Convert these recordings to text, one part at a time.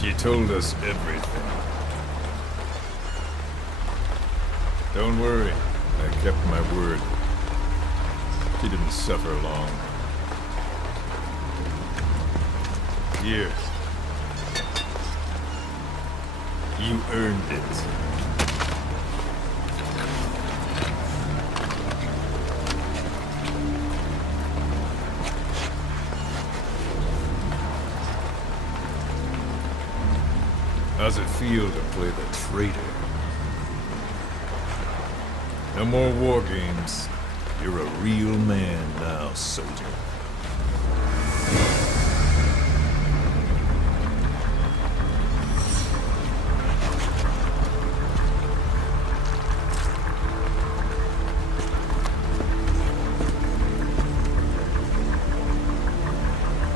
She told us everything. Don't worry, I kept my word. She didn't suffer long. Here. You earned it. How's it feel to play the traitor? No more war games. You're a real man now, soldier.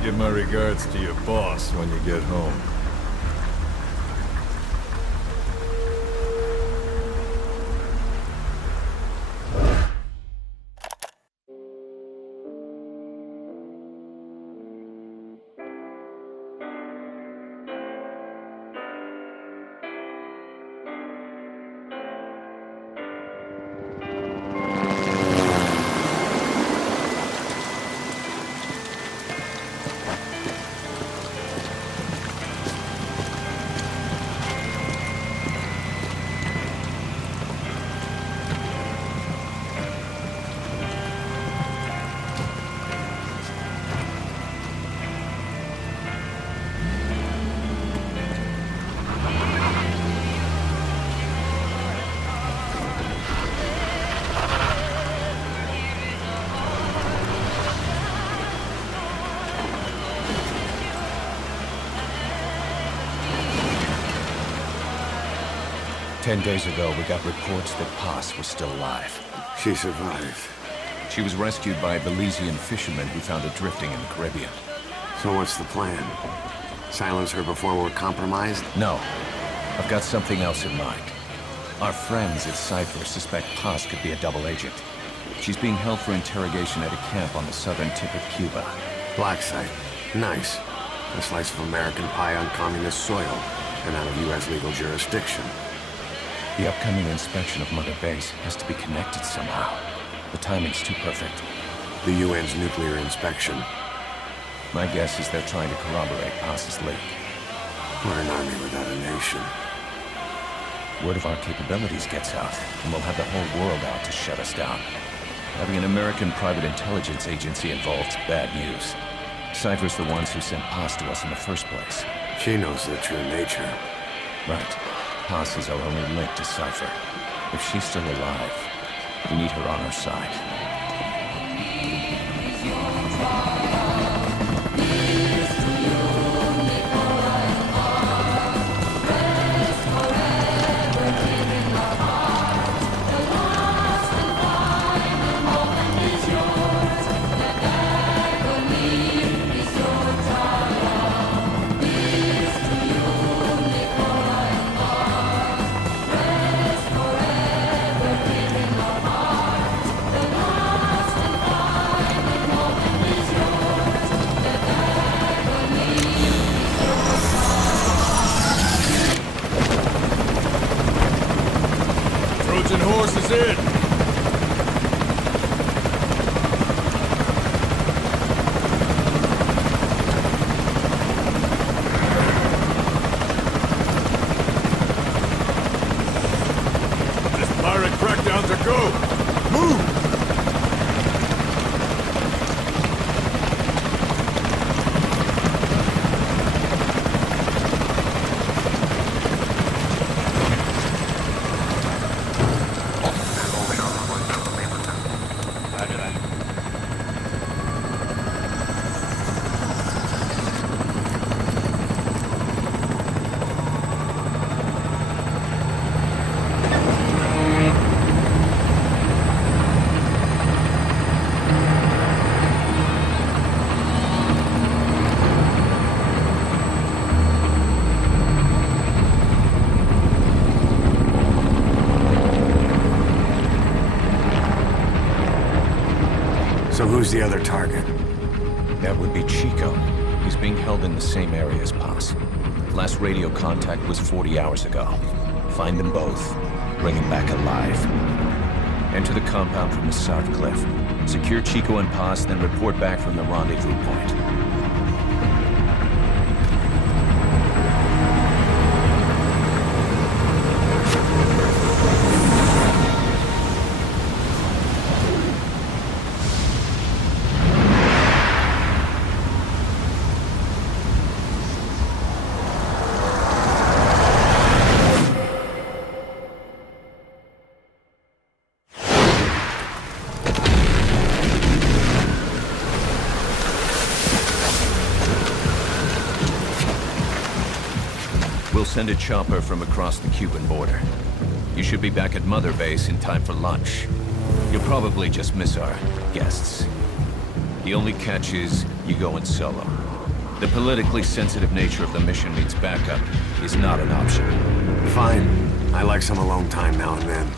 Give my regards to your boss when you get home. "10 days ago, we got reports that Paz was still alive. She survived. She was rescued by a Belizean fisherman who found her drifting in the Caribbean. So what's the plan? Silence her before we're compromised? No. I've got something else in mind. Our friends at Cypher suspect Paz could be a double agent. She's being held for interrogation at a camp on the southern tip of Cuba. Black site. Nice. A slice of American pie on communist soil, and out of U.S. legal jurisdiction. The upcoming inspection of Mother Base has to be connected somehow. The timing's too perfect. The UN's nuclear inspection. My guess is they're trying to corroborate Paz's leak. We're an army without a nation. Word of our capabilities gets out, and we'll have the whole world out to shut us down. Having an American private intelligence agency involved's bad news. Cypher's the ones who sent Paz to us in the first place. She knows their true nature. Right. Paz is our only link to Cypher. If she's still alive, we need her on our side. So who's the other target? That would be Chico. He's being held in the same area as Paz. Last radio contact was 40 hours ago. Find them both. Bring him back alive. Enter the compound from the south cliff. Secure Chico and Paz, then report back from the rendezvous point. Send a chopper from across the Cuban border. You should be back at Mother Base in time for lunch. You'll probably just miss our guests. The only catch is you go in solo. The politically sensitive nature of the mission means backup is not an option. Fine. I like some alone time now and then.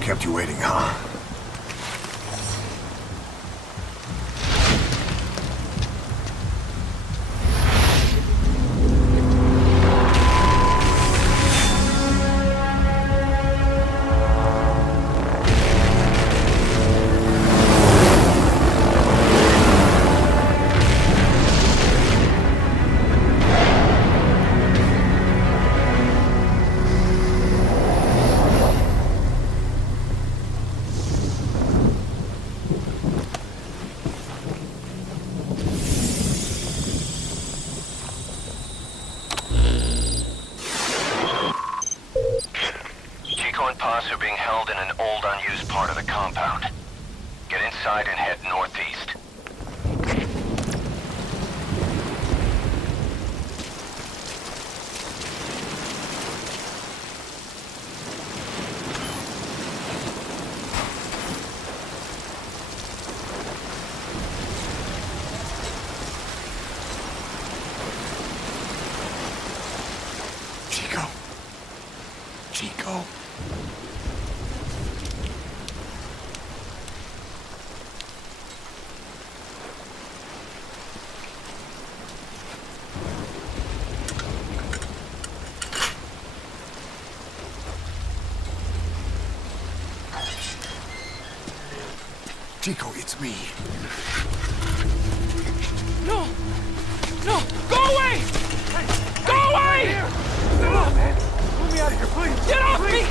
Kept you waiting, huh? Are being held in an old, unused part of the compound. Get inside and head northeast. Chico. Chico, it's me. No! No! Go away! Hey, go away! No, man! Pull me out of here, please! Get off me!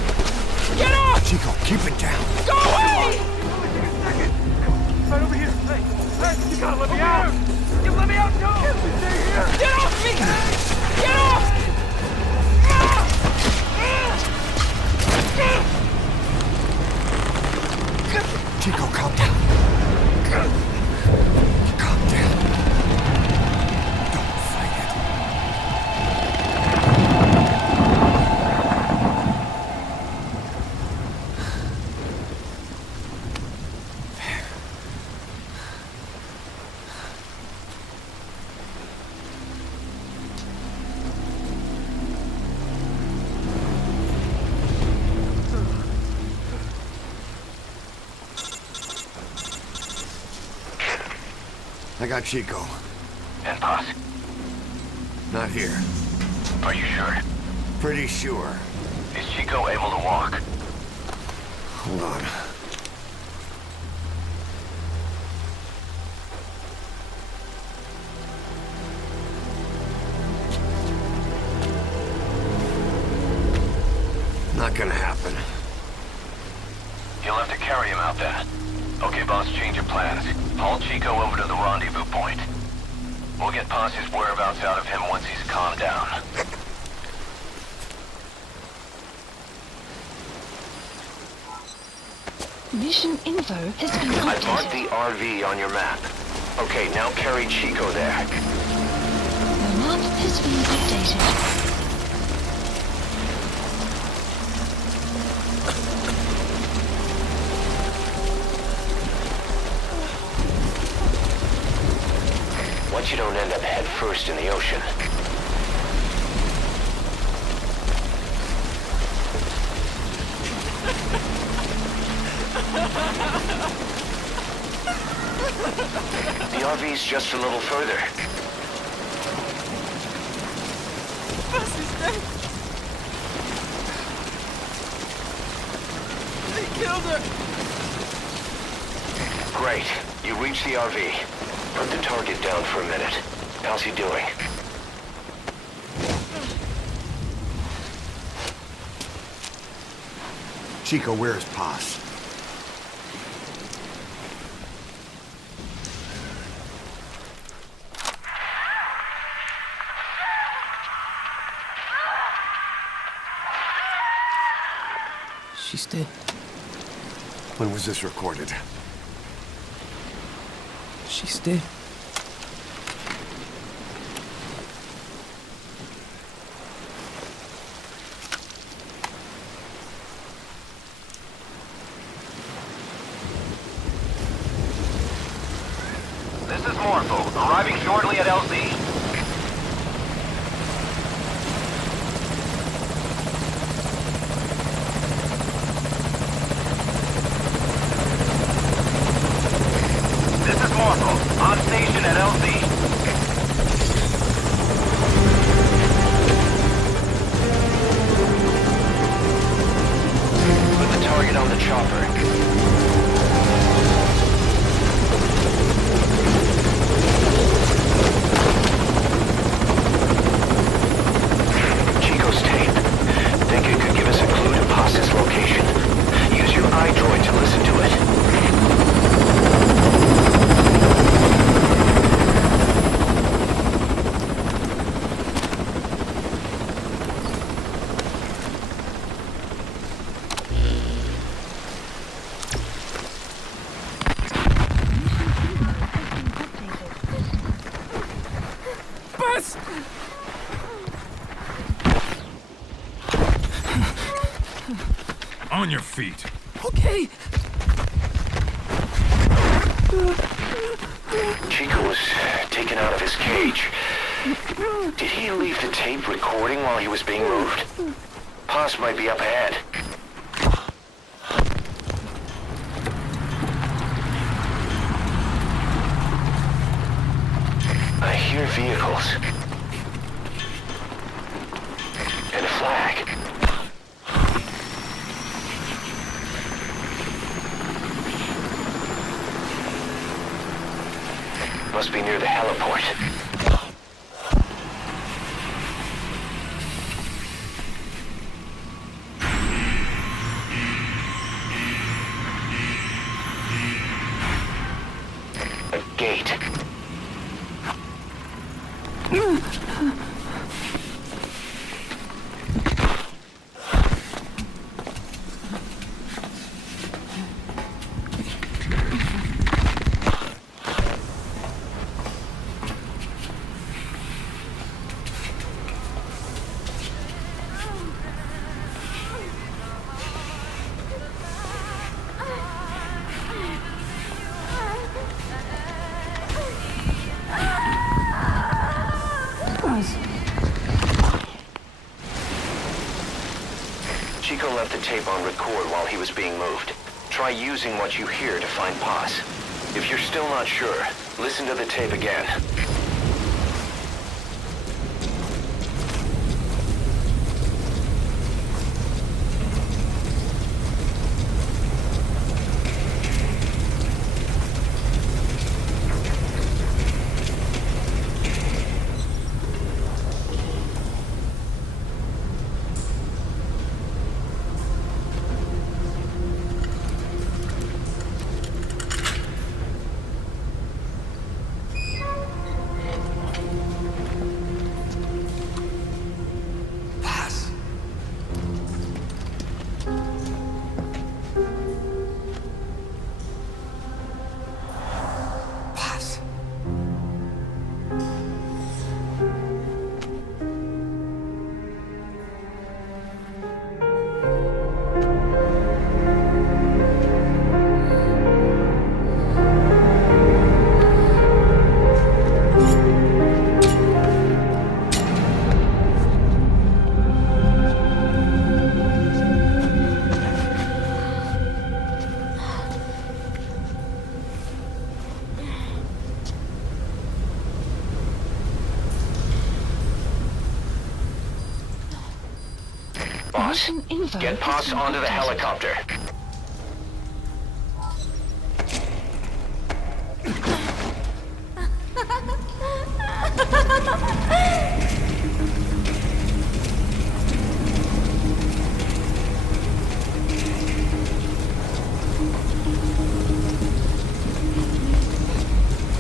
Get off! Chico, keep it down. Go away! Only take a second. Come on, right over here. Hey, you gotta let me out! You let me out, no! Stay here! Get off me! Get off! Chico, calm down. Calm down. Don't fight it. I got Chico. And Paz? Not here. Are you sure? Pretty sure. Is Chico able to walk? Hold on. Not gonna happen. You'll have to carry him out then. Okay, boss, change your plans. Haul Chico over to the rendezvous point. We'll get Paz's whereabouts out of him once he's calmed down. Mission info has been I marked updated. the RV on your map. Okay, now carry Chico there. The map has been updated. Once you don't end up head first in the ocean. The RV's just a little further. Bus is dead. They killed her. Great. You reached the RV. Put the target down for a minute. How's he doing? Chico, where's Paz? She's dead. When was this recorded? She's dead. This is Morpho, arriving shortly at LZ. This is Morpho, on station at LZ. Put the target on the chopper. Chico's tape. Think it could give us a clue to Paz's location. Use your iDroid to listen to it. Bus! On your feet. Okay. Chico was taken out of his cage. Did he leave the tape recording while he was being moved? Paz might be up ahead. I hear vehicles. And a flag. Must be near the heliport. A gate. Chico left the tape on record while he was being moved. Try using what you hear to find Paz. If you're still not sure, Listen to the tape again. Boss, get Boss onto the helicopter.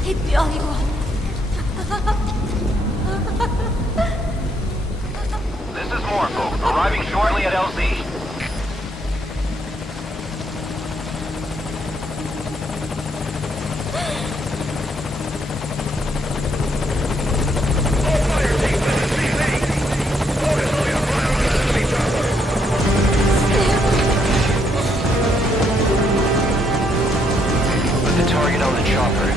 이 뼈이고. This is Morpho, arriving shortly at LZ. Put the target on the chopper.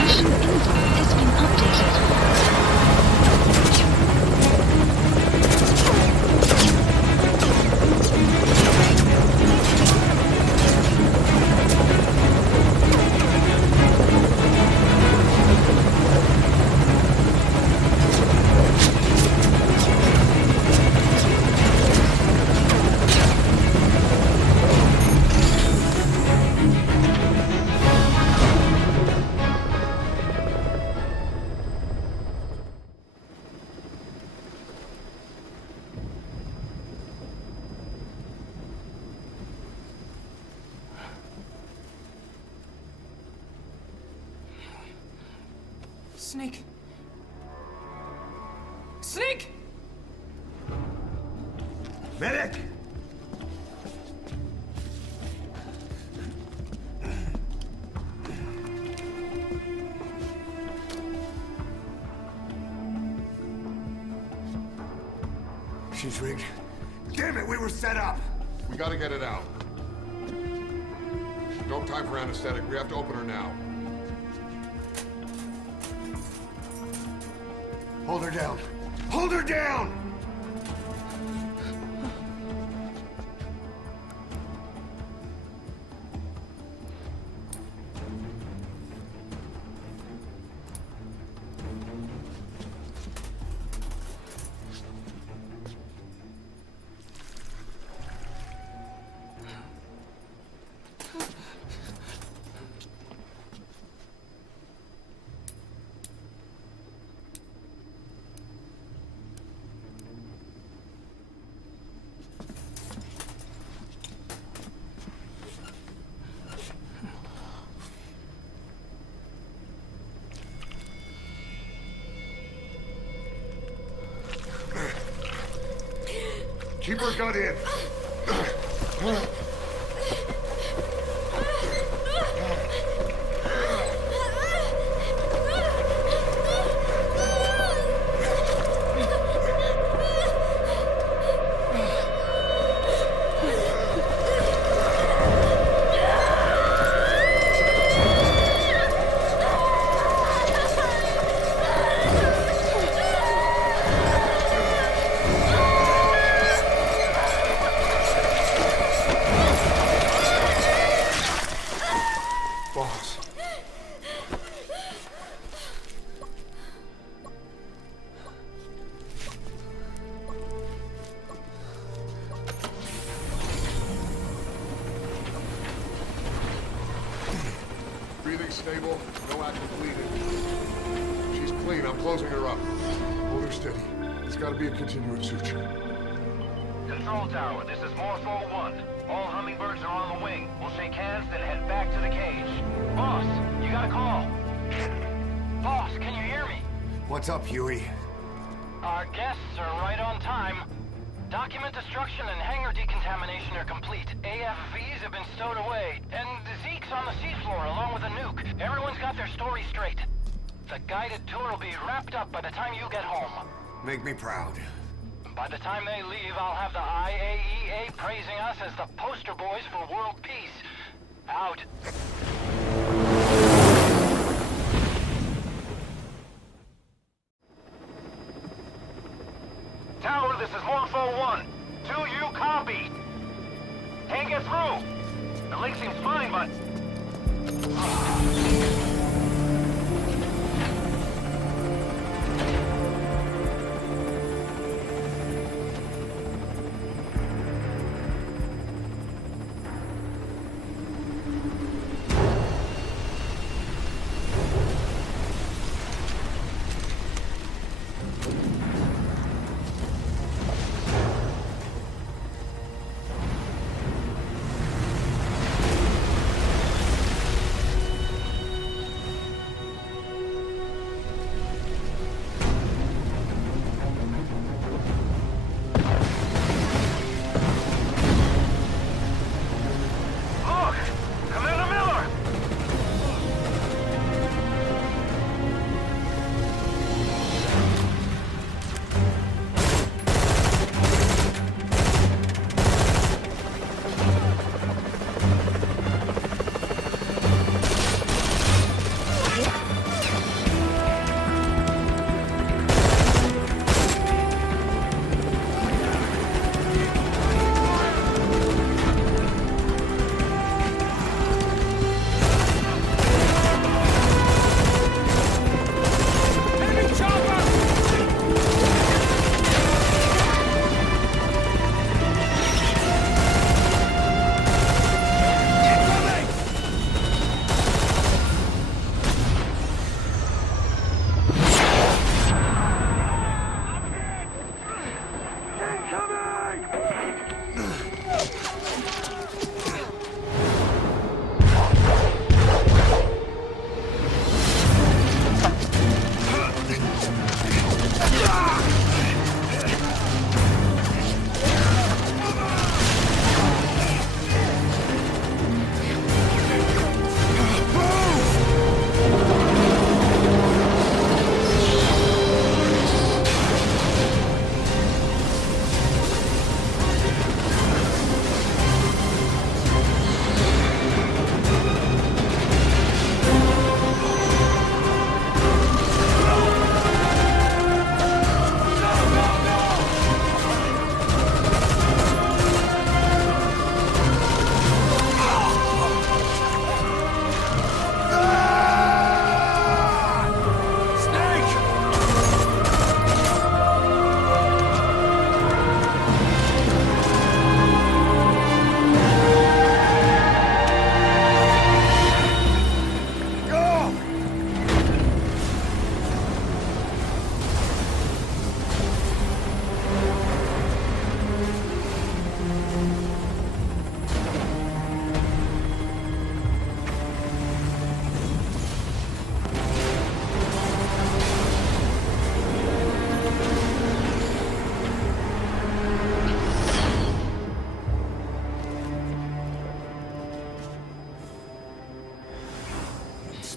Mission info has been updated. Snake! Snake! Medic! She's rigged. Damn it, we were set up! We gotta get it out. No time for anesthetic. We have to open her now. Hold her down. Hold her down! Keep her gun in. stable, no active bleeding. She's clean, I'm closing her up. Hold her steady. It's gotta be a continuous suture. Control tower, this is Morse 01. All hummingbirds are on the wing. We'll shake hands, then head back to the cage. Boss, you got a call. Boss, can you hear me? What's up, Huey? Our guests are right on time. Document destruction and hangar decontamination are complete. AFVs have been stowed away, and Zeke's on the seafloor along with a nuke. Everyone's got their story straight. The guided tour will be wrapped up by the time you get home. Make me proud. By the time they leave, I'll have the IAEA praising us as the poster boys for world peace. Out. Tower, this is Morse 01. Do you copy? Can't get through. The link seems fine, but...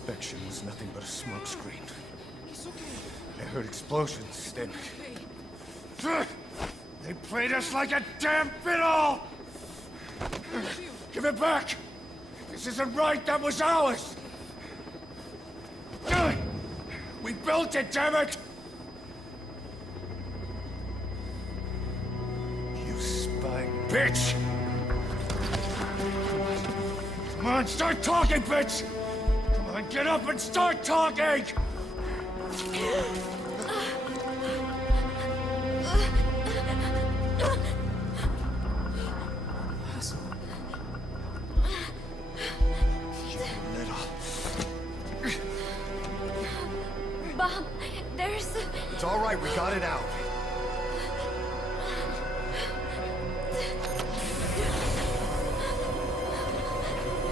inspection was nothing but a smokescreen. I heard explosions, then... They played us like a damn fiddle! Give it back! This isn't right, that was ours! We built it, damn it! You spying bitch! Come on, start talking, bitch! Come on, get up and start talking! There's... It's all right, we got it out.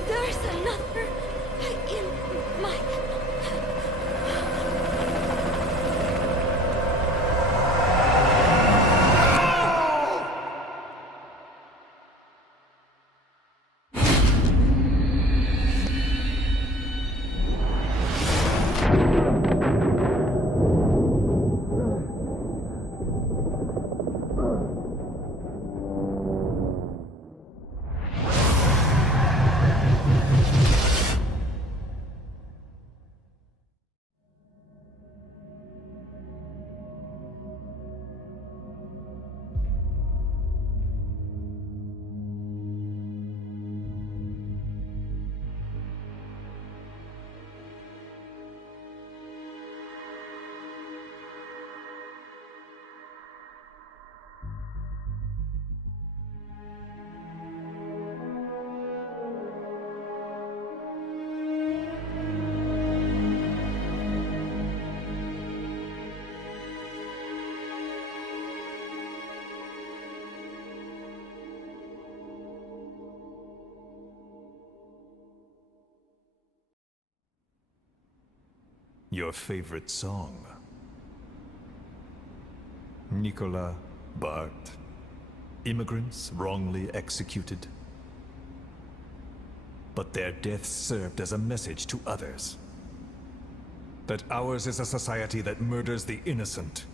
There's another in my... Your favorite song? Nicola, Bart, immigrants wrongly executed. But their deaths served as a message to others. That ours is a society that murders the innocent.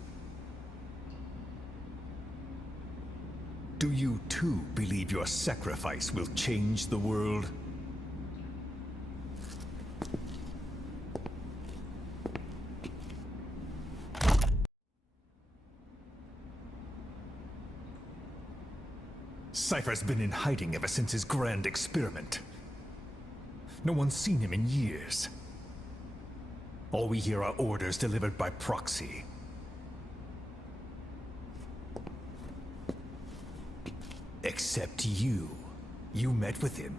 Do you too believe your sacrifice will change the world? Cypher's been in hiding ever since his grand experiment. No one's seen him in years. All we hear are orders delivered by proxy. Except you. You met with him,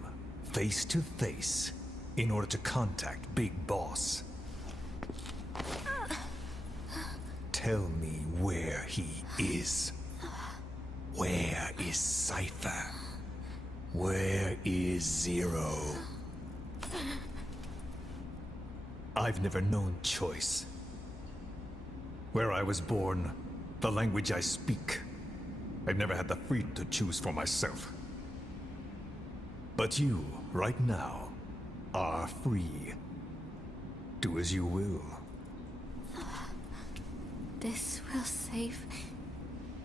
face to face, in order to contact Big Boss. Tell me where he is. Where is Cypher? Where is Zero? I've never known choice. Where I was born, the language I speak, I've never had the freedom to choose for myself. But you, right now, are free. Do as you will. This will save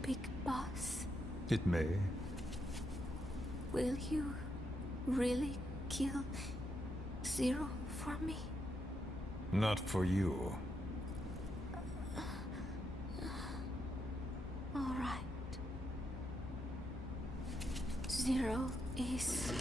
Big Boss. It may. Will you really kill Zero for me? Not for you. All right. Zero is...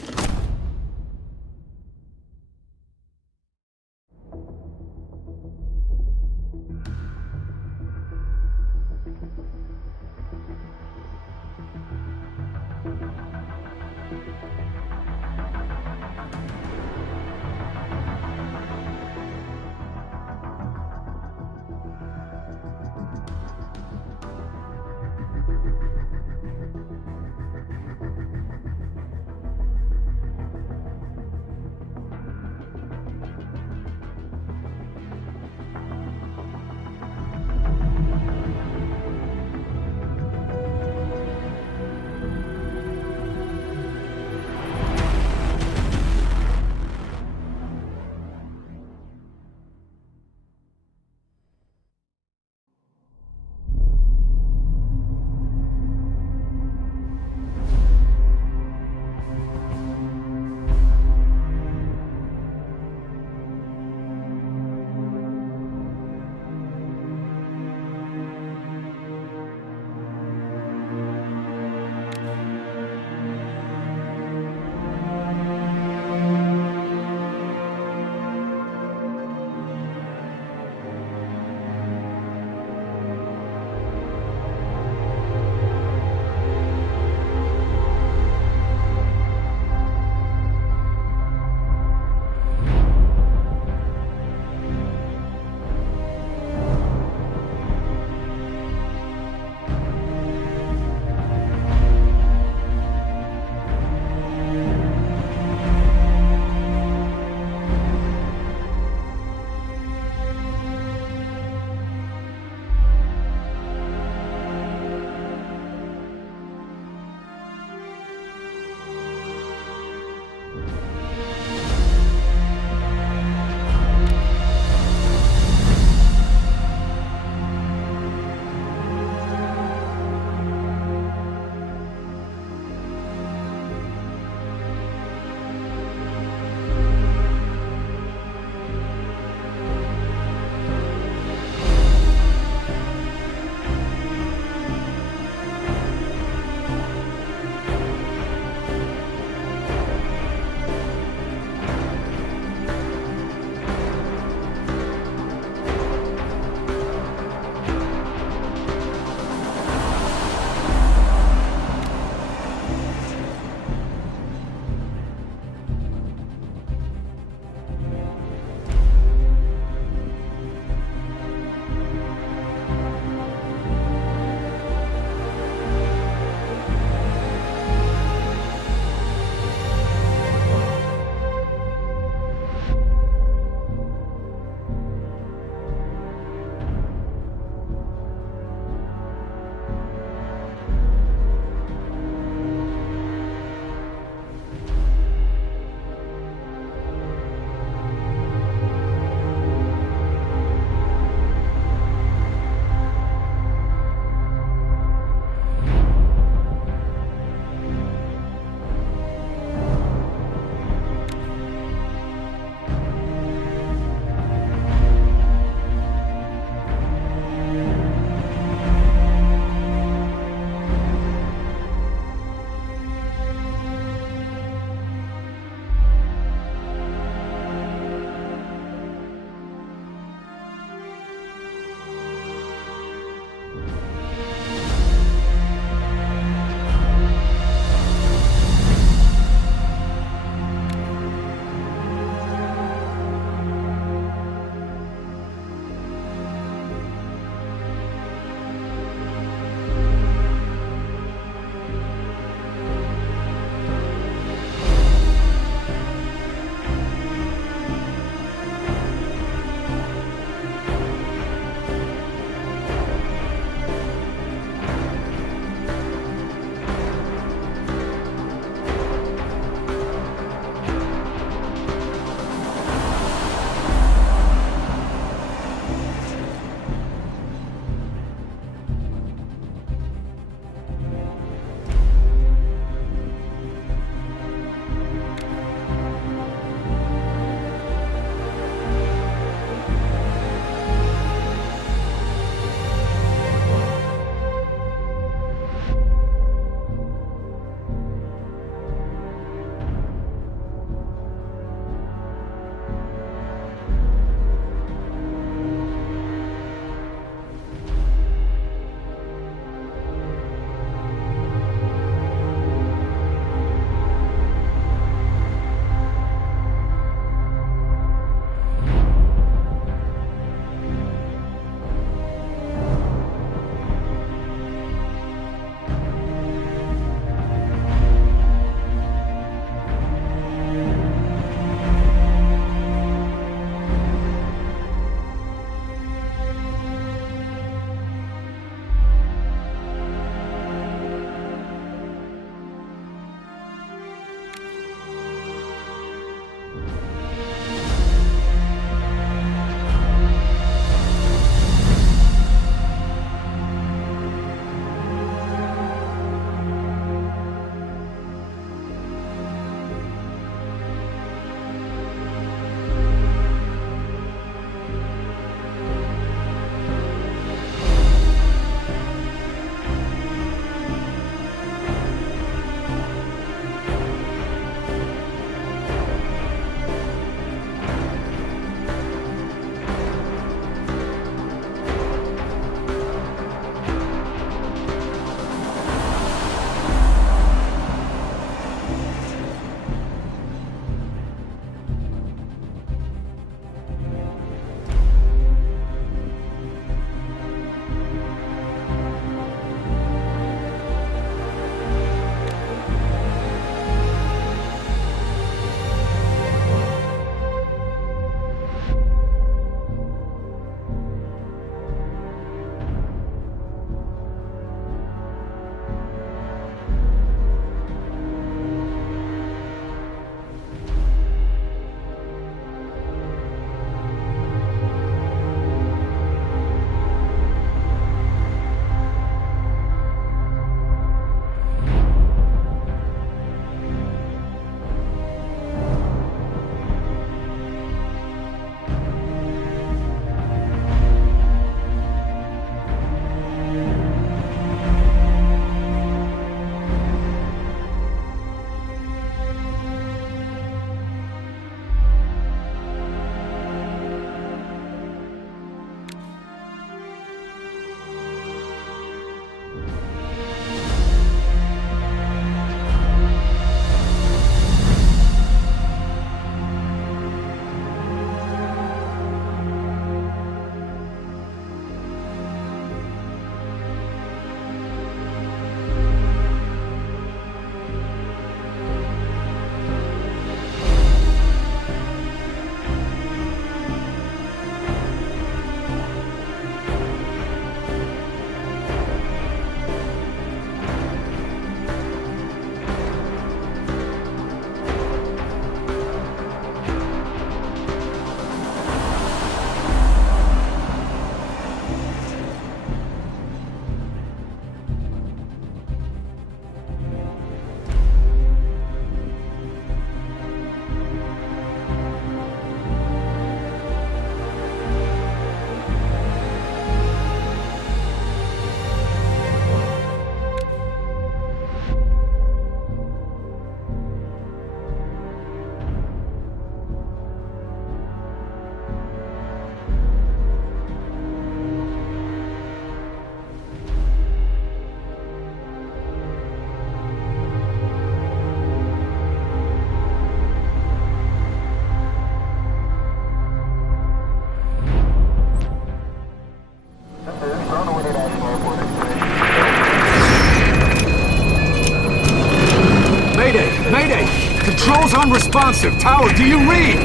Controls unresponsive. Tower, do you read?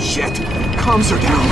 Shit. Comms are down.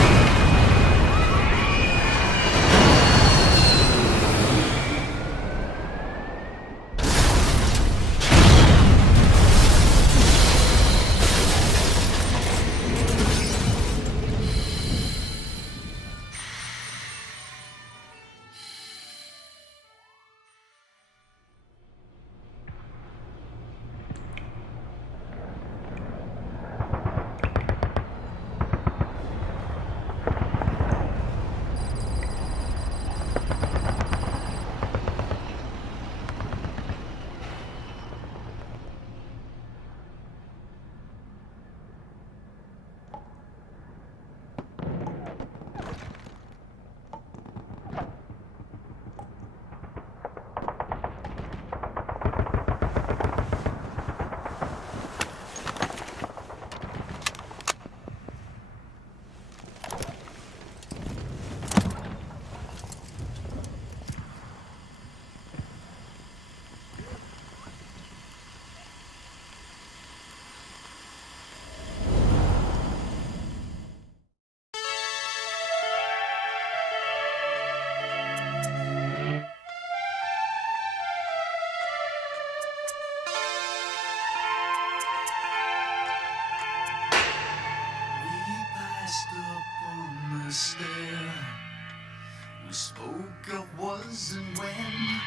We spoke of was and when,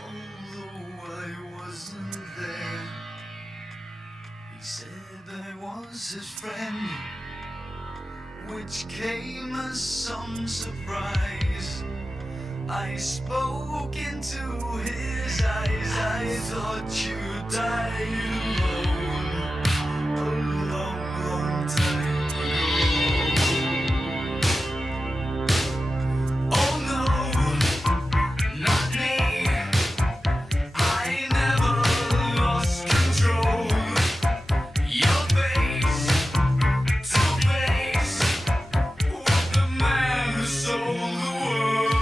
although I wasn't there. He said I was his friend, which came as some surprise. I spoke into his eyes. I thought you died alone a long, long time ago. Oh no, not me. I never lost control. Your face to face with the man who sold the world.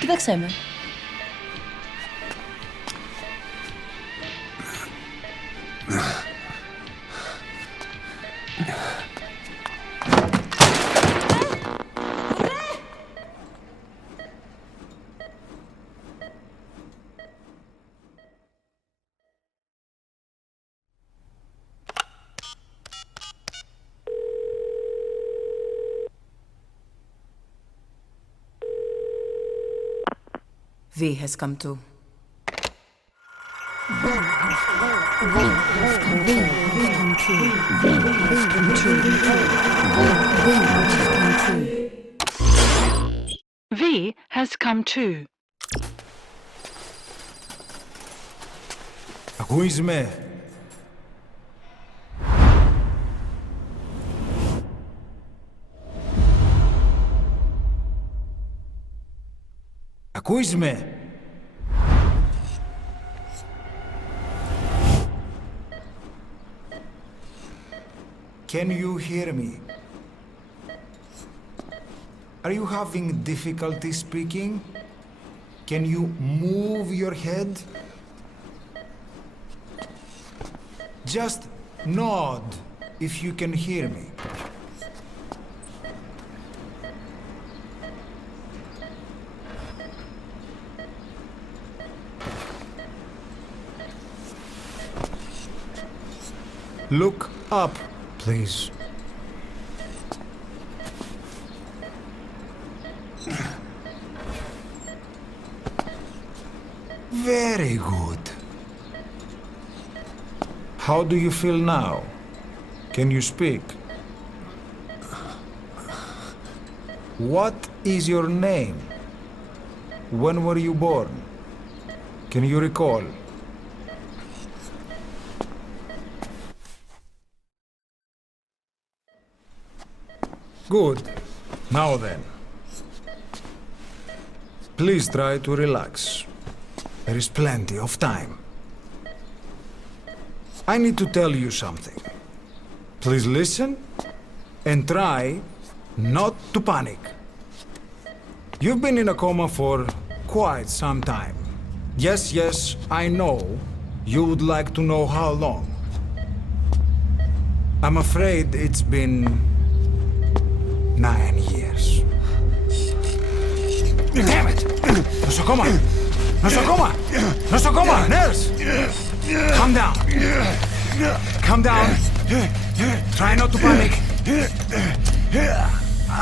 Gdzie chcemy? V has come to. V has come too. Ako isme. Ακούς με? Can you hear me? Are you having difficulty speaking? Can you move your head? Just nod if you can hear me. Look up, please. Very good. How do you feel now? Can you speak? What is your name? When were you born? Can you recall? Good. Now then. Please try to relax. There is plenty of time. I need to tell you something. Please listen and try not to panic. You've been in a coma for quite some time. Yes, I know you would like to know how long. I'm afraid it's been 9 years. Damn it! Nosocoma! Nosocoma! Nosocoma! Nurse! Calm down. Calm down. Try not to panic.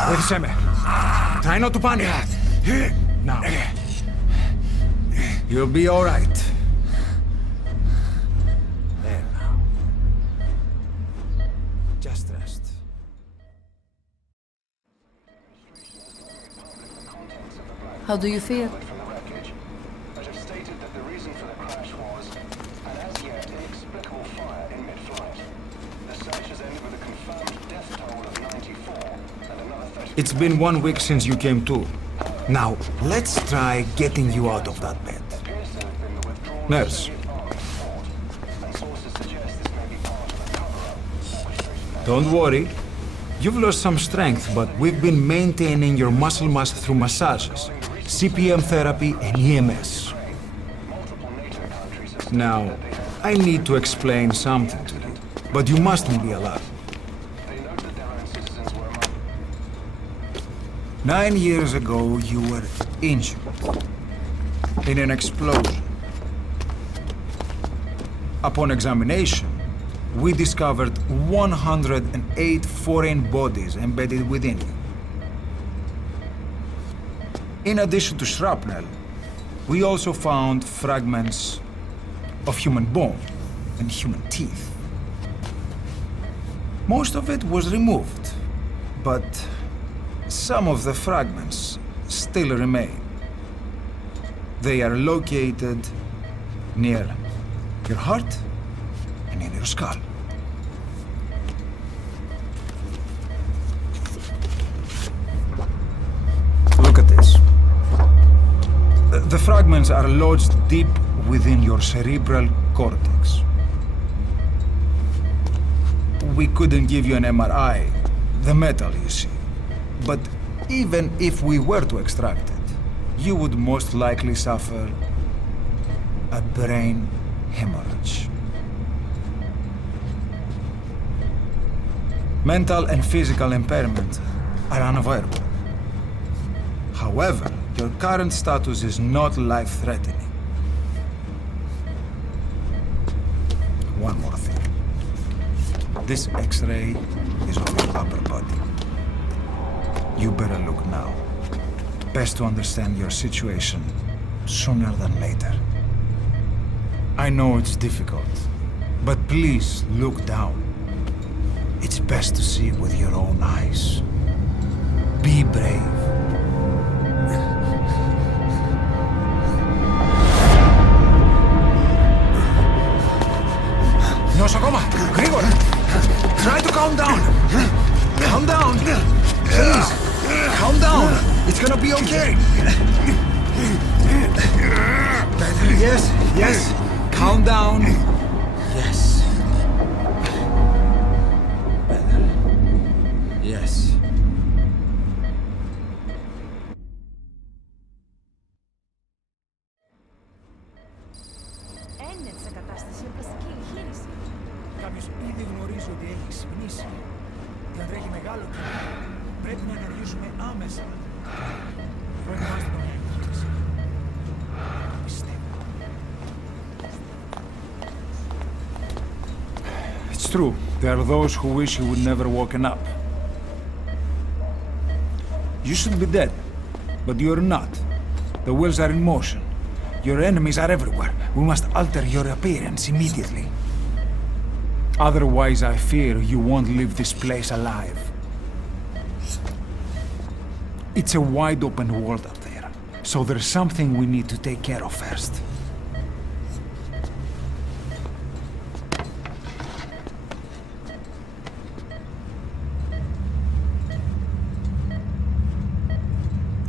Βοήθησέ με. Try not to panic. Now. You'll be all right. There now. Just rest. How do you feel? It's been 1 week since you came to. Now, let's try getting you out of that bed. Nurse. Don't worry. You've lost some strength, but we've been maintaining your muscle mass through massages, CPM therapy, and EMS. Now, I need to explain something to you, but you mustn't be alarmed. 9 years ago, you were injured in an explosion. Upon examination, we discovered 108 foreign bodies embedded within you. In addition to shrapnel, we also found fragments of human bone and human teeth. Most of it was removed, but some of the fragments still remain. They are located near your heart and in your skull. Look at this. The fragments are lodged deep within your cerebral cortex. We couldn't give you an MRI, the metal, you see. But even if we were to extract it, you would most likely suffer a brain hemorrhage. Mental and physical impairment are unavoidable. However, your current status is not life-threatening. One more thing. This X-ray is of your upper body. You better look now. Best to understand your situation sooner than later. I know it's difficult, but please look down. It's best to see with your own eyes. Be brave. Νοσοκόμα! Γρήγορα! Try to calm down! Calm down! Please! Calm down! It's gonna be okay! Yes, yes. Calm down. Yes. Better. Yes. Έννετ σε κατάσταση οπλαστική εγχείρηση. Κάποιος ήδη γνωρίζει ότι έχει ξυπνήσει. Και αν τρέχει μεγάλο κίνημα, πρέπει να ενεργήσουμε άμεσα. Προετοιμάστε τον εγχείρηση. Πιστεύω. It's true. There are those who wish you would never woken up. You should be dead, but you're not. The wheels are in motion. Your enemies are everywhere. We must alter your appearance immediately. Otherwise, I fear you won't leave this place alive. It's a wide open world out there, so there's something we need to take care of first.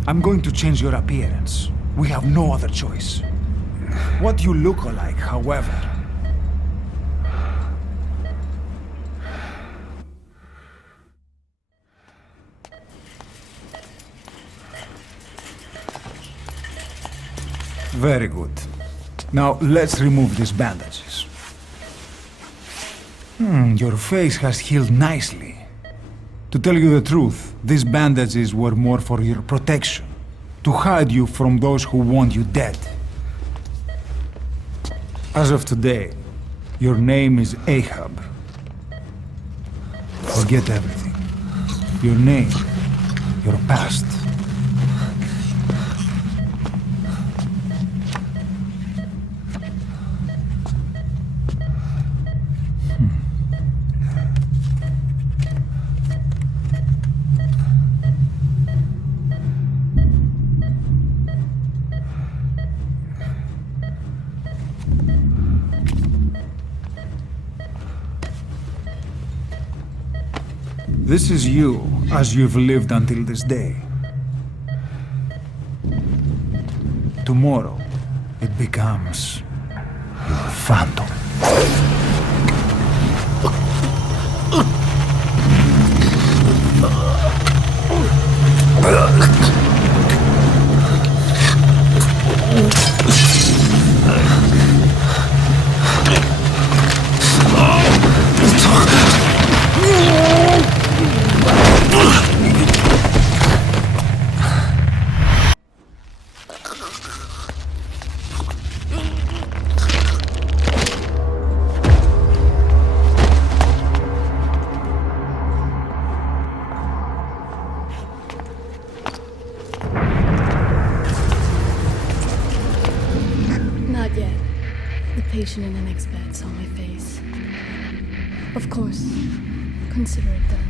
I'm going to change your appearance. We have no other choice. What you look like, however. Very good. Now let's remove these bandages. Your face has healed nicely. To tell you the truth, these bandages were more for your protection, to hide you from those who want you dead. As of today, your name is Ahab. Forget everything. Your name, your past. This is you, as you've lived until this day. Tomorrow, it becomes your phantom. Not yet. The patient in the next bed saw my face. Of course. Consider it done.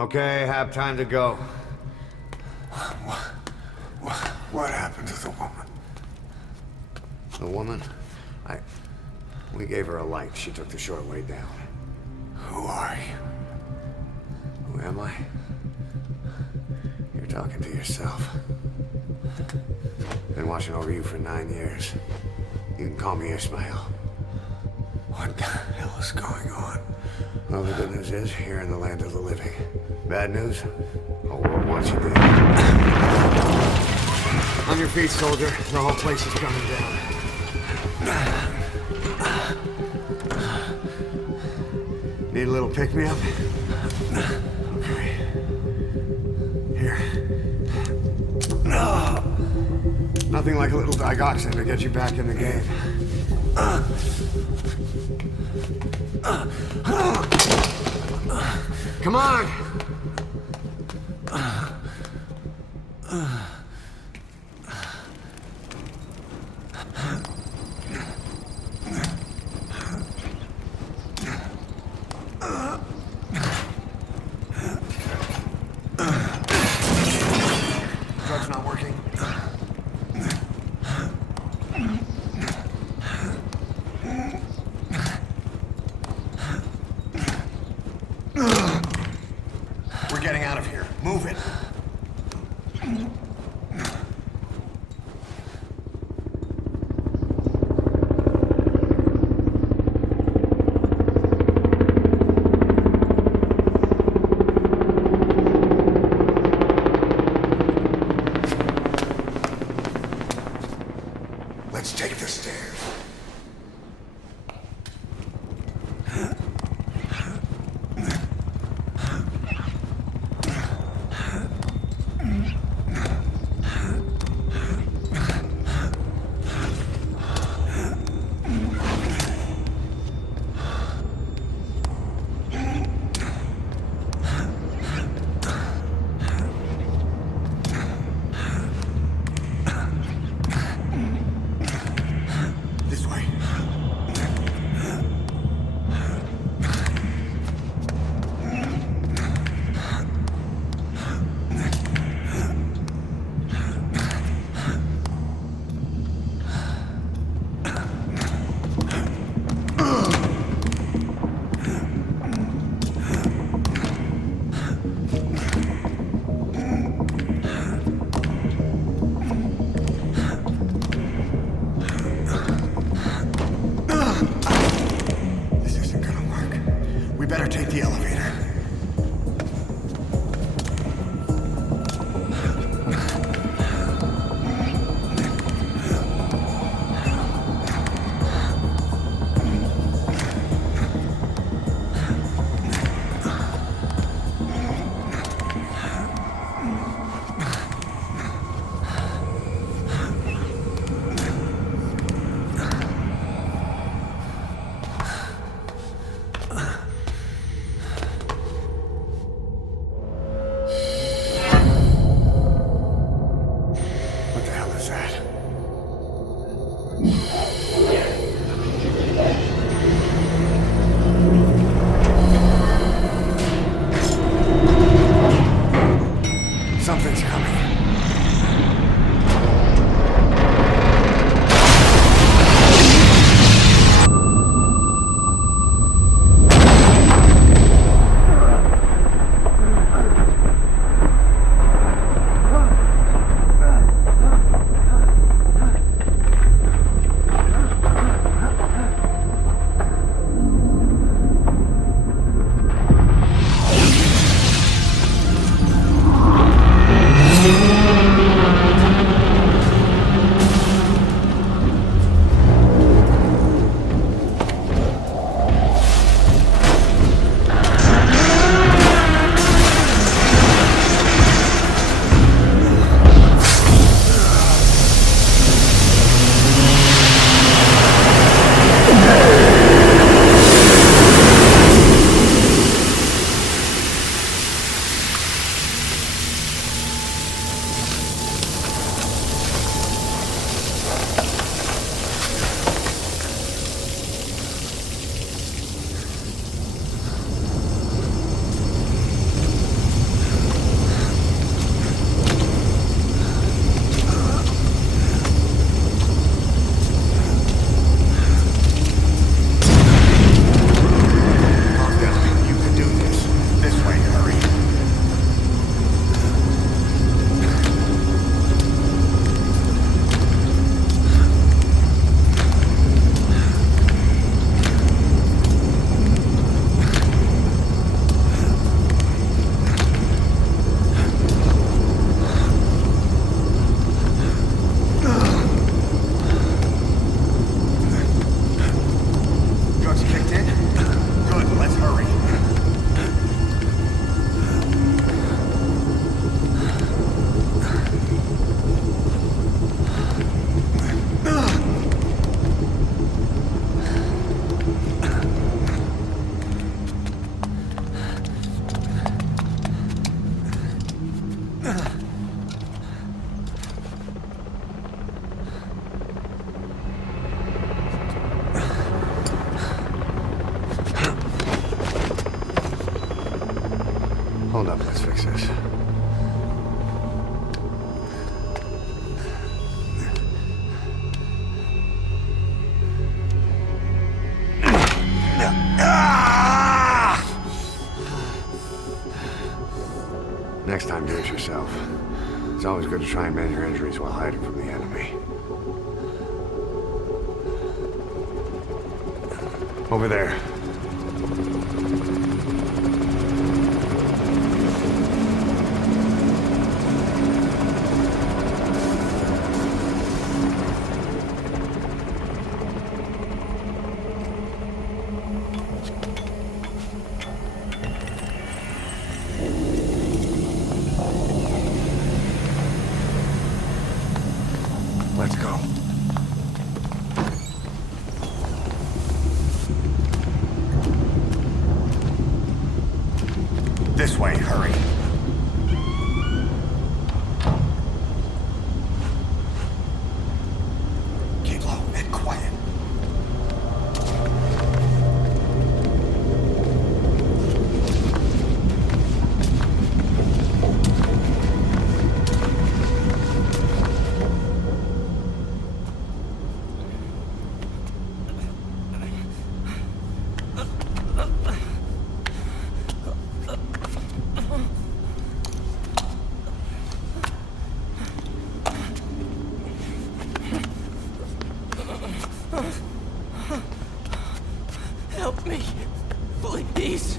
Okay, have time to go. What happened to the woman? The woman? We gave her a light. She took the short way down. Who are you? Who am I? You're talking to yourself. Been watching over you for 9 years. You can call me Ishmael. What the hell is going on? Well, the good news is, you're in the land of the living. Bad news? The world wants you dead. On your feet, soldier. The whole place is coming down. Need a little pick-me-up? Okay. Here. Nothing like a little digoxin to get you back in the game. Come on! Drug's not working. We're getting out of here. Move it. Let's take the stairs. This way. This isn't gonna work. We better take the elevator. yourself. It's always good to try and mend your injuries while hiding from the enemy. Over there. Let's go. This way, hurry. Keep low and quiet. Help me, please.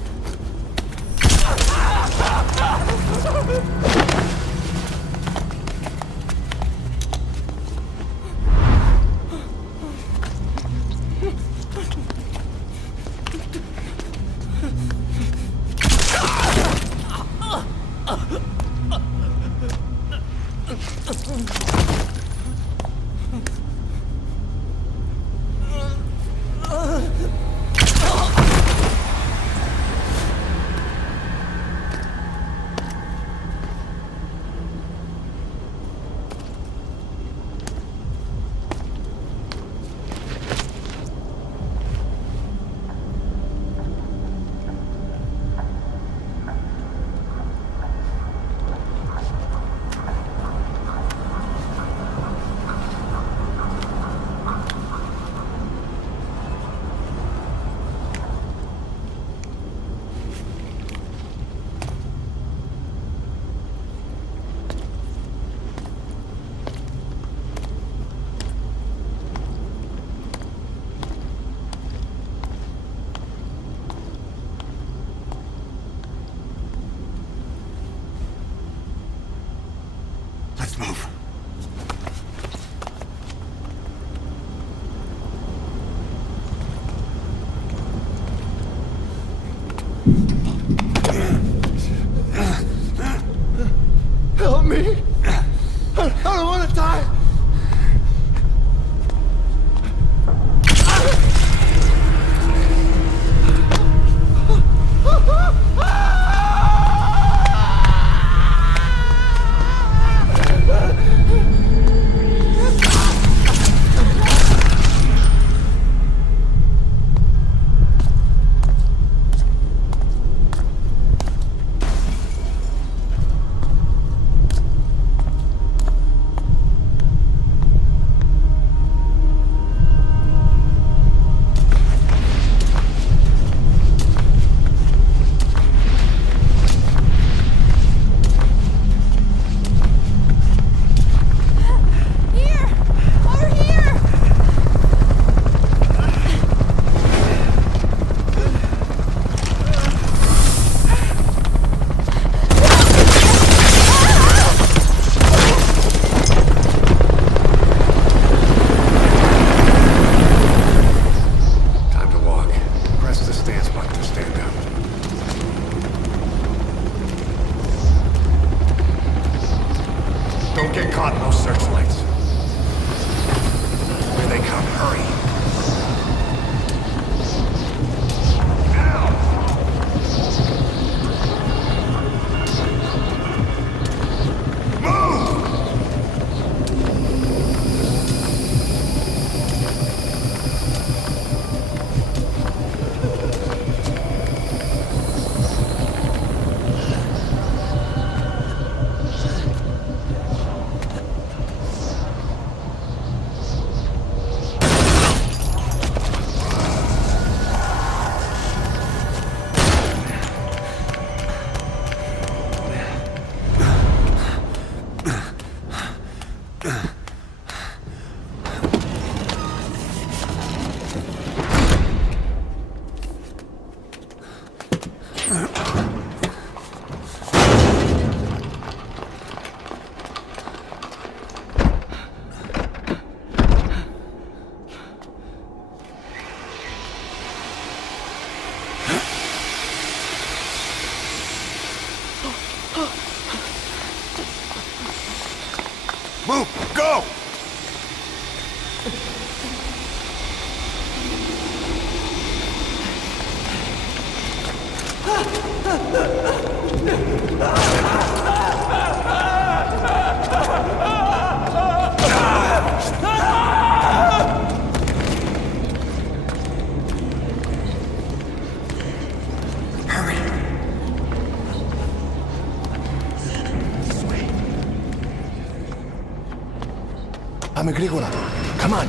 I'm agricola. Come on.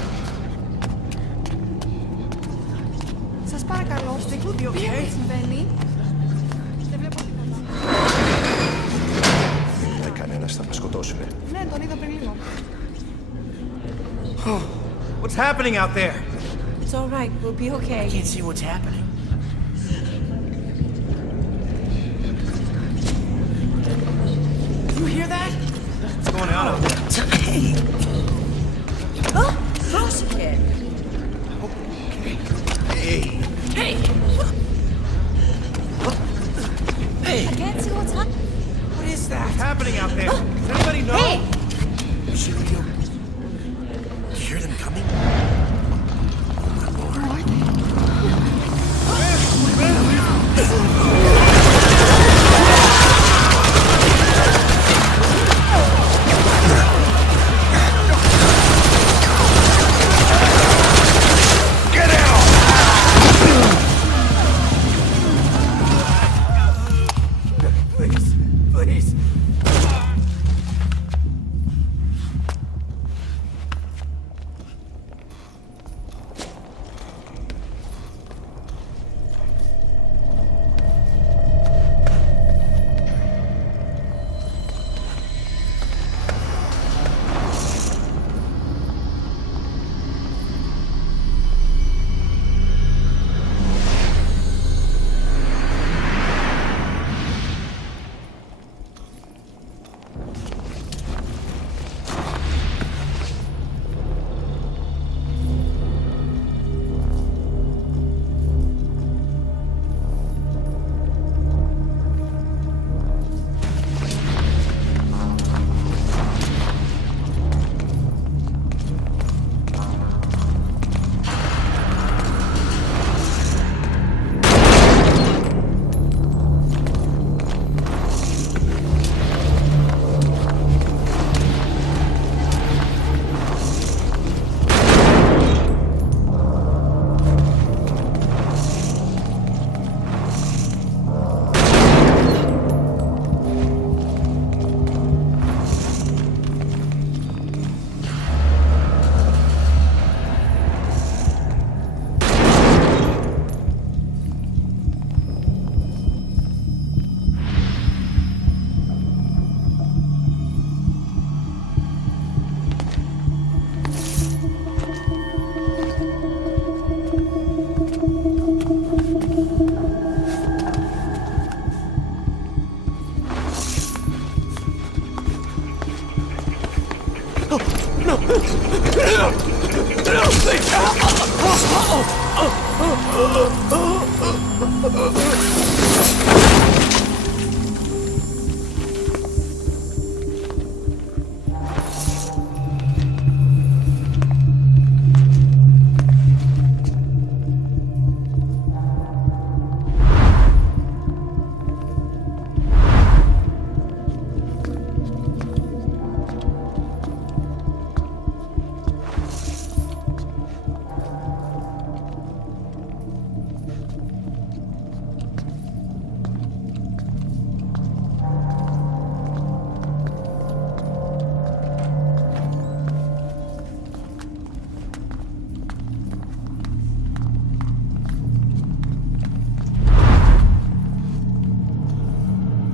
Σας παρακαλώ, τι συμβαίνει? Δεν βλέπω τίποτα. Κανένας θα μας σκοτώσουνε. Ναι, τον είδα πριν λίγο. What's happening out there? It's all right, we'll be okay. I can't see what's happening. You hear that? What's going on out there? Hey! Oh, close again. Hey! Hey! Hey! I can't see what's happening. What is that? What's happening out there? Does anybody know? Hey! Should we go? You hear them coming?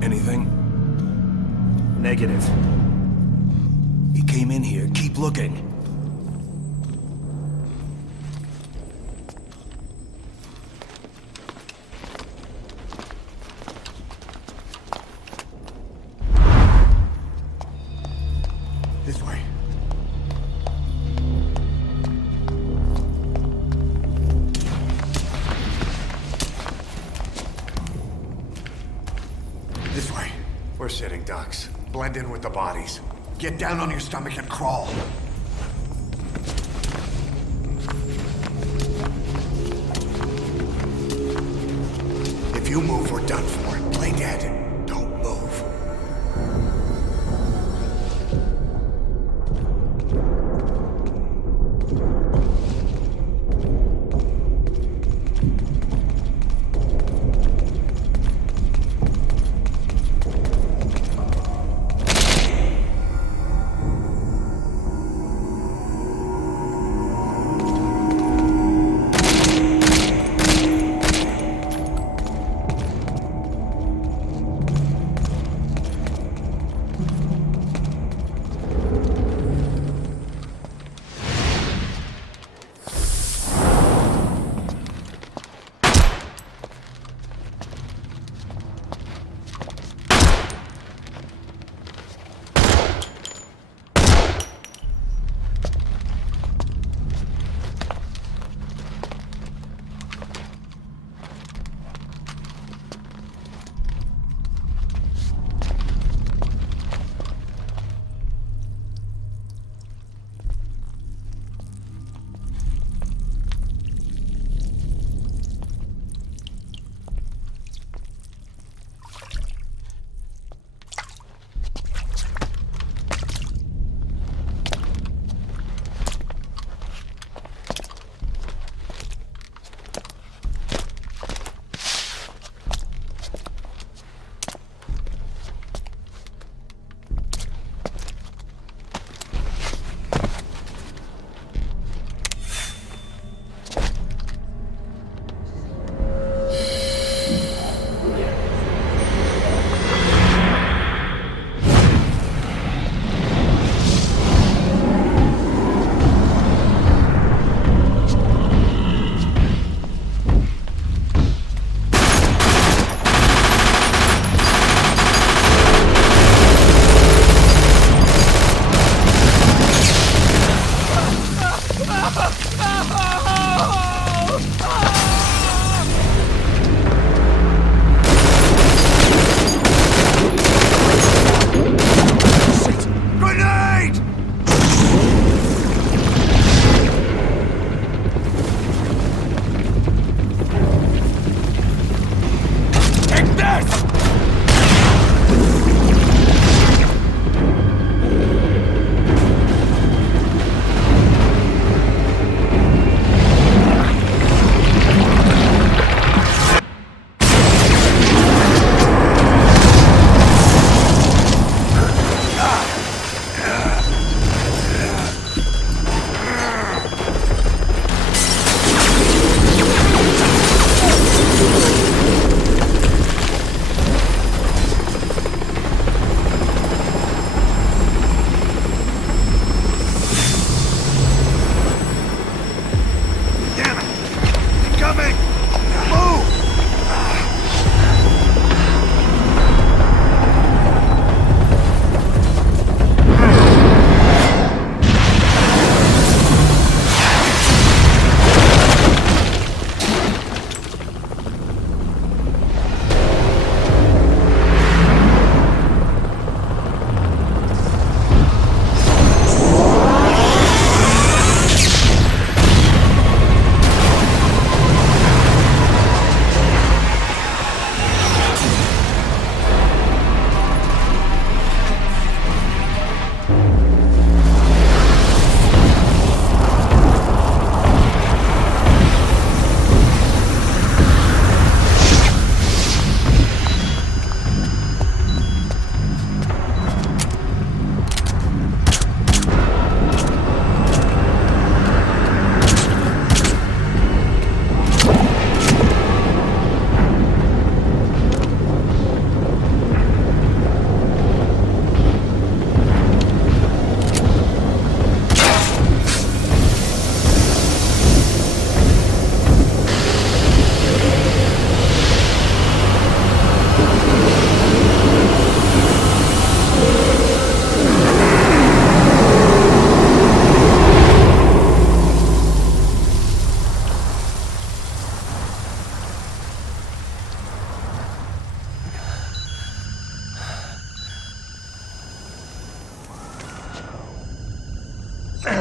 Anything? Negative. He came in here. Keep looking. This way. This way. We're sitting ducks. Blend in with the bodies. Get down on your stomach and crawl. If If you move, we're done for. Play dead. Don't move.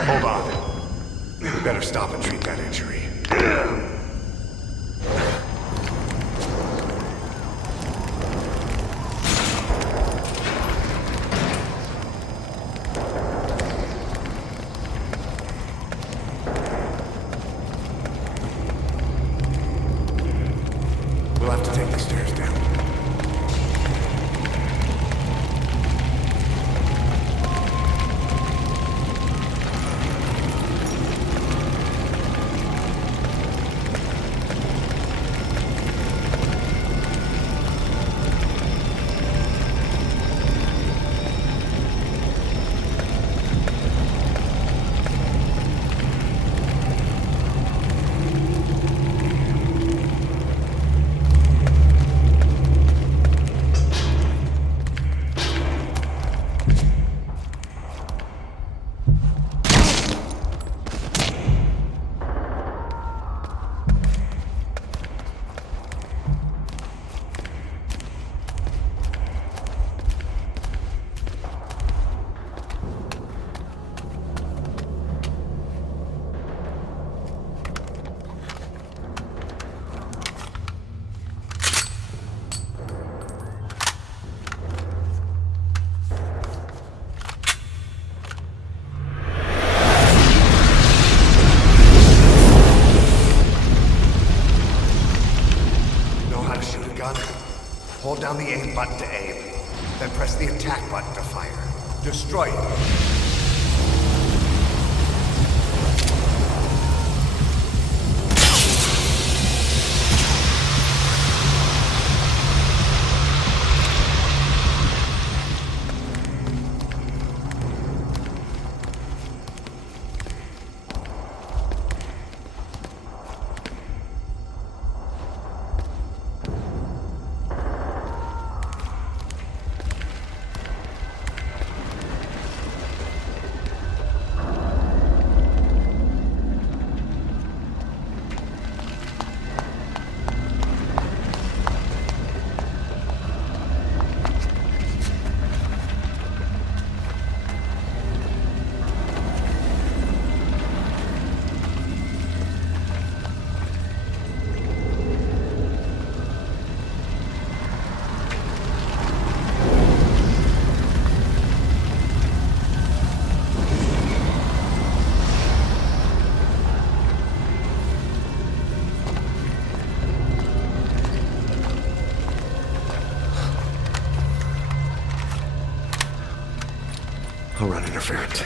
Hold on. We better stop and treat that injury. We'll have to take the stairs down. Hold down the aim button to aim, then press the attack button to fire. Destroy it. I'll run interference.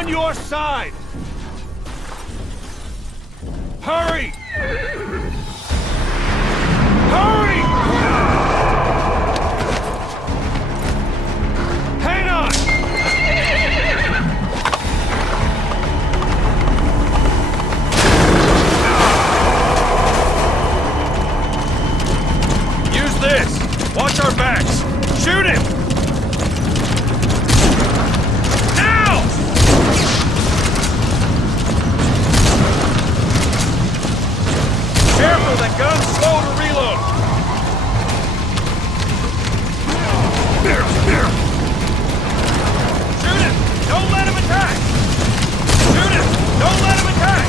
on your side! Hurry! Hurry! Hang on! Use this! Watch our backs! Shoot him! Now! Careful, that gun's slow to reload! There! Shoot him! Don't let him attack! Shoot him! Don't let him attack!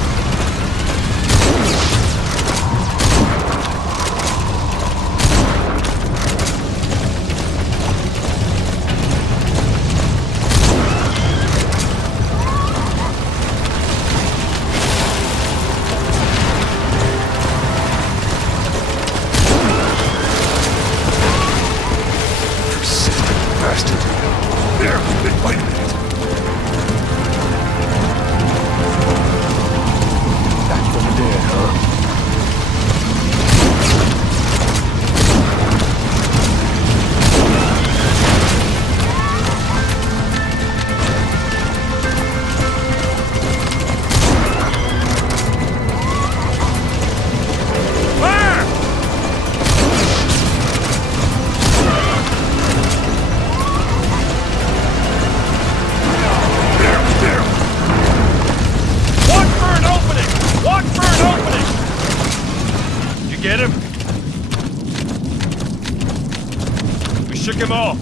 Him off!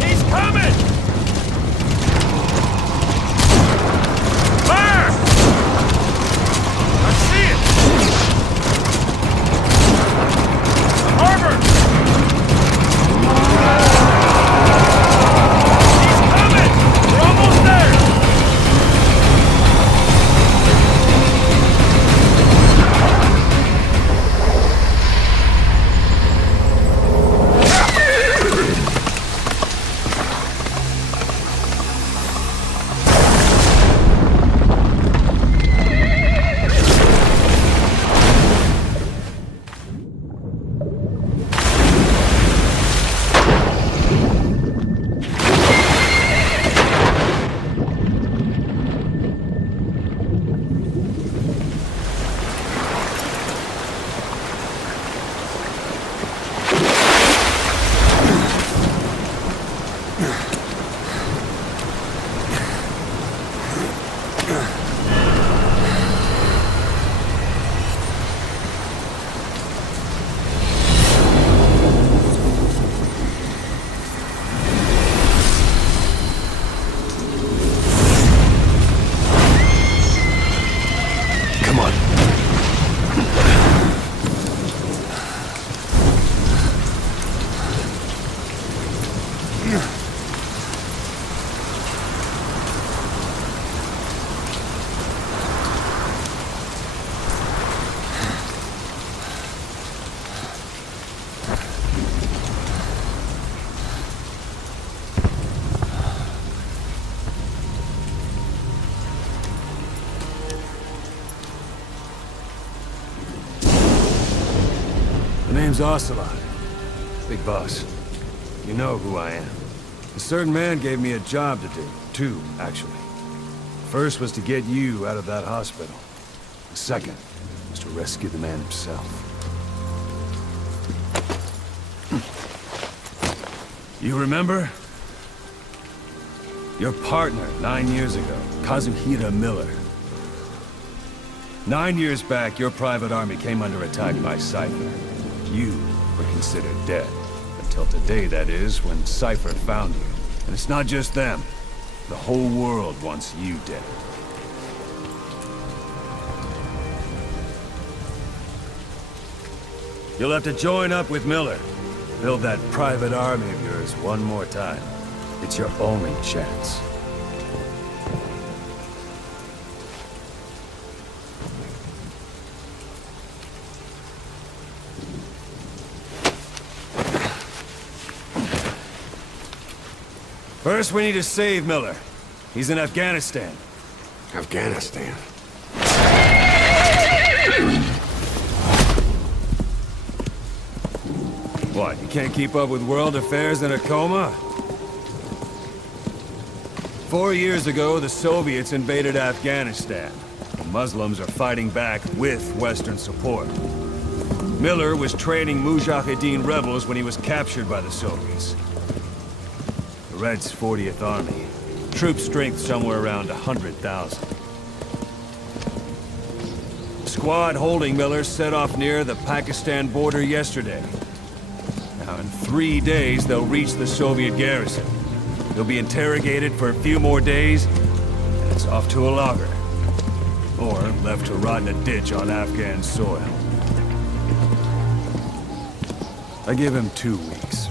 He's coming! Fire! I see it! The harbor! He's coming! We're almost there! Name's Ocelot. Big boss. You know who I am. A certain man gave me a job to do. Two, actually. First was to get you out of that hospital. The second was to rescue the man himself. You remember? Your partner 9 years ago, Kazuhira Miller. 9 years back, your private army came under attack by Cypher. You were considered dead. Until today, that is, when Cypher found you. And it's not just them. The whole world wants you dead. You'll have to join up with Miller. Build that private army of yours one more time. It's your only chance. First, we need to save Miller. He's in Afghanistan. Afghanistan? What, you can't keep up with world affairs in a coma? 4 years ago, the Soviets invaded Afghanistan. The Muslims are fighting back with Western support. Miller was training Mujahideen rebels when he was captured by the Soviets. The Red's 40th Army. Troop strength somewhere around 100,000. The squad holding Miller set off near the Pakistan border yesterday. Now, in 3 days, they'll reach the Soviet garrison. They'll be interrogated for a few more days, and it's off to a lager. Or left to rot in a ditch on Afghan soil. I give him 2 weeks.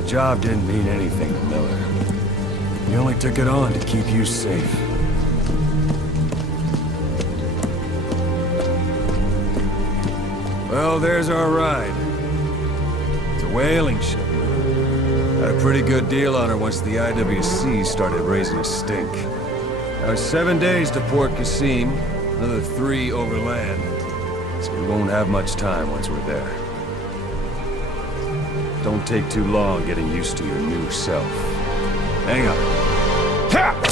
The job didn't mean anything to Miller. He only took it on to keep you safe. Well, there's our ride. It's a whaling ship. Had a pretty good deal on her once the IWC started raising a stink. Now, 7 days to Port Qasim, another 3 overland. So we won't have much time once we're there. Don't take too long getting used to your new self. Hang on. Ha!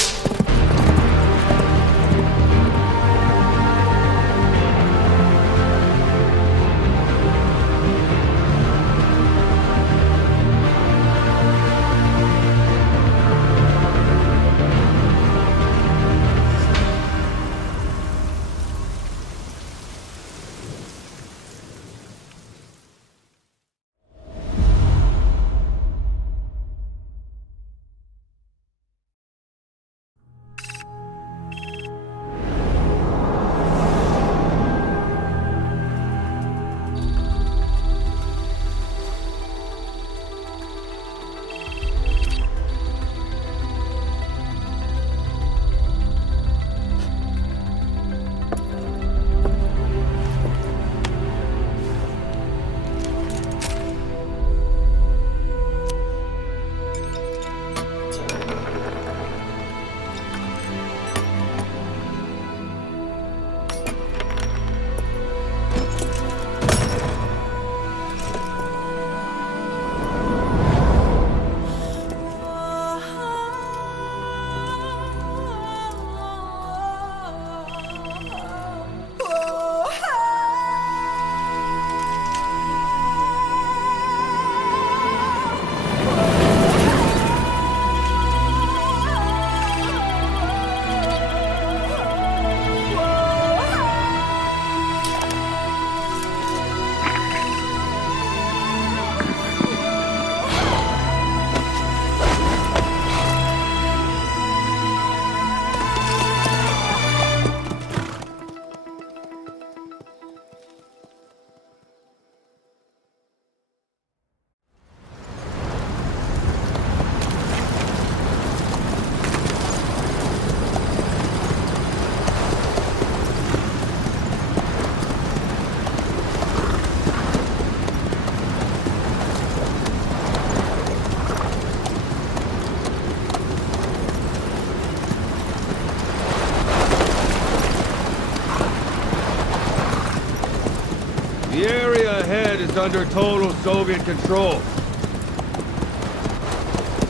The area ahead is under total Soviet control.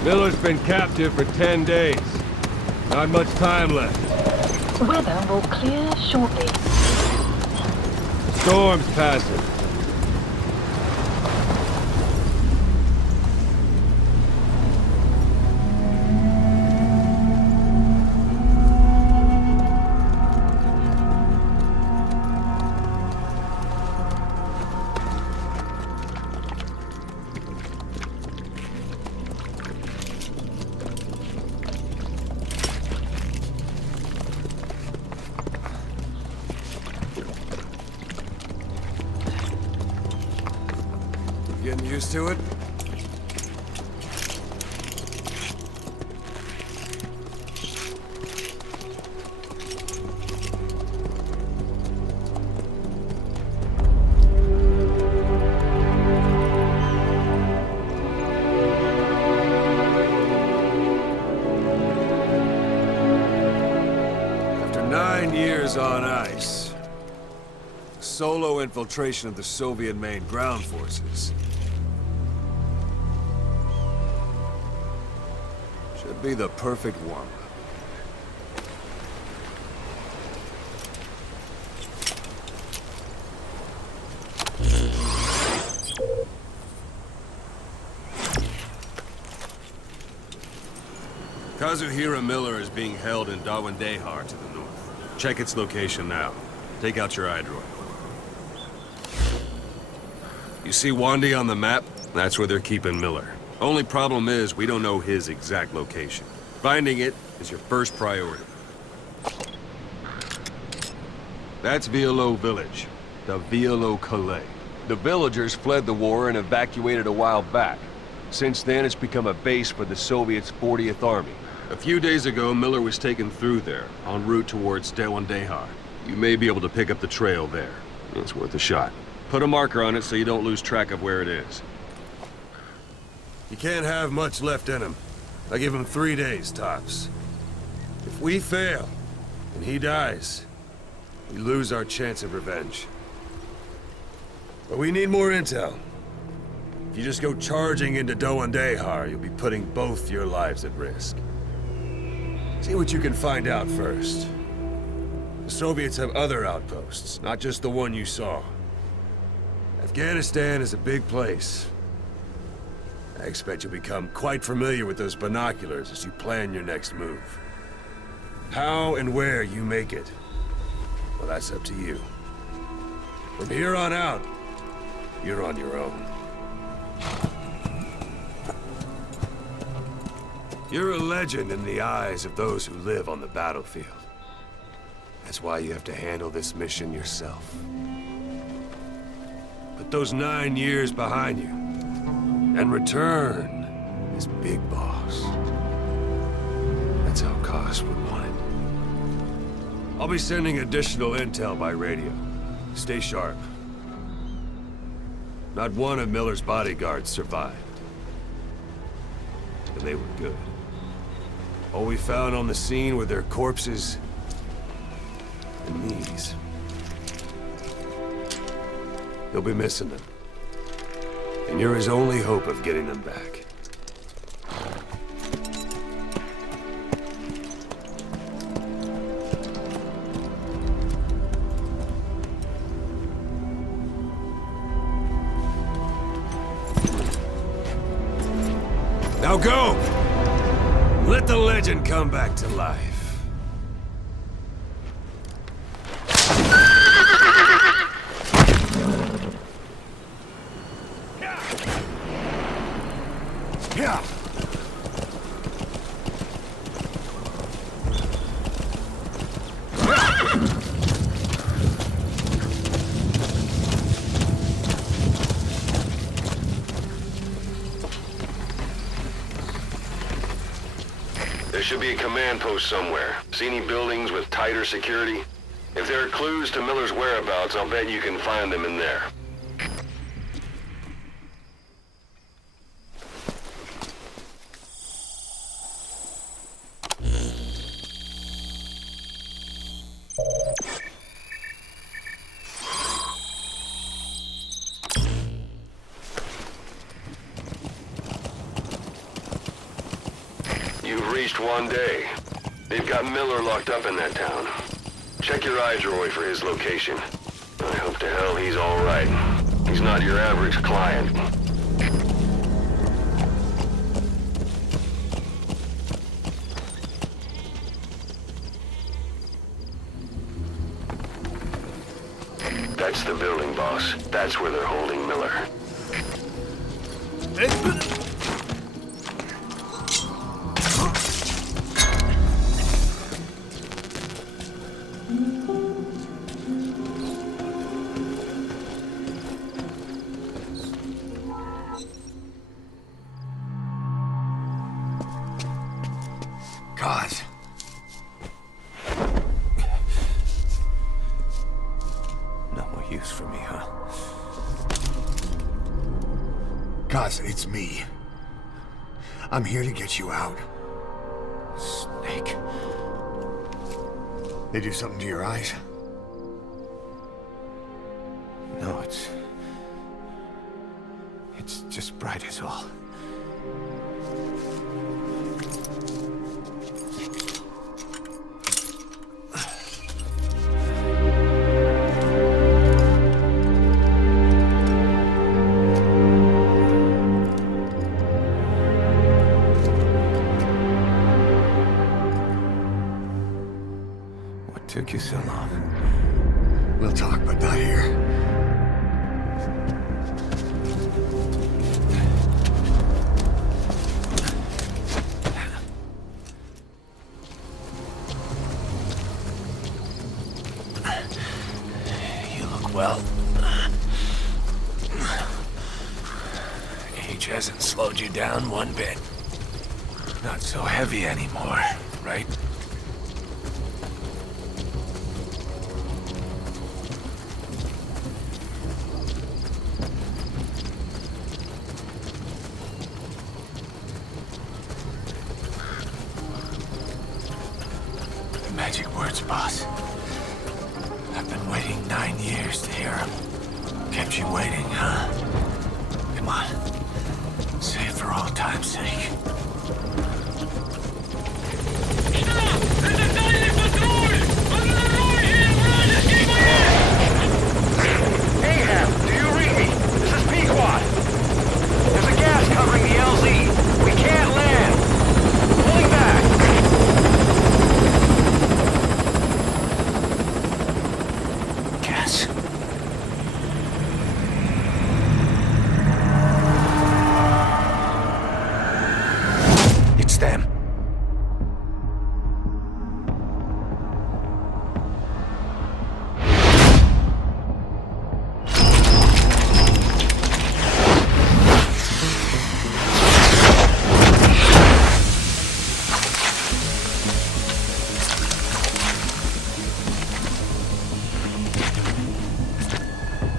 Miller's been captive for 10 days. Not much time left. Weather will clear shortly. Storm's passing. Getting used to it? is on ice. Solo infiltration of the Soviet main ground forces. Should be the perfect warm-up. Kazuhira Miller is being held in Dawandehar to the north. Check its location now. Take out your iDroid. You see Wandy on the map? That's where they're keeping Miller. Only problem is, we don't know his exact location. Finding it is your first priority. That's Violo Village, the Violo Calais. The villagers fled the war and evacuated a while back. Since then, it's become a base for the Soviets' 40th Army. A few days ago, Miller was taken through there, en route towards Dawandehar. You may be able to pick up the trail there. It's worth a shot. Put a marker on it so you don't lose track of where it is. You can't have much left in him. I give him 3 days, tops. If we fail, and he dies, we lose our chance of revenge. But we need more intel. If you just go charging into Dawandehar, you'll be putting both your lives at risk. See what you can find out first. The Soviets have other outposts, not just the one you saw. Afghanistan is a big place. I expect you'll become quite familiar with those binoculars as you plan your next move. How and where you make it, well, that's up to you. From here on out, you're on your own. You're a legend in the eyes of those who live on the battlefield. That's why you have to handle this mission yourself. Put those 9 years behind you, and return as Big Boss. That's how Koss would want it. I'll be sending additional intel by radio. Stay sharp. Not one of Miller's bodyguards survived. And they were good. All we found on the scene were their corpses and knees. They'll be missing them. And you're his only hope of getting them back. Now go! Let the legend come back to life. There should be a command post somewhere. See any buildings with tighter security? If there are clues to Miller's whereabouts, I'll bet you can find them in there. You've reached one day. They've got Miller locked up in that town. Check your iDroid for his location. I hope to hell he's all right. He's not your average client. That's the building, boss. That's where they're holding Miller. God. No more use for me, huh? Kaz, it's me. I'm here to get you out. Snake. They do something to your eyes? No, it's just bright as all. What took you so long? We'll talk, but not here. Well, age hasn't slowed you down one bit. Not so heavy anymore, right? The magic words, boss. I've been waiting 9 years to hear him. Kept you waiting, huh? Come on. Say it for all time's sake. Ahab, do you read me? This is Pequod. There's a gas covering the LZ. We can't land. Pulling back. Gas. It's them.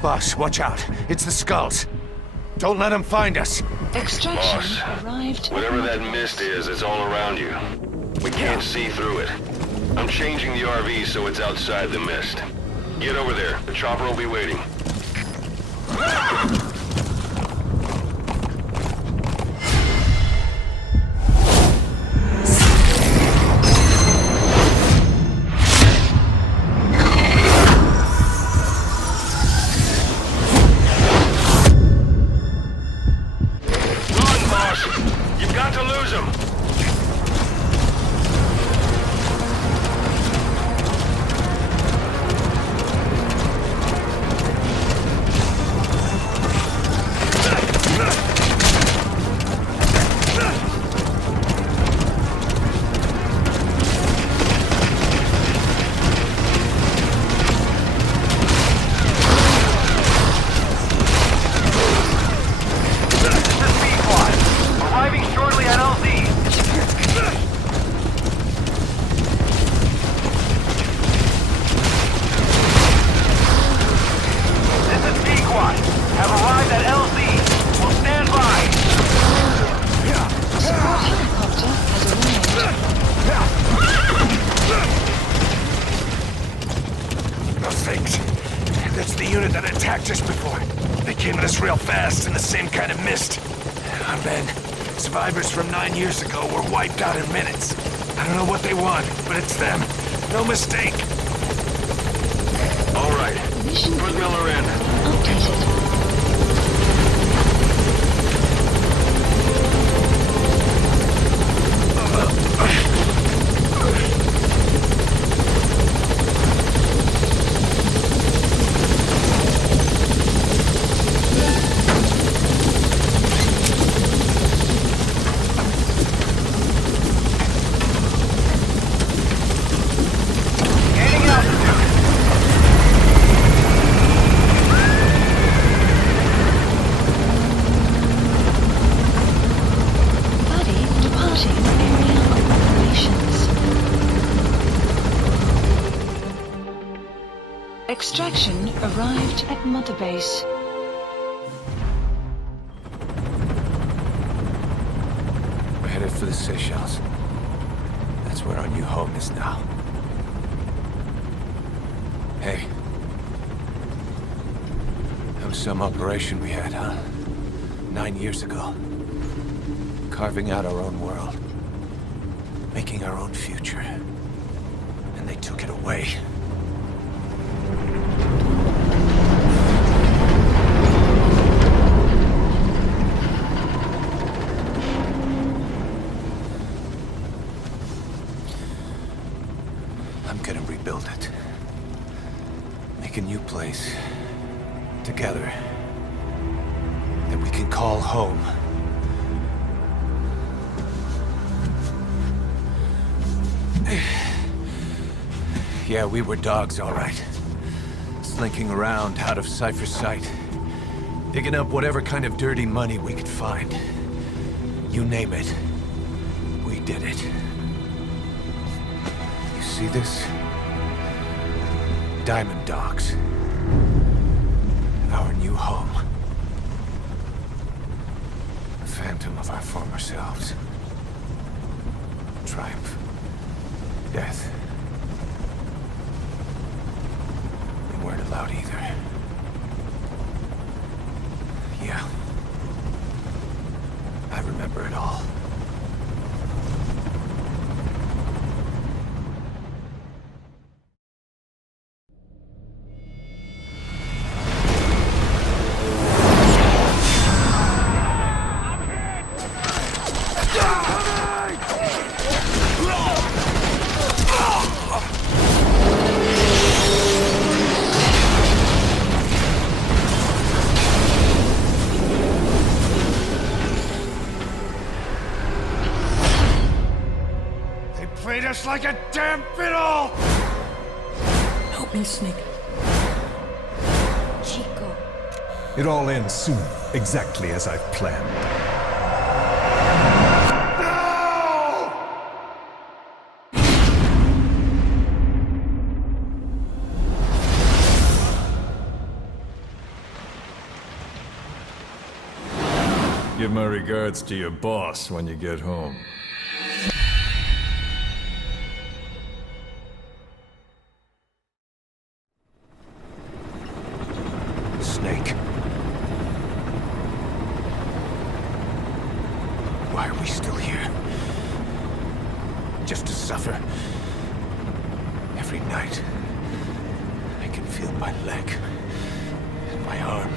Boss, watch out. It's the skulls. Don't let them find us. Extraction arrived. Whatever that mist is, it's all around you. We can't see through it. I'm changing the RV so it's outside the mist. Get over there. The chopper will be waiting. Just before. They came at us real fast in the same kind of mist. Our men, survivors from 9 years ago, were wiped out in minutes. I don't know what they want, but it's them. No mistake. All right. Put Miller in. Updated. Extraction arrived at Mother Base. We're headed for the Seychelles. That's where our new home is now. Hey. That was some operation we had, huh? 9 years ago. Carving out our own world. Making our own future. And they took it away. I'm gonna rebuild it. Make a new place. Together. That we can call home. Yeah, we were dogs, all right. Slinking around out of Cypher's sight. Digging up whatever kind of dirty money we could find. You name it. We did it. You see this? Diamond Dogs. Our new home. A phantom of our former selves. Triumph. Death. We weren't allowed either. Yeah. I remember it all. Just like a damn fiddle! Help me, Snake. Chico. It all ends soon, exactly as I've planned. Give my regards to your boss when you get home. Snake. Why are we still here? Just to suffer? Every night, I can feel my leg, and my arm,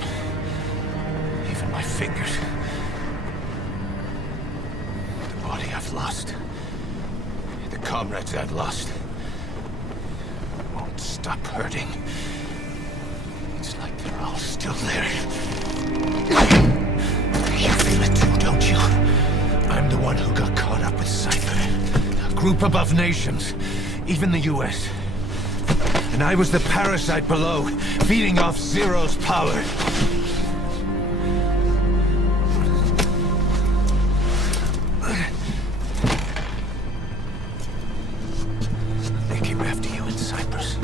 even my fingers. The body I've lost, the comrades I've lost, won't stop hurting. It's like they're all still there. You feel it too, don't you? I'm the one who got caught up with Cypher. A group above nations, even the US. And I was the parasite below, feeding off Zero's power. They came after you in Cyprus.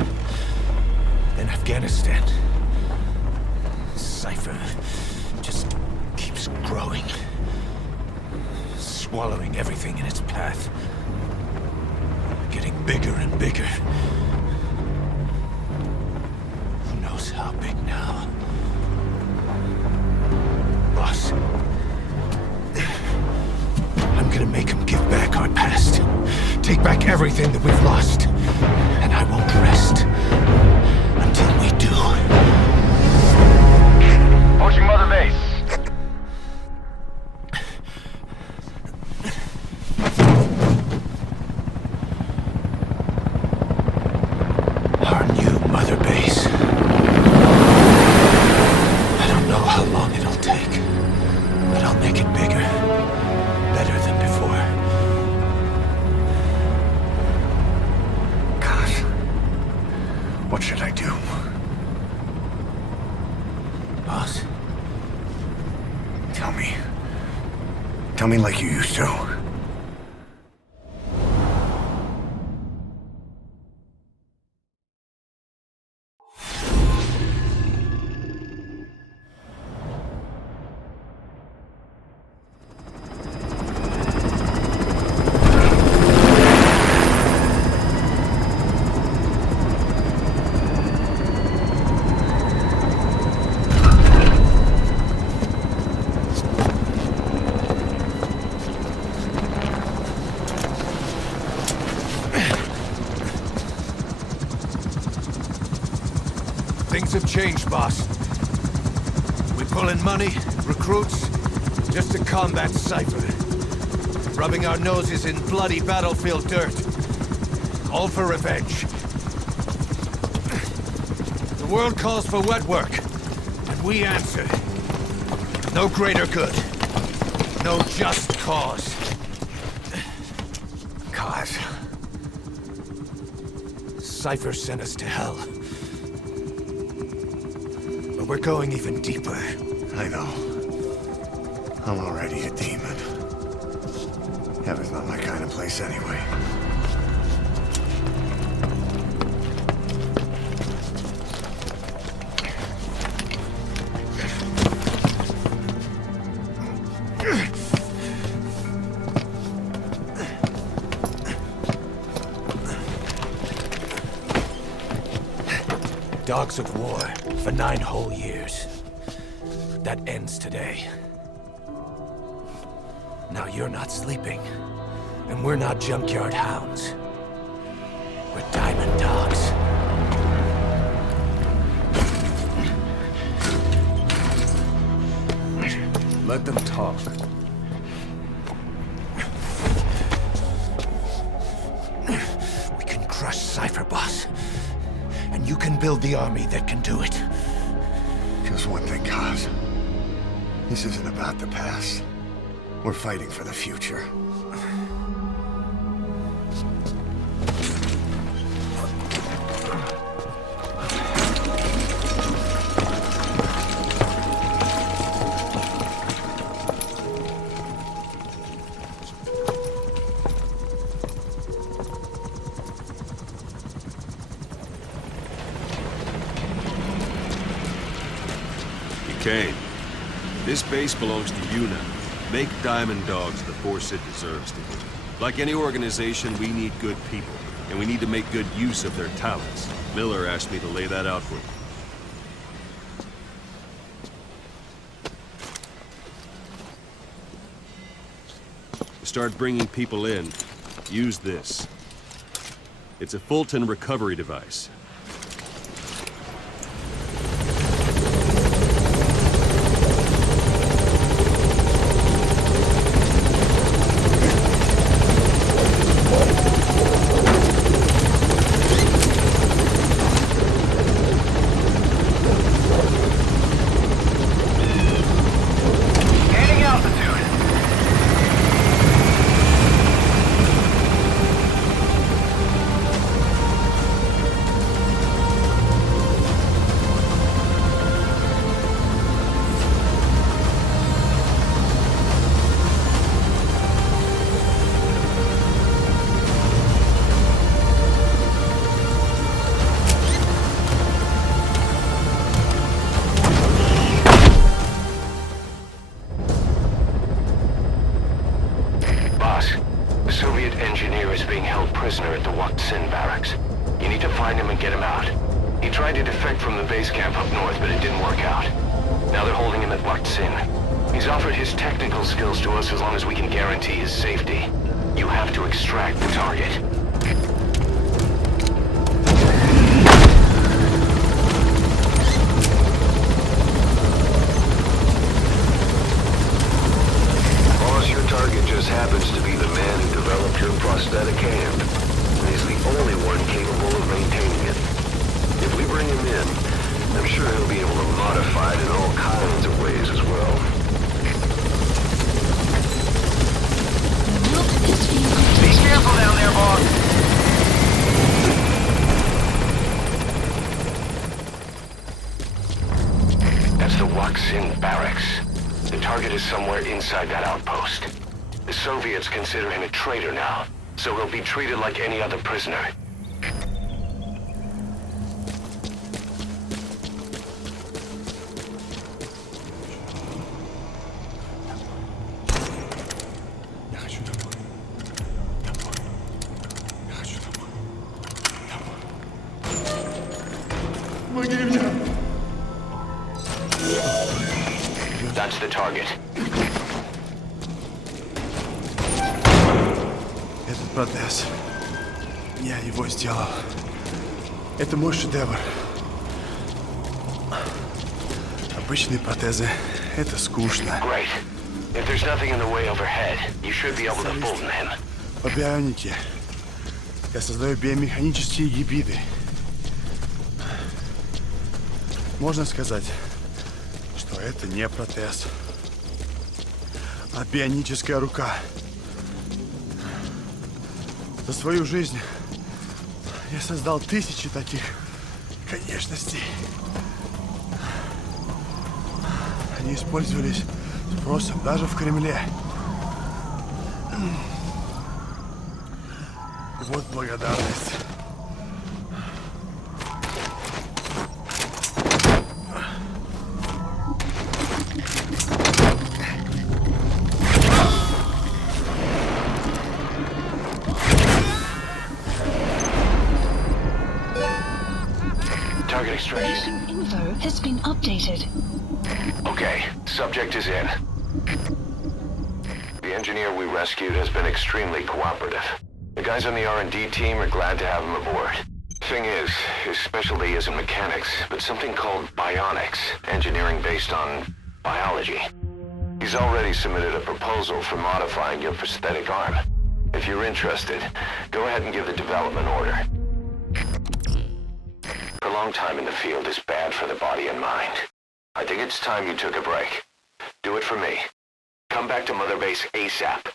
Then Afghanistan. Cypher just keeps growing. Swallowing everything in its path. Getting bigger and bigger. Who knows how big now? Boss. I'm gonna make him give back our past. Take back everything that we've lost. And I won't rest until we do. Approaching Mother Base. Our new Mother Base. I don't know how long it'll take, but I'll make it bigger. Better than before. God. What should I do? Boss? Tell me. Tell me like you used to. have changed, boss. We pull in money, recruits, just to combat Cypher. Rubbing our noses in bloody battlefield dirt. All for revenge. The world calls for wet work, and we answer. No greater good. No just cause. Cause. Cypher sent us to hell. But we're going even deeper. I know. I'm already a demon. Heaven's not my kind of place anyway. Dogs of war for 9 whole years. That ends today. Now you're not sleeping, and we're not junkyard hounds. We're diamond dogs. Let them talk. We can crush Cypher, boss. And you can build the army that can do it. Just one thing, Kaz. This isn't about the past. We're fighting for the future. Kane, this base belongs to you now. Make Diamond Dogs the force it deserves to be. Like any organization, we need good people, and we need to make good use of their talents. Miller asked me to lay that out for you. To start bringing people in, use this. It's a Fulton recovery device. Consider him a traitor now, so he'll be treated like any other prisoner. That's the target. Протез. Я его сделал. Это мой шедевр. Обычные протезы — это скучно. Great. If there's nothing in the way overhead, you should be able to fold them. По бионике. Я создаю биомеханические гибриды. Можно сказать, что это не протез, а бионическая рука. За свою жизнь я создал тысячи таких конечностей. Они использовались спросом даже в Кремле. Вот благодарность. Target extraction. Mission info has been updated. Okay, subject is in. The engineer we rescued has been extremely cooperative. The guys on the R&D team are glad to have him aboard. Thing is, his specialty isn't mechanics, but something called bionics, engineering based on biology. He's already submitted a proposal for modifying your prosthetic arm. If you're interested, go ahead and give the development order. Prolonged time in the field is bad for the body and mind. I think it's time you took a break. Do it for me. Come back to Mother Base ASAP.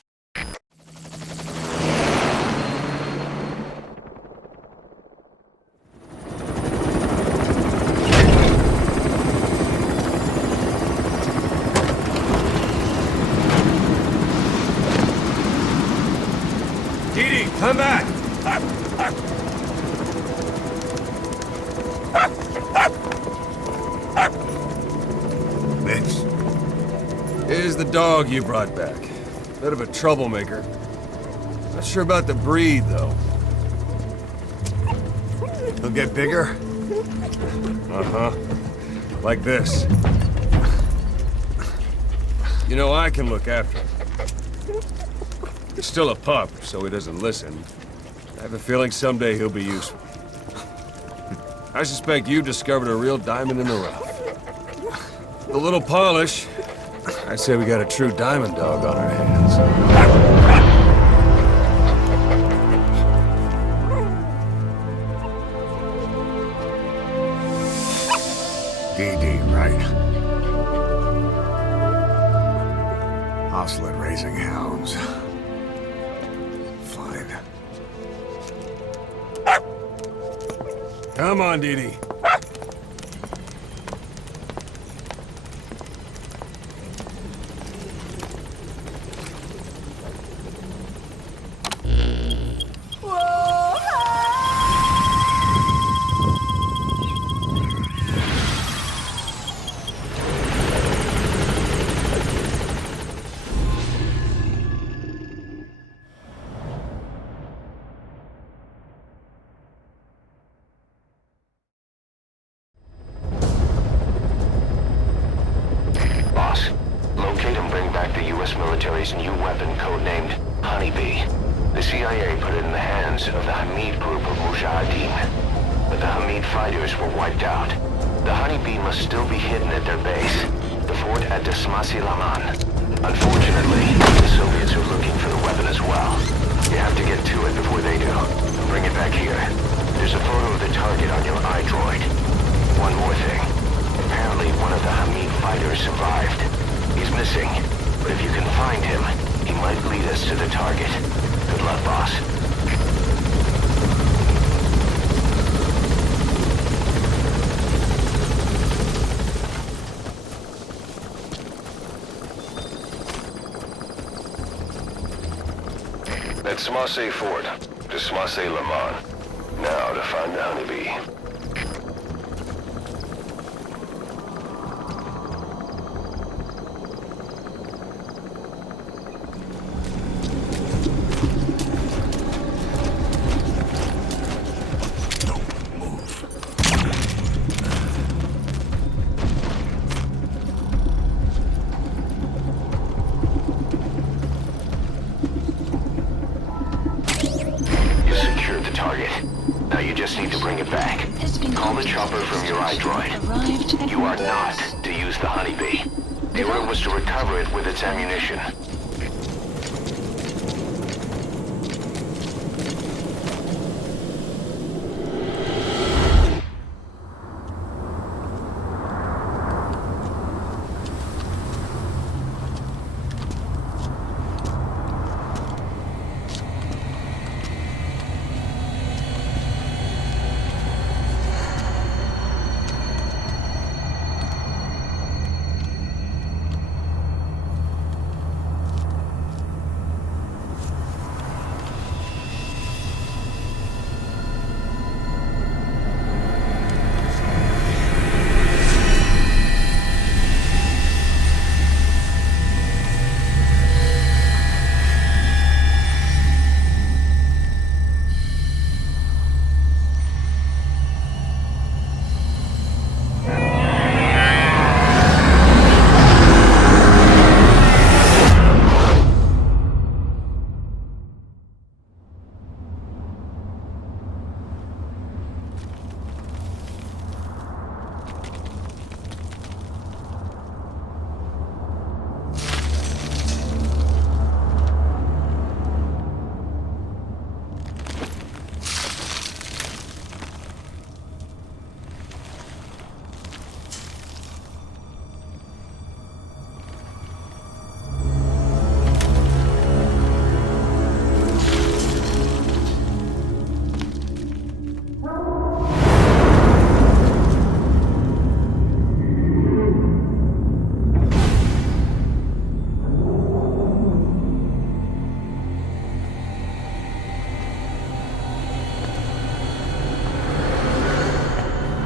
Didi, come back! This is the dog you brought back. Bit of a troublemaker. Not sure about the breed, though. He'll get bigger? Uh-huh. Like this. You know, I can look after him. He's still a pup, so he doesn't listen. I have a feeling someday he'll be useful. I suspect you discovered a real diamond in the rough. With a little polish, I'd say we got a true diamond dog on our hands. Didi, right? Hostile at raising hounds. Fine. Come on, Didi. Locate and bring back the U.S. military's new weapon codenamed Honeybee. The CIA put it in the hands of the Hamid group of Mujahideen, but the Hamid fighters were wiped out. The Honeybee must still be hidden at their base, the fort at Desmasi Laman. Unfortunately, the Soviets are looking for the weapon as well. You have to get to it before they do. Bring it back here. There's a photo of the target on your iDroid. One more thing. Apparently one of the Hamid fighters survived. He's missing, but if you can find him, he might lead us to the target. Good luck, boss. That's Smasse Fort, to Smasse Laman. Now to find the Honeybee. you just need to bring it back. Call the chopper from your iDroid. You are not to use the honeybee. The order was to recover it with its ammunition.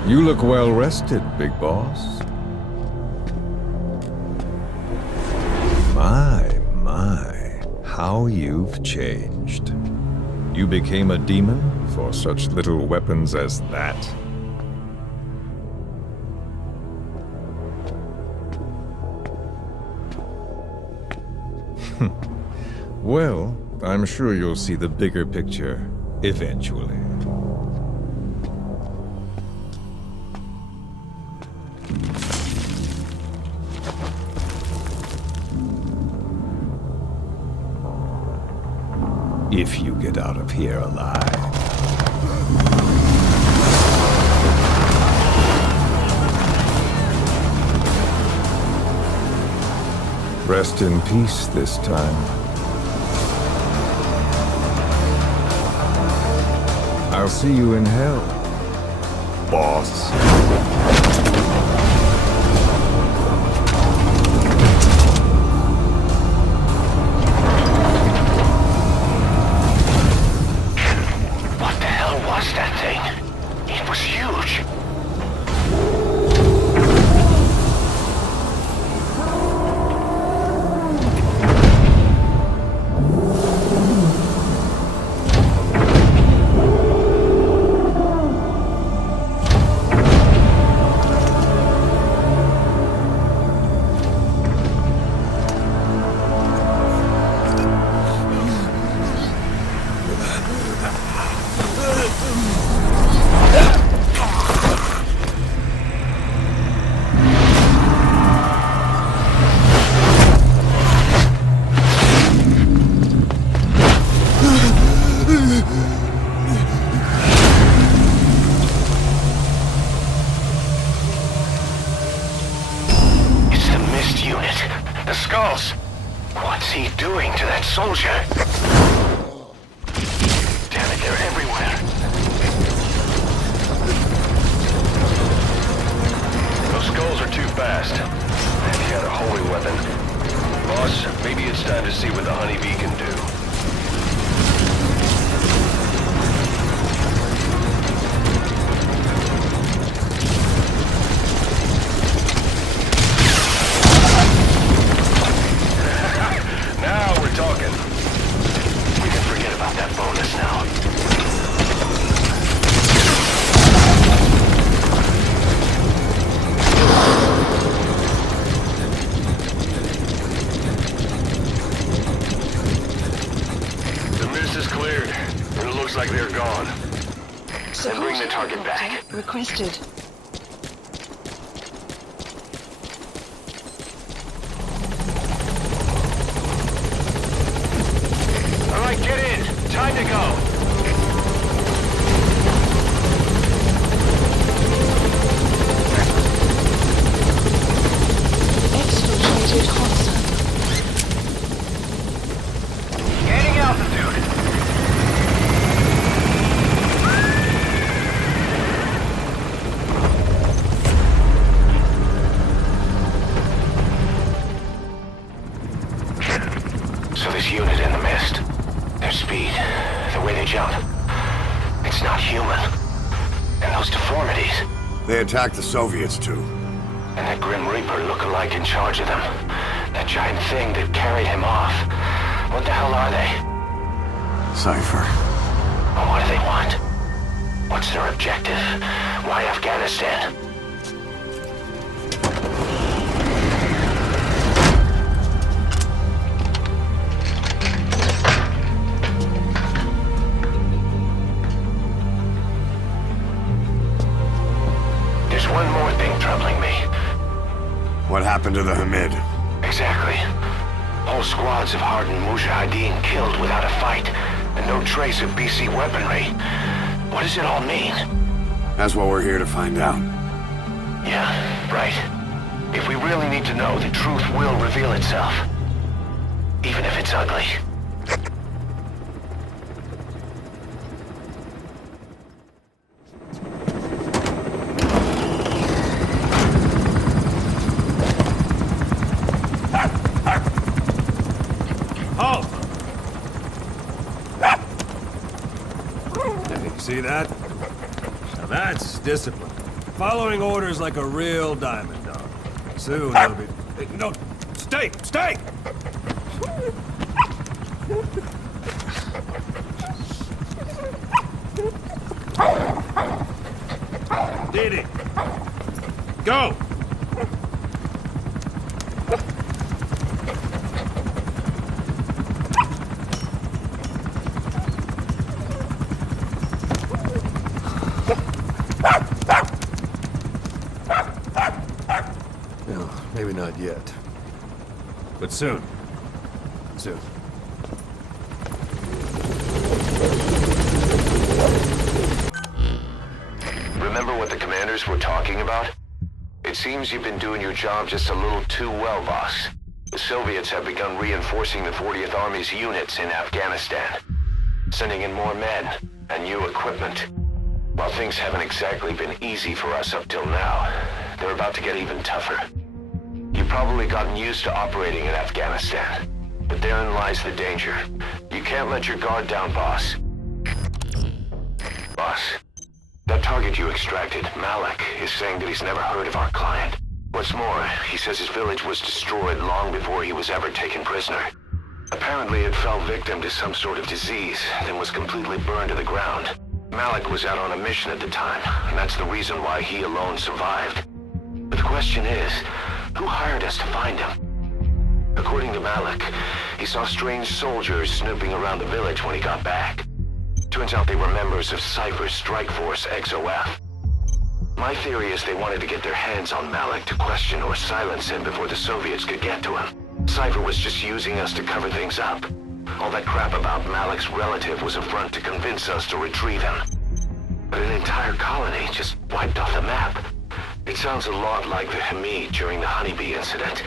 You look well rested, big boss. My, how you've changed. You became a demon for such little weapons as that? Well, I'm sure you'll see the bigger picture eventually. If you get out of here alive. Rest in peace this time. I'll see you in hell, boss. Then bring the target back. Requested. All right, get in. Time to go. Exfiltrated hot zone. Gaining altitude. So this unit in the mist, their speed, the way they jump, it's not human. And those deformities. They attacked the Soviets too. And that Grim Reaper look-alike in charge of them. That giant thing that carried him off. What the hell are they? Cypher. Well, what do they want? What's their objective? Why Afghanistan? There's one more thing troubling me. What happened to the Hamid? Exactly. Whole squads of hardened mujahideen killed without a fight, and no trace of BC weaponry. What does it all mean? That's what we're here to find out. Yeah, right. If we really need to know, the truth will reveal itself. Even if it's ugly. See that? Now that's discipline. Following orders like a real diamond dog. Soon it'll be... Hey, no, stay! Stay! Didi! Go! No, maybe not yet. But soon. Soon. Remember what the commanders were talking about? It seems you've been doing your job just a little too well, boss. The Soviets have begun reinforcing the 40th Army's units in Afghanistan, sending in more men and new equipment. While things haven't exactly been easy for us up till now, they're about to get even tougher. You've probably gotten used to operating in Afghanistan, but therein lies the danger. You can't let your guard down, boss. Boss, that target you extracted, Malik, is saying that he's never heard of our client. What's more, he says his village was destroyed long before he was ever taken prisoner. Apparently it fell victim to some sort of disease, then was completely burned to the ground. Malik was out on a mission at the time, and that's the reason why he alone survived. But the question is, who hired us to find him? According to Malik, he saw strange soldiers snooping around the village when he got back. Turns out they were members of Cypher's strike force, XOF. My theory is they wanted to get their hands on Malik to question or silence him before the Soviets could get to him. Cypher was just using us to cover things up. All that crap about Malik's relative was a front to convince us to retrieve him. But an entire colony just wiped off the map. It sounds a lot like the Hamid during the honeybee incident.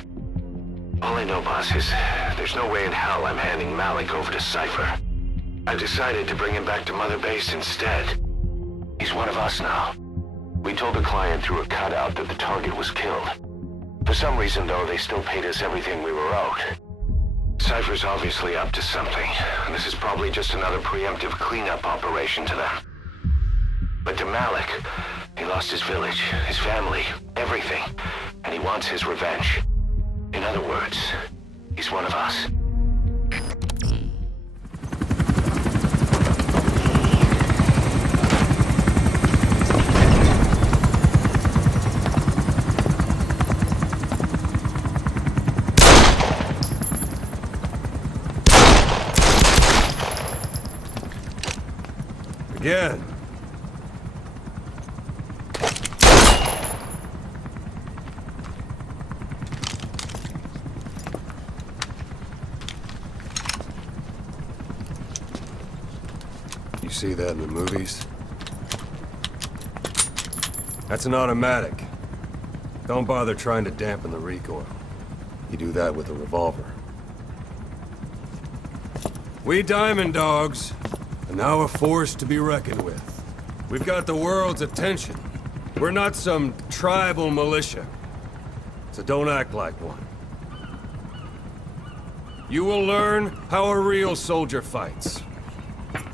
All I know, boss, is there's no way in hell I'm handing Malik over to Cypher. I decided to bring him back to Mother Base instead. He's one of us now. We told the client through a cutout that the target was killed. For some reason, though, they still paid us everything we were owed. Cypher's obviously up to something, and this is probably just another preemptive cleanup operation to them. But to Malik, he lost his village, his family, everything, and he wants his revenge. In other words, he's one of us. Again. You see that in the movies? That's an automatic. Don't bother trying to dampen the recoil. You do that with a revolver. We Diamond Dogs are now a force to be reckoned with. We've got the world's attention. We're not some tribal militia, so don't act like one. You will learn how a real soldier fights.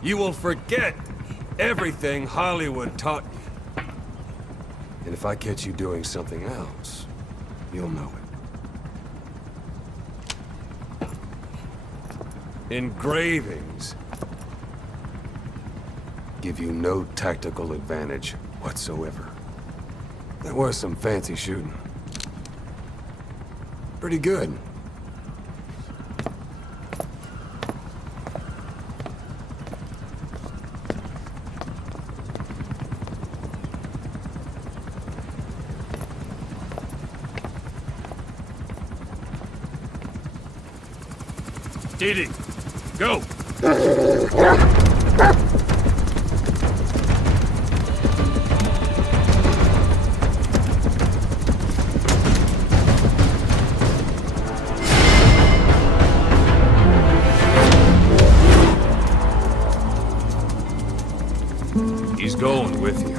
You will forget everything Hollywood taught you. And if I catch you doing something else, you'll know it. Engravings give you no tactical advantage whatsoever. That was some fancy shooting. Pretty good. Didi, go! He's going with you.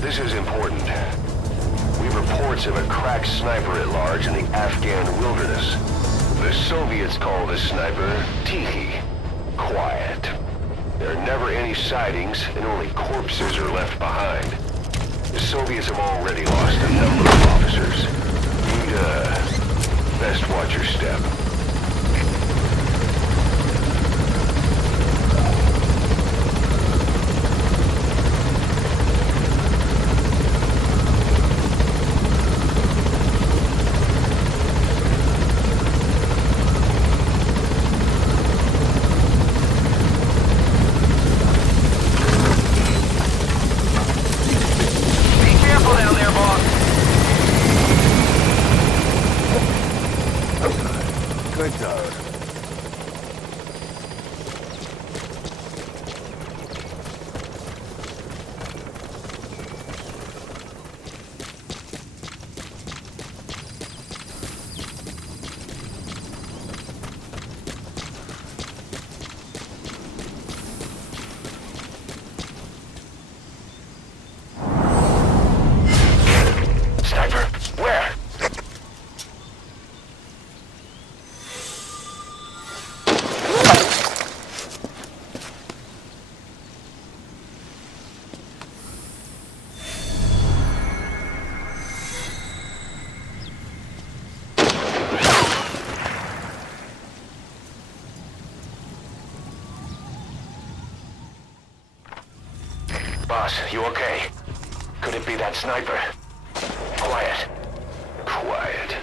This is important. We have reports of a crack sniper at large in the Afghan wilderness. The Soviets call this sniper Tihi, quiet. There are never any sightings, and only corpses are left behind. The Soviets have already lost a number of officers. You'd, best watch your step. Boss, you okay? Could it be that sniper? Quiet. Quiet.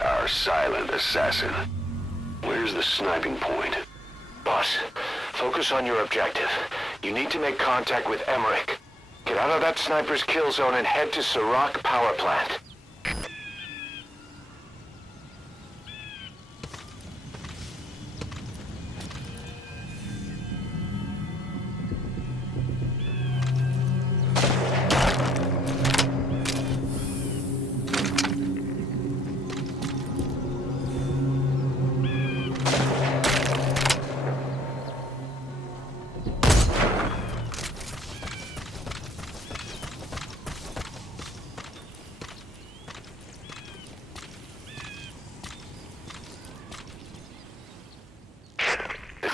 Our silent assassin. Where's the sniping point? Boss, focus on your objective. You need to make contact with Emmerich. Get out of that sniper's kill zone and head to Serac power plant.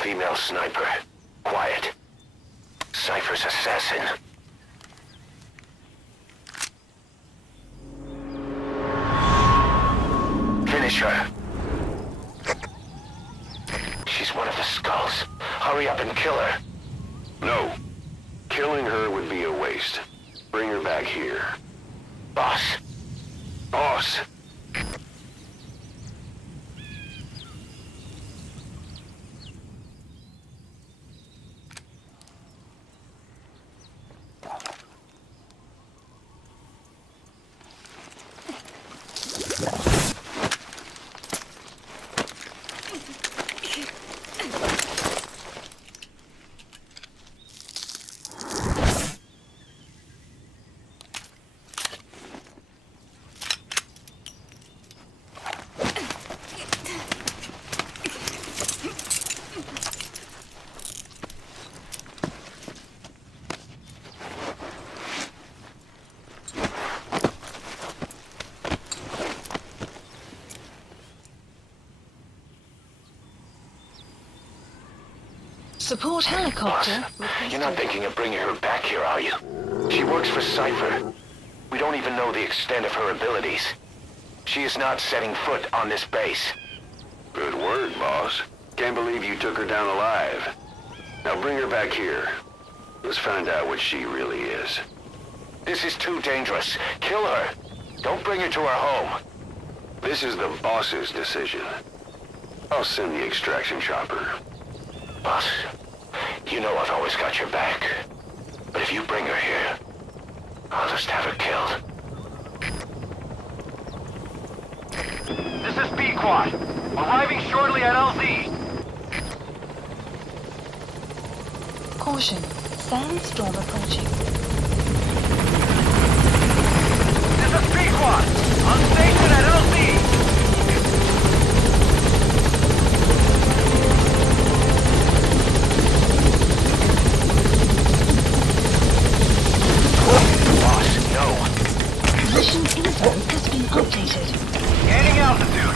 Female sniper. Quiet. Cypher's assassin. Finish her. She's one of the skulls. hurry up and kill her. No. Killing her would be a waste. Bring her back here. Boss. Boss. Support helicopter. You're not thinking of bringing her back here, are you? She works for Cypher. We don't even know the extent of her abilities. She is not setting foot on this base. Good word, boss. Can't believe you took her down alive. Now bring her back here. Let's find out what she really is. This is too dangerous. Kill her. Don't bring her to our home. This is the boss's decision. I'll send the extraction chopper. Boss, you know I've always got your back. But if you bring her here, I'll just have her killed. This is B-Quad. Arriving shortly at LZ. Caution. Sandstorm approaching. This is B-Quad. On station at LZ. Position info has been updated. Gaining altitude.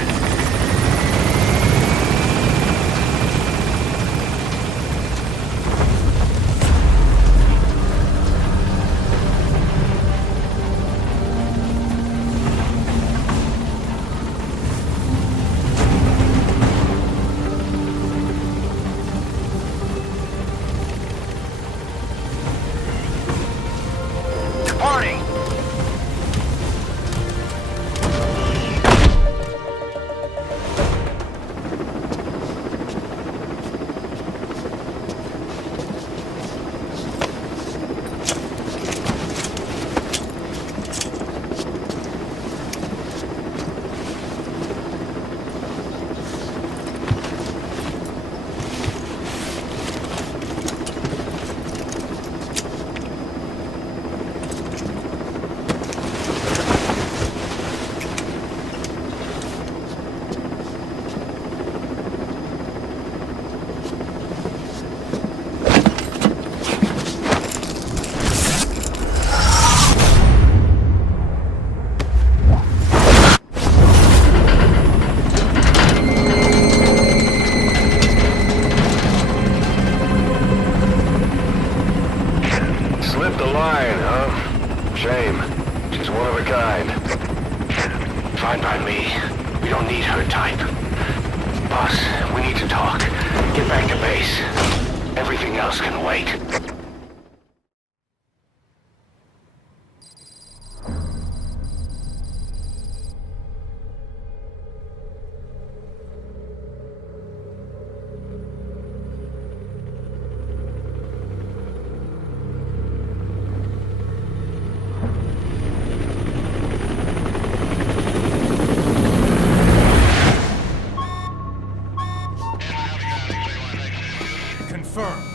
Departing. Fine by me. We don't need her type. Boss, we need to talk. Get back to base. Everything else can wait.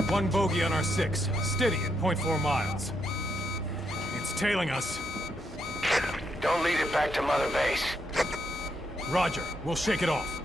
One bogey on our 6, steady at 0.4 miles. It's tailing us. Don't lead it back to Mother Base. Roger, we'll shake it off.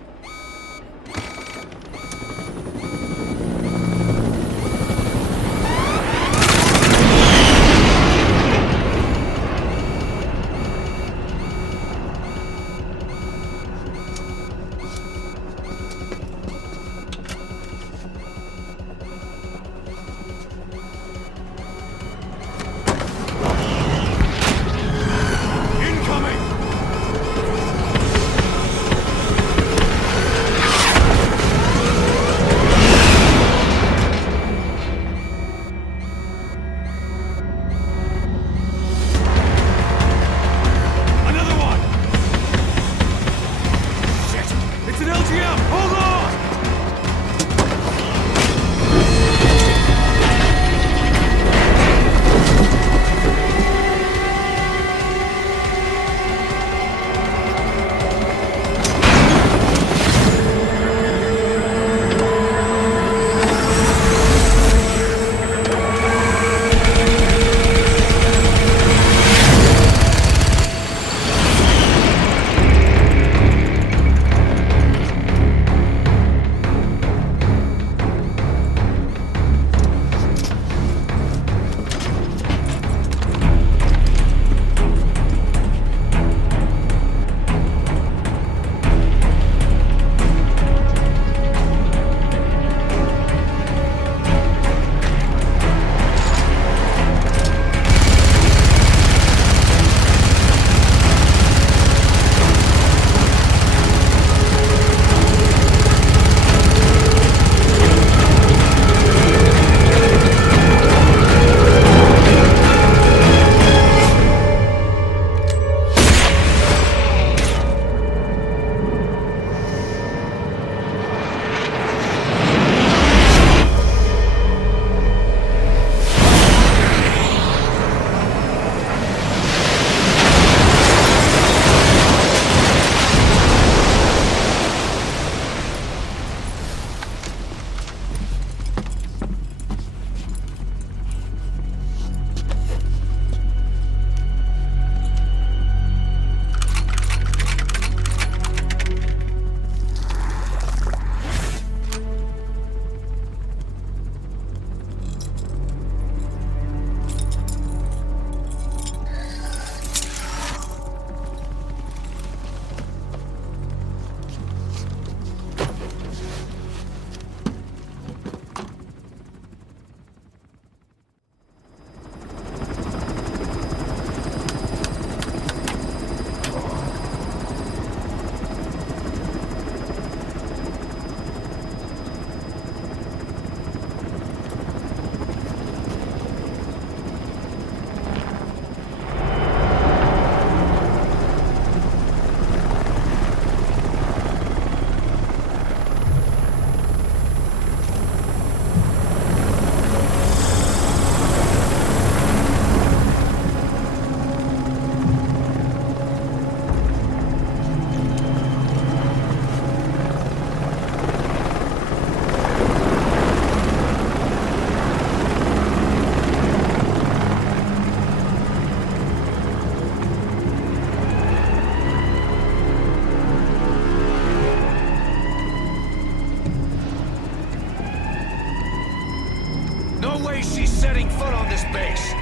day she's setting foot on this base.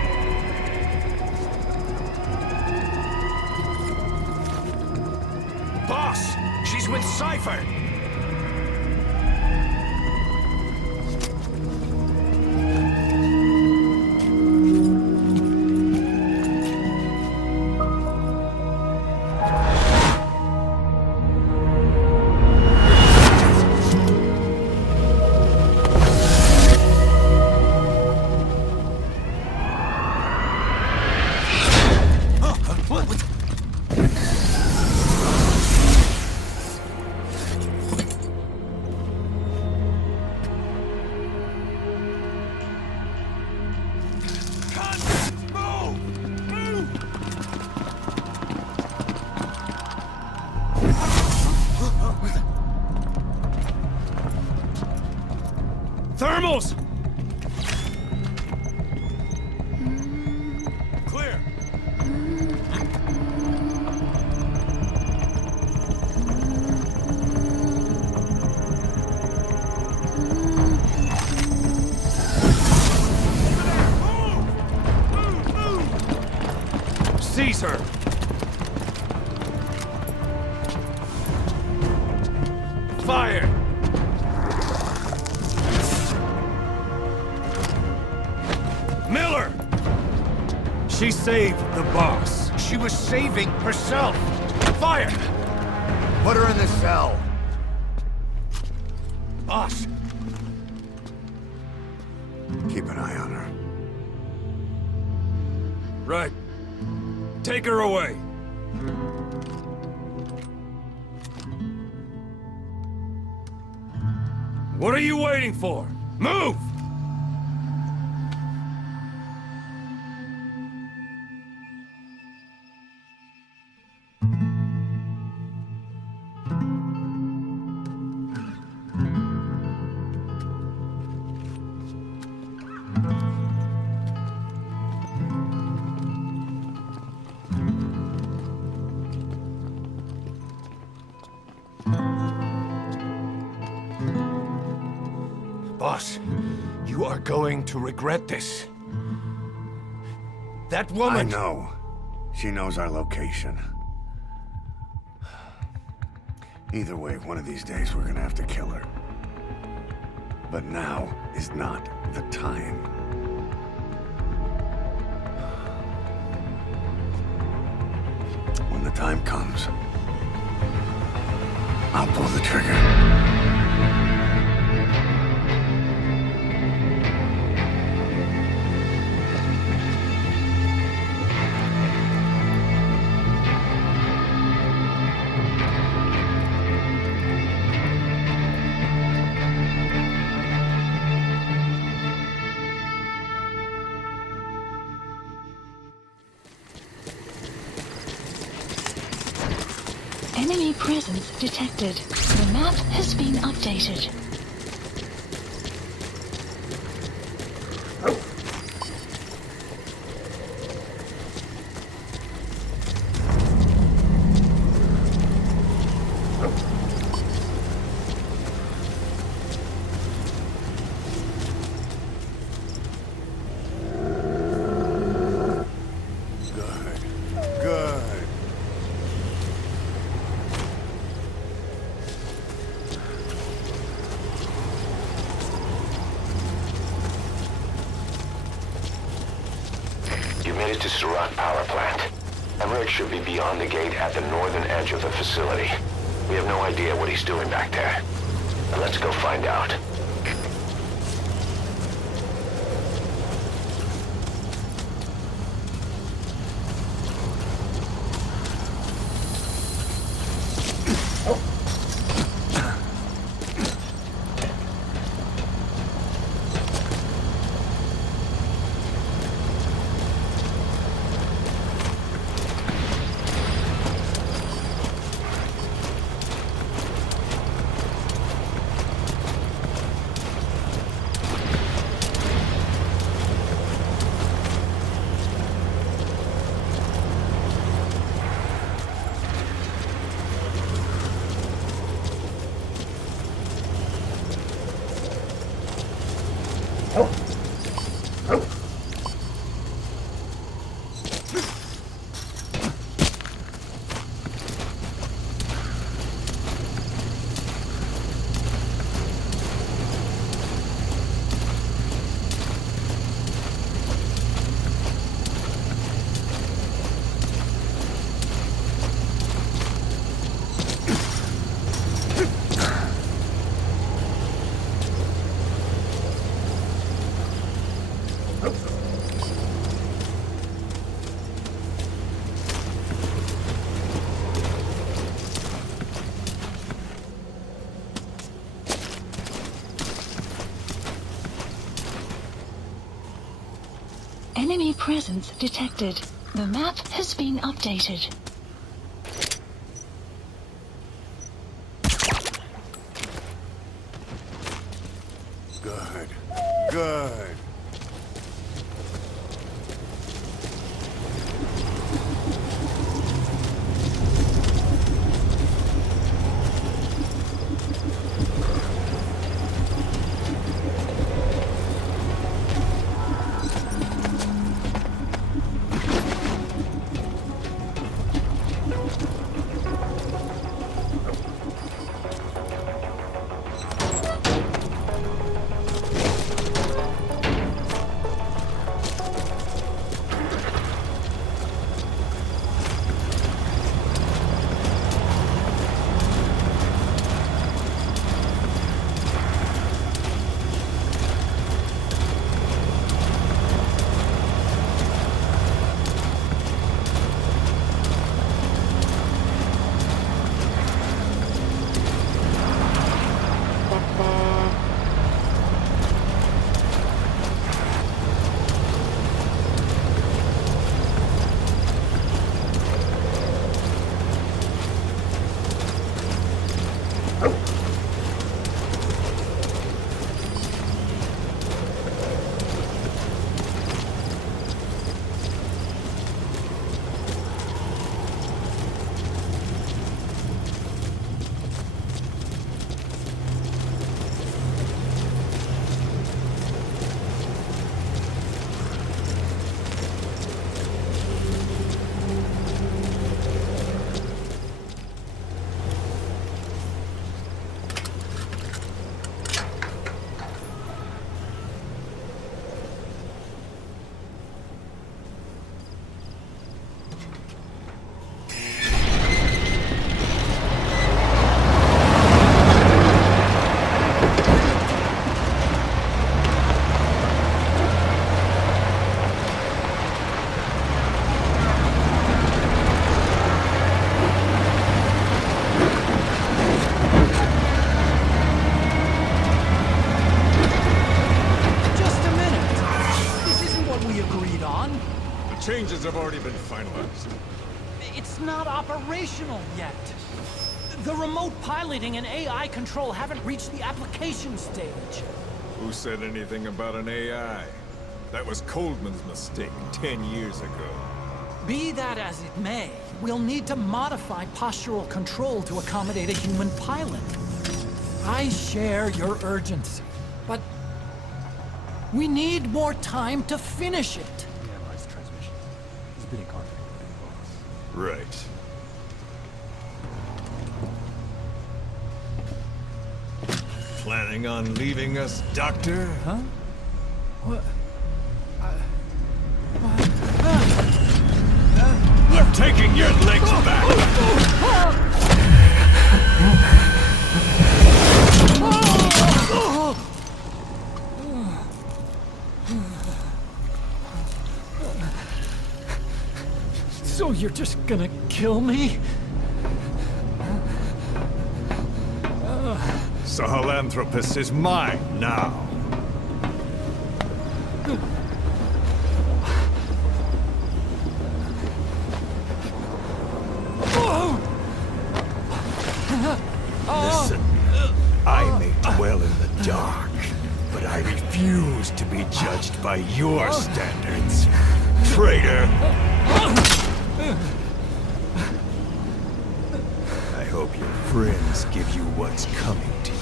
Boss, she's with Cypher. Thermals! Clear. Seize her. Fire. Miller! She saved the boss. She was saving herself. Fire! Put her in the cell. Boss. Keep an eye on her. Right. Take her away. What are you waiting for? Move! Boss, you are going to regret this. That woman... I know. She knows our location. Either way, one of these days we're gonna have to kill her. But now is not the time. When the time comes, I'll pull the trigger. Enemy presence detected. The map has been updated. Should be beyond the gate at the northern edge of the facility. We have no idea what he's doing back there. Now let's go find out. Enemy presence detected. The map has been updated. Good. Good. Changes have already been finalized. It's not operational yet. The remote piloting and AI control haven't reached the application stage. Who said anything about an AI? That was Coldman's mistake 10 years ago. Be that as it may, we'll need to modify postural control to accommodate a human pilot. I share your urgency, but we need more time to finish it. Right. Planning on leaving us, Doctor? Huh? What? I'm taking your legs back! So you're just gonna kill me? Sahelanthropus is mine now. Listen, I may dwell in the dark, but I refuse to be judged by your standards, traitor! I hope your friends give you what's coming to you.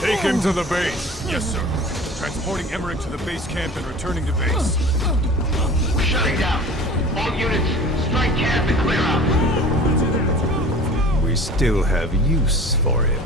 Take him to the base. Yes, sir. Transporting Emmerich to the base camp and returning to base. We're shutting down. All units, strike camp and clear out. We still have use for him.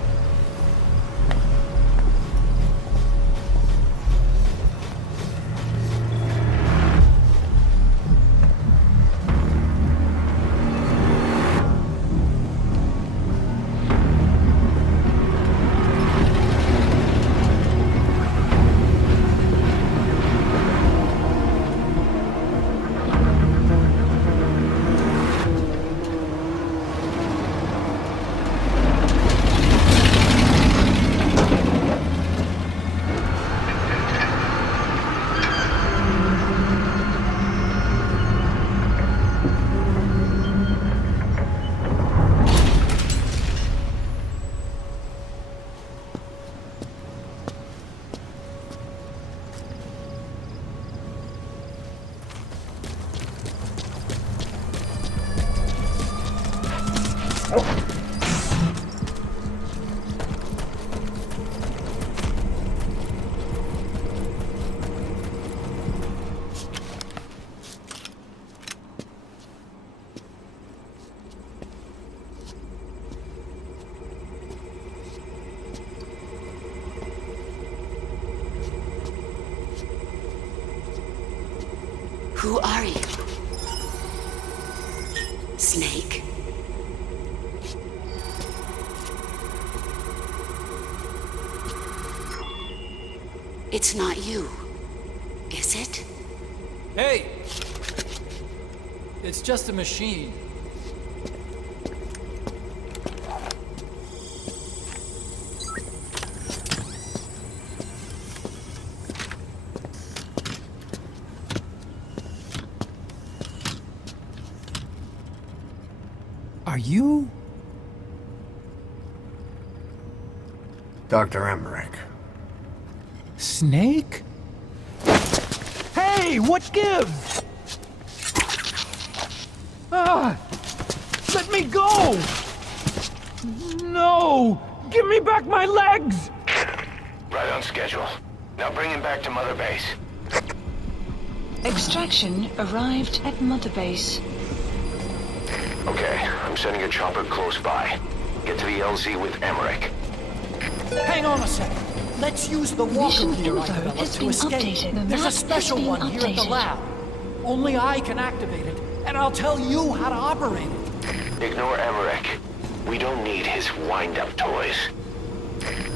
Who are you? Snake? It's not you, is it? Hey! It's just a machine. Are you? Dr. Emmerich. Snake? Hey, what gives? Ah! Let me go! No! Give me back my legs! Right on schedule. Now bring him back to Mother Base. Extraction arrived at Mother Base. Okay, I'm sending a chopper close by. Get to the LZ with Emmerich. Hang on a second. Let's use the walker gear I developed to escape. There's a special one here at the lab. Only I can activate it, and I'll tell you how to operate it. Ignore Emmerich. We don't need his wind-up toys.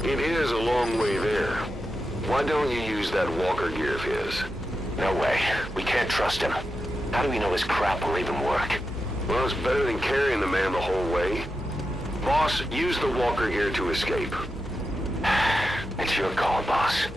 It is a long way there. Why don't you use that walker gear of his? No way. We can't trust him. How do we know his crap will even work? Well, it's better than carrying the man the whole way. Boss, use the walker gear to escape. It's your call, boss.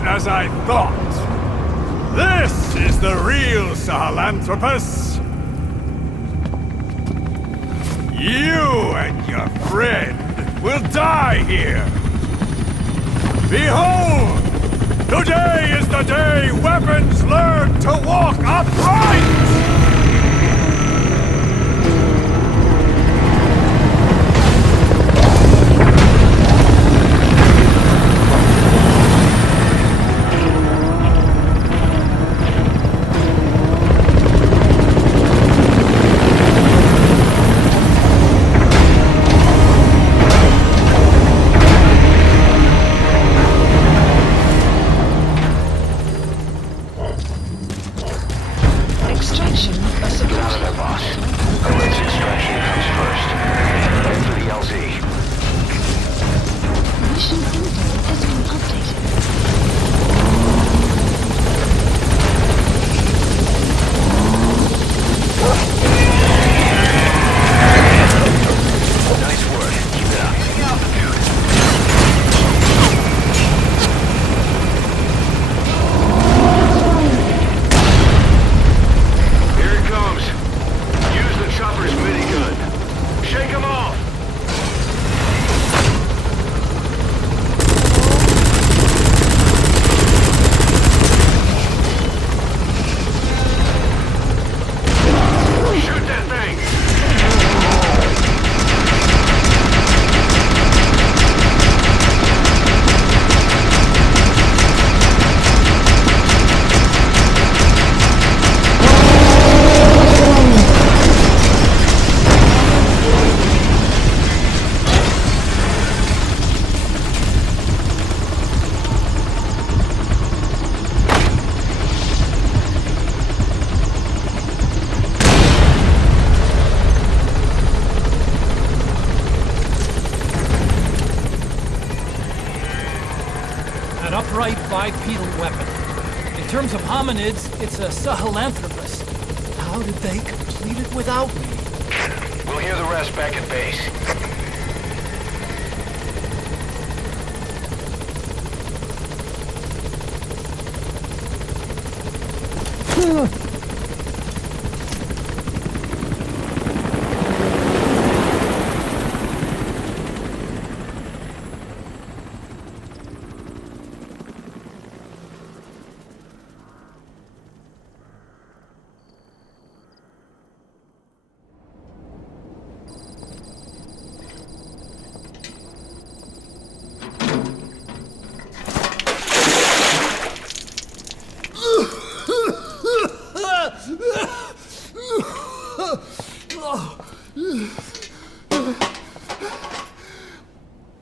As I thought. This is the real Sahelanthropus. You and your friend will die here. Behold! Today is the day weapons learn to walk upright! Chopper's bipedal weapon. In terms of hominids, it's a sahelanthropus. How did they complete it without me? We'll hear the rest back at base.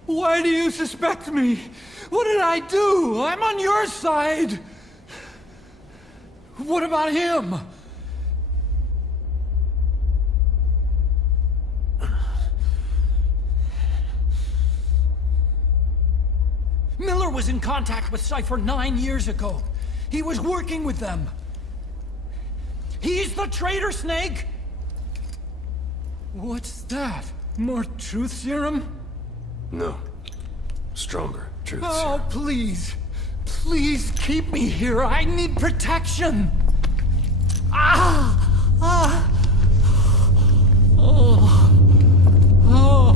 Why do you suspect me? What did I do? I'm on your side. What about him? Miller was in contact with Cypher 9 years ago. He was working with them. He's the traitor, Snake! What's that? More truth serum? No. Stronger truth Oh, serum. please. Please keep me here. I need protection. Ah! Ah! Oh. Oh.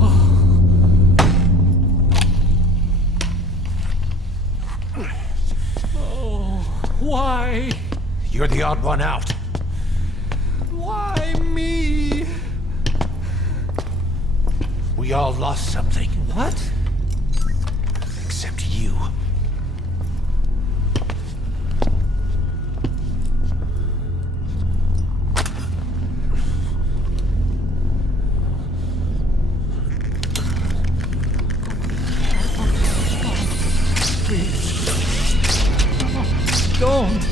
Oh. Why? You're the odd one out. Why me? We all lost something. What? Except you. Please. Don't.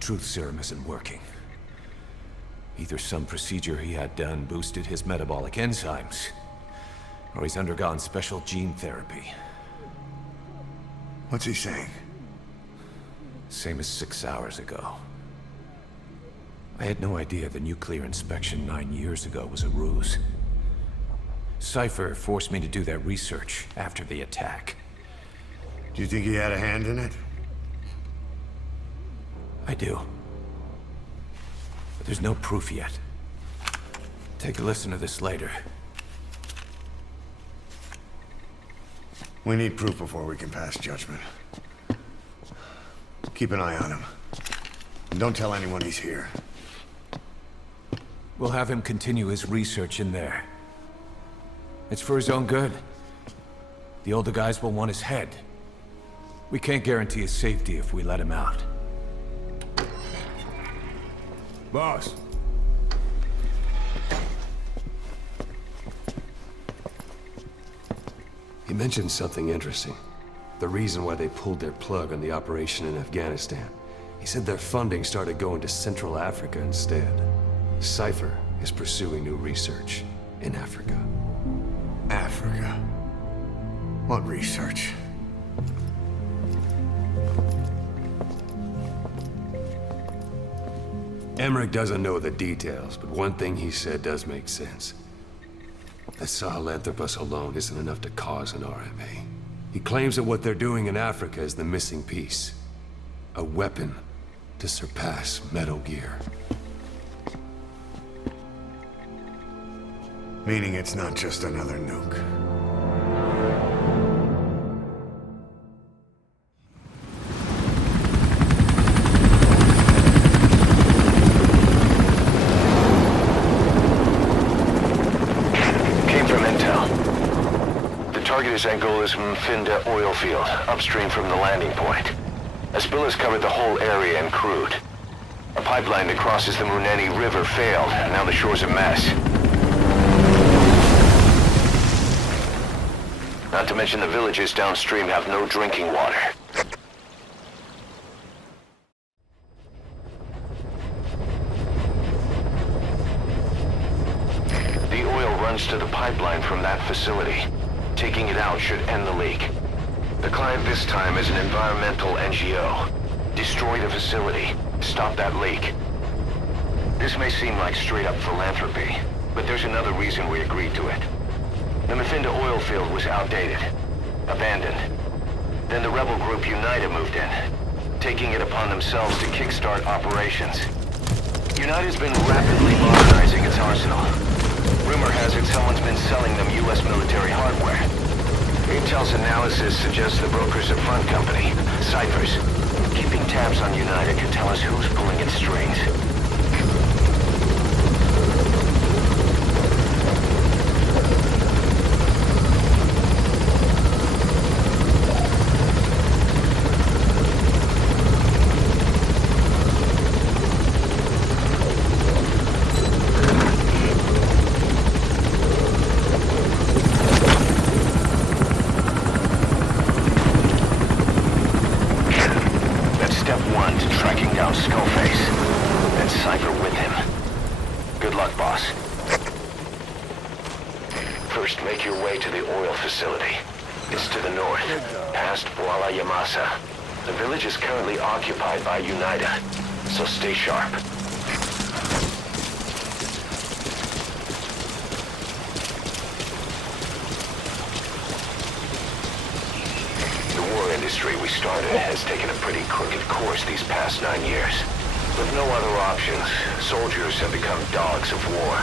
Truth serum isn't working. Either some procedure he had done boosted his metabolic enzymes, or he's undergone special gene therapy. What's he saying? Same as 6 hours ago. I had no idea the nuclear inspection 9 years ago was a ruse. Cypher forced me to do that research after the attack. Do you think he had a hand in it? I do. But there's no proof yet. Take a listen to this later. We need proof before we can pass judgment. Keep an eye on him. And don't tell anyone he's here. We'll have him continue his research in there. It's for his own good. The older guys will want his head. We can't guarantee his safety if we let him out. Boss. He mentioned something interesting. The reason why they pulled their plug on the operation in Afghanistan. He said their funding started going to Central Africa instead. Cypher is pursuing new research in Africa. Africa? What research? Emmerich doesn't know the details, but one thing he said does make sense. That Sahelanthropus alone isn't enough to cause an RMA. He claims that what they're doing in Africa is the missing piece. A weapon to surpass Metal Gear. Meaning it's not just another nuke. target is Angola's Mfinda oil field, upstream from the landing point. A spill has covered the whole area and crude. A pipeline that crosses the Muneni River failed, and now the shore's a mess. Not to mention the villages downstream have no drinking water. The oil runs to the pipeline from that facility. Taking it out should end the leak. The client this time is an environmental NGO. Destroy the facility. Stop that leak. This may seem like straight-up philanthropy, but there's another reason we agreed to it. The Mfinda oil field was outdated, abandoned. Then the rebel group UNITA moved in, taking it upon themselves to kickstart operations. UNITA's been rapidly modernizing its arsenal. Rumor has it someone's been selling them U.S. military hardware. Intel's analysis suggests the broker's a front company, Cyphers. Keeping tabs on UNITA can tell us who's pulling its strings. The village is currently occupied by UNITA, so stay sharp. The war industry we started has taken a pretty crooked course these past 9 years. With no other options, soldiers have become dogs of war,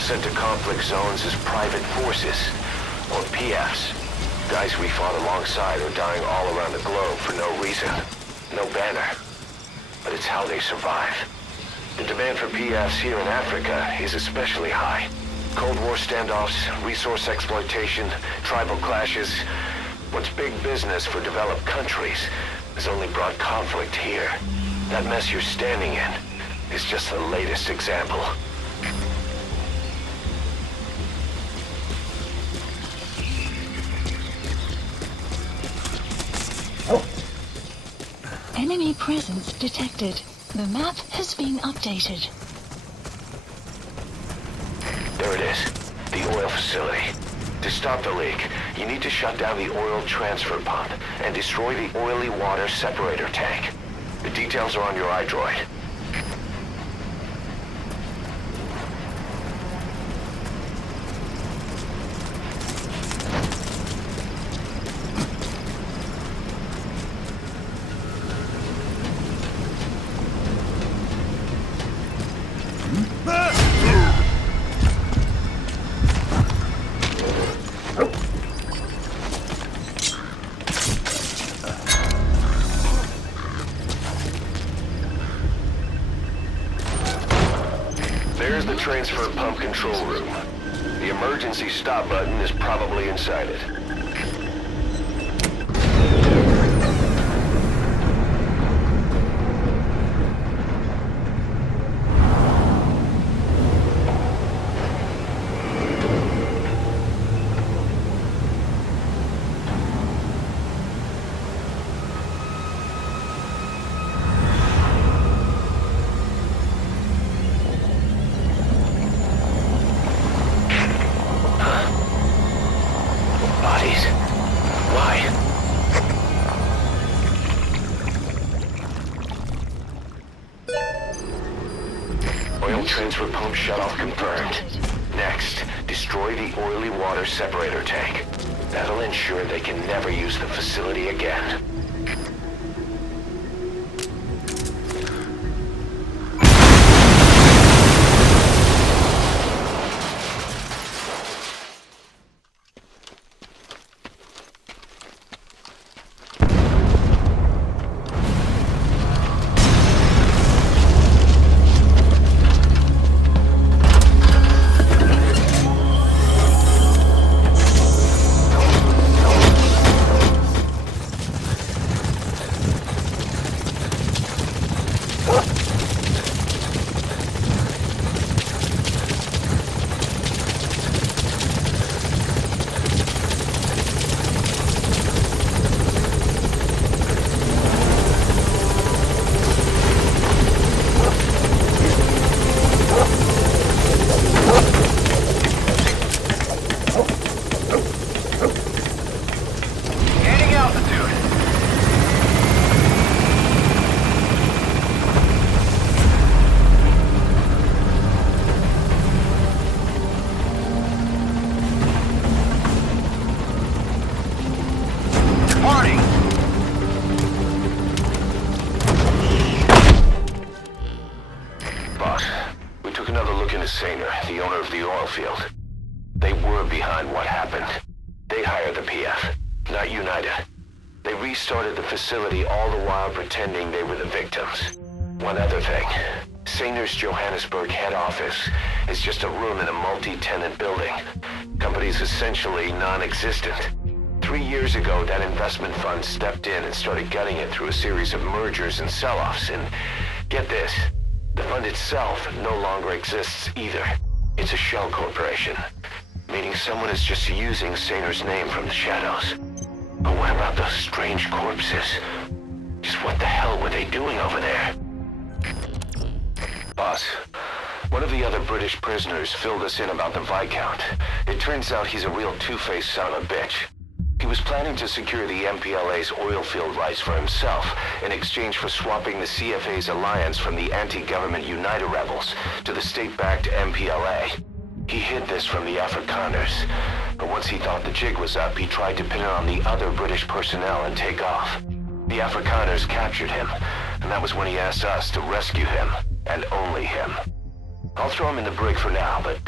sent to conflict zones as private forces, or PFs. Guys we fought alongside are dying all around the globe for no reason, no banner. But it's how they survive. The demand for PFs here in Africa is especially high. Cold War standoffs, resource exploitation, tribal clashes. What's big business for developed countries has only brought conflict here. That mess you're standing in is just the latest example. Enemy presence detected. The map has been updated. There it is. The oil facility. To stop the leak, you need to shut down the oil transfer pump and destroy the oily water separator tank. The details are on your iDroid. There's the transfer pump control room. The emergency stop button is probably inside it. Transfer pump shutoff confirmed. Next, destroy the oily water separator tank. That'll ensure they can never use the facility again. spoken to Sainer, the owner of the oil field. They were behind what happened. They hired the PF, not United. They restarted the facility all the while pretending they were the victims. One other thing. Sainer's Johannesburg head office is just a room in a multi-tenant building. Company's essentially non-existent. 3 years ago, that investment fund stepped in and started gutting it through a series of mergers and sell-offs. And get this, the fund itself no longer exists either. It's a shell corporation, meaning someone is just using Sainer's name from the shadows. But what about those strange corpses? Just what the hell were they doing over there? Boss, one of the other British prisoners filled us in about the Viscount. It turns out he's a real two-faced son of a bitch. He was planning to secure the MPLA's oil field rights for himself in exchange for swapping the CFA's alliance from the anti-government United rebels to the state-backed MPLA. He hid this from the Afrikaners, but once he thought the jig was up, he tried to pin it on the other British personnel and take off. The Afrikaners captured him, and that was when he asked us to rescue him, and only him. I'll throw him in the brig for now, but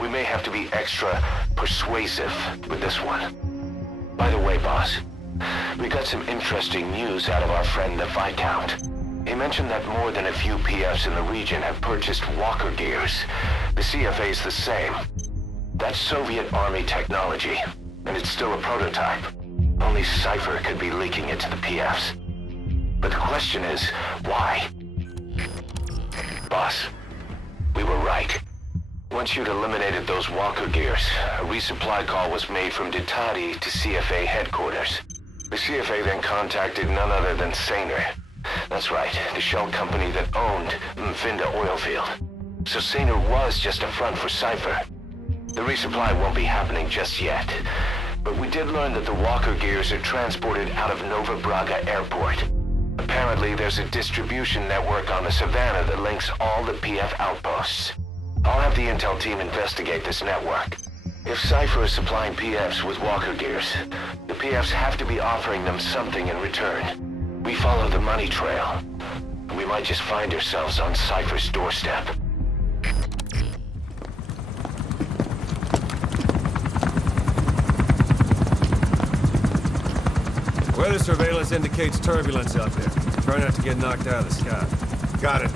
we may have to be extra persuasive with this one. By the way, boss, we got some interesting news out of our friend the Viscount. He mentioned that more than a few PFs in the region have purchased walker gears. The CFA's the same. That's Soviet Army technology, and it's still a prototype. Only Cypher could be leaking it to the PFs. But the question is, why? Boss, we were right. Once you'd eliminated those walker gears, a resupply call was made from Ditati to CFA headquarters. The CFA then contacted none other than Sainer. That's right, the shell company that owned Vendetta oil field. So Sainer was just a front for Cypher. The resupply won't be happening just yet. But we did learn that the walker gears are transported out of Nova Braga Airport. Apparently there's a distribution network on the Savannah that links all the PF outposts. I'll have the intel team investigate this network. If Cypher is supplying PFs with walker gears, the PFs have to be offering them something in return. We follow the money trail. We might just find ourselves on Cypher's doorstep. Weather surveillance indicates turbulence out there. Try not to get knocked out of the sky. Got it.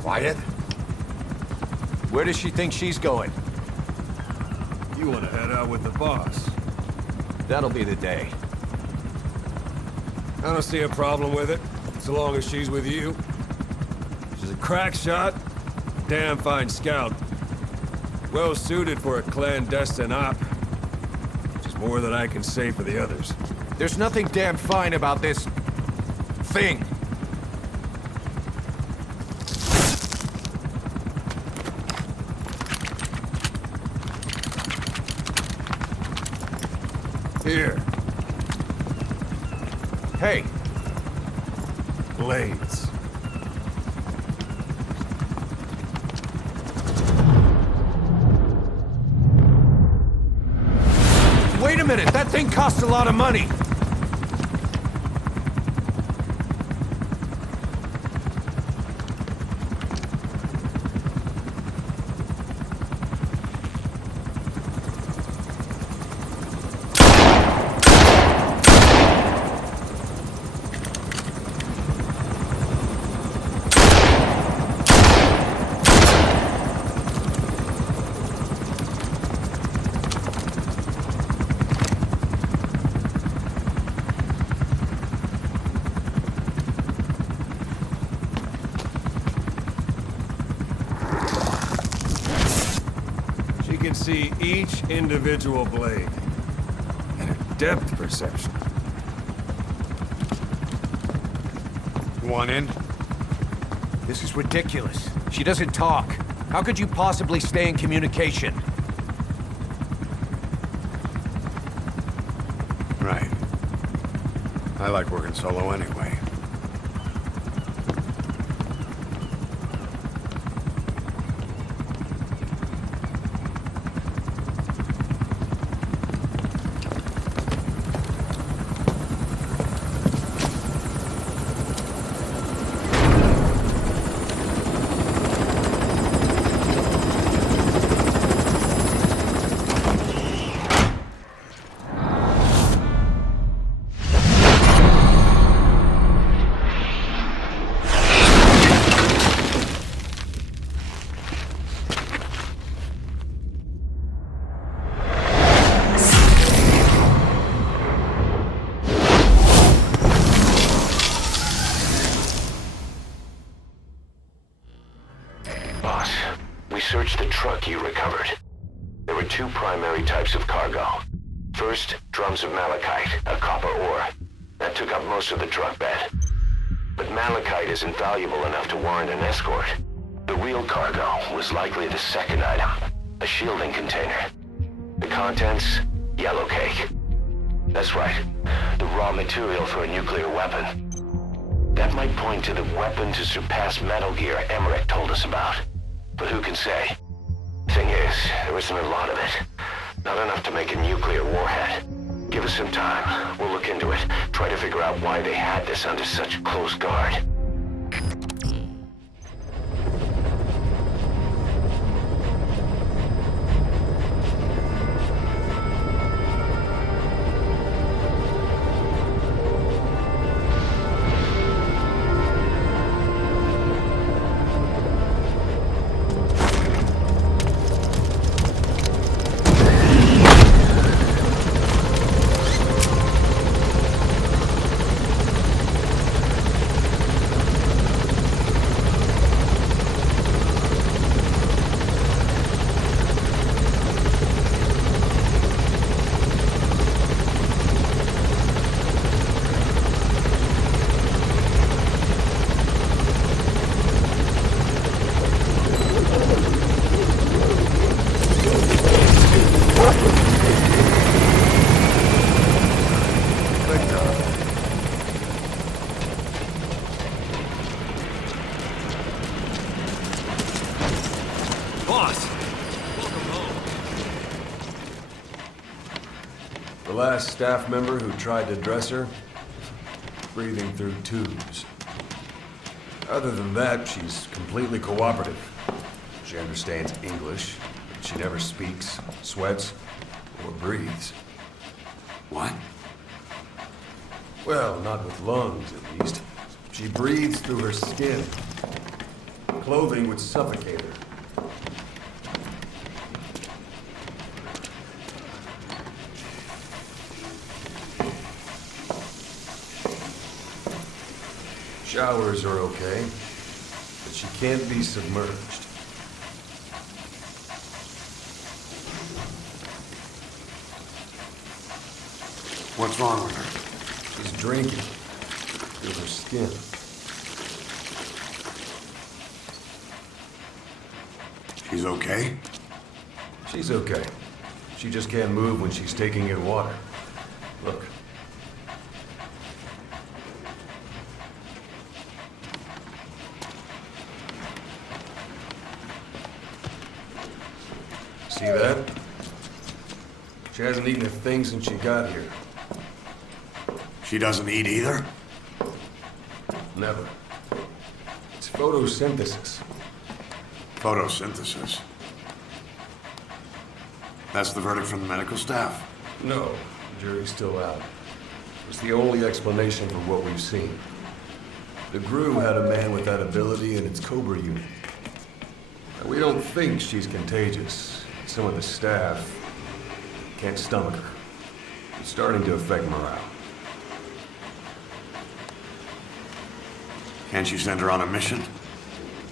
Quiet? Where does she think she's going? You want to head out with the boss? That'll be the day. I don't see a problem with it, so long as she's with you. She's a crack shot, damn fine scout. Well suited for a clandestine op. Which is more than I can say for the others. There's nothing damn fine about this thing. Here. Hey. Blades. Wait a minute, that thing costs a lot of money. See each individual blade and a depth perception. You want in? This is ridiculous. She doesn't talk. How could you possibly stay in communication? Right. I like working solo anyway. Boss, we searched the truck you recovered. There were two primary types of cargo. First, drums of malachite, a copper ore. That took up most of the truck bed. But malachite isn't valuable enough to warrant an escort. The real cargo was likely the second item, a shielding container. The contents, yellow cake. That's right, the raw material for a nuclear weapon. That might point to the weapon to surpass Metal Gear Emmerich told us about. But who can say? Thing is, there isn't a lot of it. Not enough to make a nuclear warhead. Give us some time. We'll look into it. Try to figure out why they had this under such close guard. The last staff member who tried to dress her, breathing through tubes. Other than that, she's completely cooperative. She understands English, but she never speaks, sweats, or breathes. What? Well, not with lungs, at least. She breathes through her skin. Clothing would suffocate her. Showers are okay, but she can't be submerged. What's wrong with her? She's drinking through her skin. She's okay? She's okay. She just can't move when she's taking in water. Look. See that? She hasn't eaten a thing since she got here. She doesn't eat either? Never. It's photosynthesis. Photosynthesis? That's the verdict from the medical staff? No, the jury's still out. It's the only explanation for what we've seen. The GRU had a man with that ability in its Cobra unit. Now, we don't think she's contagious. Some of the staff can't stomach her. It's starting to affect morale. Can't you send her on a mission?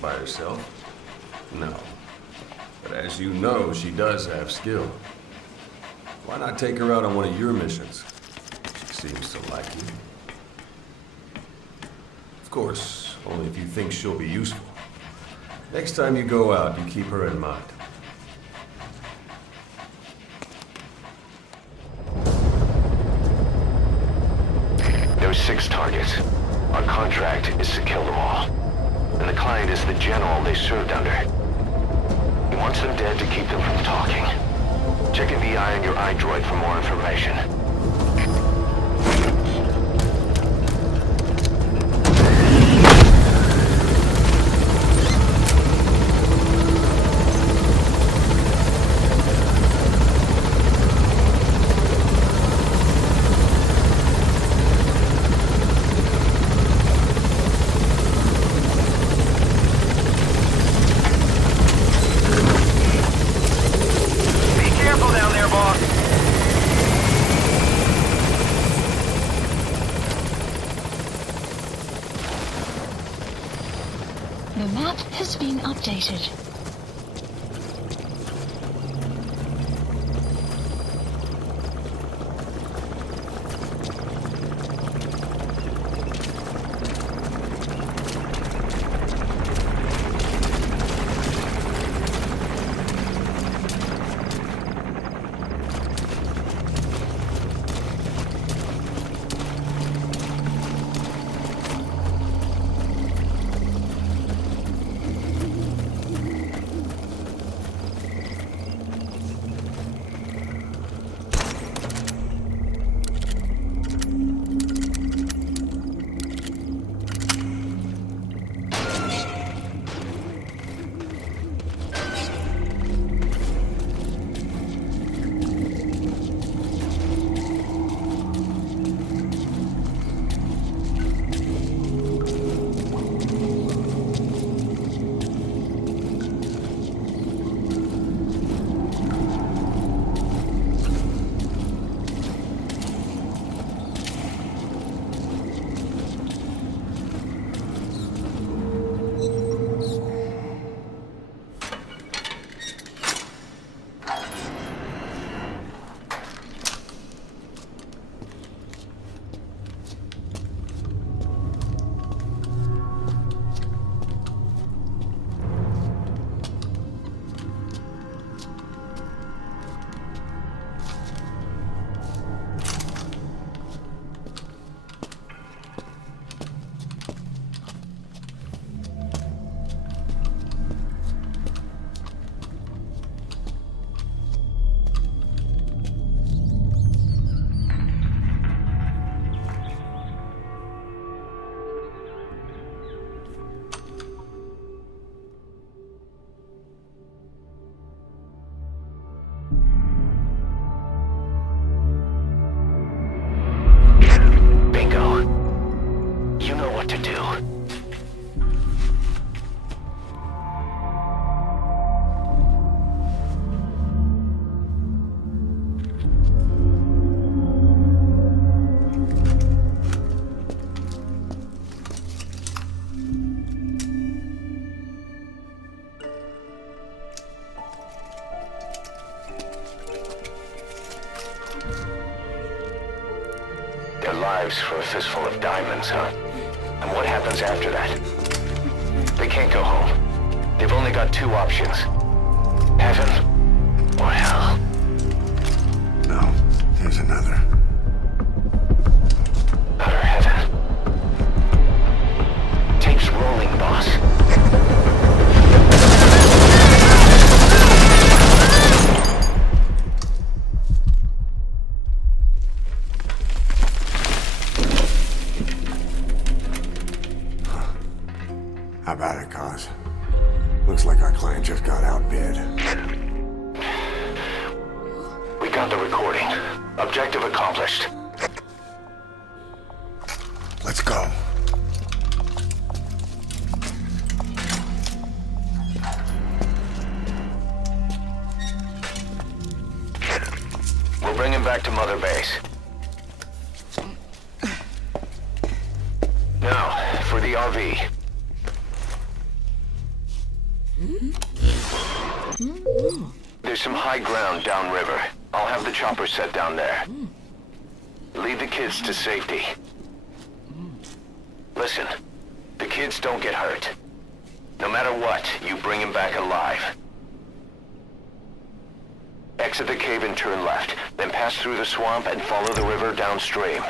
By herself? No. But as you know, she does have skill. Why not take her out on one of your missions? She seems to like you. Of course, only if you think she'll be useful. Next time you go out, you keep her in mind. There's 6 targets. Our contract is to kill them all. And the client is the general they served under. He wants them dead to keep them from talking. Check in VI on your iDroid for more information. The map has been updated. Their lives for a fistful of diamonds, huh? And what happens after that? They can't go home. They've only got 2 options. Heaven or hell. No, there's another. Utter heaven. Tape's rolling, boss. How about it, Cos? Looks like our client just got outbid. We got the recording. Objective accomplished. Let's go. We'll bring him back to Mother Base. Now, for the RV. There's some high ground downriver. I'll have the chopper set down there. Lead the kids to safety. Listen, the kids don't get hurt. No matter what, you bring them back alive. Exit the cave and turn left, then pass through the swamp and follow the river downstream.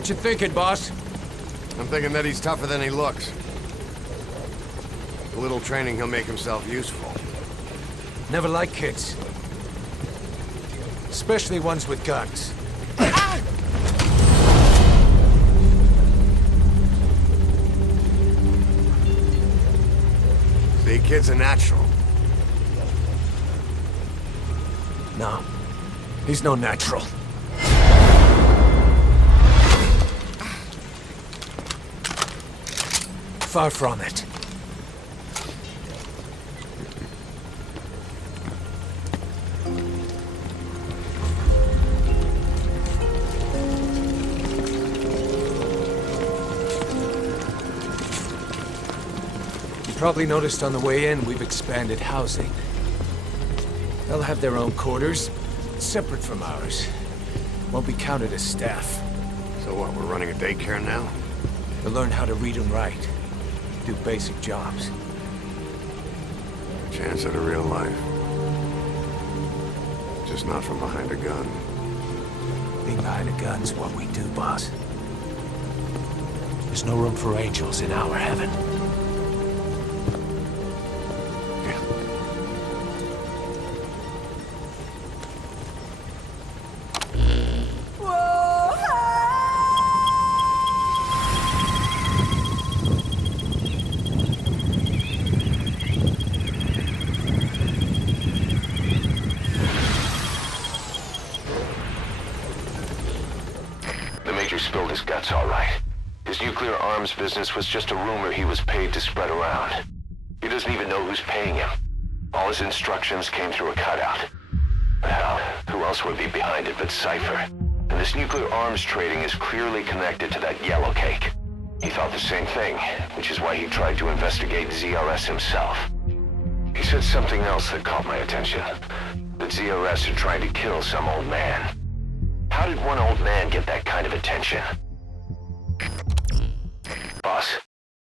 What you thinking, boss? I'm thinking that he's tougher than he looks. With a little training, he'll make himself useful. Never liked kids. Especially ones with guns. See, kid's a natural. No. He's no natural. Far from it. You probably noticed on the way in, we've expanded housing. They'll have their own quarters, separate from ours. Won't be counted as staff. So what, we're running a daycare now? They'll learn how to read and write. Do basic jobs. Chance at a real life. Just not from behind a gun. Being behind a gun's what we do, boss. There's no room for angels in our heaven. Spilled his guts all right. His nuclear arms business was just a rumor he was paid to spread around. He doesn't even know who's paying him. All his instructions came through a cutout. Well, who else would be behind it but Cypher? And this nuclear arms trading is clearly connected to that yellow cake. He thought the same thing, which is why he tried to investigate ZRS himself. He said something else that caught my attention. That ZRS are trying to kill some old man. How did one old man get that kind of attention? Boss,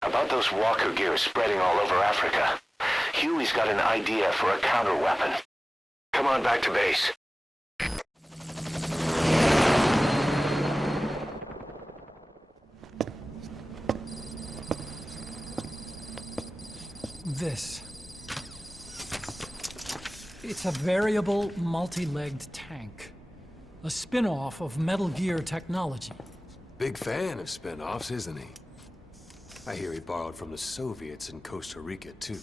about those walker gears spreading all over Africa, Huey's got an idea for a counter-weapon. Come on back to base. This. It's a variable, multi-legged tank. A spin-off of Metal Gear technology. Big fan of spin-offs, isn't he? I hear he borrowed from the Soviets in Costa Rica, too.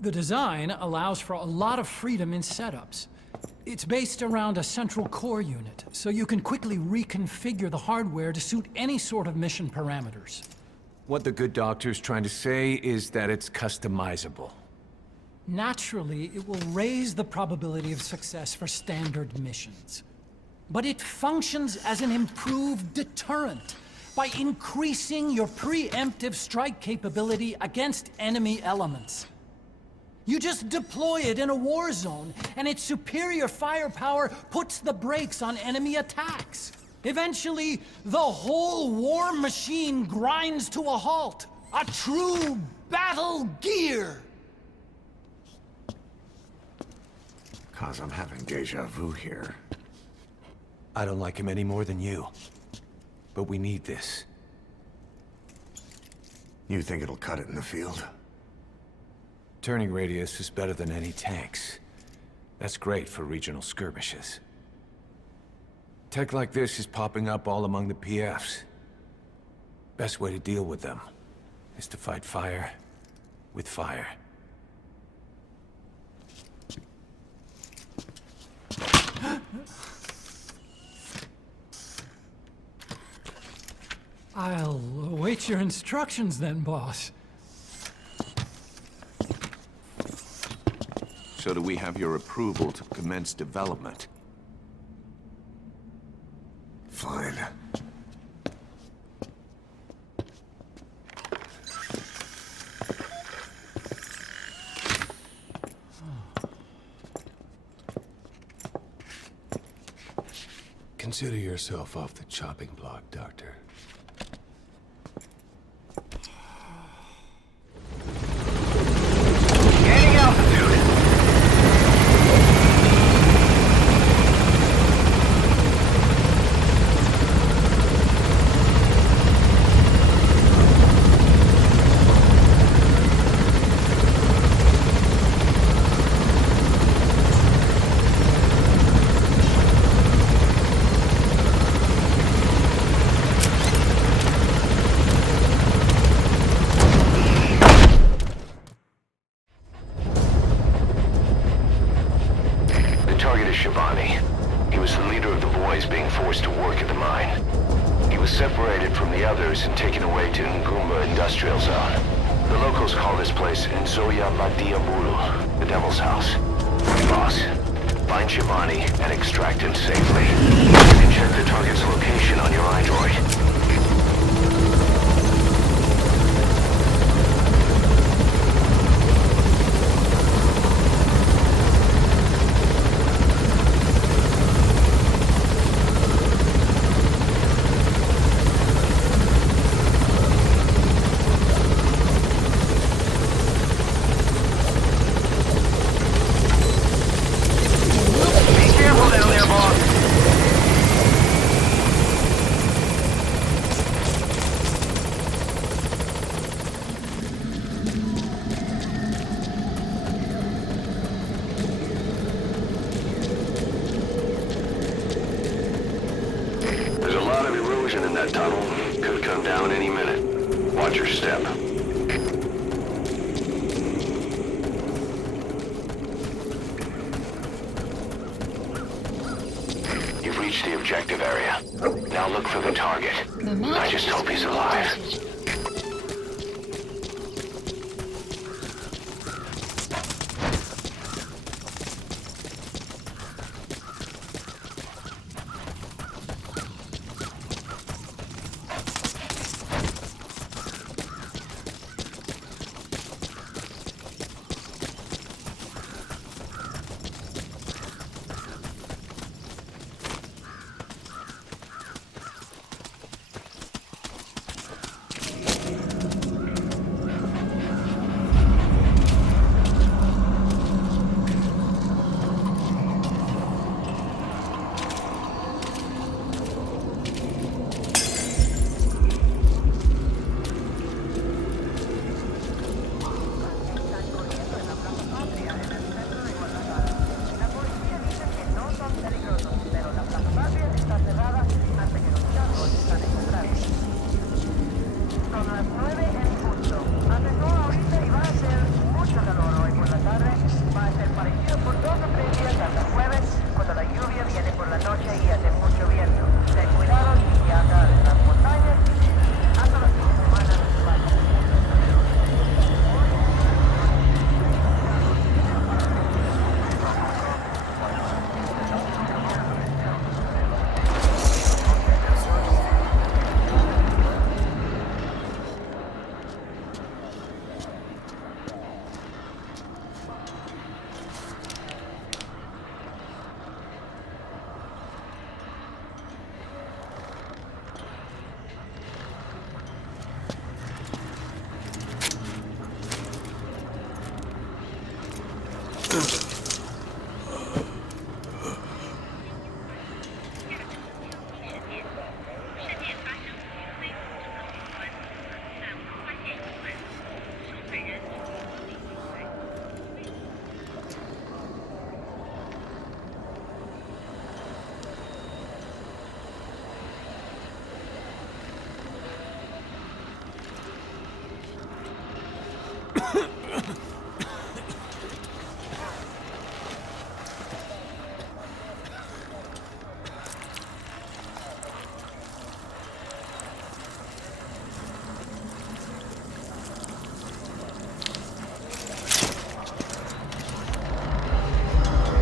The design allows for a lot of freedom in setups. It's based around a central core unit, so you can quickly reconfigure the hardware to suit any sort of mission parameters. What the good doctor's trying to say is that it's customizable. Naturally, it will raise the probability of success for standard missions. But it functions as an improved deterrent by increasing your preemptive strike capability against enemy elements. You just deploy it in a war zone, and its superior firepower puts the brakes on enemy attacks. Eventually, the whole war machine grinds to a halt. A true battle gear! Cause I'm having deja vu here. I don't like him any more than you. But we need this. You think it'll cut it in the field? Turning radius is better than any tanks. That's great for regional skirmishes. Tech like this is popping up all among the PFs. Best way to deal with them is to fight fire with fire. I'll await your instructions then, boss. So do we have your approval to commence development? Fine. Consider yourself off the chopping block, Doctor. Gaining altitude. was the leader of the boys being forced to work at the mine. He was separated from the others and taken away to Ngumba Industrial Zone. The locals call this place Nzoya Badia Bulu, the Devil's House. Boss, find Shivani and extract him safely. You can check the target's location on your iDroid.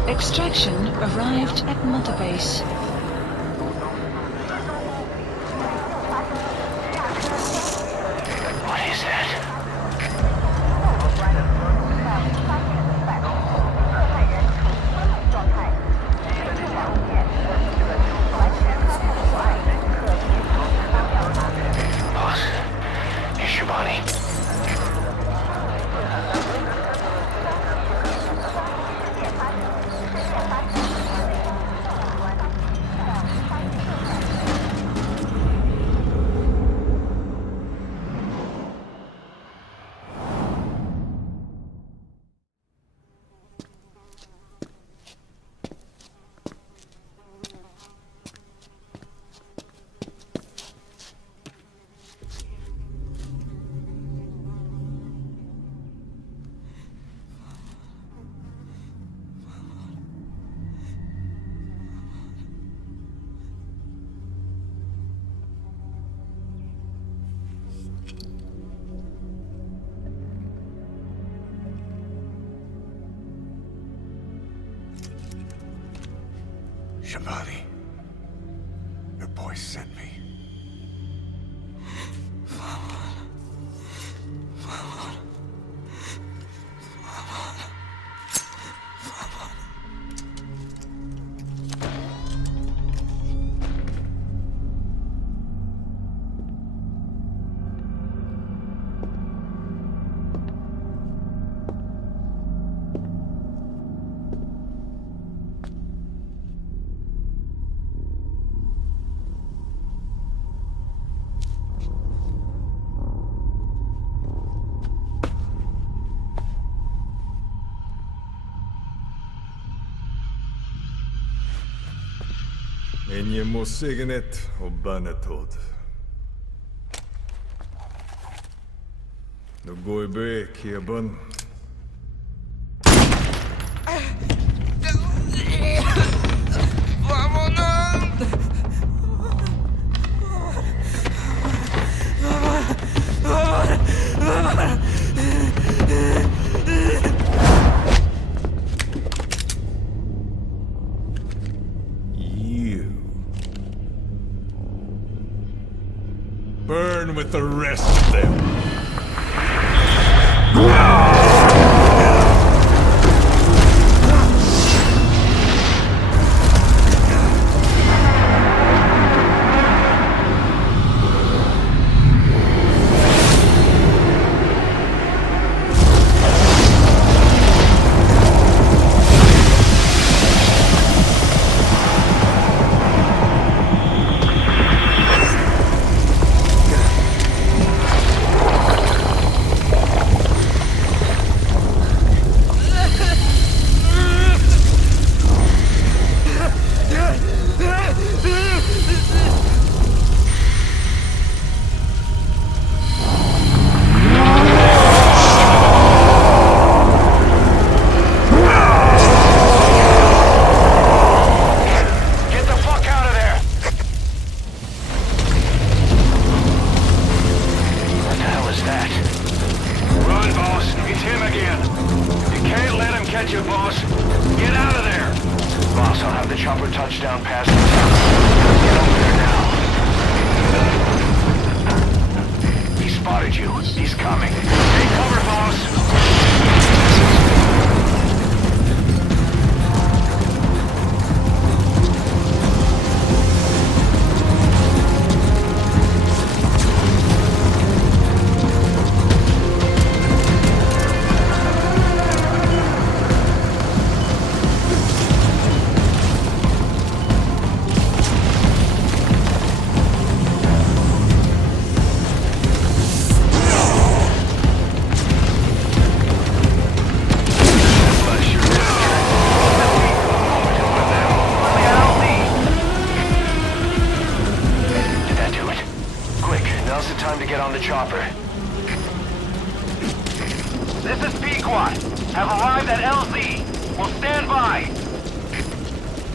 Extraction arrived at Mother Base. What is that? Boss, here's Shivani. Shabani. Your boy sent me. En je må signet og banetod. Nå går jeg Kieban. Burn with the rest of them.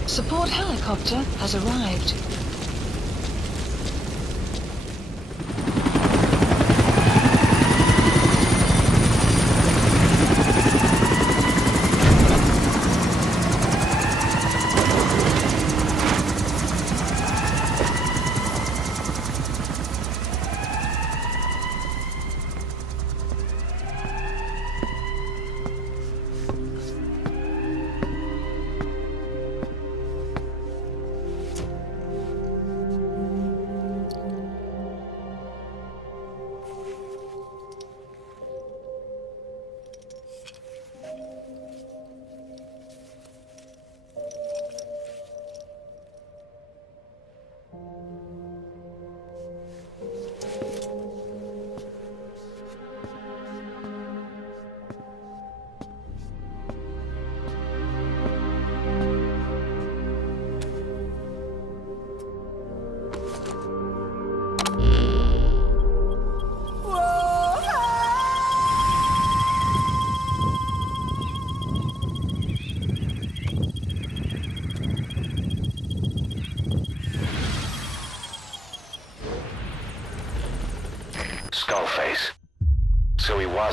Support helicopter has arrived.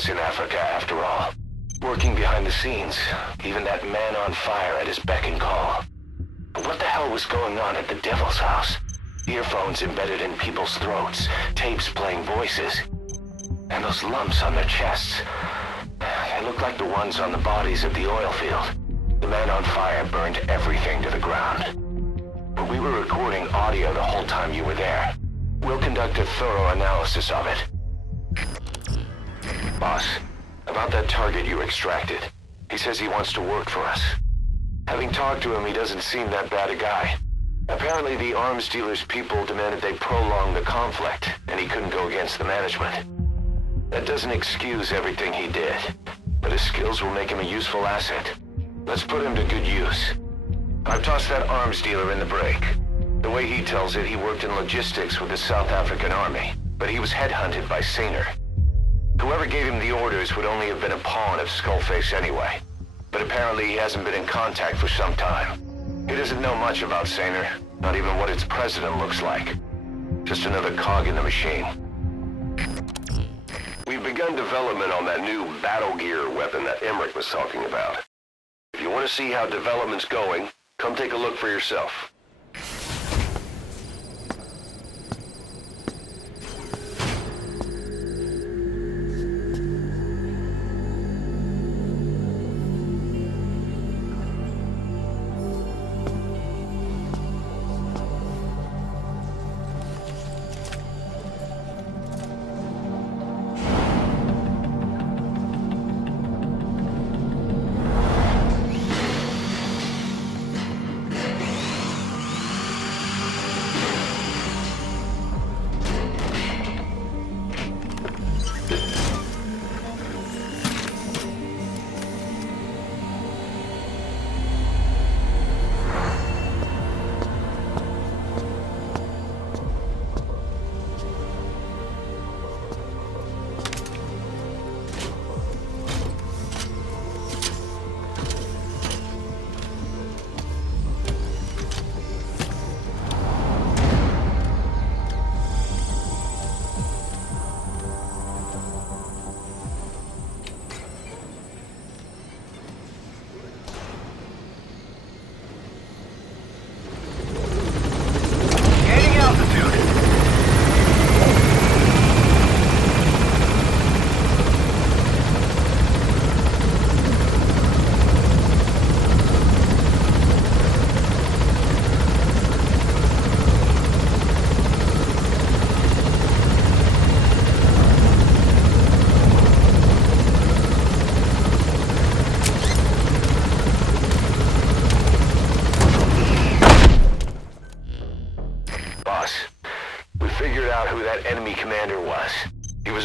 In Africa, after all. Working behind the scenes, even that man on fire at his beck and call. what the hell was going on at the Devil's house? Earphones embedded in people's throats, tapes playing voices. And those lumps on their chests. They look like the ones on the bodies at the oil field. The man on fire burned everything to the ground. But we were recording audio the whole time you were there. We'll conduct a thorough analysis of it. Boss, about that target you extracted. He says he wants to work for us. Having talked to him, he doesn't seem that bad a guy. Apparently the arms dealer's people demanded they prolong the conflict, and he couldn't go against the management. That doesn't excuse everything he did, but his skills will make him a useful asset. Let's put him to good use. I've tossed that arms dealer in the break. The way he tells it, he worked in logistics with the South African army, but he was headhunted by Sainer. Whoever gave him the orders would only have been a pawn of Skullface anyway. But apparently he hasn't been in contact for some time. He doesn't know much about Sainer, not even what its president looks like. Just another cog in the machine. We've begun development on that new battle gear weapon that Emmerich was talking about. If you want to see how development's going, come take a look for yourself.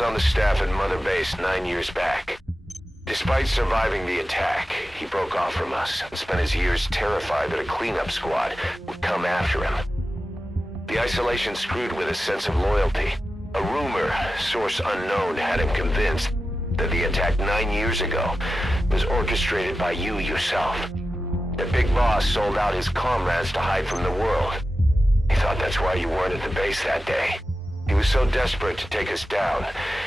On the staff at Mother Base 9 years back. Despite surviving the attack, he broke off from us and spent his years terrified that a cleanup squad would come after him. The isolation screwed with his sense of loyalty. A rumor, source unknown, had him convinced that the attack 9 years ago was orchestrated by you yourself. The big boss sold out his comrades to hide from the world. He thought that's why you weren't at the base that day. He was so desperate to take us down,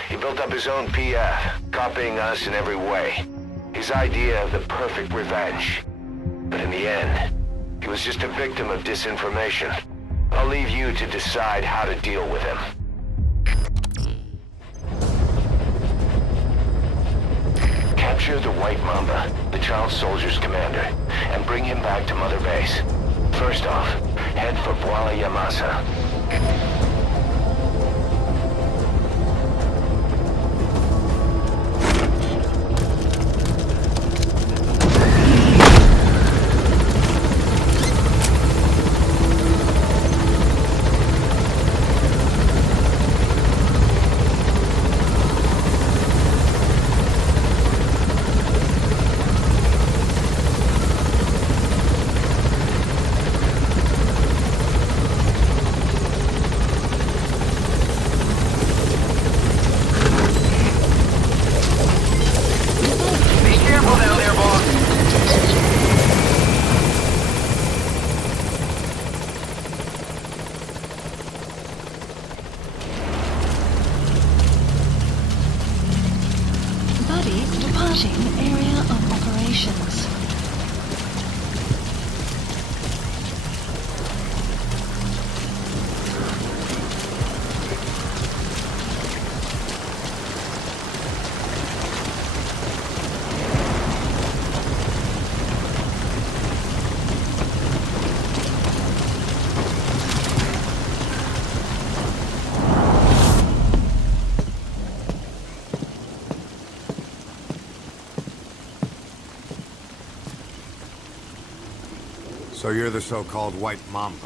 he built up his own PF, copying us in every way. His idea of the perfect revenge. But in the end, he was just a victim of disinformation. I'll leave you to decide how to deal with him. Capture the White Mamba, the child soldier's commander, and bring him back to Mother Base. First off, head for Bwala Yamasa. Area of operations. So you're the so-called White Mamba.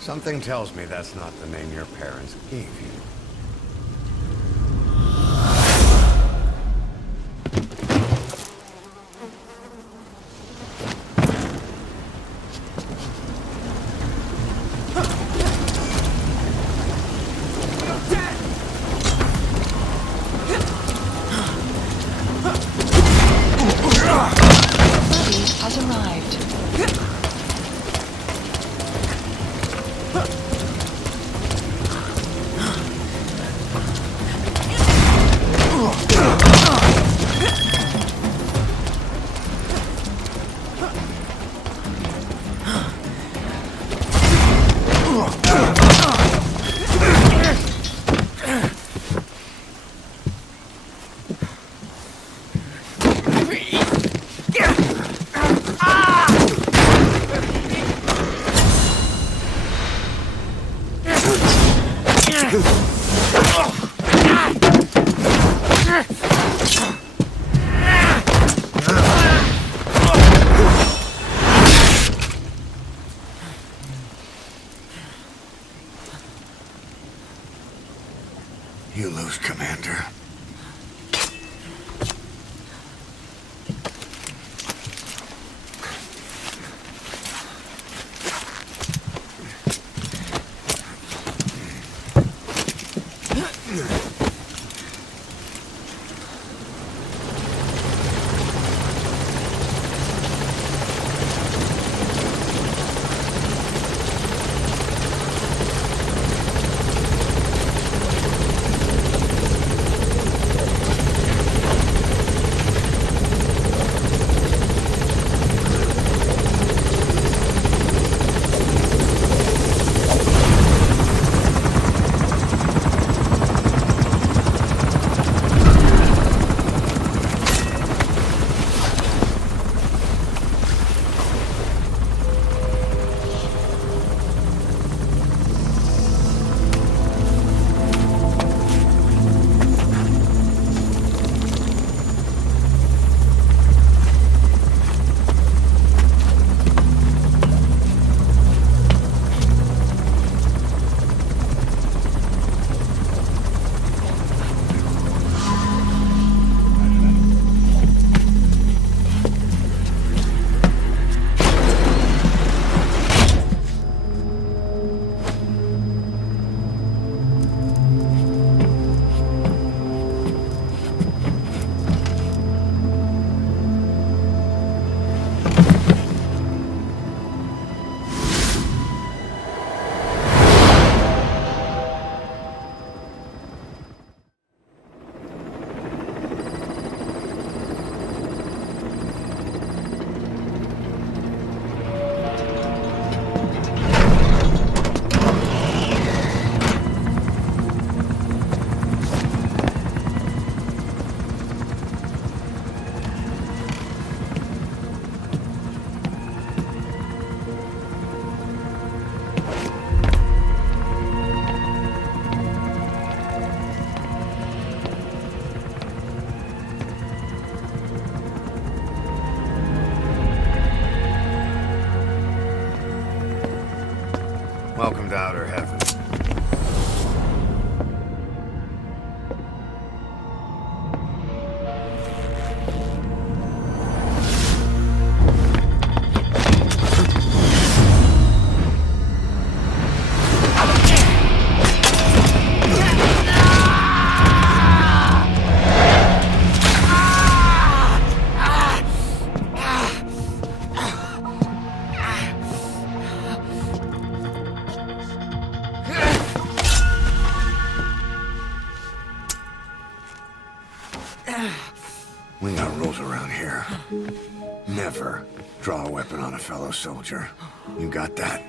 Something tells me that's not the name your parents gave you. You lose, Commander. Welcome to outer heaven. We got rules around here. Never draw a weapon on a fellow soldier. You got that?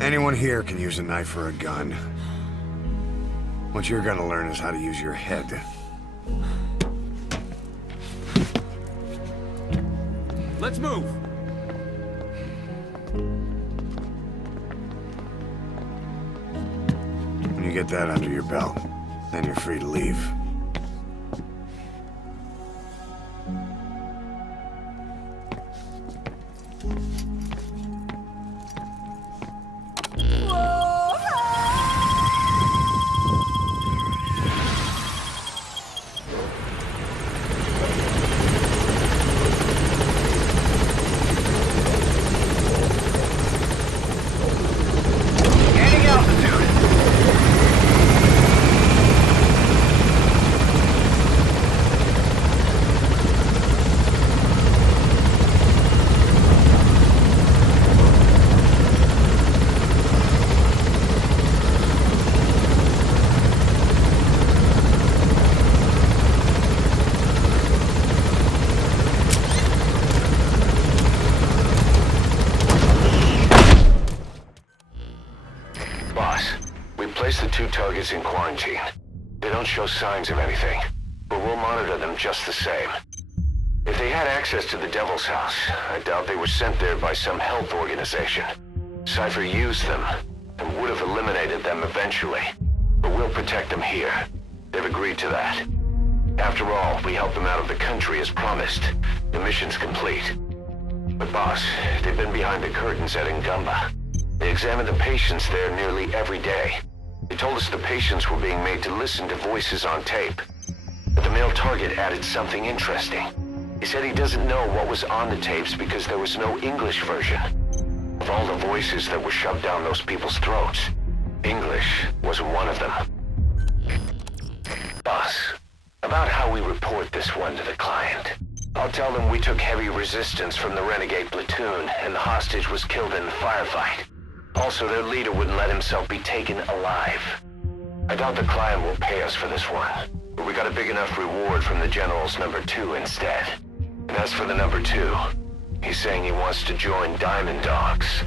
Anyone here can use a knife or a gun. What you're gonna learn is how to use your head. Let's move! When you get that under your belt, then you're free to leave. In quarantine. They don't show signs of anything, but we'll monitor them just the same. If they had access to the Devil's House, I doubt they were sent there by some health organization. Cypher used them, and would have eliminated them eventually. But we'll protect them here. They've agreed to that. After all, we helped them out of the country as promised. The mission's complete. But boss, they've been behind the curtains at Ngumba. They examine the patients there nearly every day. They told us the patients were being made to listen to voices on tape. But the male target added something interesting. He said he doesn't know what was on the tapes because there was no English version. Of all the voices that were shoved down those people's throats, English wasn't one of them. Boss, about how we report this one to the client. I'll tell them we took heavy resistance from the renegade platoon and the hostage was killed in the firefight. Also, their leader wouldn't let himself be taken alive. I doubt the client will pay us for this one, but we got a big enough reward from the General's number 2 instead. And as for the number 2, he's saying he wants to join Diamond Dogs.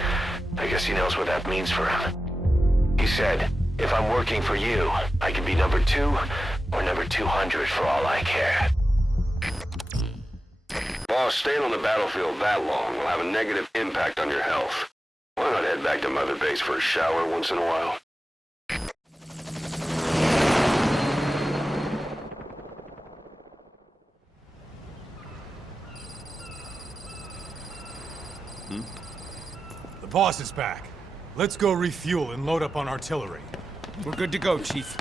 I guess he knows what that means for him. He said, if I'm working for you, I can be number 2 or number 200 for all I care. Boss, staying on the battlefield that long will have a negative impact on your health. Why not head back to Mother Base for a shower once in a while? The boss is back. Let's go refuel and load up on artillery. We're good to go, Chief.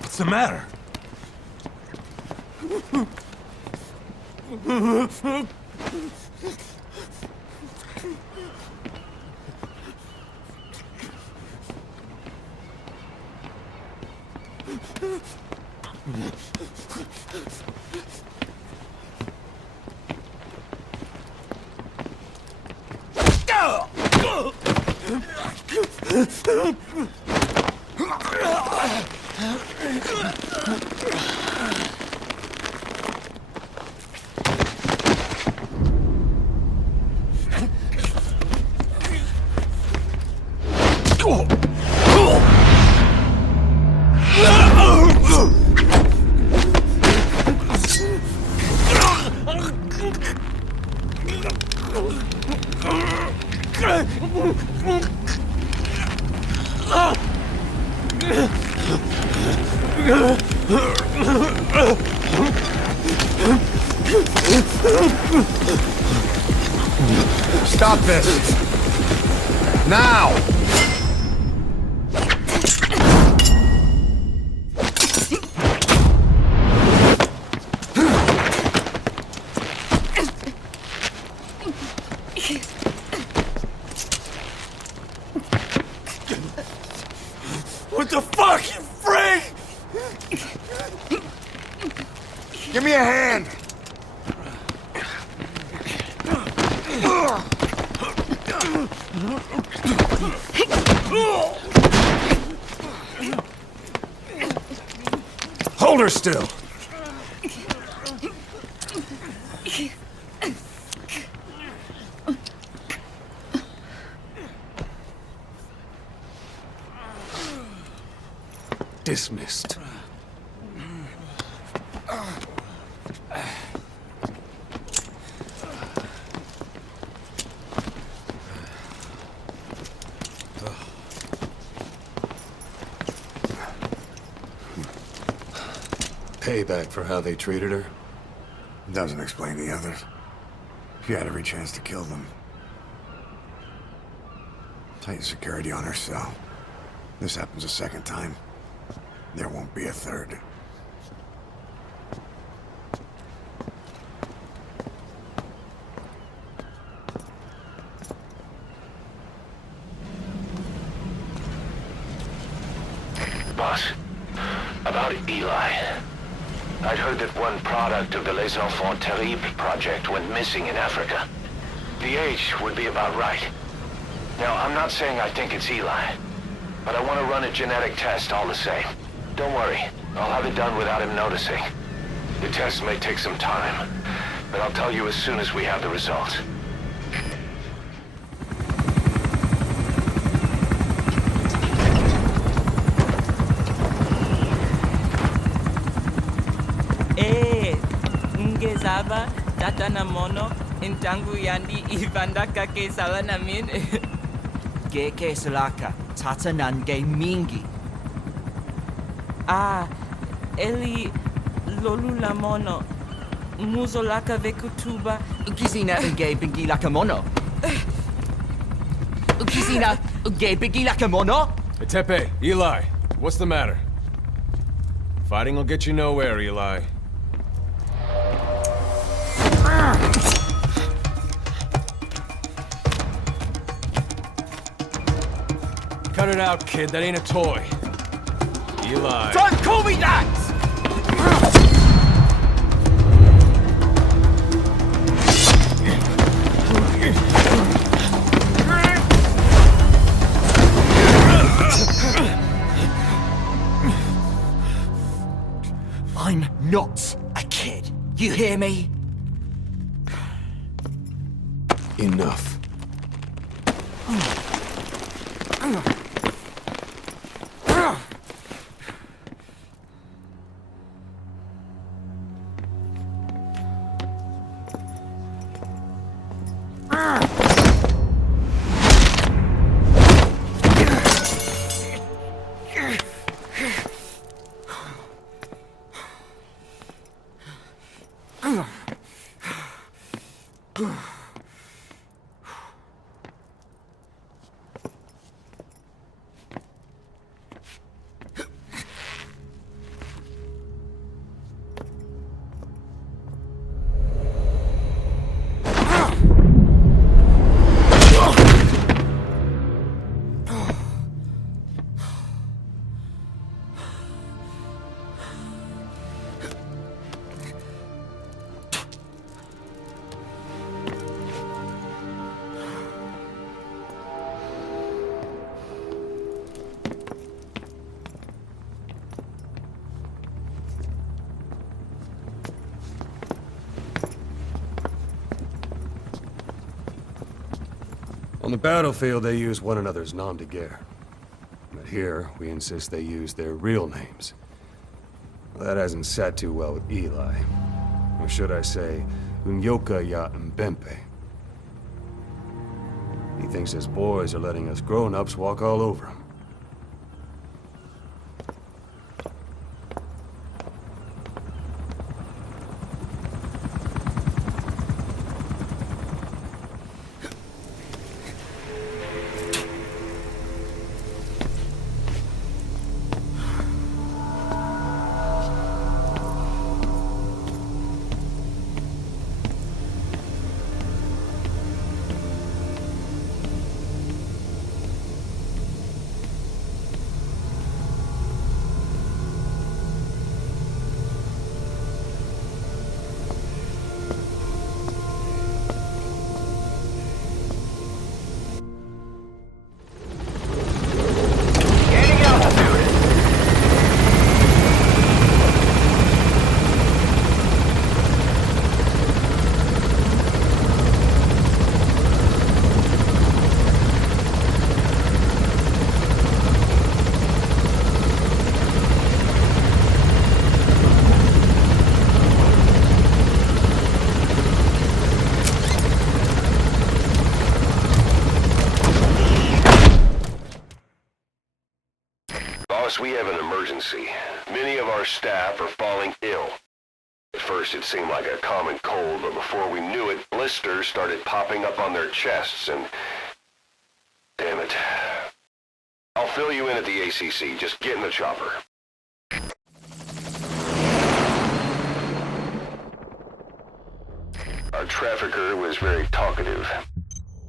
What's the matter? Stop this! Now! What the fuck, you freak? Give me a hand! Hold her still! Dismissed. Payback for how they treated her? Doesn't explain the others. She had every chance to kill them. Tight security on her cell. This happens a second time. There won't be a third. Boss, about Eli. I'd heard that one product of the Les Enfants Terribles project went missing in Africa. The age would be about right. Now, I'm not saying I think it's Eli, but I want to run a genetic test all the same. Don't worry, I'll have it done without him noticing. The test may take some time, but I'll tell you as soon as we have the results. Ngezaba tata na mono intangu yandi ivanda kake sawa namin. Geke salaka tata nange mingi. Eli lolu la mono muzo laka vekutuba. Ukizina nge bingi laka mono. Ukizina nge bingi laka mono. Hey, Tepe, Eli, what's the matter? Fighting will get you nowhere, Eli. Cut it out, kid. That ain't a toy. Eli. Don't call me that! I'm not a kid. You hear me? Enough. On the battlefield, they use one another's nom de guerre. But here, we insist they use their real names. Well, that hasn't sat too well with Eli. Or should I say, Unyoka ya Mbempe. He thinks his boys are letting us grown-ups walk all over him. we have an emergency. Many of our staff are falling ill. At first it seemed like a common cold, but before we knew it, blisters started popping up on their chests and... Damn it. I'll fill you in at the ACC. Just get in the chopper. Our trafficker was very talkative.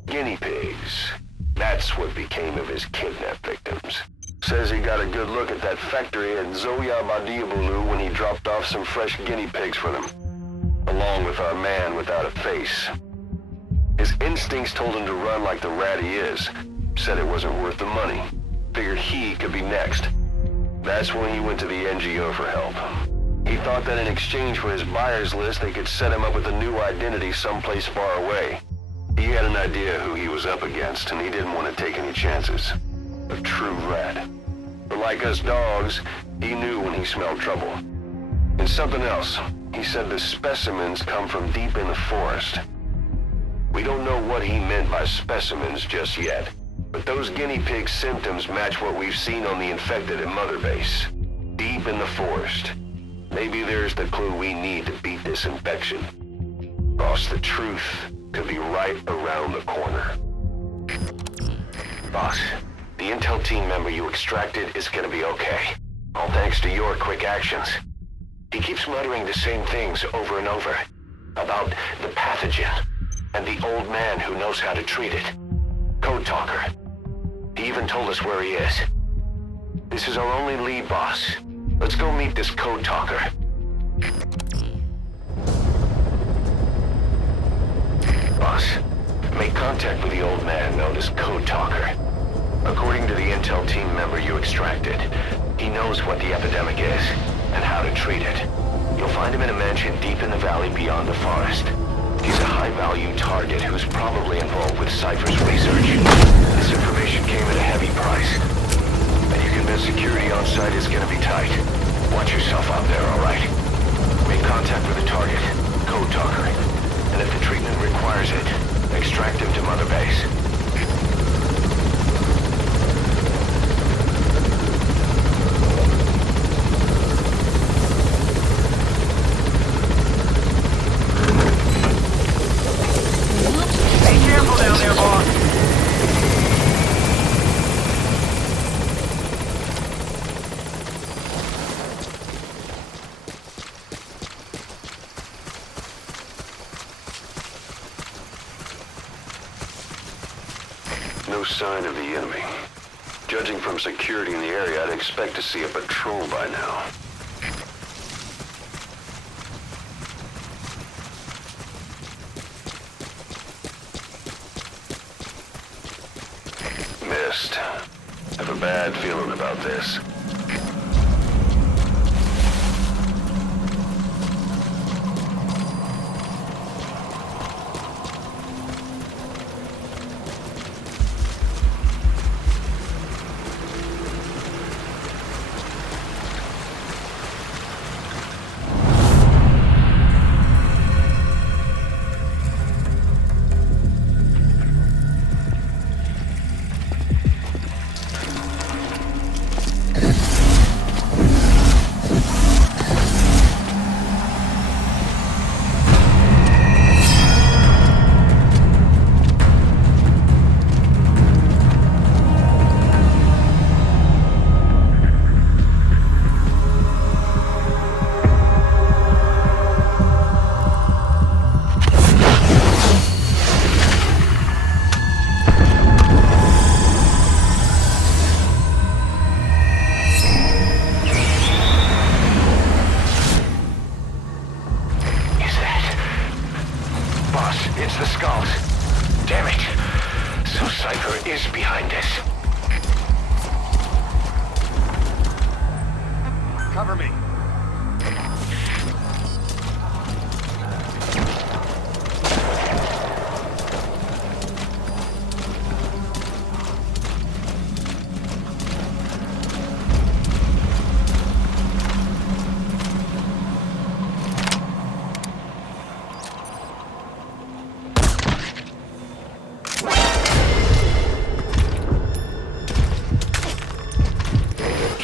Guinea pigs. That's what became of his kidnapped victims. Says he got a good look at that factory at Zoya Badiabulu when he dropped off some fresh guinea pigs for them, along with our man without a face. His instincts told him to run like the rat he is. Said it wasn't worth the money. Figured he could be next. That's when he went to the NGO for help. He thought that in exchange for his buyer's list, they could set him up with a new identity someplace far away. He had an idea who he was up against, and he didn't want to take any chances. A true rat. But like us dogs, he knew when he smelled trouble. And something else. He said the specimens come from deep in the forest. We don't know what he meant by specimens just yet, but those guinea pig symptoms match what we've seen on the infected at Mother Base. Deep in the forest. Maybe there's the clue we need to beat this infection. Boss, the truth could be right around the corner. Boss, the intel team member you extracted is gonna be okay. All thanks to your quick actions. He keeps muttering the same things over and over. About the pathogen, and the old man who knows how to treat it. Code talker. He even told us where he is. This is our only lead, boss. Let's go meet this code talker. Boss, make contact with the old man known as Code Talker. According to the intel team member you extracted, he knows what the epidemic is and how to treat it. You'll find him in a mansion deep in the valley beyond the forest. He's a high-value target who's probably involved with Cypher's research. This information came at a heavy price. And you convince security on site is gonna be tight. Watch yourself out there, alright? Make contact with the target, Code Talker. And if the treatment requires it, extract him to Mother Base. Be careful down there, boss. No sign of the enemy. Judging from security in the area, I'd expect to see a patrol by now. Missed. Have a bad feeling about this. It's the skulls. Damn it. So Cypher is behind this. Cover me.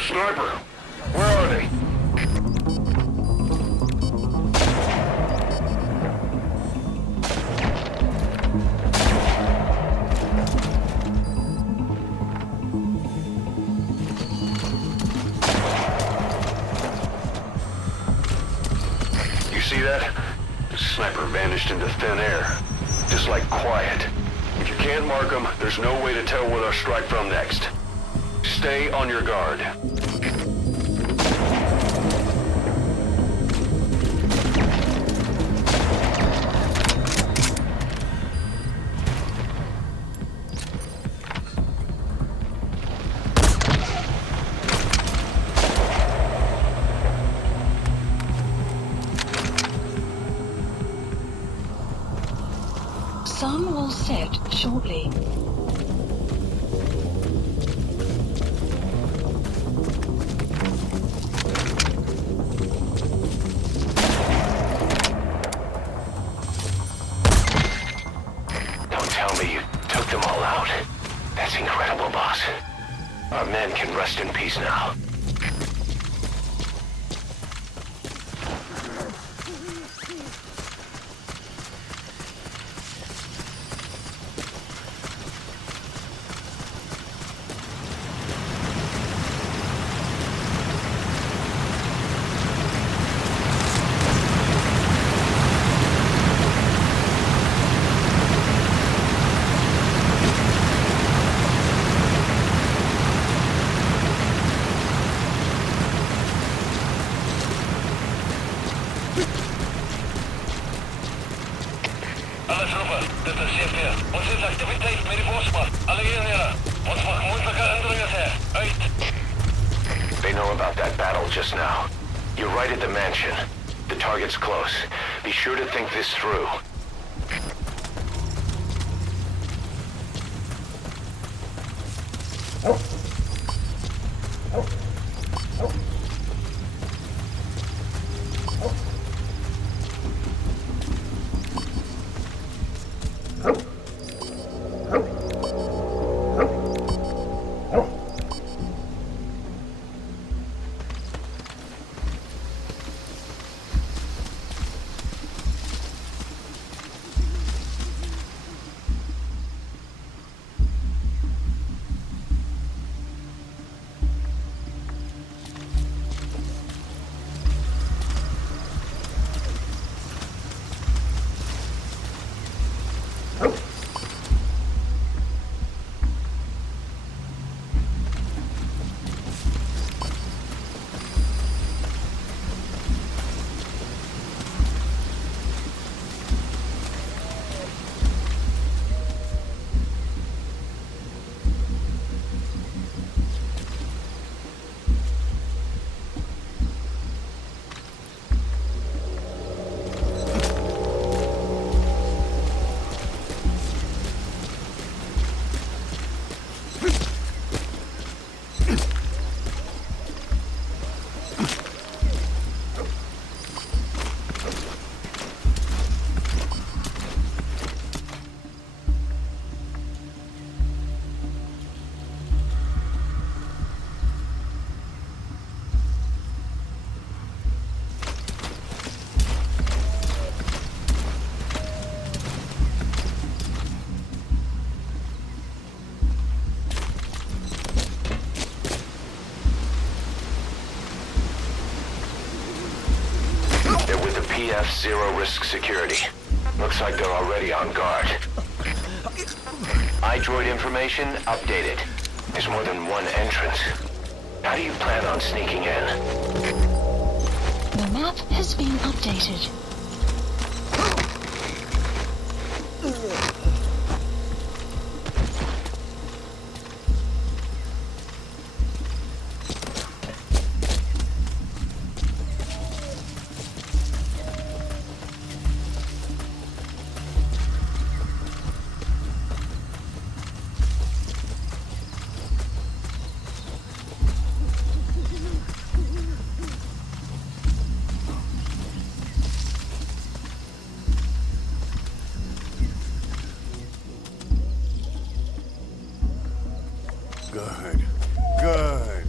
Sniper, vanished into thin air. Just like quiet. If you can't mark them, there's no way to tell where they'll strike from next. Stay on your guard. Sun will set shortly. Don't tell me you took them all out. That's incredible, boss. Our men can rest in peace now. They know about that battle just now. You're right at the mansion. The target's close. Be sure to think this through. PF Zero Risk Security. Looks like they're already on guard. iDroid information updated. There's more than one entrance. How do you plan on sneaking in? The map has been updated. Good. Good.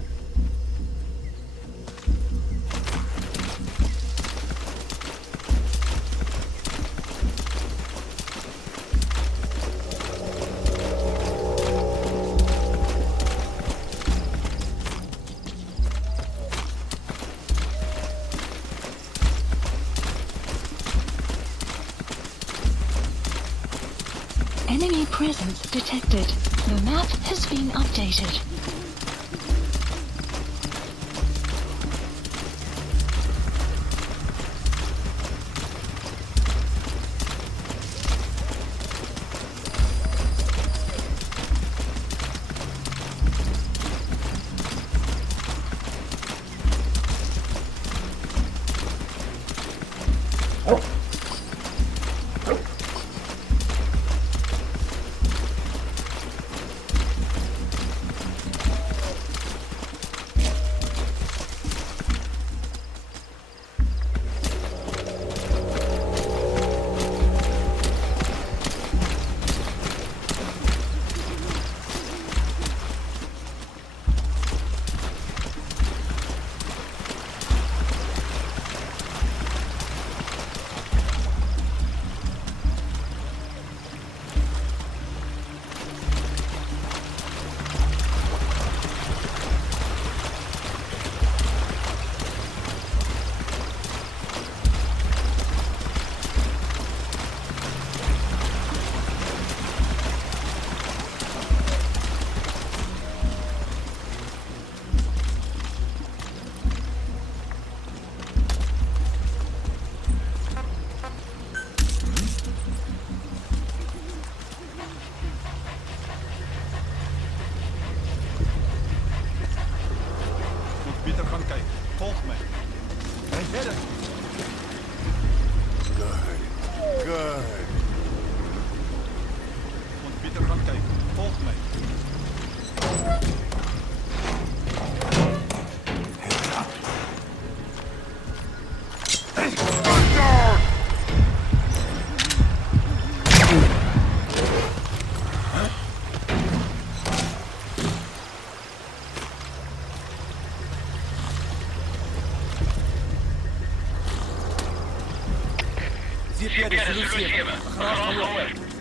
Enemy presence detected. The map has been updated.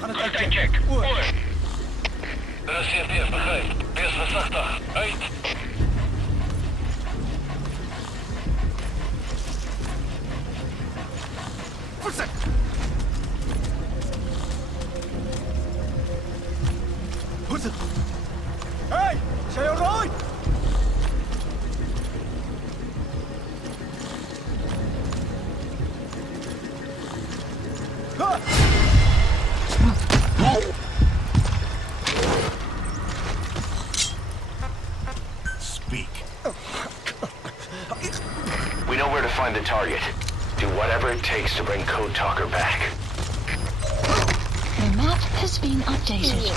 Altijd-check. Oor. CFDF, begrijp. Wees verzachtig. Uit. Voorzet! Voorzet! Hey! Zijn je alright? We know where to find the target. Do whatever it takes to bring Code Talker back. The map has been updated.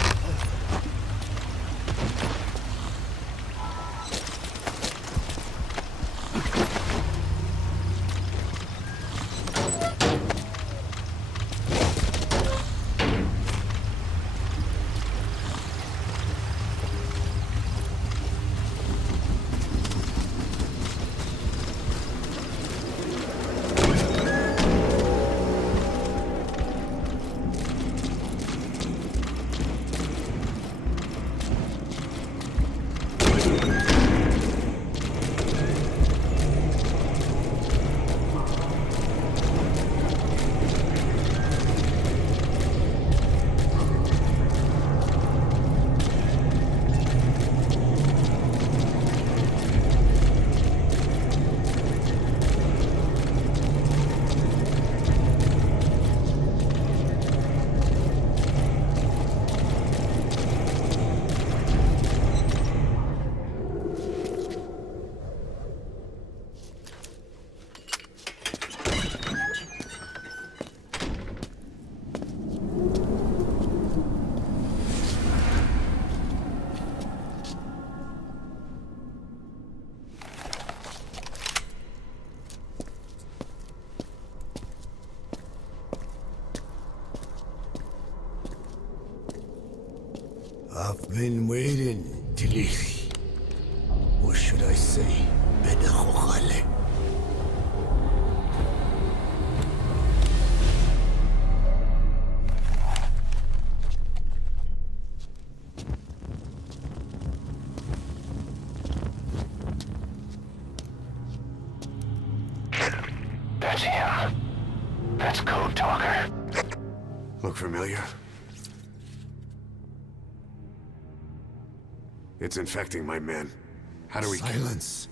I've been waiting, Tilly. Or should I say, Bedachojale. That's him. That's Code Talker. Look familiar? It's infecting my men. How do we... Silence.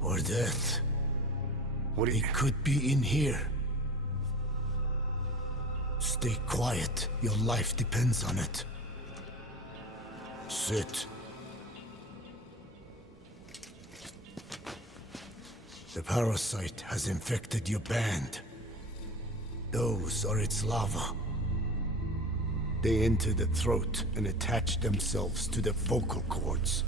Or death. It could be in here. Stay quiet. Your life depends on it. Sit. The parasite has infected your band. Those are its larvae. They enter the throat and attach themselves to the vocal cords.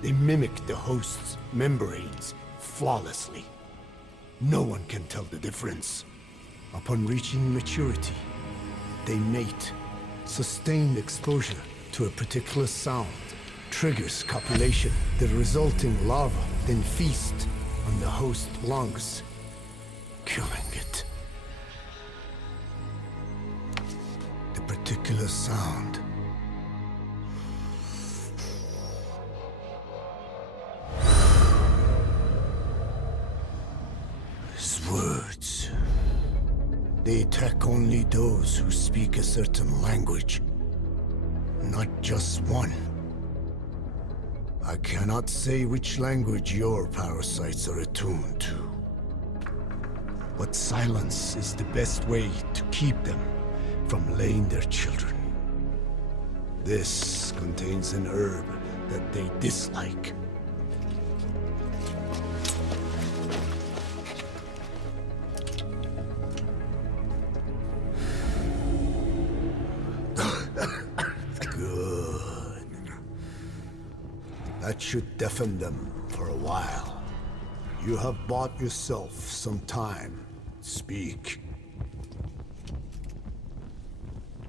They mimic the host's membranes flawlessly. No one can tell the difference. Upon reaching maturity, they mate. Sustained exposure to a particular sound triggers copulation. The resulting larva then feast on the host lungs, killing it. The particular sound is words. They attack only those who speak a certain language, not just one. I cannot say which language your parasites are attuned to. But silence is the best way to keep them from laying their children. This contains an herb that they dislike. Good. That should deafen them for a while. You have bought yourself some time. Speak.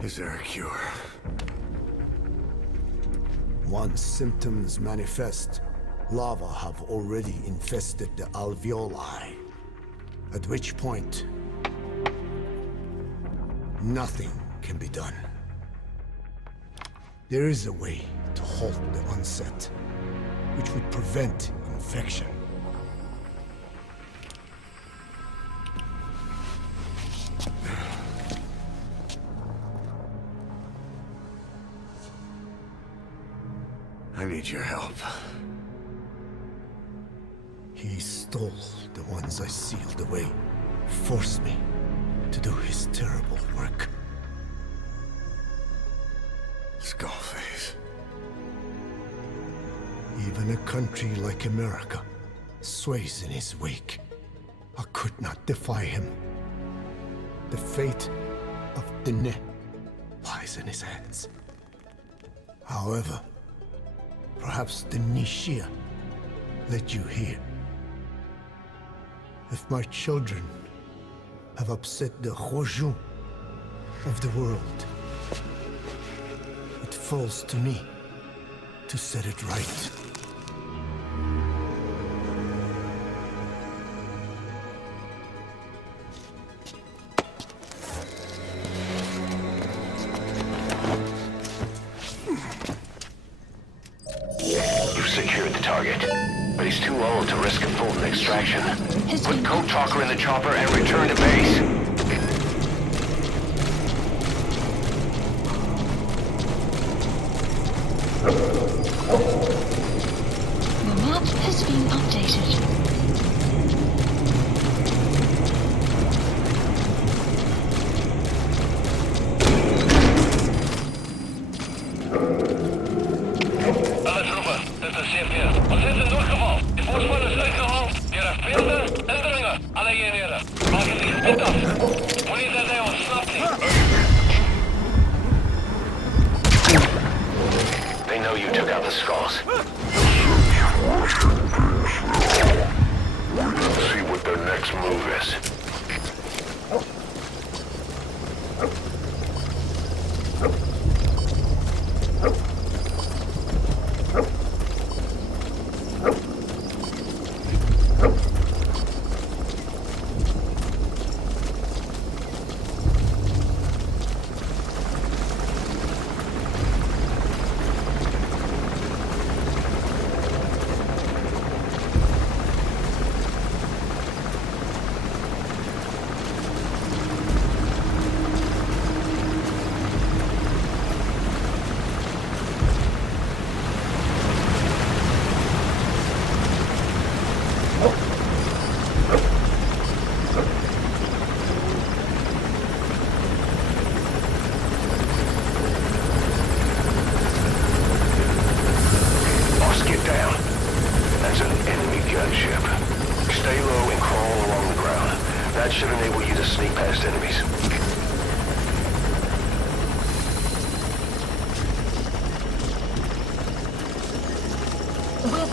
Is there a cure? Once symptoms manifest, larvae have already infested the alveoli. At which point, nothing can be done. There is a way to halt the onset, which would prevent infection. I need your help. He stole the ones I sealed away, forced me to do his terrible work. Skullface. Even a country like America sways in his wake. I could not defy him. The fate of Dene lies in his hands. However, perhaps the Nishia led you here. If my children have upset the Rojun of the world, it falls to me to set it right. You've secured the target, but he's too old to risk a full extraction. Put Code Talker in the chopper and return to base. The map has been updated. Alle troepen, dit is CPR. We zitten doorgevallen. De voorspan is uitgehaald. Hier vinden en dringen. Alle eenheden. Maken die split af. Moet niet dat hij ontsnapt niet. They know you took out the skulls. Let's see what their next move is.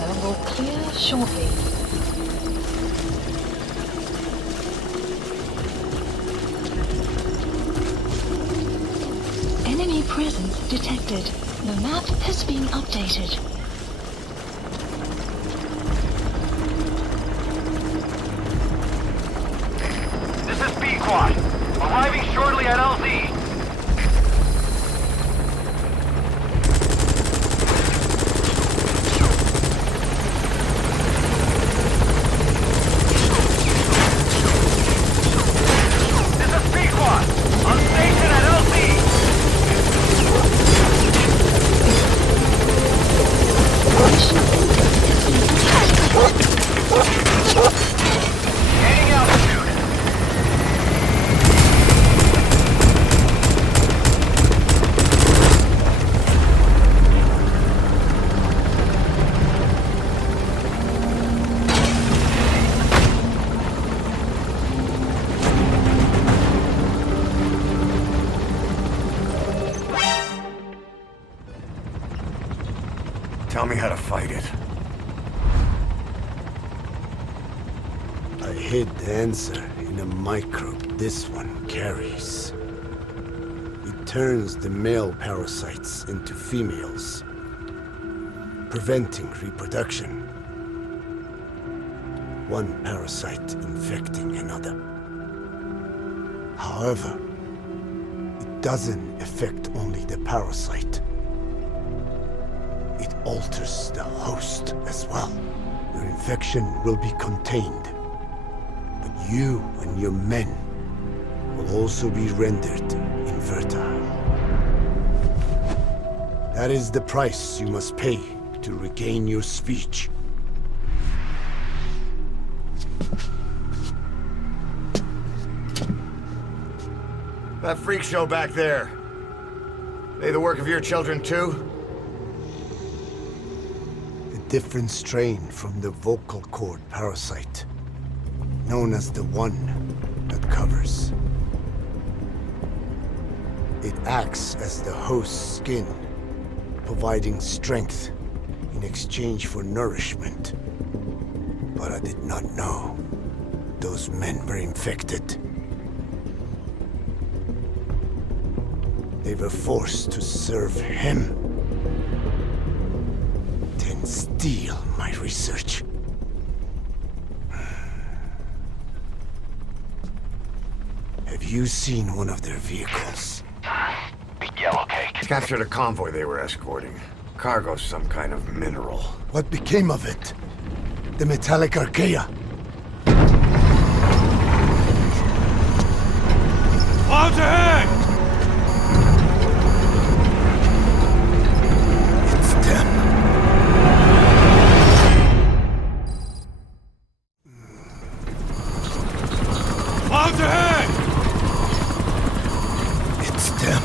Cipher will clear shortly. Enemy presence detected. The map has been updated. This is B-Quad. Arriving shortly at LZ. Tell me how to fight it. I hid the answer in a microbe this one carries. It turns the male parasites into females, preventing reproduction. One parasite infecting another. However, it doesn't affect only the parasite. It alters the host as well. Your infection will be contained, but you and your men will also be rendered infertile. That is the price you must pay to regain your speech. That freak show back there. They the work of your children too? Different strain from the vocal cord parasite, known as the one that covers. It acts as the host's skin, providing strength in exchange for nourishment. But I did not know those men were infected. They were forced to serve him. Steal my research. Have you seen one of their vehicles? The yellow cake. Captured a convoy they were escorting. Cargo, some kind of mineral. What became of it? The metallic archaea. Clouds ahead! It's them. Clouds ahead! It's them.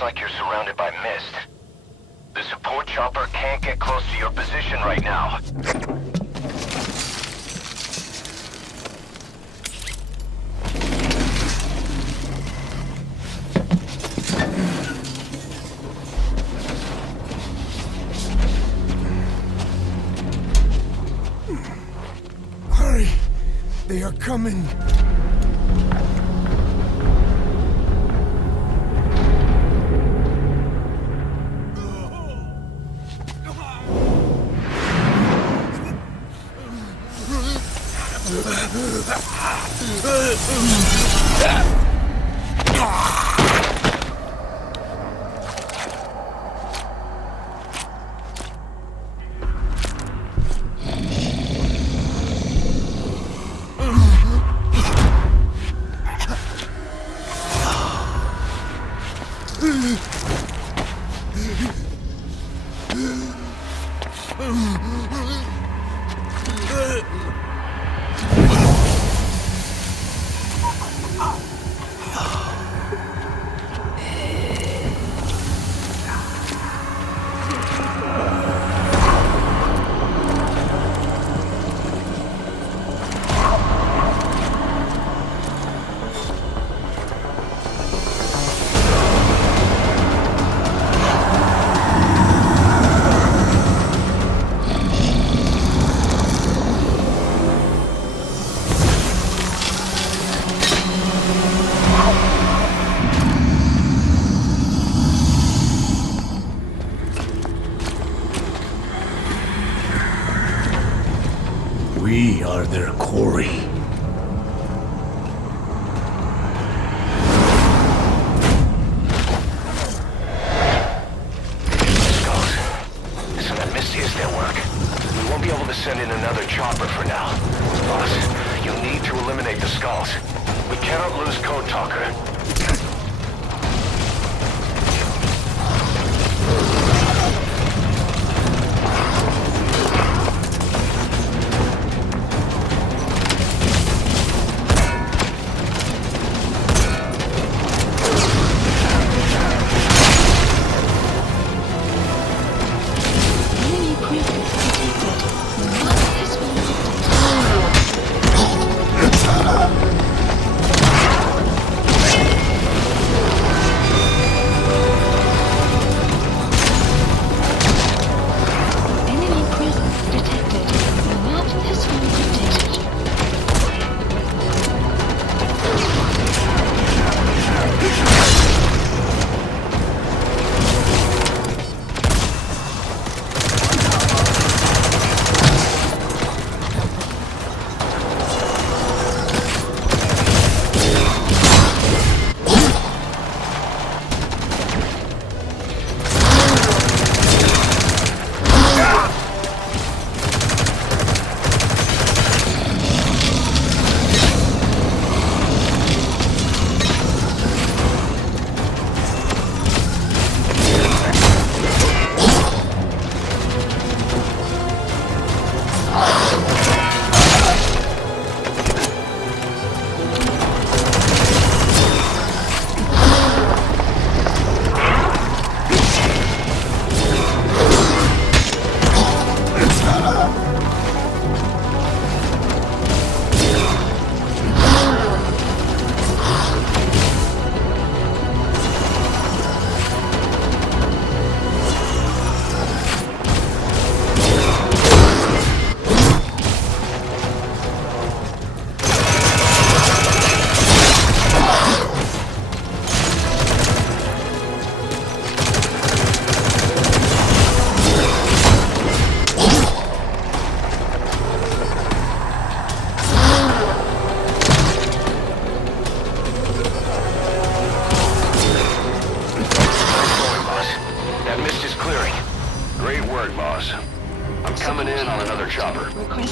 Looks like you're surrounded by mist. The support chopper can't get close to your position right now. Hurry! They are coming! We are their quarry. Skulls. So that mist is their work. We won't be able to send in another chopper for now. Boss, you'll need to eliminate the skulls. We cannot lose Code Talker.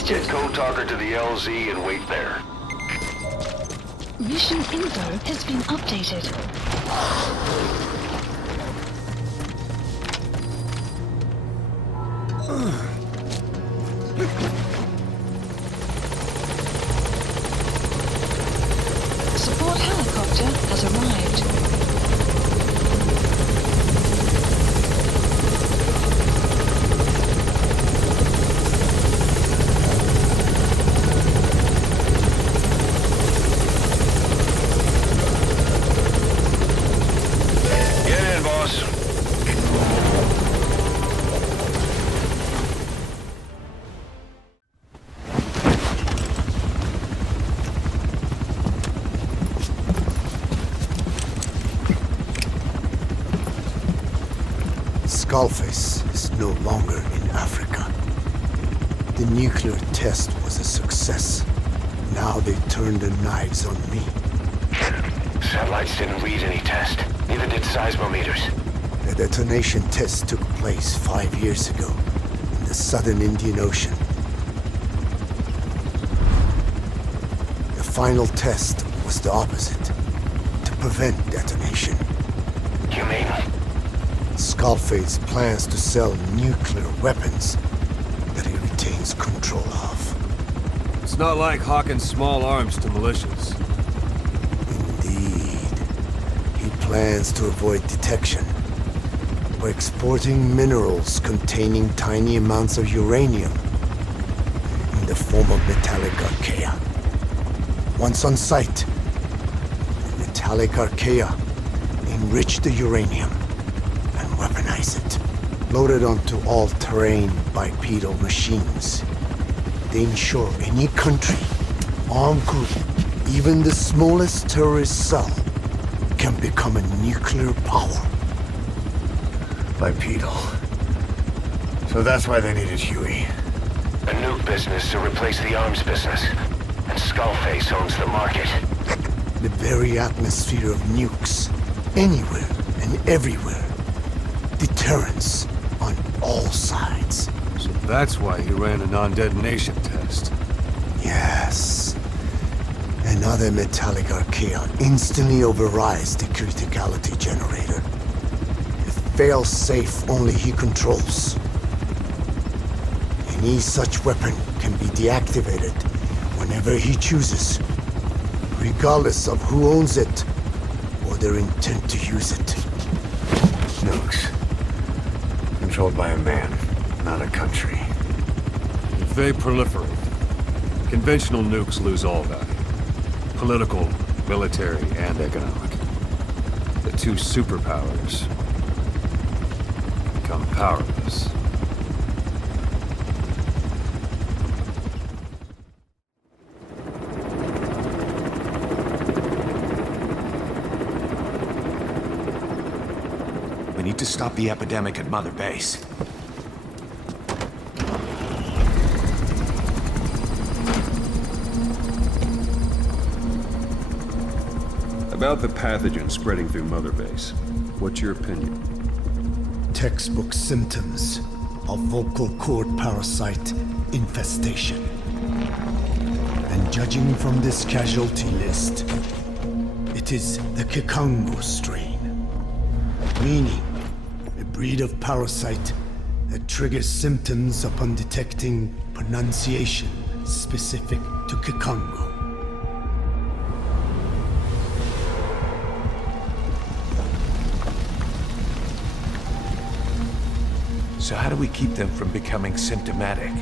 Get Code Talker to the LZ and wait there. Mission info has been updated. Support helicopter has arrived. Skullface is no longer in Africa. The nuclear test was a success. Now they turned their knives on me. Satellites didn't read any test. Neither did seismometers. The detonation test took place 5 years ago in the southern Indian Ocean. The final test was the opposite, to prevent detonation. You mean? Skullface plans to sell nuclear weapons that he retains control of. It's not like hawking small arms to militias. Indeed. He plans to avoid detection by exporting minerals containing tiny amounts of uranium in the form of metallic archaea. Once on site, the metallic archaea enrich the uranium and weaponize it. Loaded onto all-terrain bipedal machines, they ensure any country, armed group, even the smallest terrorist cell, can become a nuclear power. Bipedal. So that's why they needed Huey. A nuke business to replace the arms business. And Skullface owns the market. The very atmosphere of nukes, anywhere and everywhere. Deterrence on all sides. So that's why he ran a non-detonation test. Yes. Another metallic archaea instantly overrides the criticality generator. Fail-safe only he controls. Any such weapon can be deactivated whenever he chooses, regardless of who owns it or their intent to use it. Nukes. Controlled by a man, not a country. If they proliferate, conventional nukes lose all value. Political, military, and economic. The two superpowers become powerless. We need to stop the epidemic at Mother Base. About the pathogen spreading through Mother Base, what's your opinion? Textbook symptoms of vocal cord parasite infestation. And judging from this casualty list, it is the Kikongo strain, meaning a breed of parasite that triggers symptoms upon detecting pronunciation specific to Kikongo. So how do we keep them from becoming symptomatic?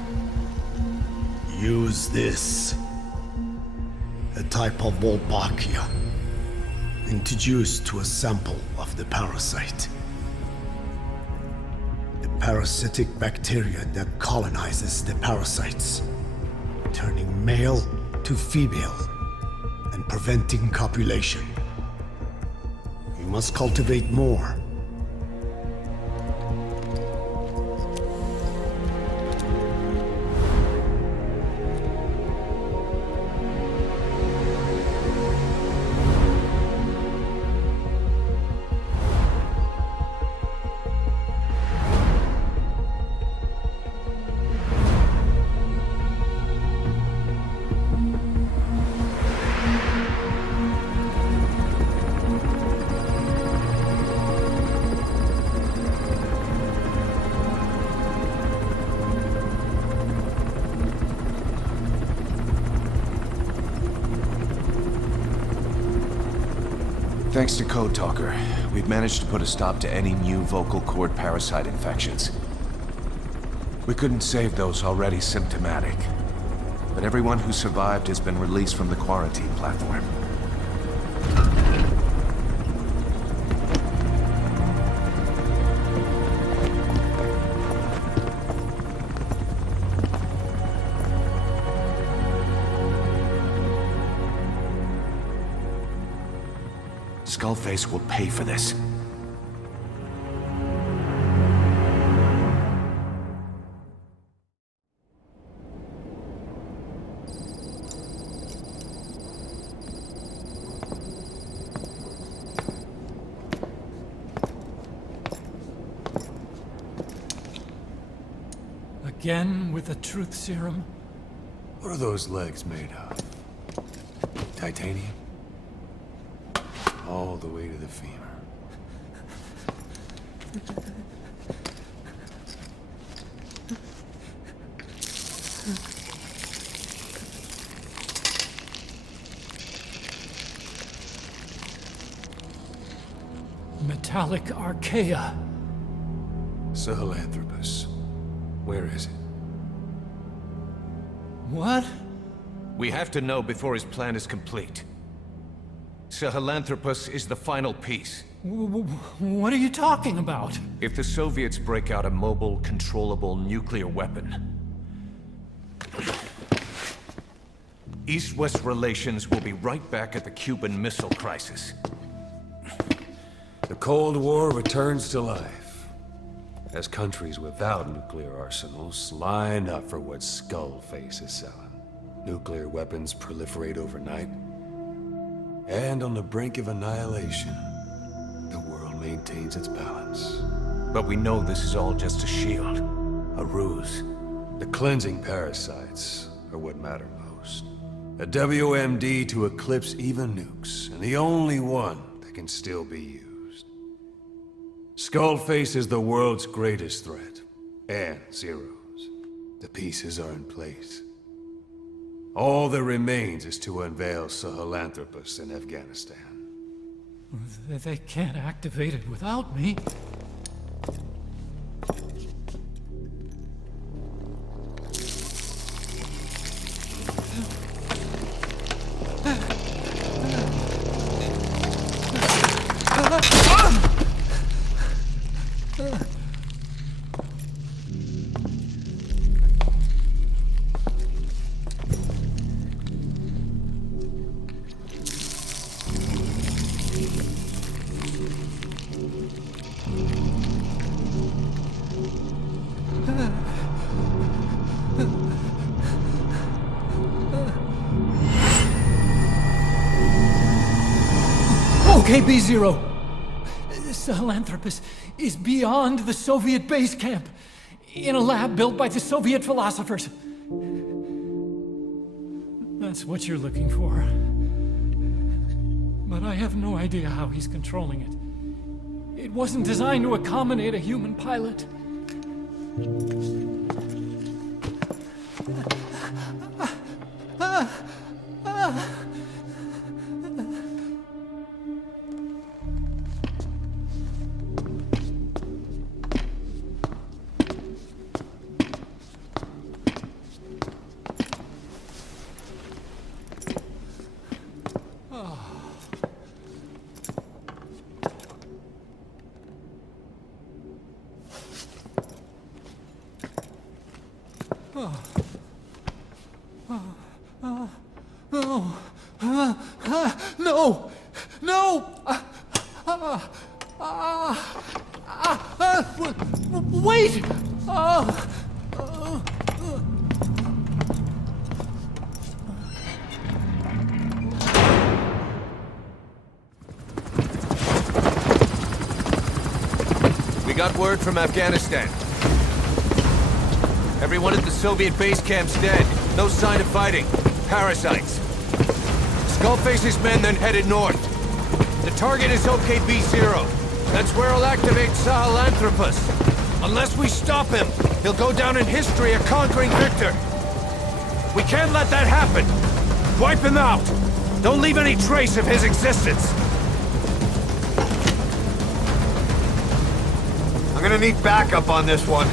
Use this. A type of Wolbachia, introduced to a sample of the parasite. The parasitic bacteria that colonizes the parasites, turning male to female and preventing copulation. We must cultivate more. Thanks to Code Talker, we've managed to put a stop to any new vocal cord parasite infections. We couldn't save those already symptomatic, but everyone who survived has been released from the quarantine platform. Skullface will pay for this. again with the truth serum? What are those legs made of? Titanium? All the way to the femur. Metallic archaea. Sahelanthropus. Where is it? What? We have to know before his plan is complete. Sahelanthropus is the final piece. What are you talking about? If the Soviets break out a mobile, controllable nuclear weapon, East-West relations will be right back at the Cuban Missile Crisis. The Cold War returns to life, as countries without nuclear arsenals line up for what Skullface is selling. Nuclear weapons proliferate overnight, and on the brink of annihilation, the world maintains its balance. But we know this is all just a shield, a ruse. The cleansing parasites are what matter most. A WMD to eclipse even nukes, and the only one that can still be used. Skullface is the world's greatest threat, and Zero's. The pieces are in place. All that remains is to unveil Sahelanthropus in Afghanistan. They can't activate it without me. Okay, B-Zero. Sahelanthropus is beyond the Soviet base camp, in a lab built by the Soviet philosophers. That's what you're looking for. But I have no idea how he's controlling it. It wasn't designed to accommodate a human pilot. No! No! Wait! We got word from Afghanistan. Everyone at the Soviet base camp's dead. No sign of fighting. Parasites. Skullface's men then headed north. The target is OKB-0. That's where he'll activate Sahelanthropus. Unless we stop him, he'll go down in history a conquering victor. We can't let that happen. Wipe him out. Don't leave any trace of his existence. I'm gonna need backup on this one.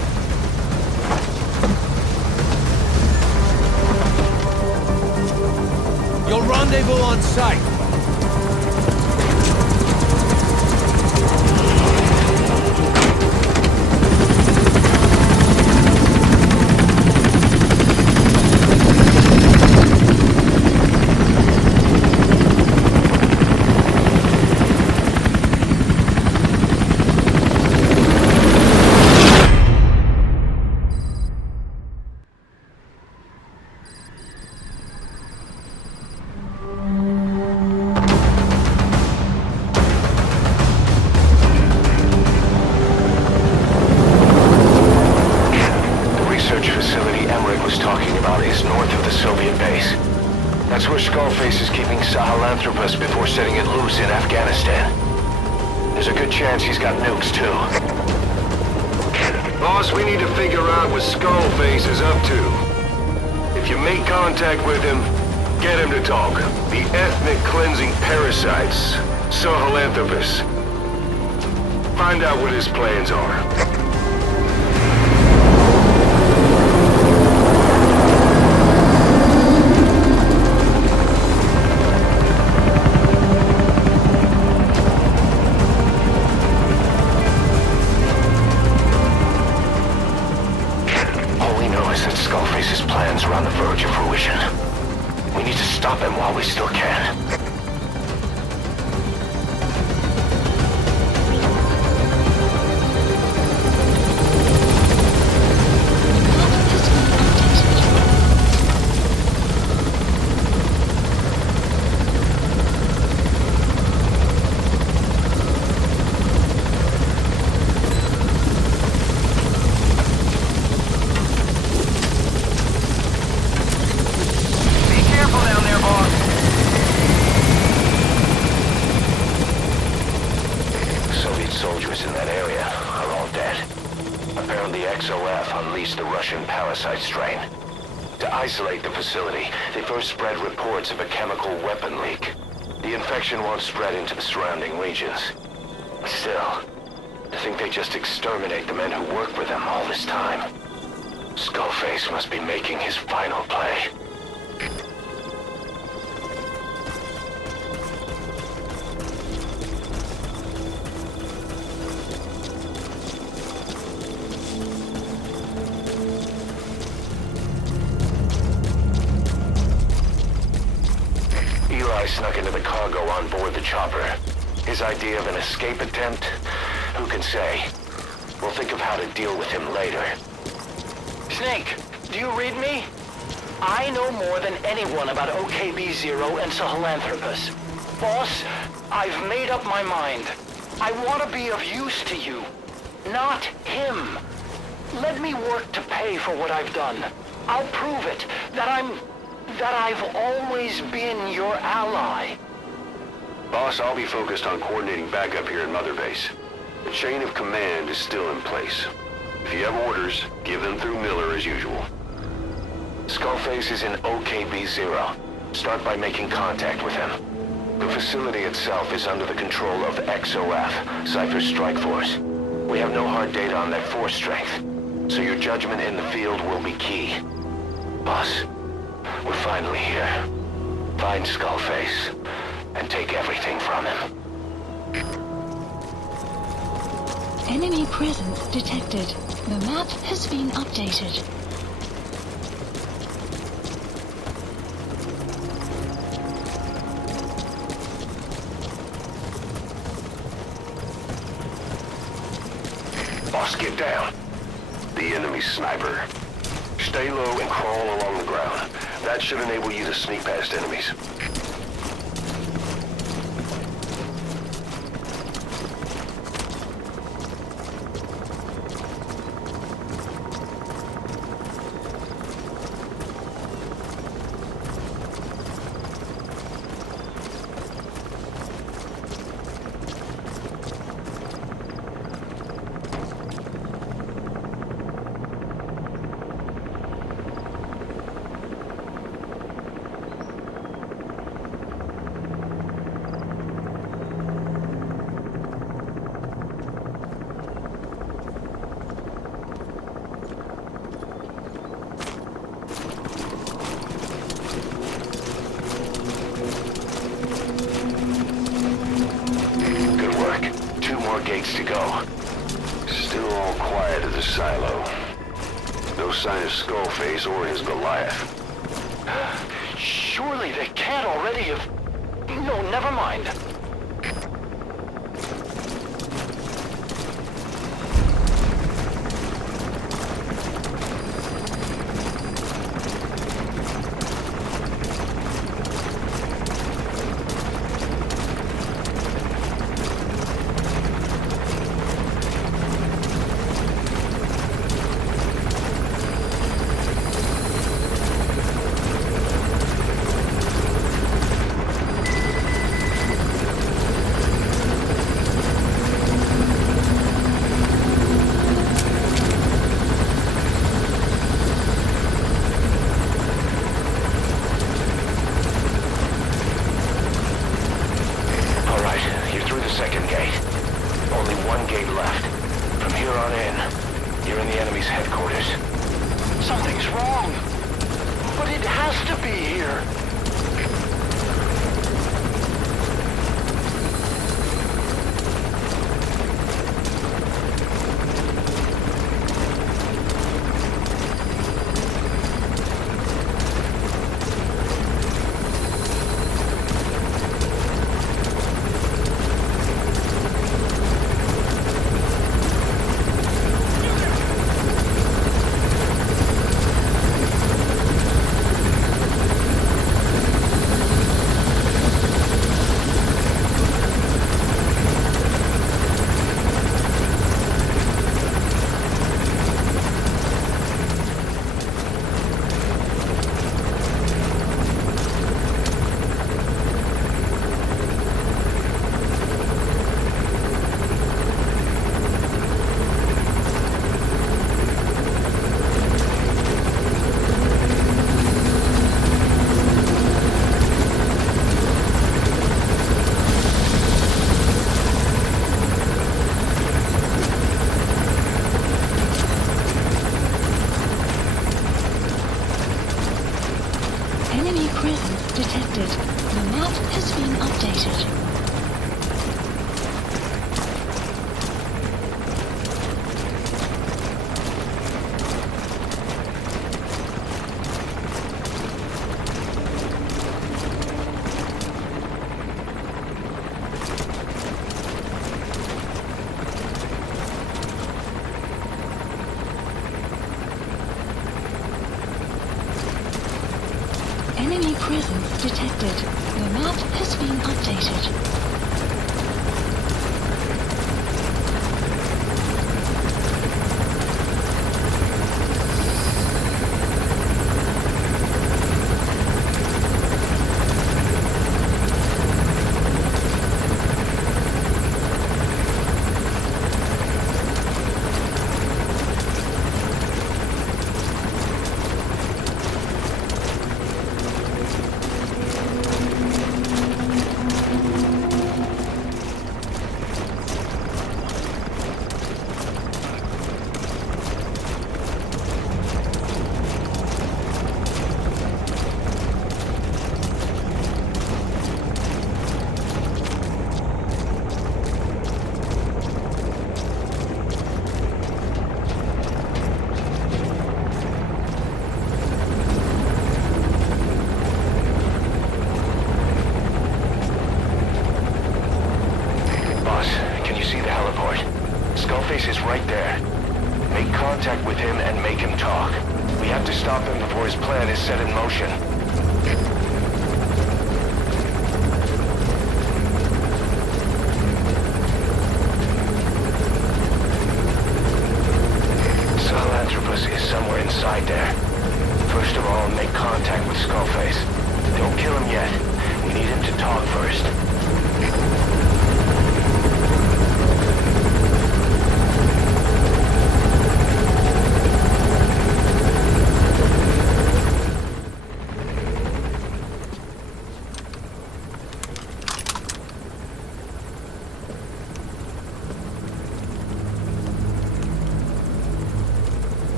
You'll rendezvous on site. That's where Skullface is keeping Sahelanthropus before setting it loose in Afghanistan. There's a good chance he's got nukes, too. Boss, we need to figure out what Skullface is up to. If you make contact with him, get him to talk. The ethnic cleansing parasites, Sahelanthropus. Find out what his plans are. Skullface's plans are on the verge of fruition. We need to stop him while we still can. Isolate the facility. They first spread reports of a chemical weapon leak. The infection won't spread into the surrounding regions. Still, to think they just exterminate the men who work for them all this time. Skullface must be making his final play. Snuck into the cargo on board the chopper. His idea of an escape attempt? Who can say? We'll think of how to deal with him later. Snake, do you read me? I know more than anyone about OKB-0 and Sahelanthropus. Boss, I've made up my mind. I want to be of use to you, not him. Let me work to pay for what I've done. I'll prove it, that I've always been your ally. Boss, I'll be focused on coordinating backup here in Mother Base. The chain of command is still in place. If you have orders, give them through Miller as usual. Skullface is in OKB-0. Start by making contact with him. The facility itself is under the control of XOF, Cypher's strike force. We have no hard data on their force strength, so your judgment in the field will be key. Boss, we're finally here. Find Skullface, and take everything from him. Enemy presence detected. The map has been updated. Boss, get down. The enemy sniper. Stay low and crawl along the ground. That should enable you to sneak past enemies. Gates to go. Still all quiet at the silo. No sign of Skullface or his Goliath. Surely they can't already have... No, never mind. in. You're in the enemy's headquarters. Something's wrong. But it has to be here. Enemy presence detected. The map has been updated. Enemy presence detected. The map has been updated. Skullface is right there. Make contact with him and make him talk. We have to stop him before his plan is set in motion. Sahelanthropus is somewhere inside there. First of all, make contact with Skullface. Don't kill him yet. We need him to talk first.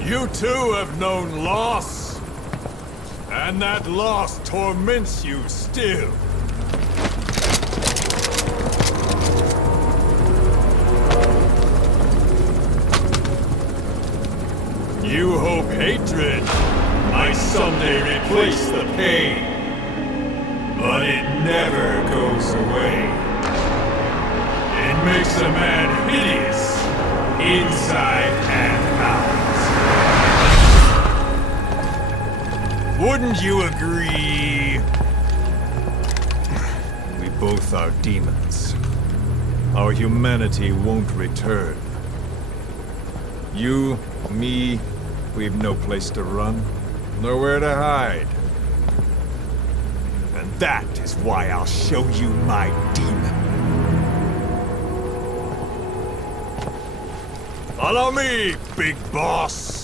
You too have known loss, and that loss torments you still. You hope hatred might someday replace the pain, but it never goes away. It makes a man hideous, inside and out. Wouldn't you agree? We both are demons. Our humanity won't return. You, me, we've no place to run, nowhere to hide. And that is why I'll show you my demon. Follow me, big boss.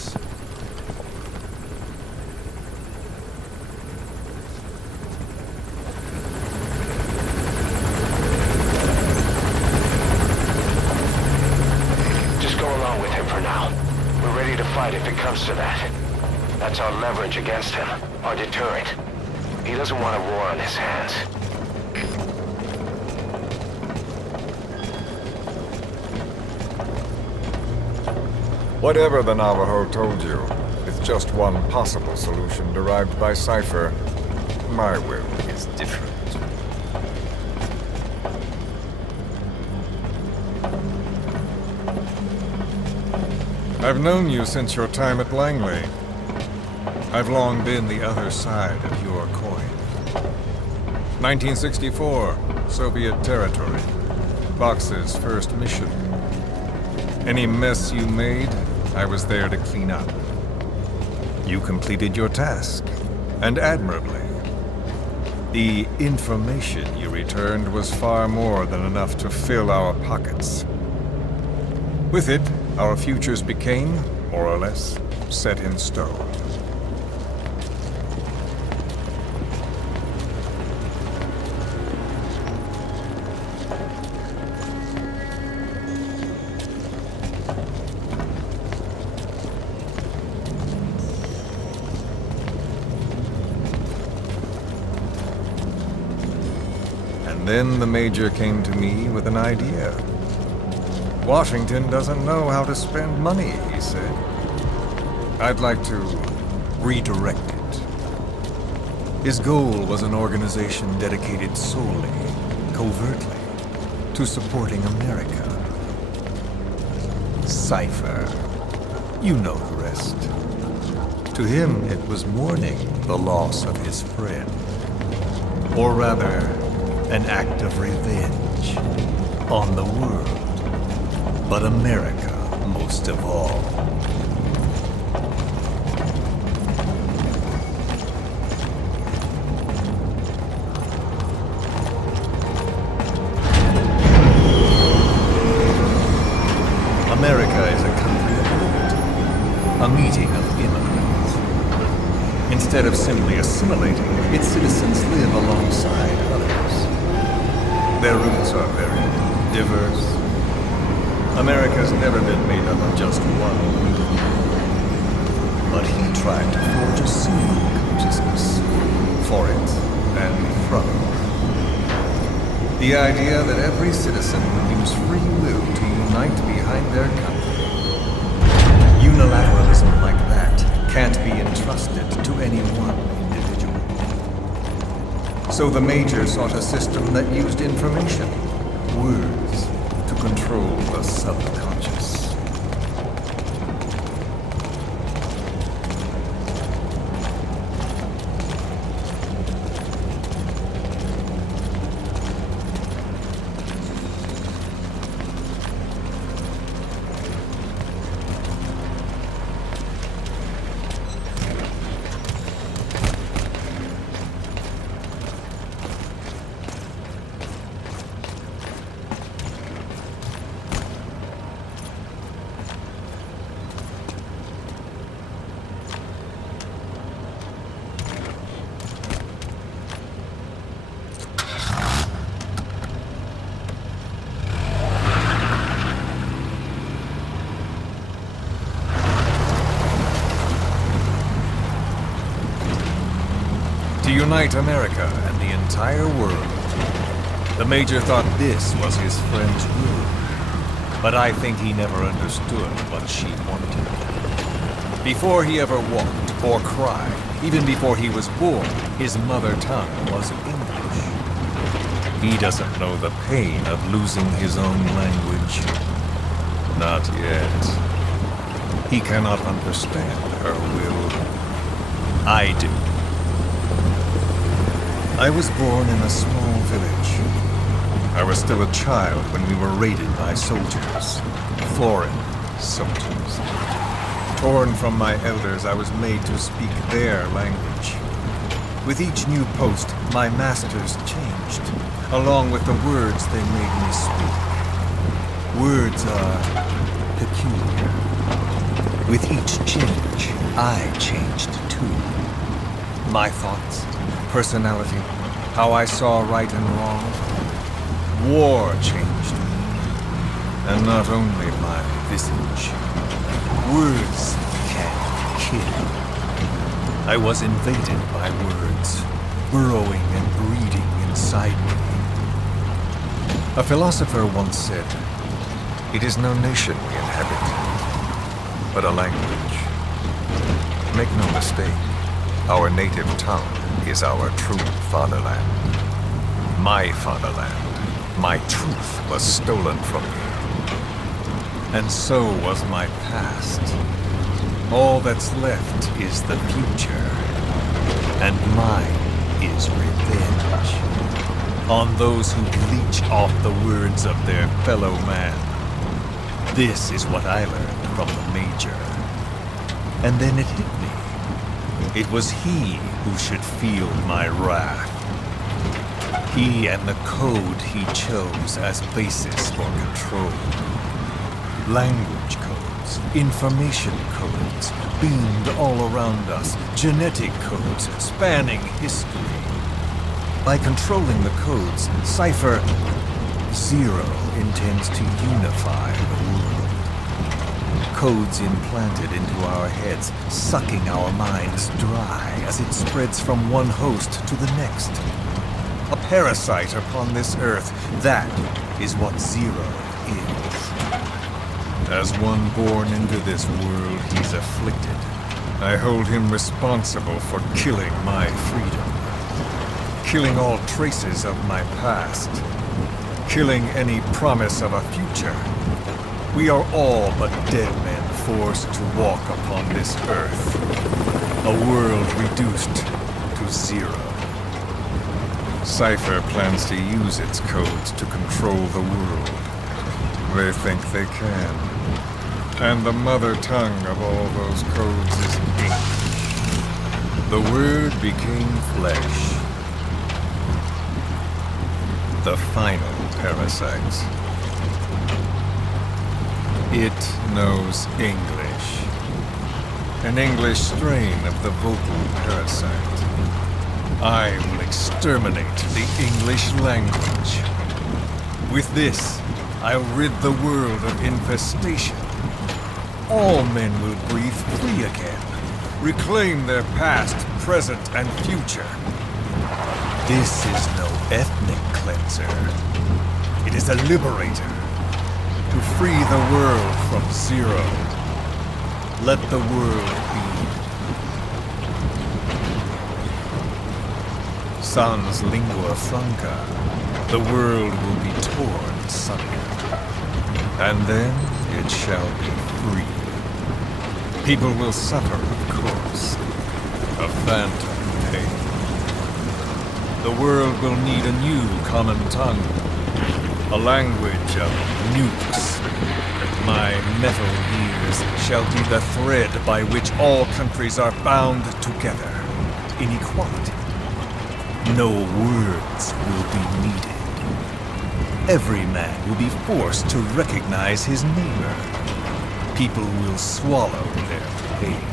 close to that. That's our leverage against him, our deterrent. He doesn't want a war on his hands. Whatever the Navajo told you, it's just one possible solution derived by Cypher. My will is different. I've known you since your time at Langley. I've long been the other side of your coin. 1964, Soviet territory. Fox's first mission. Any mess you made, I was there to clean up. You completed your task, and admirably. The information you returned was far more than enough to fill our pockets. With it, our futures became, more or less, set in stone. And then the Major came to me with an idea. Washington doesn't know how to spend money, he said. I'd like to redirect it. His goal was an organization dedicated solely, covertly, to supporting America. Cypher. You know the rest. To him, it was mourning the loss of his friend. Or rather, an act of revenge on the world. But America, most of all. America is a country of liberty, a meeting of immigrants. Instead of simply assimilating, its citizens live alongside others. Their roots are very diverse. America's never been made up of just one. But he tried to forge a single consciousness for it and from it. The idea that every citizen would use free will to unite behind their country. Unilateralism like that can't be entrusted to any one individual. So the Major sought a system that used information, words, to control the subconscious. To unite America and the entire world. The Major thought this was his friend's will. But I think he never understood what she wanted. Before he ever walked or cried, even before he was born, his mother tongue was English. He doesn't know the pain of losing his own language. Not yet. He cannot understand her will. I do. I was born in a small village. I was still a child when we were raided by soldiers. Foreign soldiers. Torn from my elders, I was made to speak their language. With each new post, my masters changed, along with the words they made me speak. Words are peculiar. With each change, I changed too. My thoughts, personality, how I saw right and wrong. War changed me. And not only my visage. Words can kid. I was invaded by words, burrowing and breeding inside me. A philosopher once said, "It is no nation we inhabit, but a language." Make no mistake, our native tongue is our true fatherland. My fatherland, my truth was stolen from me. And so was my past. All that's left is the future, and mine is revenge on those who leech off the words of their fellow man. This is what I learned from the Major. And then it hit me. It was he who should feel my wrath. He and the code he chose as basis for control. Language codes, information codes, beamed all around us, genetic codes spanning history. By controlling the codes, Cypher Zero intends to unify the world. Codes implanted into our heads, sucking our minds dry as it spreads from one host to the next. A parasite upon this earth, that is what Zero is. As one born into this world, he's afflicted. I hold him responsible for killing my freedom. Killing all traces of my past. Killing any promise of a future. We are all but dead men forced to walk upon this earth. A world reduced to zero. Cypher plans to use its codes to control the world. They think they can. And the mother tongue of all those codes is ink. The word became flesh. The final parasite. It knows English. An English strain of the vocal parasite. I will exterminate the English language. With this, I'll rid the world of infestation. All men will breathe free again, reclaim their past, present, and future. This is no ethnic cleanser. It is a liberator. To free the world from Zero. Let the world be. Sans lingua franca, the world will be torn asunder. And then it shall be free. People will suffer, of course. A phantom pain. The world will need a new common tongue. A language of nukes. My metal years shall be the thread by which all countries are bound together in equality. No words will be needed. Every man will be forced to recognize his neighbor. People will swallow their pain.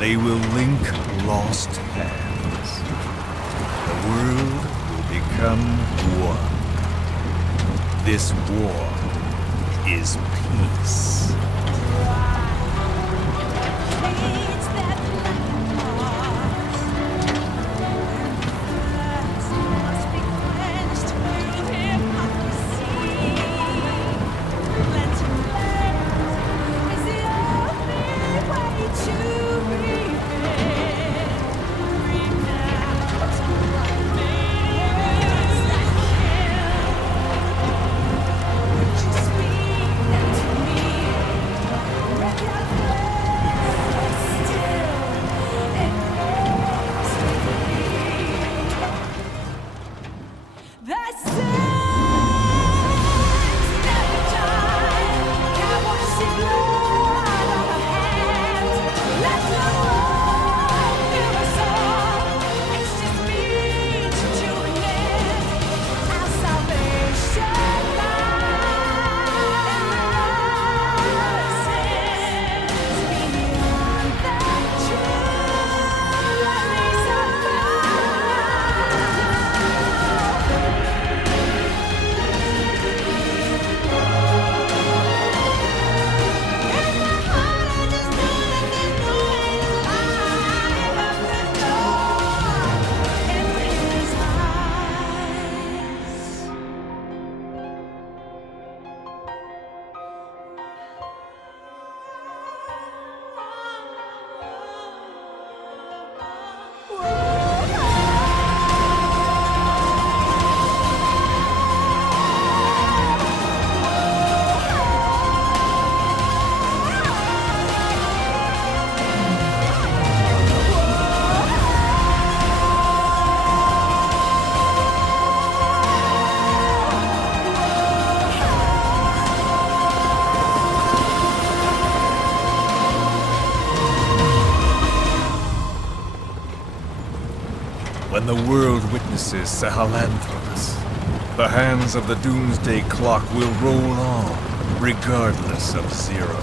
They will link lost hands. The world will become one. This war is peace. when the world witnesses Sahelanthropus, the hands of the doomsday clock will roll on, regardless of zero.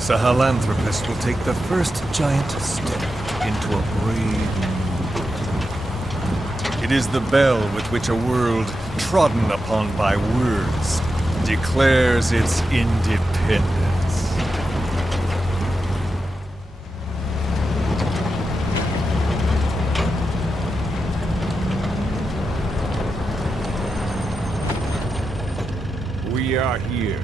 Sahelanthropus will take the first giant step into a brave new world. It is the bell with which a world trodden upon by words declares its independence. We are here.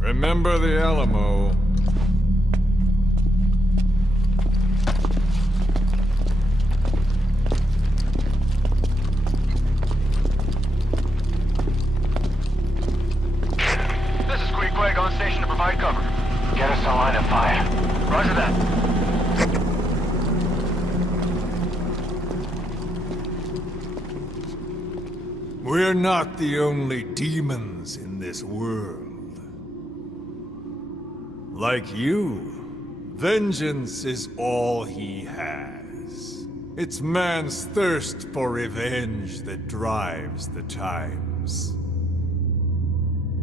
Remember the Alamo. This is Queequeg on station to provide cover. Get us a line of fire. Roger that. We're not the only demons in this world. Like you, vengeance is all he has. It's man's thirst for revenge that drives the times.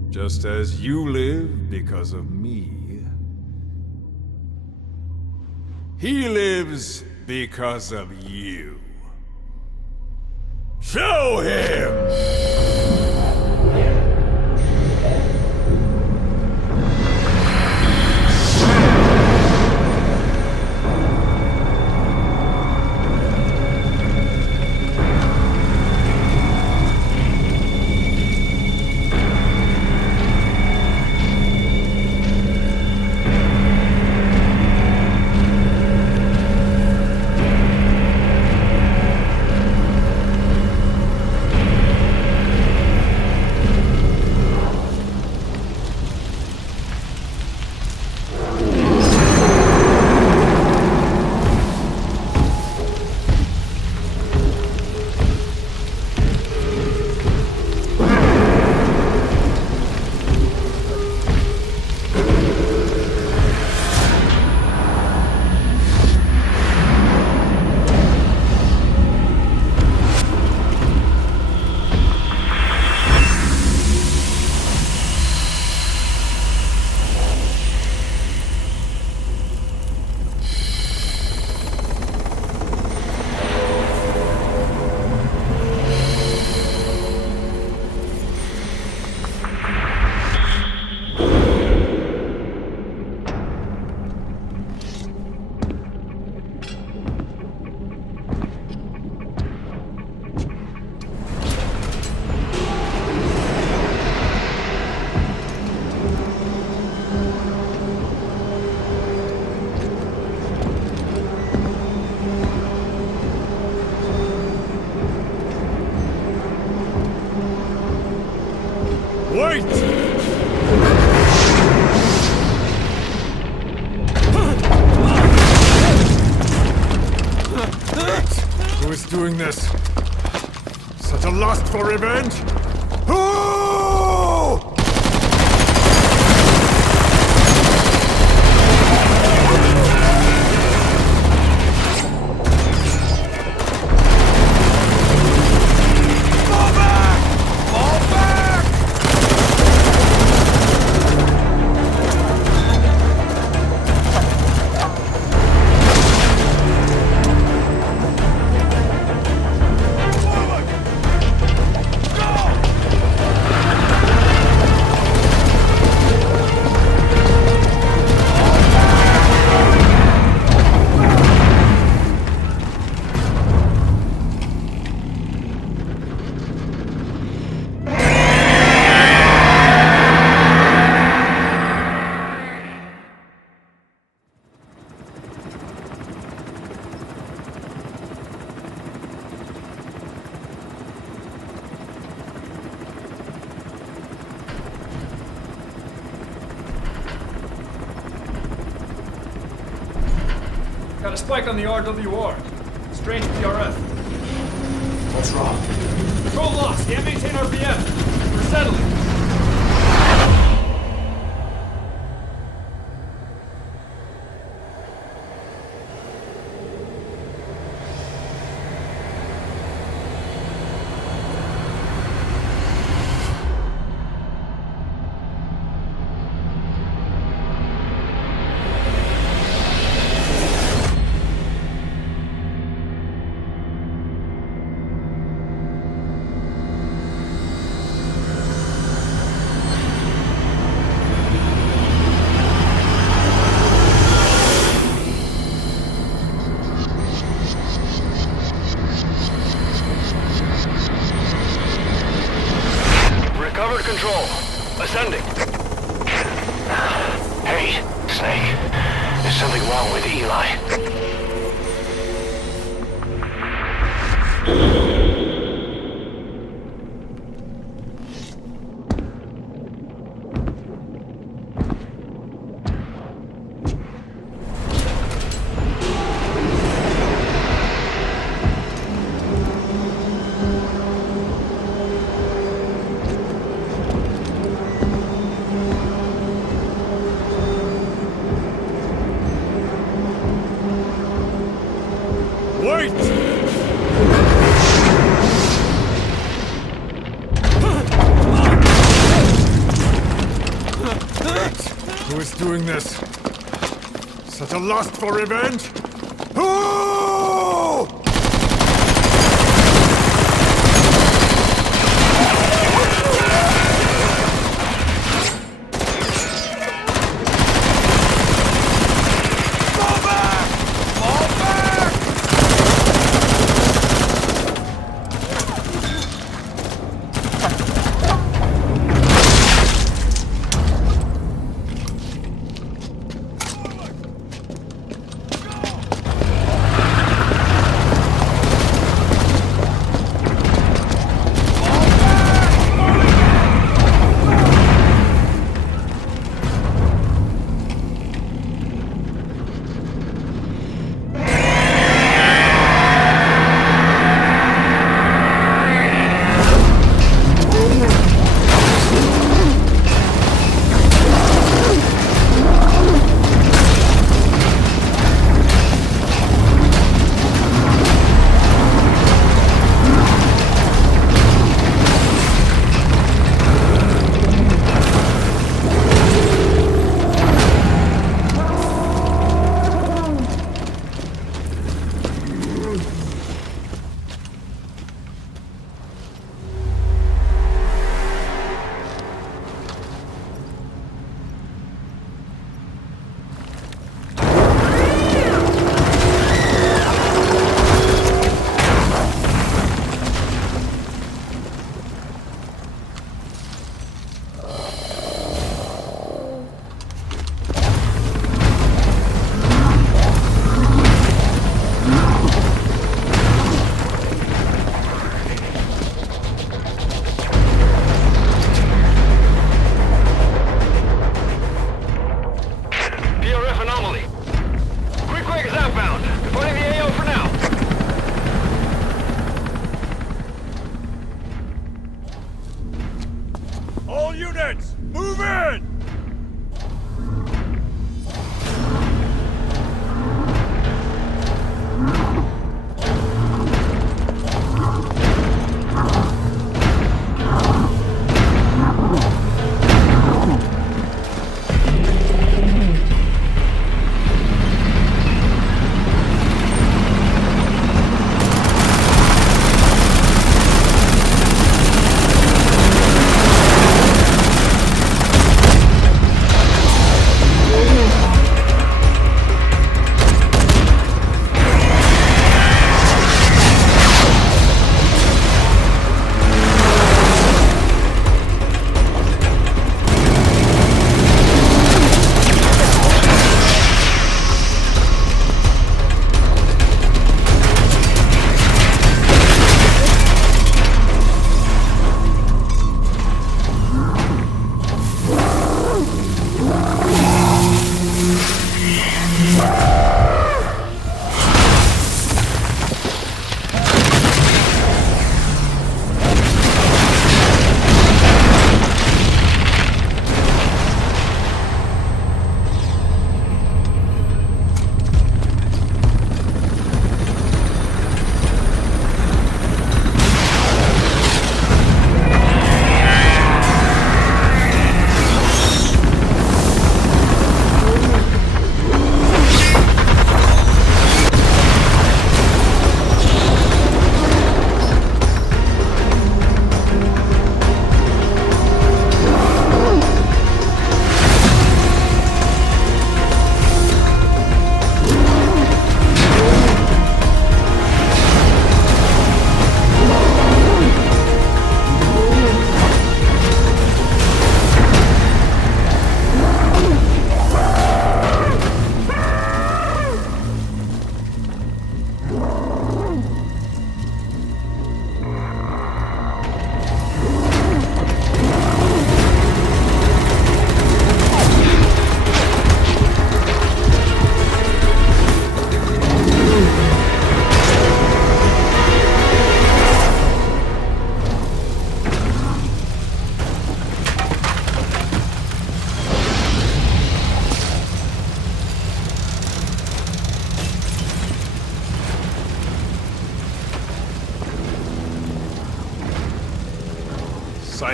Just as you live because of me, he lives because of you. Show him! Who is doing this? Such a lust for revenge? Who? Go! Got a spike on the RWR. Strange PRF. What's wrong? Control lost. Can't maintain RPM. We're settling. Control. Ascending. Hey, Snake. There's something wrong with Eli. Who is doing this? Such a lust for revenge? Who?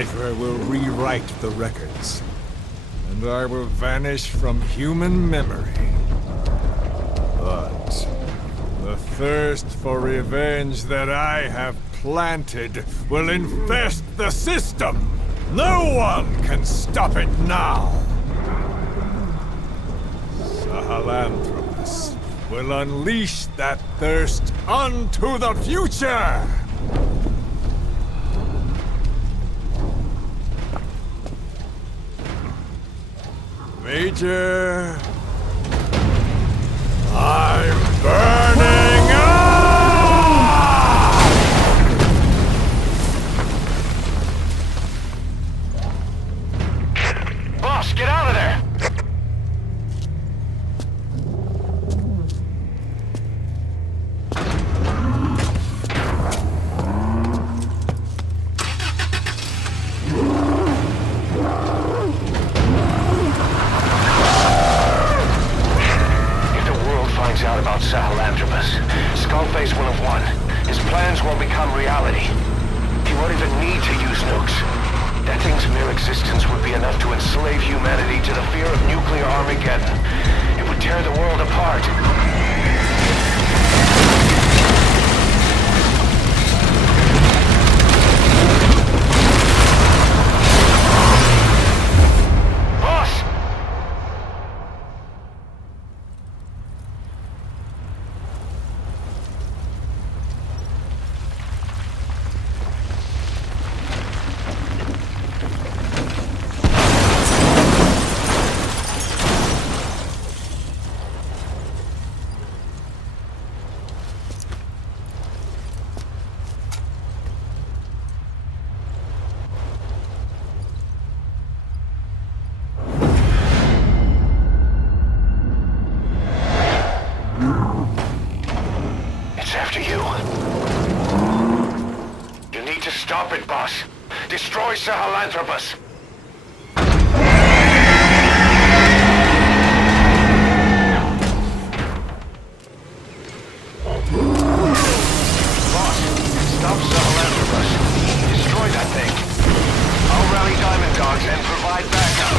Cypher will rewrite the records, and I will vanish from human memory. But the thirst for revenge that I have planted will infest the system. No one can stop it now. Sahelanthropus will unleash that thirst onto the future! Major... I'm burning up! Boss, get out of there! Out about Sahelanthropus. Skullface will have won. His plans will become reality. He won't even need to use nukes. That thing's mere existence would be enough to enslave humanity to the fear of nuclear Armageddon. It would tear the world apart. Stop it, boss. Destroy Sahelanthropus. Boss, stop Sahelanthropus. Destroy that thing. I'll rally Diamond Dogs and provide backup.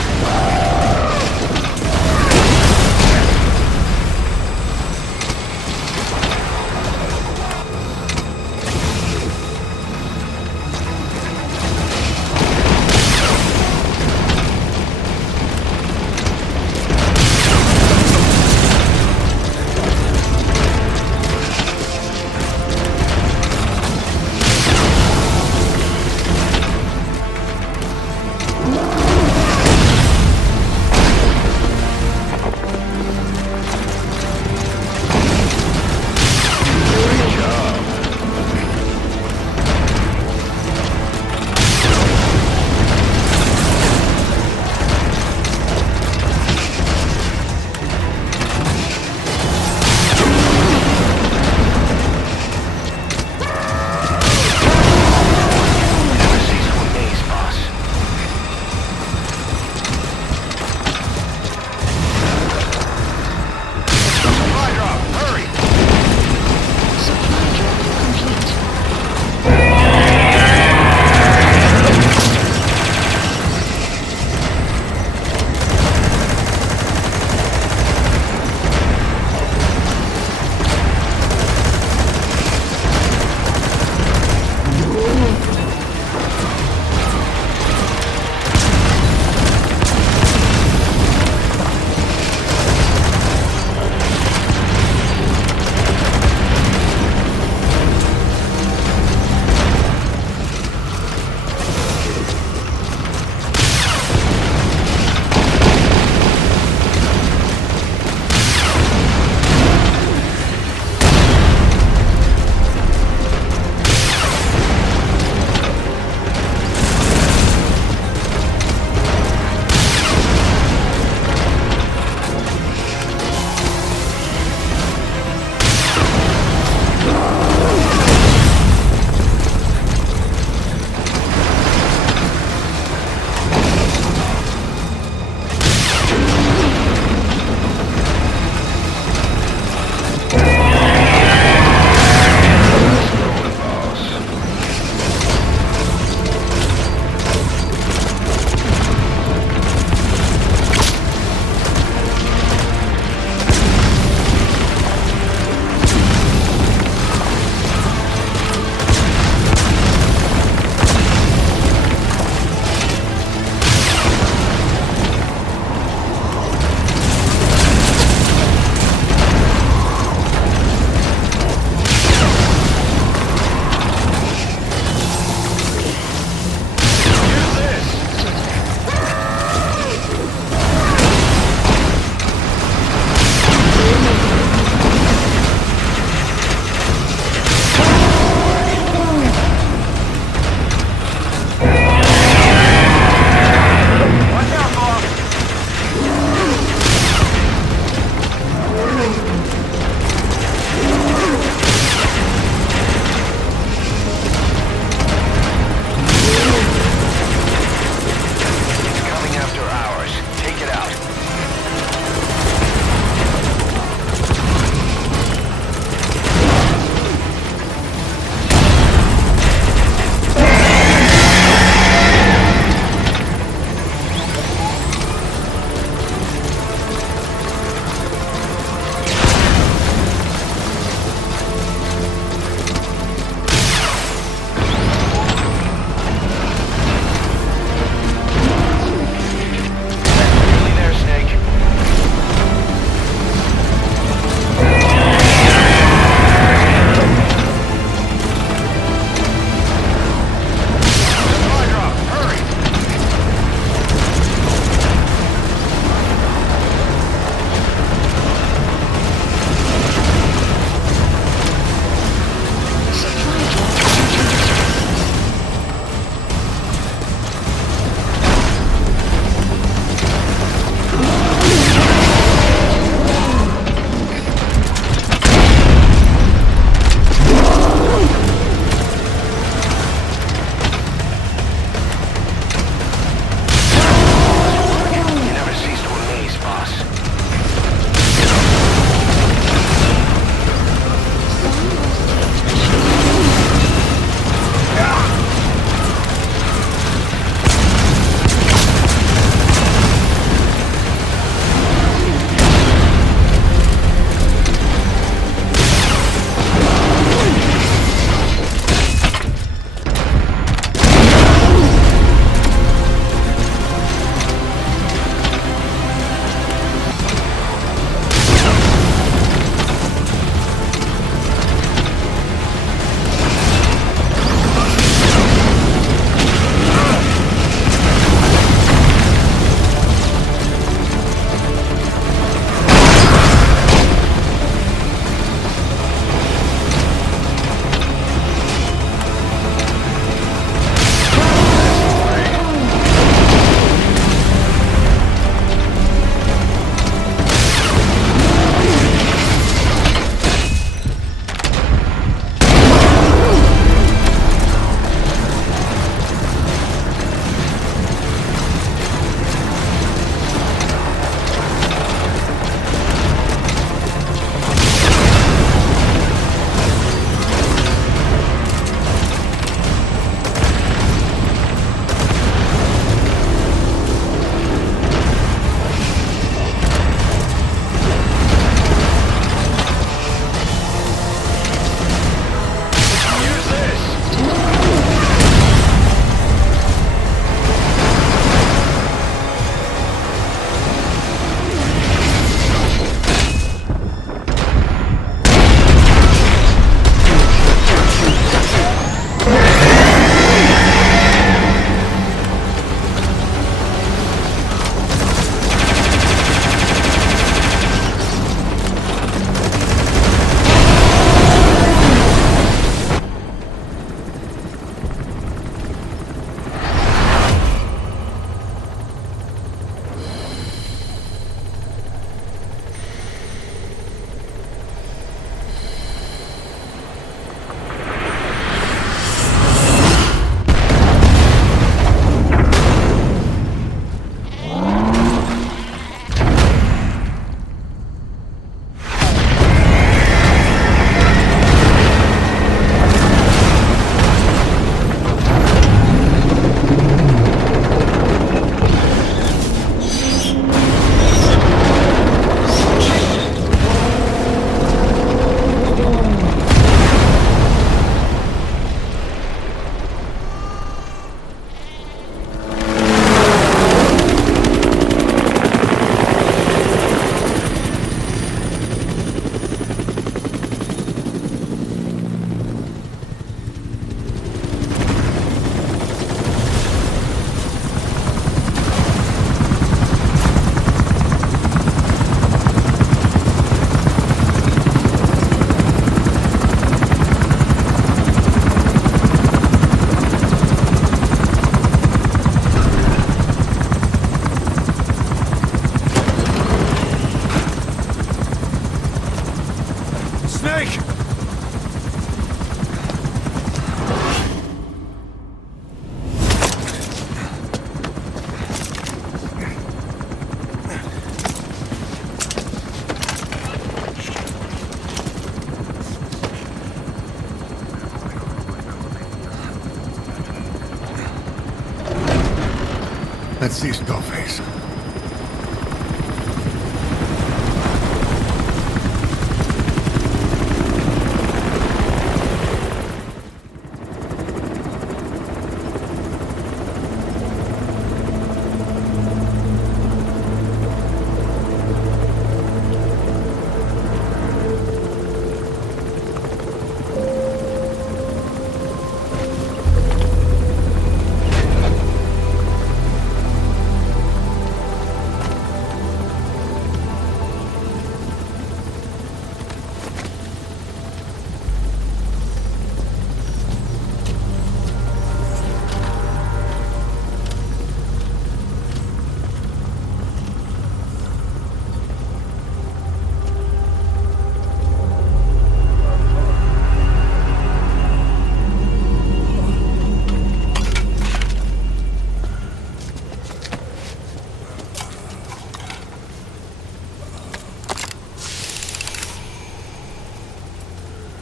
Let's see Skullface.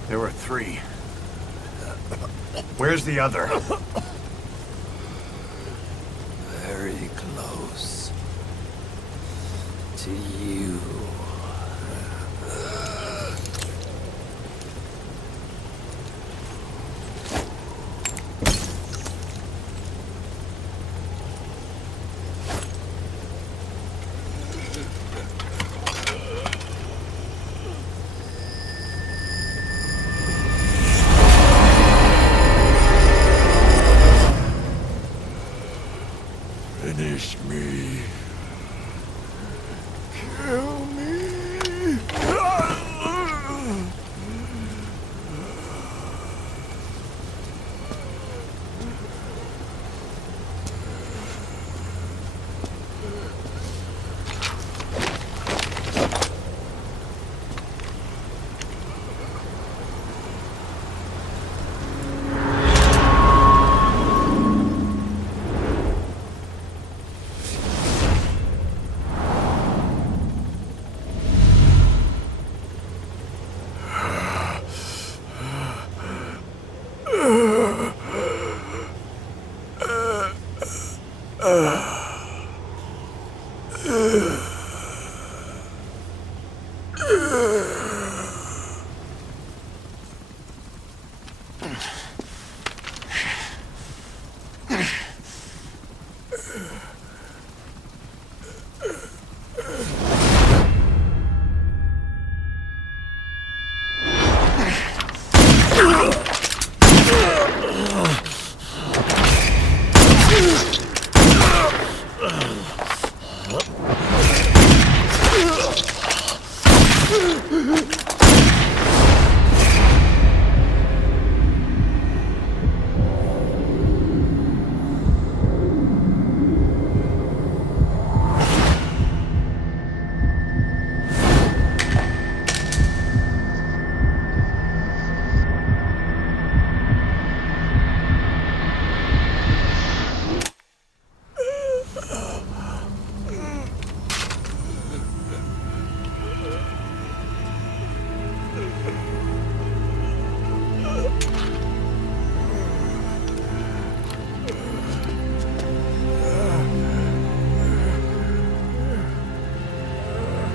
There were 3. Where's the other? Very close to you. Finish me. Kill me.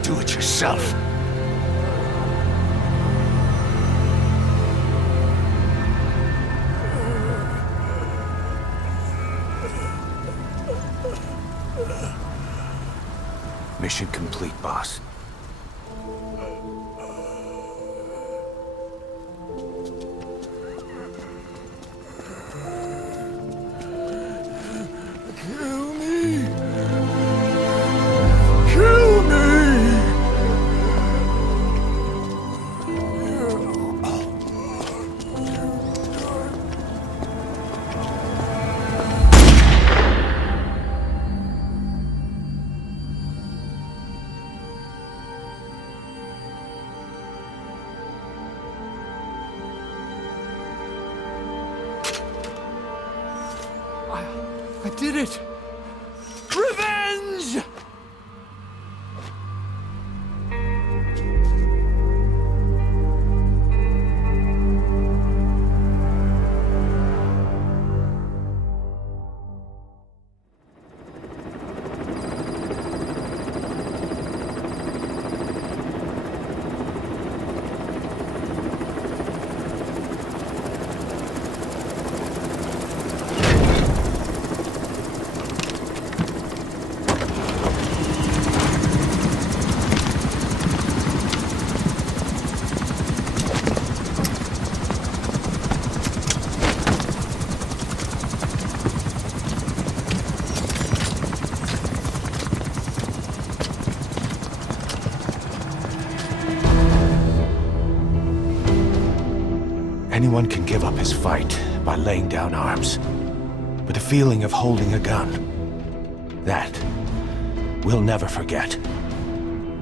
Do it yourself. Mission complete, boss. Kill me. Kill me. I did it! Revenge! Anyone can give up his fight by laying down arms. But the feeling of holding a gun, that we'll never forget.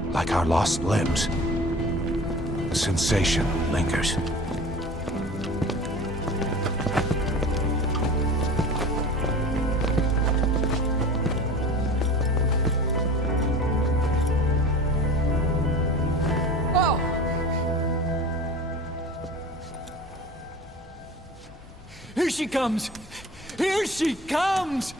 Like our lost limbs, the sensation lingers. Here she comes! Here she comes!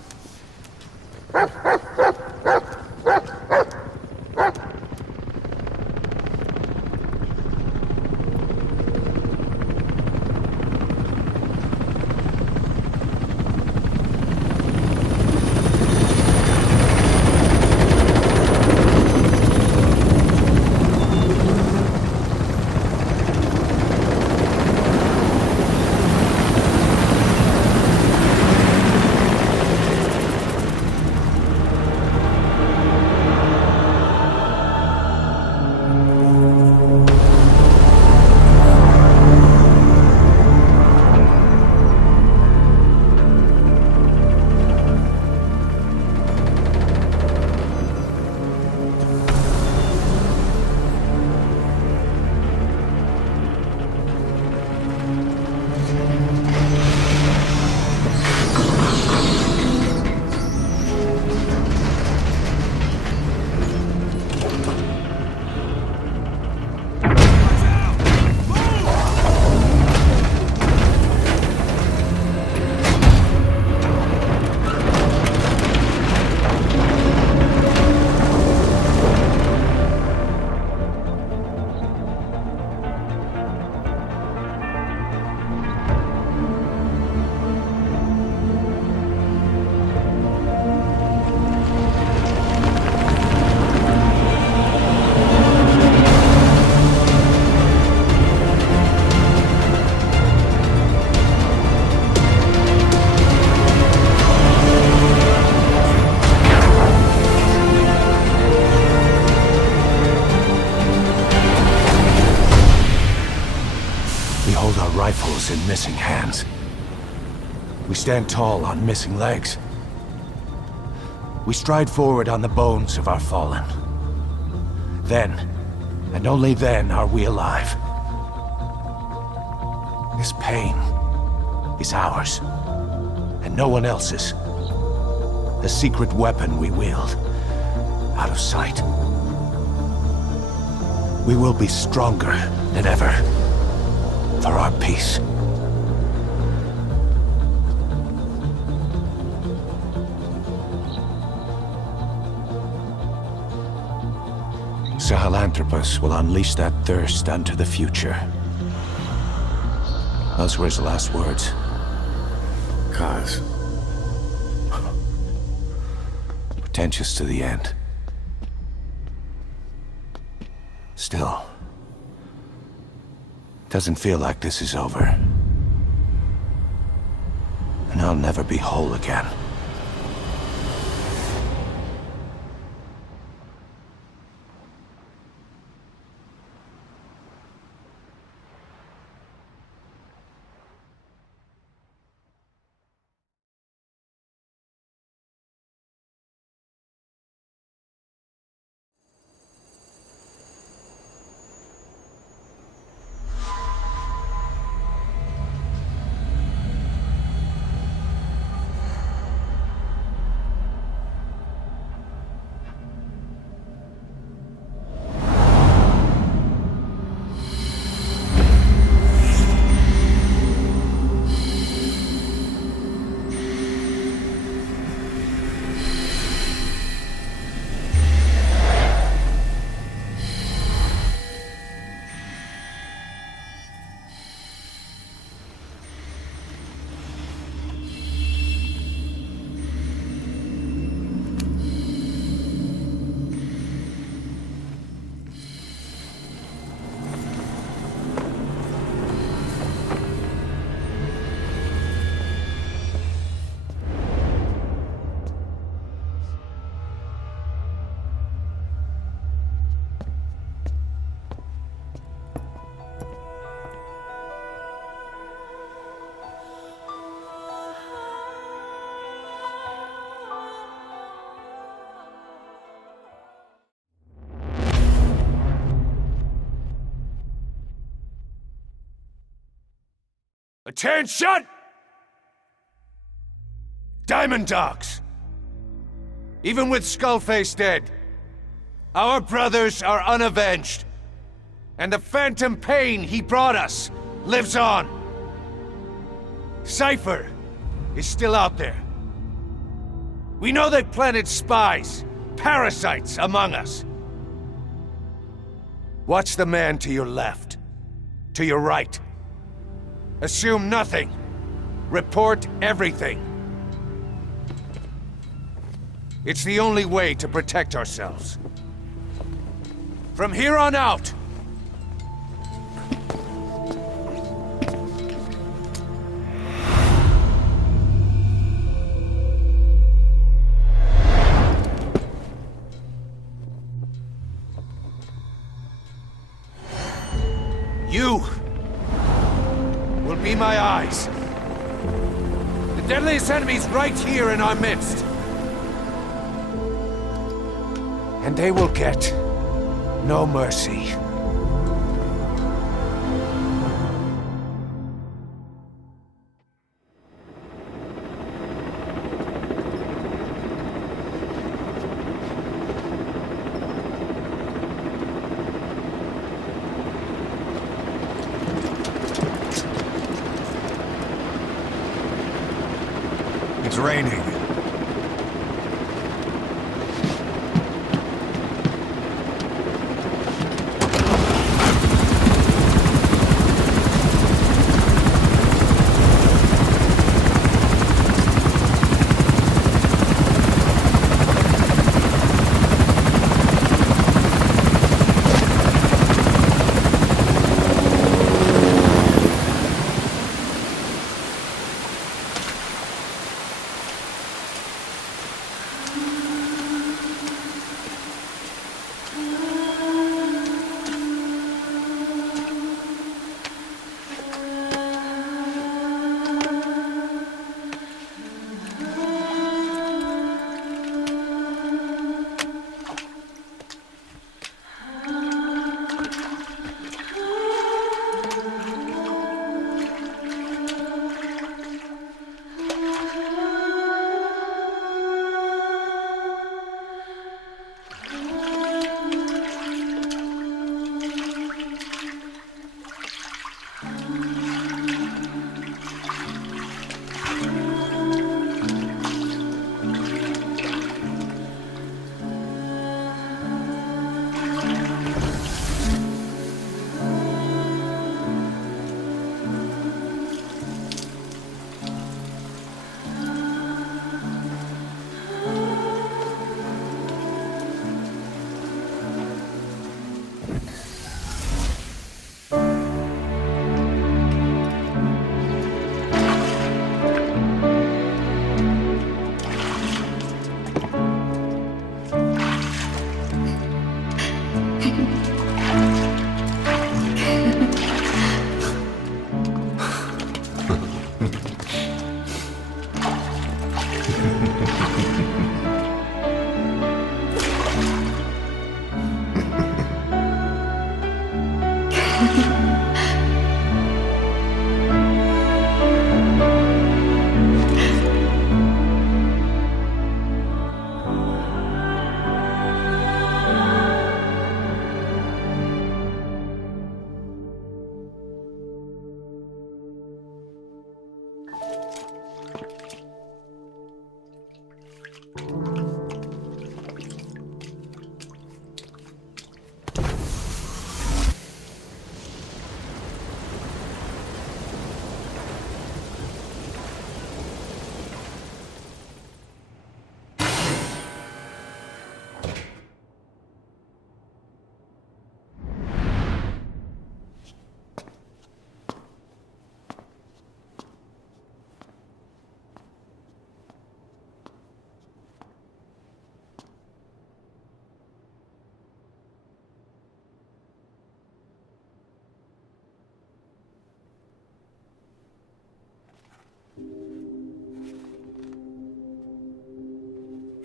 Rifles in missing hands. We stand tall on missing legs. We stride forward on the bones of our fallen. Then, and only then, are we alive. This pain is ours, and no one else's. The secret weapon we wield, out of sight. We will be stronger than ever. For our peace. Sahelanthropus will unleash that thirst unto the future. Those were his last words. Kaz. Pretentious to the end. Still. Doesn't feel like this is over. And I'll never be whole again. Attention! Diamond Dogs! Even with Skullface dead, our brothers are unavenged. And the phantom pain he brought us lives on. Cypher is still out there. We know they've planted spies, parasites among us. Watch the man to your left, to your right. Assume nothing. Report everything. It's the only way to protect ourselves. From here on out, you will be my eyes. The deadliest enemy's right here in our midst. And they will get no mercy. It's raining.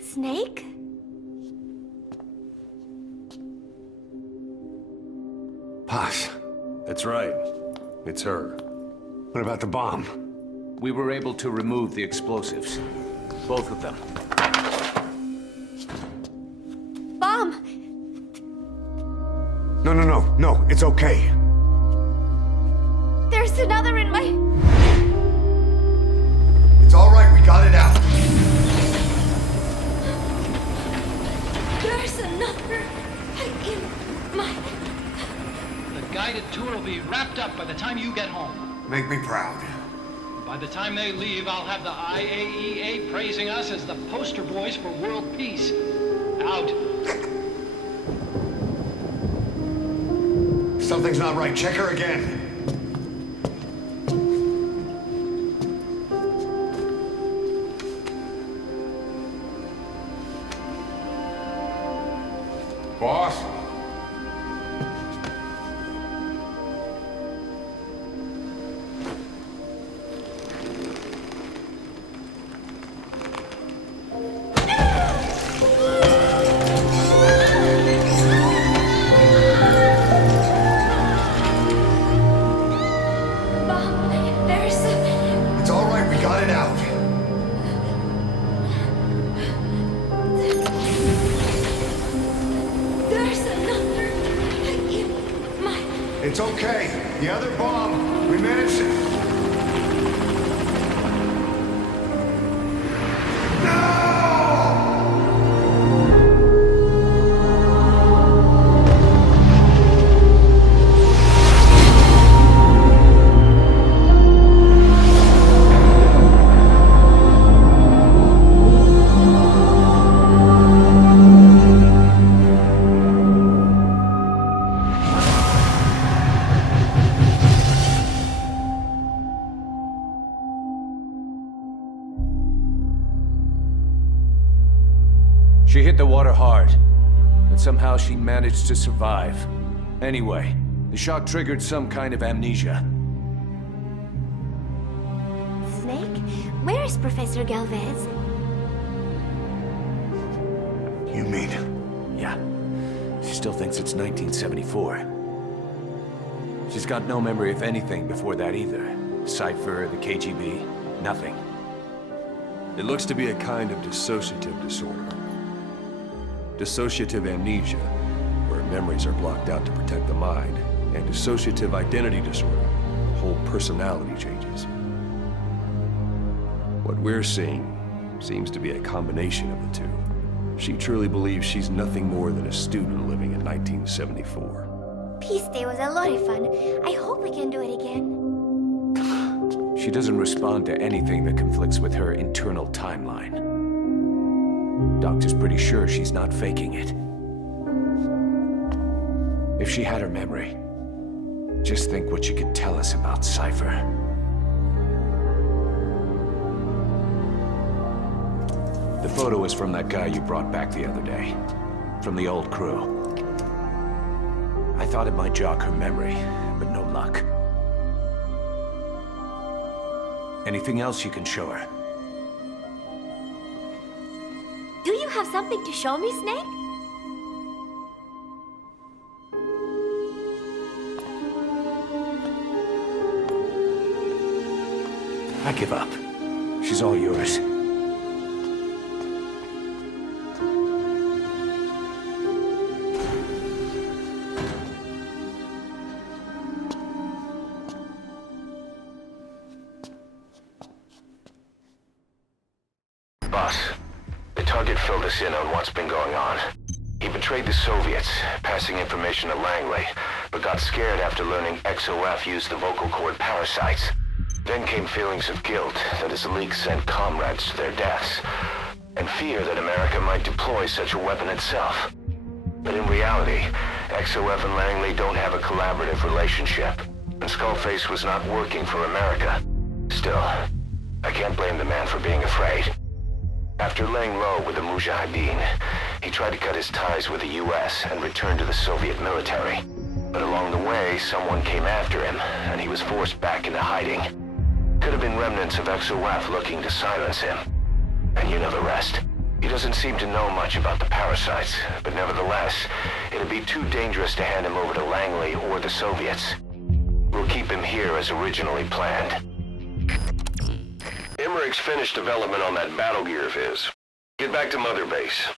Snake? Paz. That's right. It's her. What about the bomb? We were able to remove the explosives. Both of them. Bomb! No, it's okay. There's another in my... It's all right, we got it out. There's another in my... The guided tour will be wrapped up by the time you get home. Make me proud. By the time they leave, I'll have the IAEA praising us as the poster boys for world peace. Out. Something's not right. Check her again. Boss? It's all right, we got it out. There's another in my... It's okay. The other bomb, we managed it. She hit the water hard, but somehow she managed to survive. Anyway, the shock triggered some kind of amnesia. Snake? Where is Professor Galvez? You mean? Yeah. She still thinks it's 1974. She's got no memory of anything before that either. Cypher, the KGB, nothing. It looks to be a kind of dissociative disorder. Dissociative amnesia, where memories are blocked out to protect the mind, and dissociative identity disorder, the whole personality changes. What we're seeing seems to be a combination of the two. She truly believes she's nothing more than a student living in 1974. Peace Day was a lot of fun. I hope we can do it again. She doesn't respond to anything that conflicts with her internal timeline. Doctor's pretty sure she's not faking it. If she had her memory, just think what she could tell us about Cypher. The photo is from that guy you brought back the other day. From the old crew. I thought it might jog her memory, but no luck. Anything else you can show her? Do you have something to show me, Snake? I give up. She's all yours. Boss, the target filled us in on what's been going on. He betrayed the Soviets, passing information to Langley, but got scared after learning XOF used the vocal cord parasites. Then came feelings of guilt that his leak sent comrades to their deaths, and fear that America might deploy such a weapon itself. But in reality, XOF and Langley don't have a collaborative relationship, and Skullface was not working for America. Still, I can't blame the man for being afraid. After laying low with the Mujahideen, he tried to cut his ties with the US and return to the Soviet military. But along the way, someone came after him, and he was forced back into hiding. Could have been remnants of XOF looking to silence him. And you know the rest. He doesn't seem to know much about the parasites, but nevertheless, it'd be too dangerous to hand him over to Langley or the Soviets. We'll keep him here as originally planned. Emmerich's finished development on that battle gear of his. Get back to Mother Base.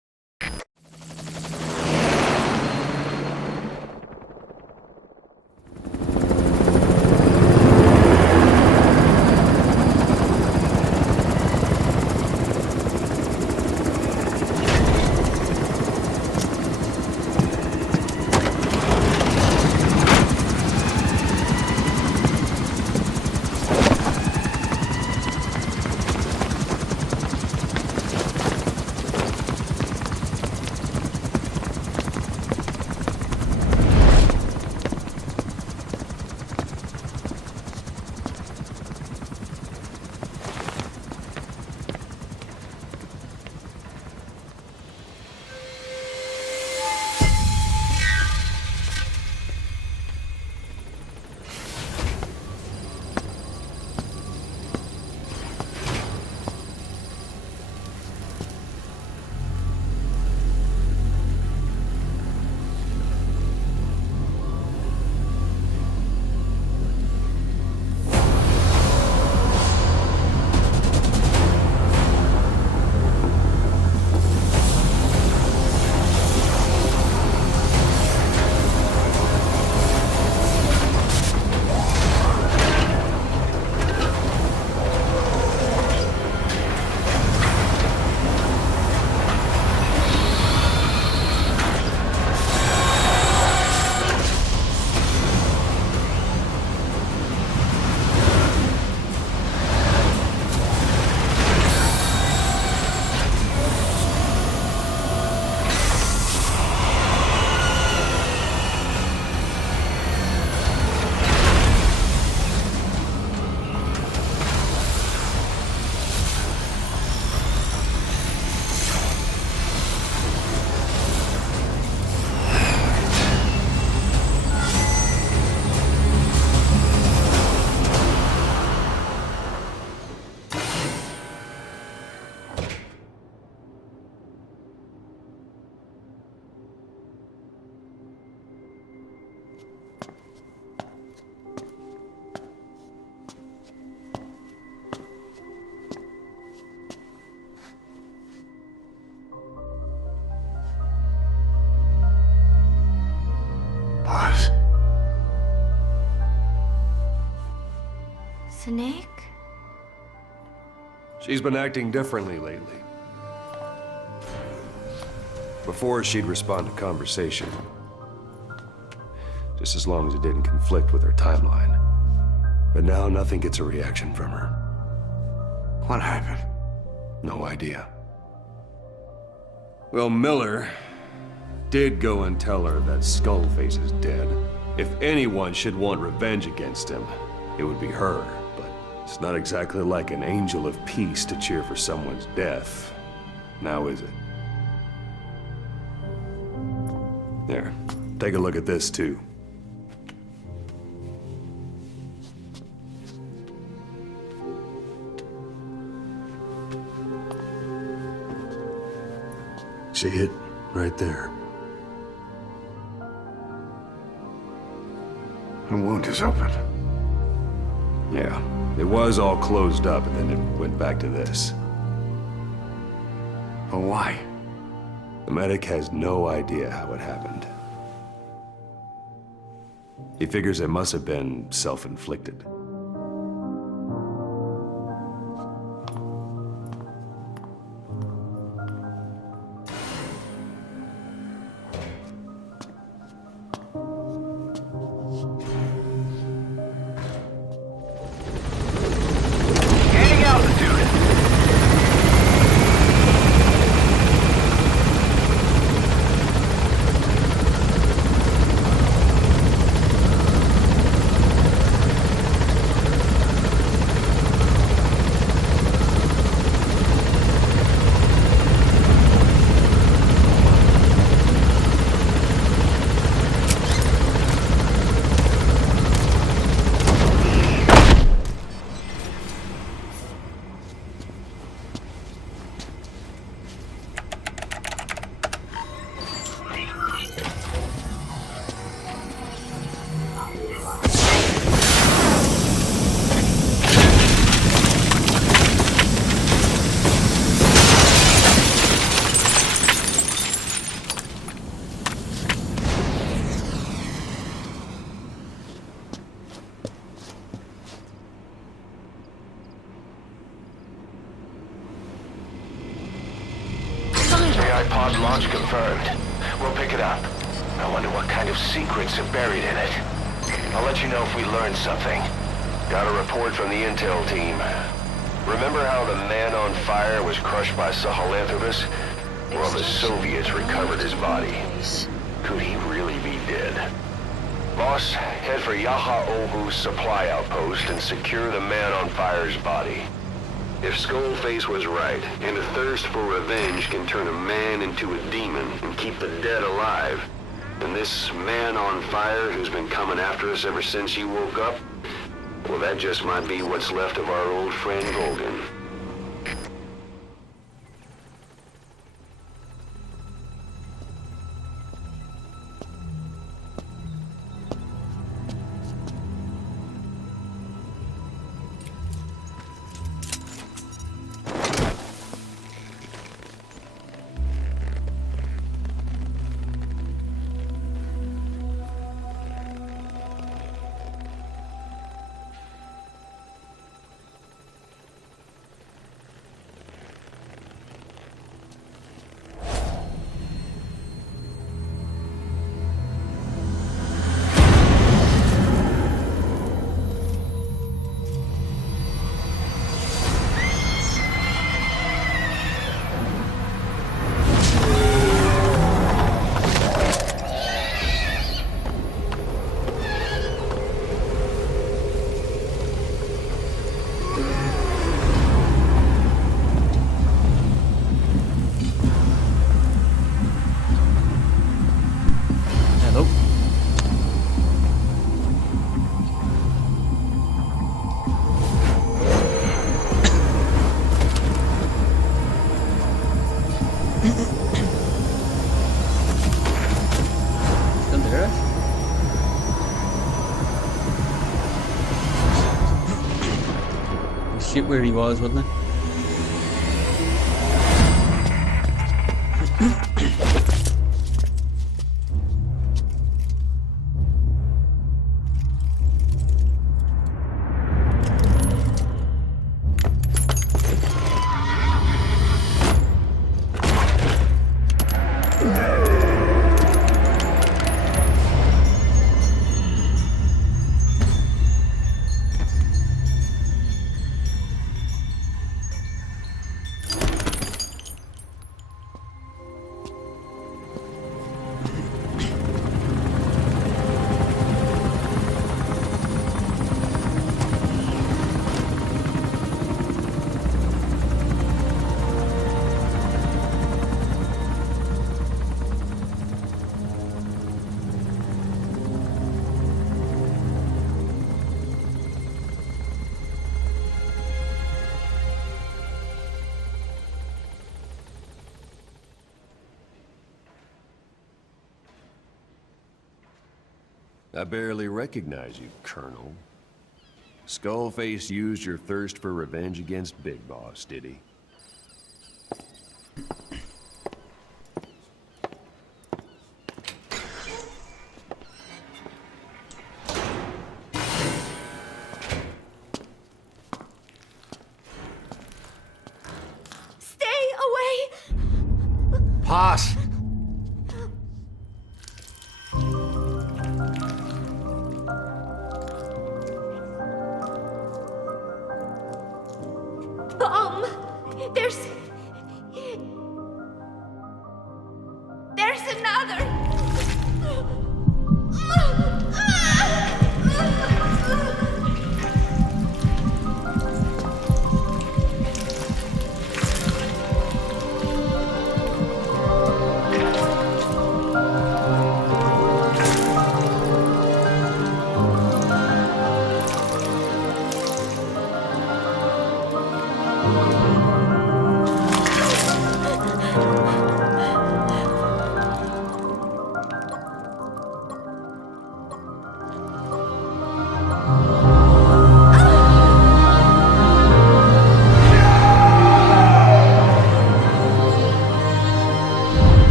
Snake? She's been acting differently lately. Before, she'd respond to conversation. Just as long as it didn't conflict with her timeline. But now, nothing gets a reaction from her. What happened? No idea. Well, Miller did go and tell her that Skullface is dead. If anyone should want revenge against him, it would be her. But it's not exactly like an angel of peace to cheer for someone's death. Now is it? There, take a look at this too. See it? Right there. The wound is open. Yeah, it was all closed up and then it went back to this. But why? The medic has no idea how it happened. He figures it must have been self-inflicted. Pod launch confirmed. We'll pick it up. I wonder what kind of secrets are buried in it. I'll let you know if we learn something. Got a report from the intel team. Remember how the man on fire was crushed by Sahelanthropus? Well, the Soviets recovered his body. Could he really be dead? Boss, head for Yaha Ohu's supply outpost and secure the man on fire's body. If Skullface was right, and a thirst for revenge can turn a man into a demon and keep the dead alive, then this man on fire who's been coming after us ever since you woke up, well, that just might be what's left of our old friend Volgan. Shit where he was, wasn't it? I barely recognize you, Colonel. Skullface used your thirst for revenge against Big Boss, did he? Stay away! Pass!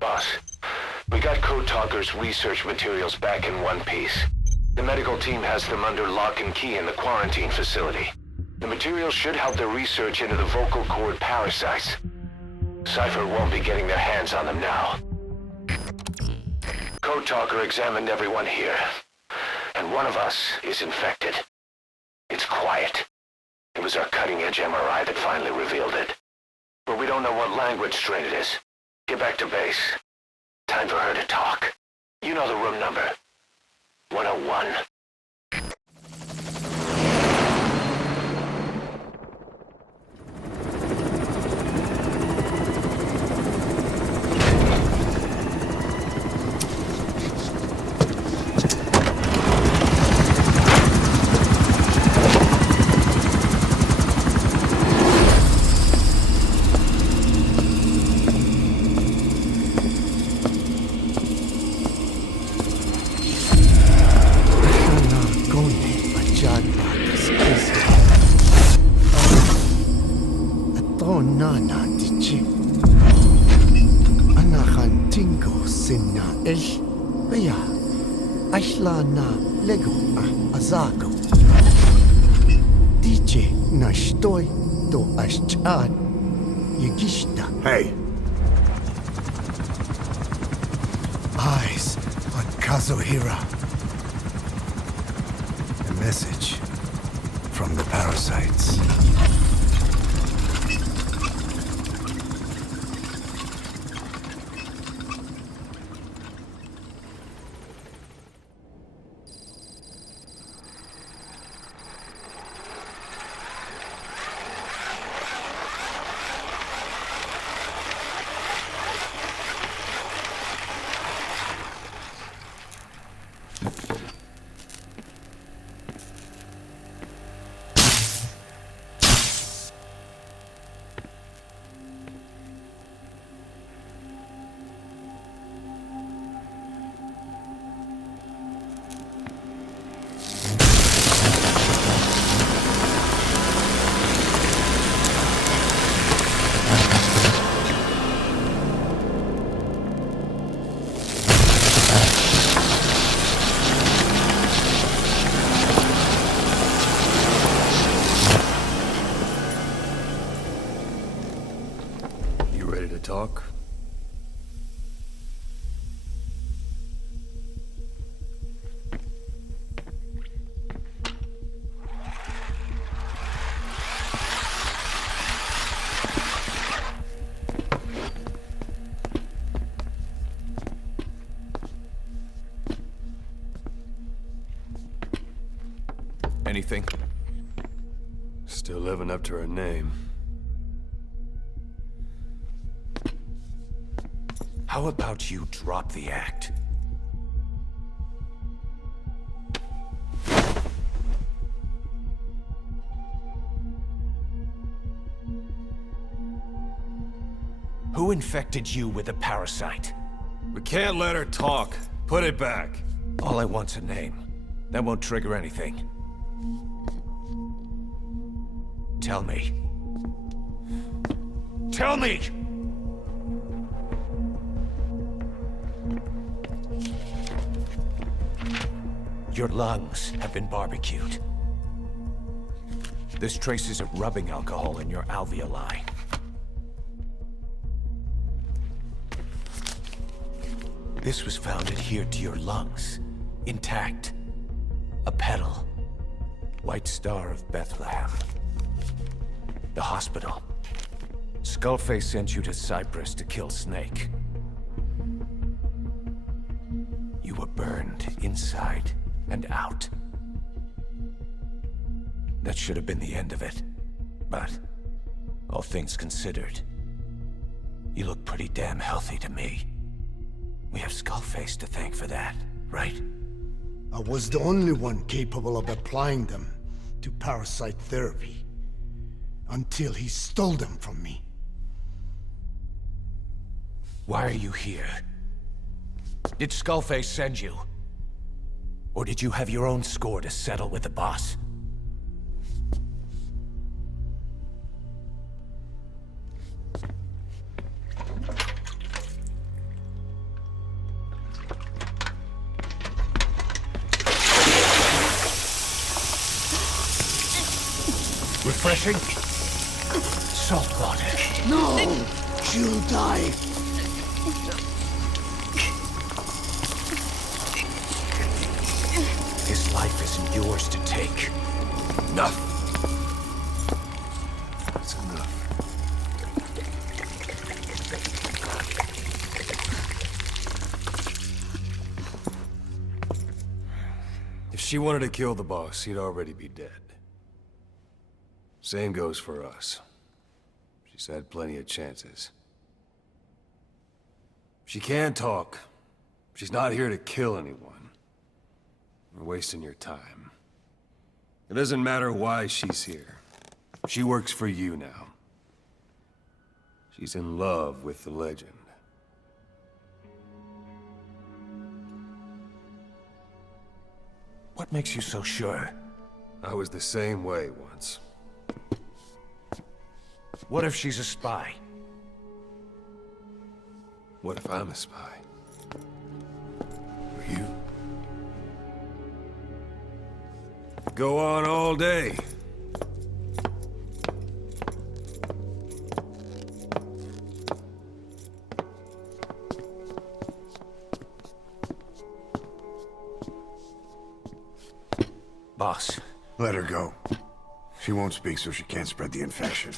Boss, we got Code Talker's research materials back in one piece. The medical team has them under lock and key in the quarantine facility. The materials should help their research into the vocal cord parasites. Cypher won't be getting their hands on them now. Code Talker examined everyone here, and one of us is infected. It's quiet. It was our cutting-edge MRI that finally revealed it. But we don't know what language strain it is. Get back to base. Time for her to talk. You know the room number. 101. Hey. Eyes on Kazuhira. A message from the parasites. Talk? Anything? Still living up to her name. How about you drop the act? Who infected you with a parasite? We can't let her talk. Put it back. All I want's a name. That won't trigger anything. Tell me. Tell me! Your lungs have been barbecued. There's traces of rubbing alcohol in your alveoli. This was found adhered to your lungs, intact. A petal. White Star of Bethlehem. The hospital. Skullface sent you to Cyprus to kill Snake. You were burned inside and out. That should have been the end of it. But, all things considered, you look pretty damn healthy to me. We have Skullface to thank for that, right? I was the only one capable of applying them to parasite therapy. Until he stole them from me. Why are you here? Did Skullface send you? Or did you have your own score to settle with the boss? Refreshing? Salt water. No! She'll die! His life isn't yours to take. Enough. That's enough. If she wanted to kill the boss, he'd already be dead. Same goes for us. She's had plenty of chances. She can talk. She's not here to kill anyone. We're wasting your time. It doesn't matter why she's here. She works for you now. She's in love with the legend. What makes you so sure? I was the same way once. What if she's a spy? What if I'm a spy? For you? Go on all day. Boss. Let her go. She won't speak, so she can't spread the infection.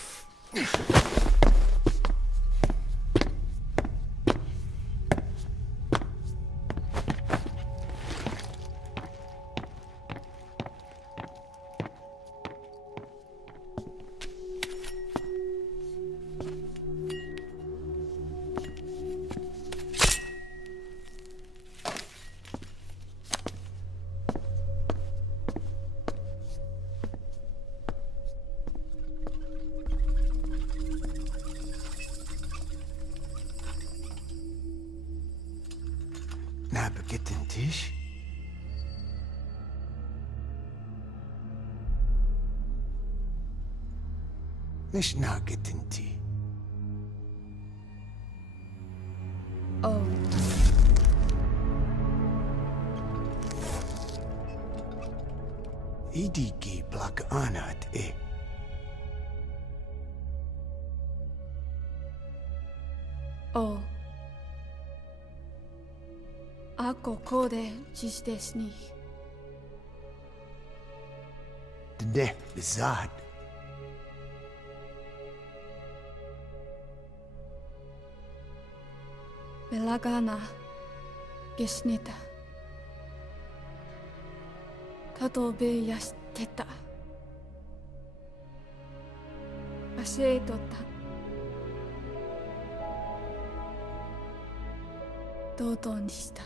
Nabegetten Tisch? Nicht nagetten Tee. Oh. Idiki plak anat e. Oh. Ako kode dziś desni. Dne bizad. Belagana gesnita. Kato be yasteta. Asetota. Dodoにした。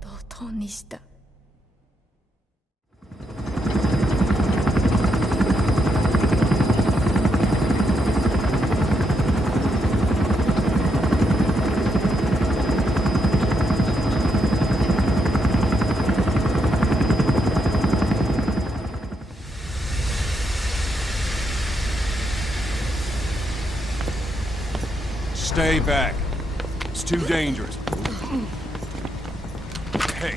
ドドにした。Stay back. It's too dangerous. Hey.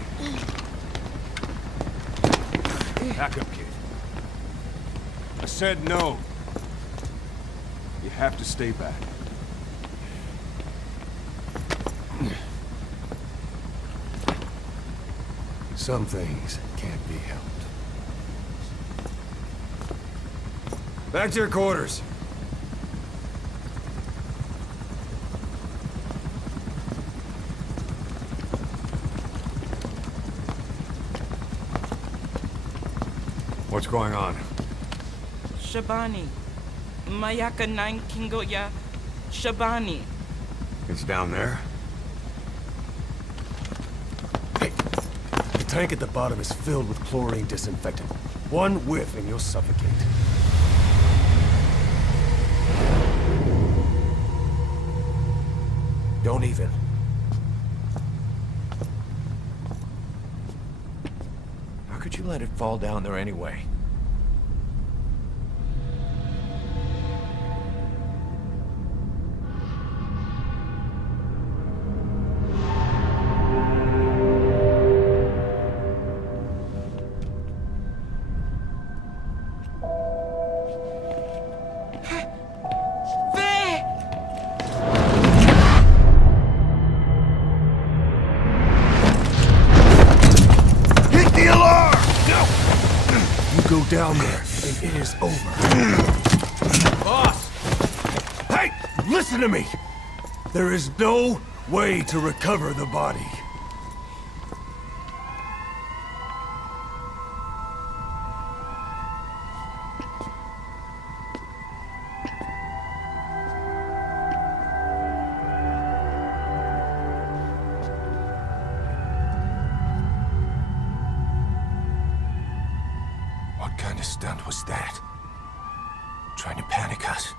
Back up, kid. I said no. You have to stay back. Some things can't be helped. Back to your quarters. What's going on? Shabani. Mayaka 9 Kingo ya. Shabani. It's down there? Hey, the tank at the bottom is filled with chlorine disinfectant. One whiff and you'll suffocate. Don't even. How could you let it fall down there anyway? Down there, and it is over. Boss! Hey! Listen to me! There is no way to recover the body. What kind of stunt was that? Trying to panic us?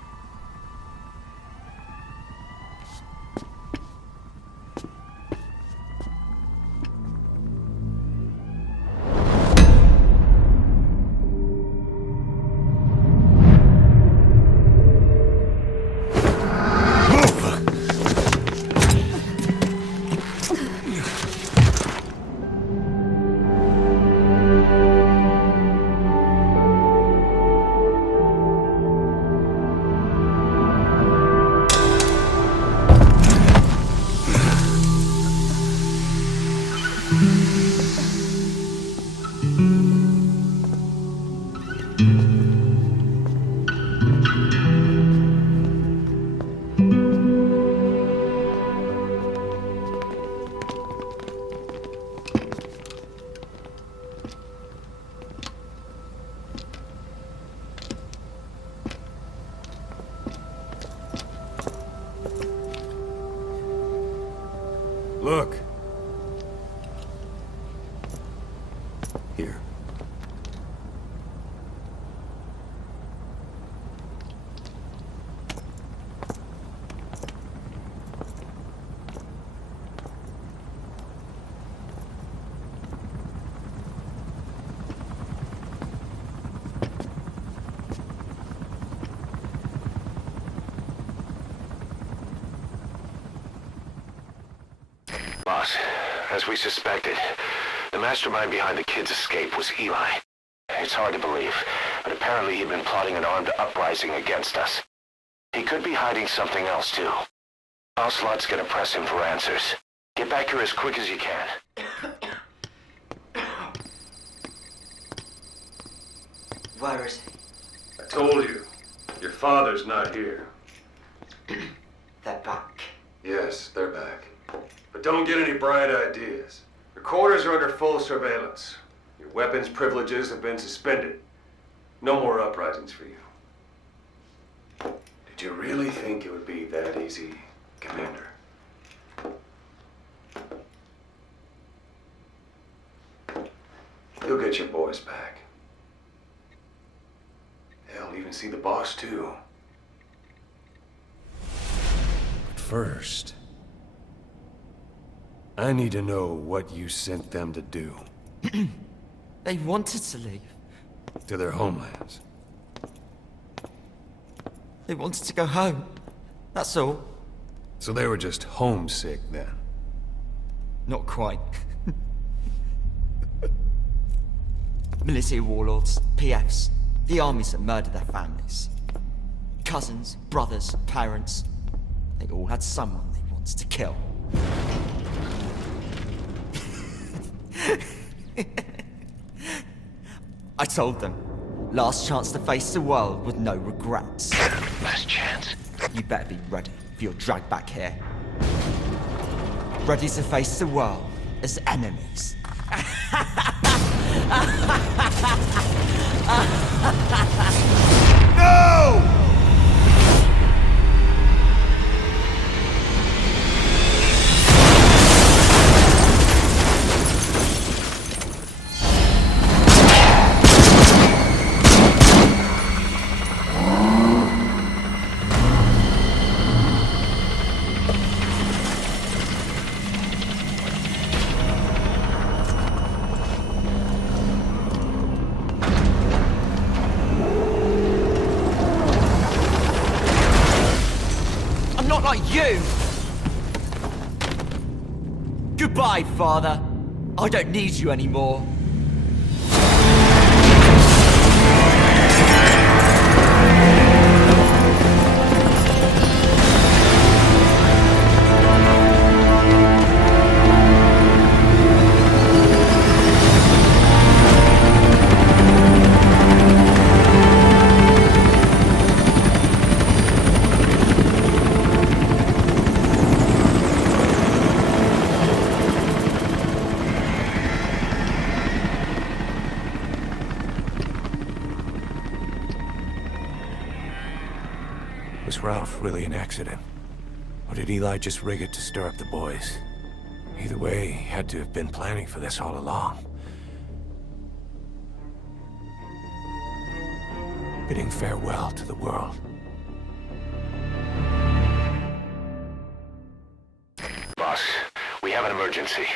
Look. Here. Boss, as we suspected, the mastermind behind the kid's escape was Eli. It's hard to believe, but apparently he'd been plotting an armed uprising against us. He could be hiding something else, too. Ocelot's gonna press him for answers. Get back here as quick as you can. Where is he? I told you. Your father's not here. They're back. Yes, they're back. But don't get any bright ideas. Your quarters are under full surveillance. Your weapons privileges have been suspended. No more uprisings for you. Did you really think it would be that easy, Commander? You'll get your boys back. They'll even see the boss, too. But first, I need to know what you sent them to do. They wanted to leave. To their homelands. They wanted to go home. That's all. So they were just homesick then? Not quite. Militia warlords, PFs, the armies that murdered their families. Cousins, brothers, parents. They all had someone they wanted to kill. I told them, Last chance to face the world with no regrets. Last chance? You better be ready for your drag back here. Ready to face the world as enemies. No! You! Goodbye, Father. I don't need you anymore. Was Ralph really an accident? Or did Eli just rig it to stir up the boys? Either way, he had to have been planning for this all along. Bidding farewell to the world. Boss, we have an emergency.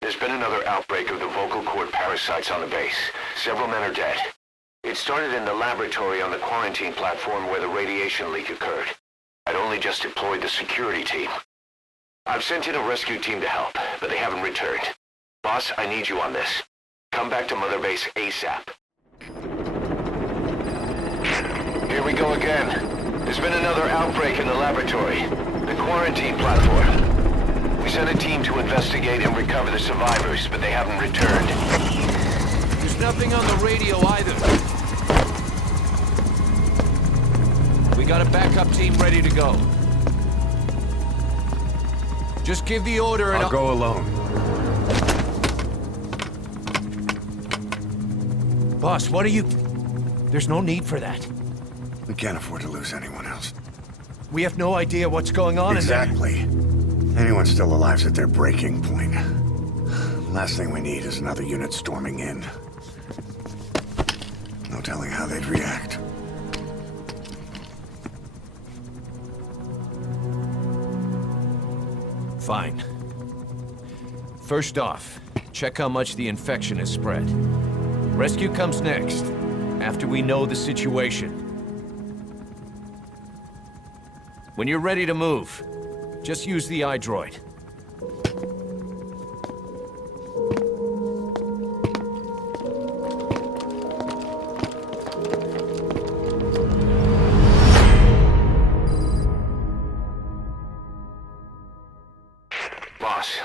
There's been another outbreak of the vocal cord parasites on the base. Several men are dead. It started in the laboratory on the quarantine platform where the radiation leak occurred. I'd only just deployed the security team. I've sent in a rescue team to help, but they haven't returned. Boss, I need you on this. Come back to Mother Base ASAP. Here we go again. There's been another outbreak in the laboratory. The quarantine platform. We sent a team to investigate and recover the survivors, but they haven't returned. There's nothing on the radio either. We got a backup team ready to go. Just give the order and I'll go alone. Boss, what are you... There's no need for that. We can't afford to lose anyone else. We have no idea what's going on Exactly. Anyone still alive's at their breaking point. Last thing we need is another unit storming in. No telling how they'd react. Fine. First off, check how much the infection has spread. Rescue comes next, after we know the situation. When you're ready to move, just use the iDroid.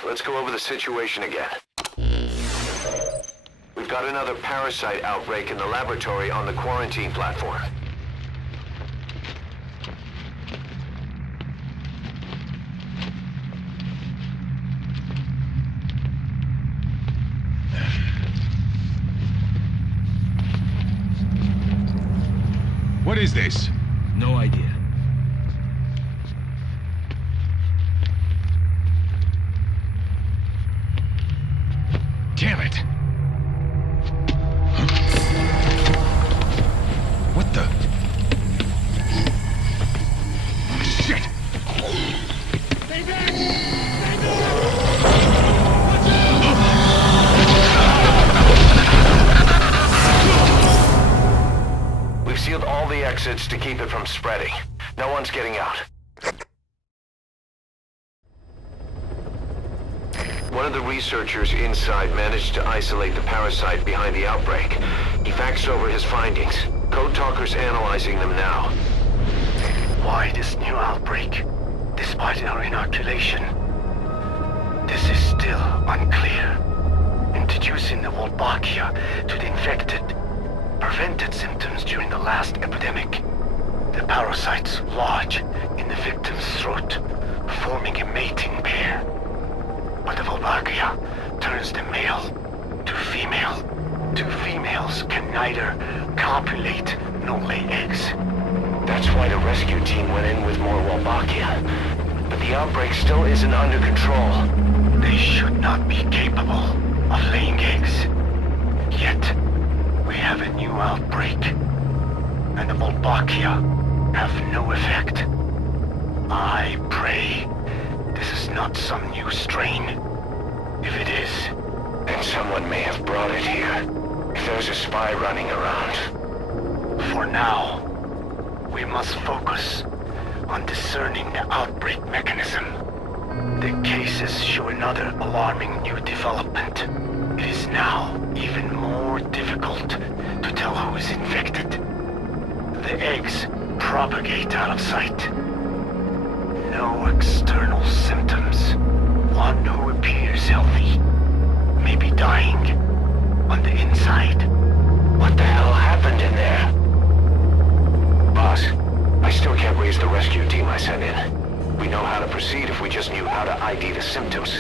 Let's go over the situation again. We've got another parasite outbreak in the laboratory on the quarantine platform. What is this? No idea. Damn it! What the? Shit! Stay back! Stay back! We've sealed all the exits to keep it from spreading. No one's getting out. One of the researchers inside managed to isolate the parasite behind the outbreak. He faxed over his findings. Code Talker's analyzing them now. Why this new outbreak, despite our inoculation? This is still unclear. Introducing the Wolbachia to the infected, prevent presented symptoms during the last epidemic. The parasites lodge in the victim's throat, forming a mating pair. But the Volvagia turns the male to female. Two females can neither copulate nor lay eggs. That's why the rescue team went in with more Wolbachia. But the outbreak still isn't under control. They should not be capable of laying eggs. Yet, we have a new outbreak. And the Wolbachia have no effect. I pray this is not some new strain. If it is, then someone may have brought it here. If there's a spy running around. For now, we must focus on discerning the outbreak mechanism. The cases show another alarming new development. It is now even more difficult to tell who is infected. The eggs propagate out of sight. No external symptoms. One who appears healthy may be dying on the inside. What the hell happened in there? Boss, I still can't raise the rescue team I sent in. We know how to proceed if we just knew how to ID the symptoms.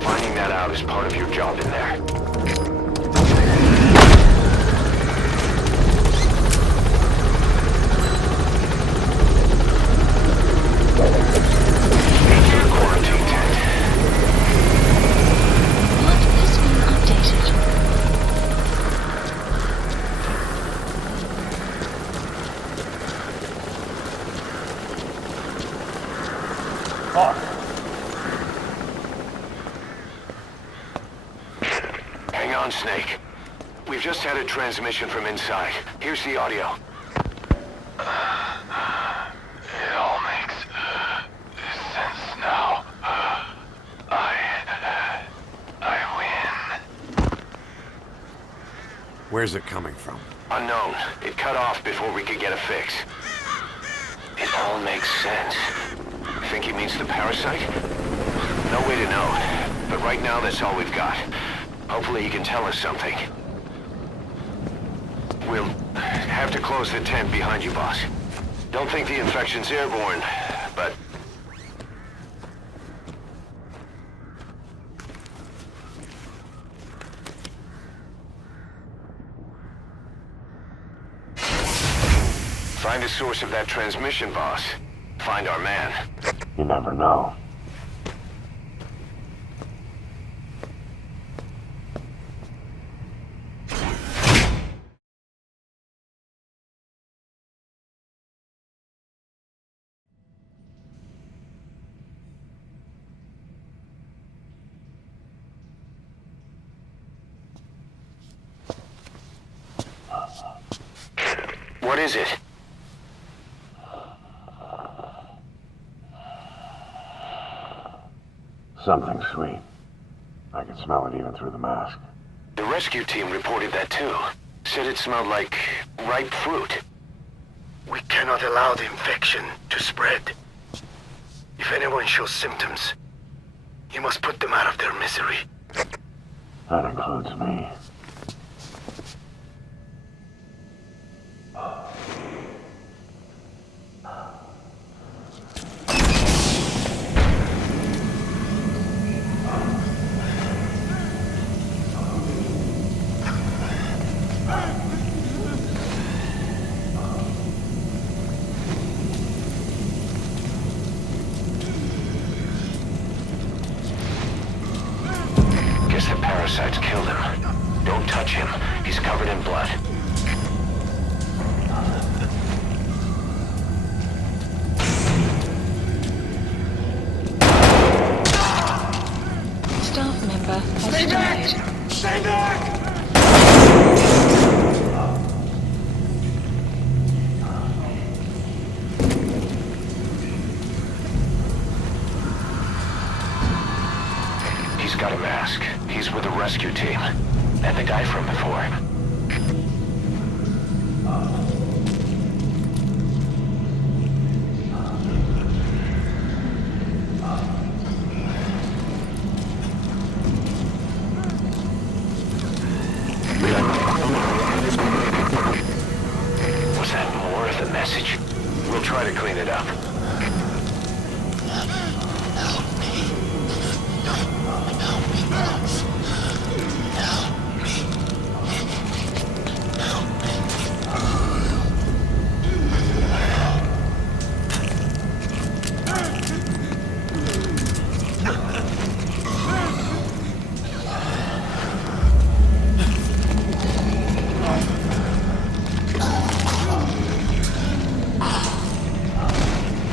Finding that out is part of your job in there. Into the quarantine tent. What has been updated? Hang on, Snake. We've just had a transmission from inside. Here's the audio. It all makes sense now. I win. Where's it coming from? Unknown. It cut off before we could get a fix. It all makes sense. Think he means the parasite? No way to know. But right now, that's all we've got. Hopefully he can tell us something. We'll have to close the tent behind you, boss. Don't think the infection's airborne, but... Find the source of that transmission, boss. Find our man. You never know. What is it? Something sweet. I can smell it even through the mask. The rescue team reported that too. Said it smelled like ripe fruit. We cannot allow the infection to spread. If anyone shows symptoms, you must put them out of their misery. That includes me. Guess the parasites killed him. Don't touch him. He's covered in blood. Staff member has died. Stay back! He's got a mask. He's with the rescue team. And the guy from before. clean it up.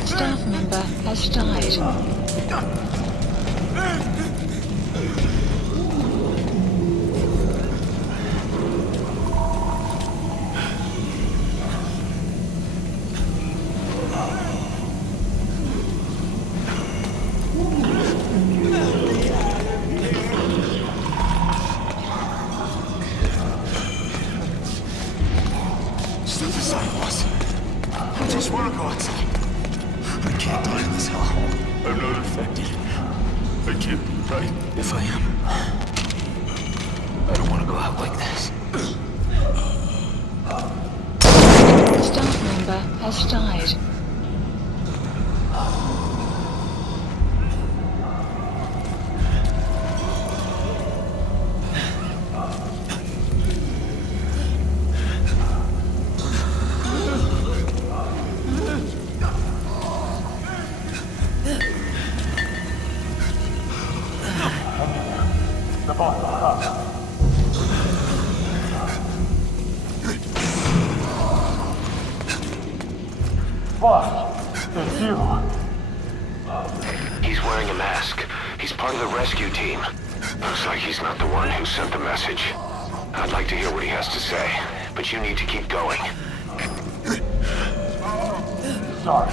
Staff member has died. Step aside, boss. I just want to go outside. I can't die in this hellhole. I'm not infected. I can't be right. If I am, I don't want to go out like this. Staff member has died. The boss is up. Boss, it's you. He's wearing a mask. He's part of the rescue team. Looks like he's not the one who sent the message. I'd like to hear what he has to say, but you need to keep going. Sorry.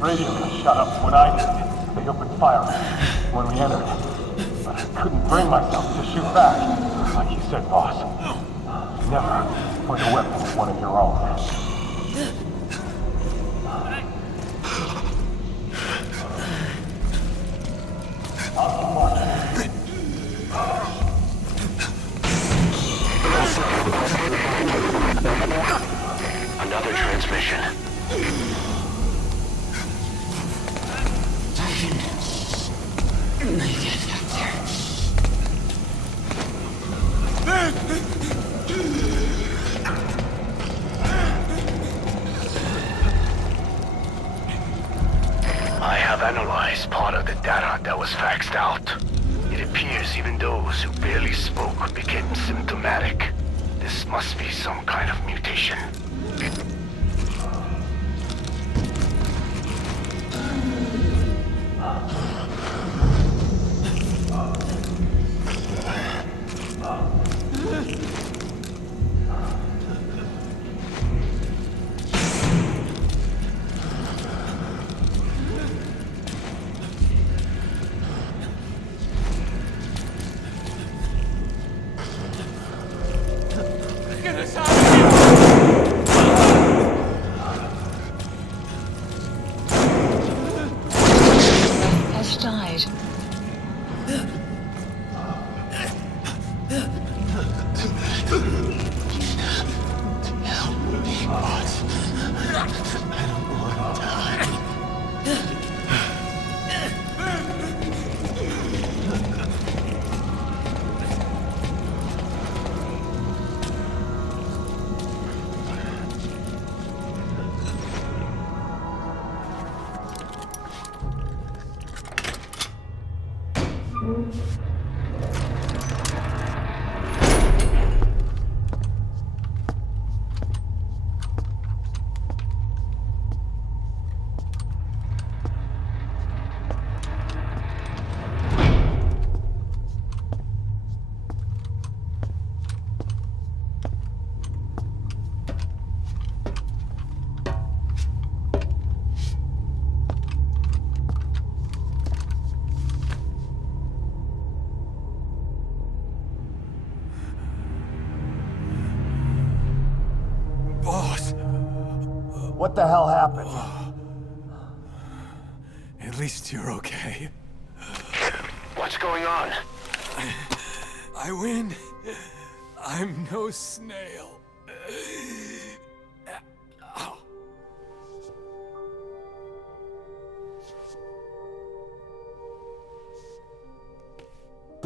Radio got shut up when I did. They opened fire when we entered. But I couldn't bring myself to shoot back. Like you said, boss. Never point a weapon at one of your own. I'll keep watching. Another transmission. Make it up there. I have analyzed part of the data that was faxed out. It appears even those who barely spoke became symptomatic. This must be some kind of mutation. Has died. Boss! What the hell happened? At least you're okay. What's going on? I win. I'm no snail.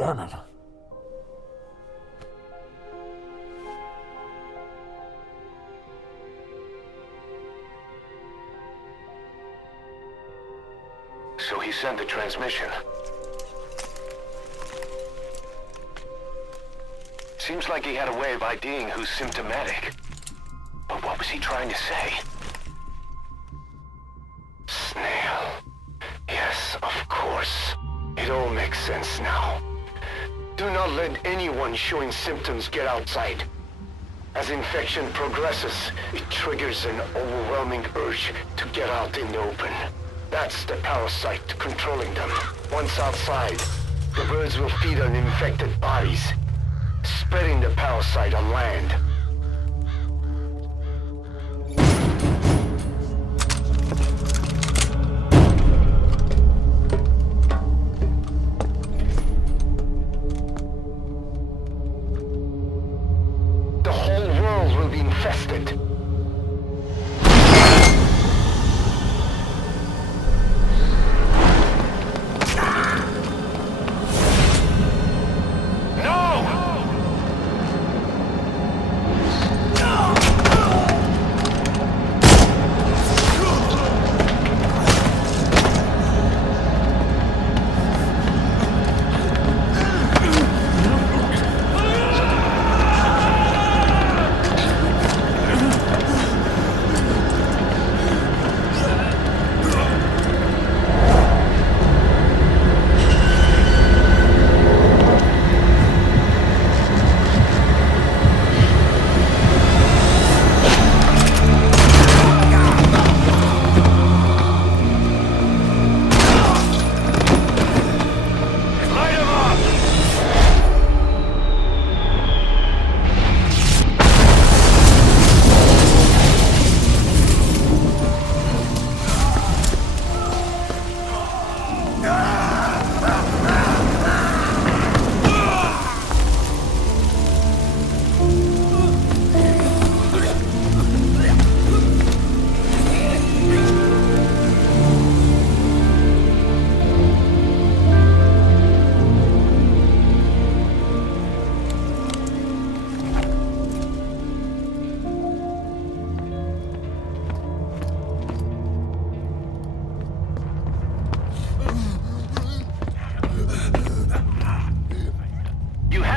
Damn it. So he sent the transmission. Seems like he had a way of IDing who's symptomatic. But what was he trying to say? Snail. Yes, of course. It all makes sense now. Do not let anyone showing symptoms get outside. As infection progresses, it triggers an overwhelming urge to get out in the open. That's the parasite controlling them. Once outside, the birds will feed on infected bodies, spreading the parasite on land. The whole world will be infested.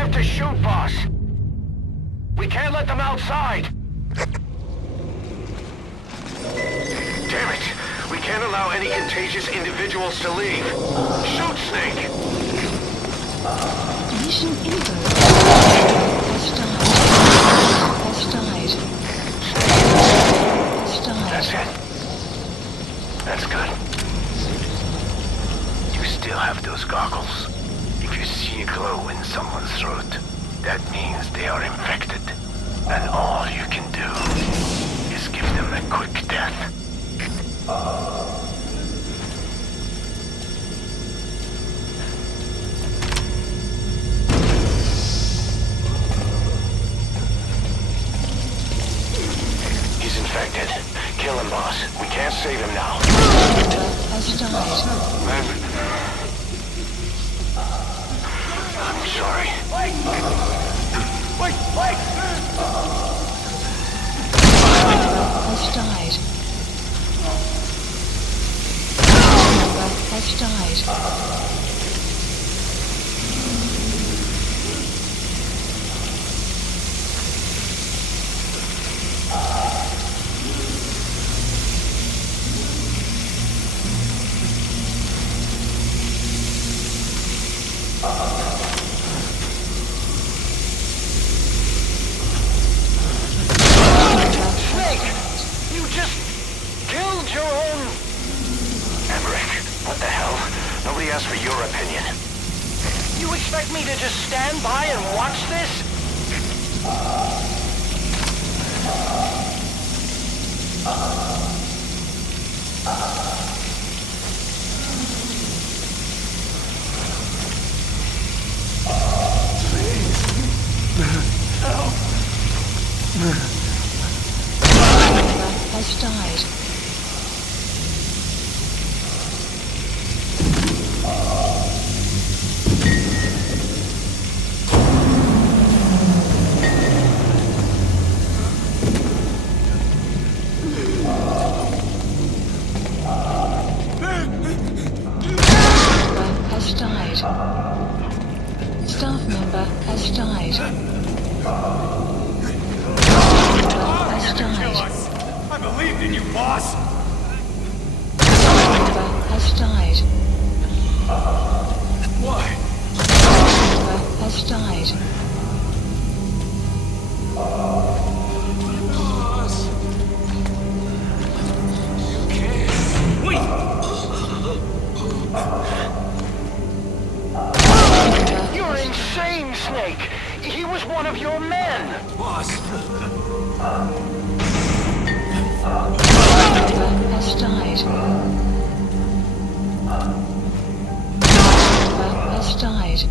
To shoot, boss! We can't let them outside! Damn it! We can't allow any contagious individuals to leave! Shoot, Snake! Mission info. Has died. That's it. That's good. You still have those goggles. If you see a glow in someone's throat, that means they are infected. And all you can do is give them a quick death. He's infected. Kill him, boss. We can't save him now. Has died. I'm sorry. Wait! Has died. Has died. For your opinion. You expect me to just stand by and watch this? Has died. believed in you, boss! Member has died. Why? Member has died. Boss! You can't... Wait! You're insane, Snake! He was one of your men! Boss! Member has died. Member has died.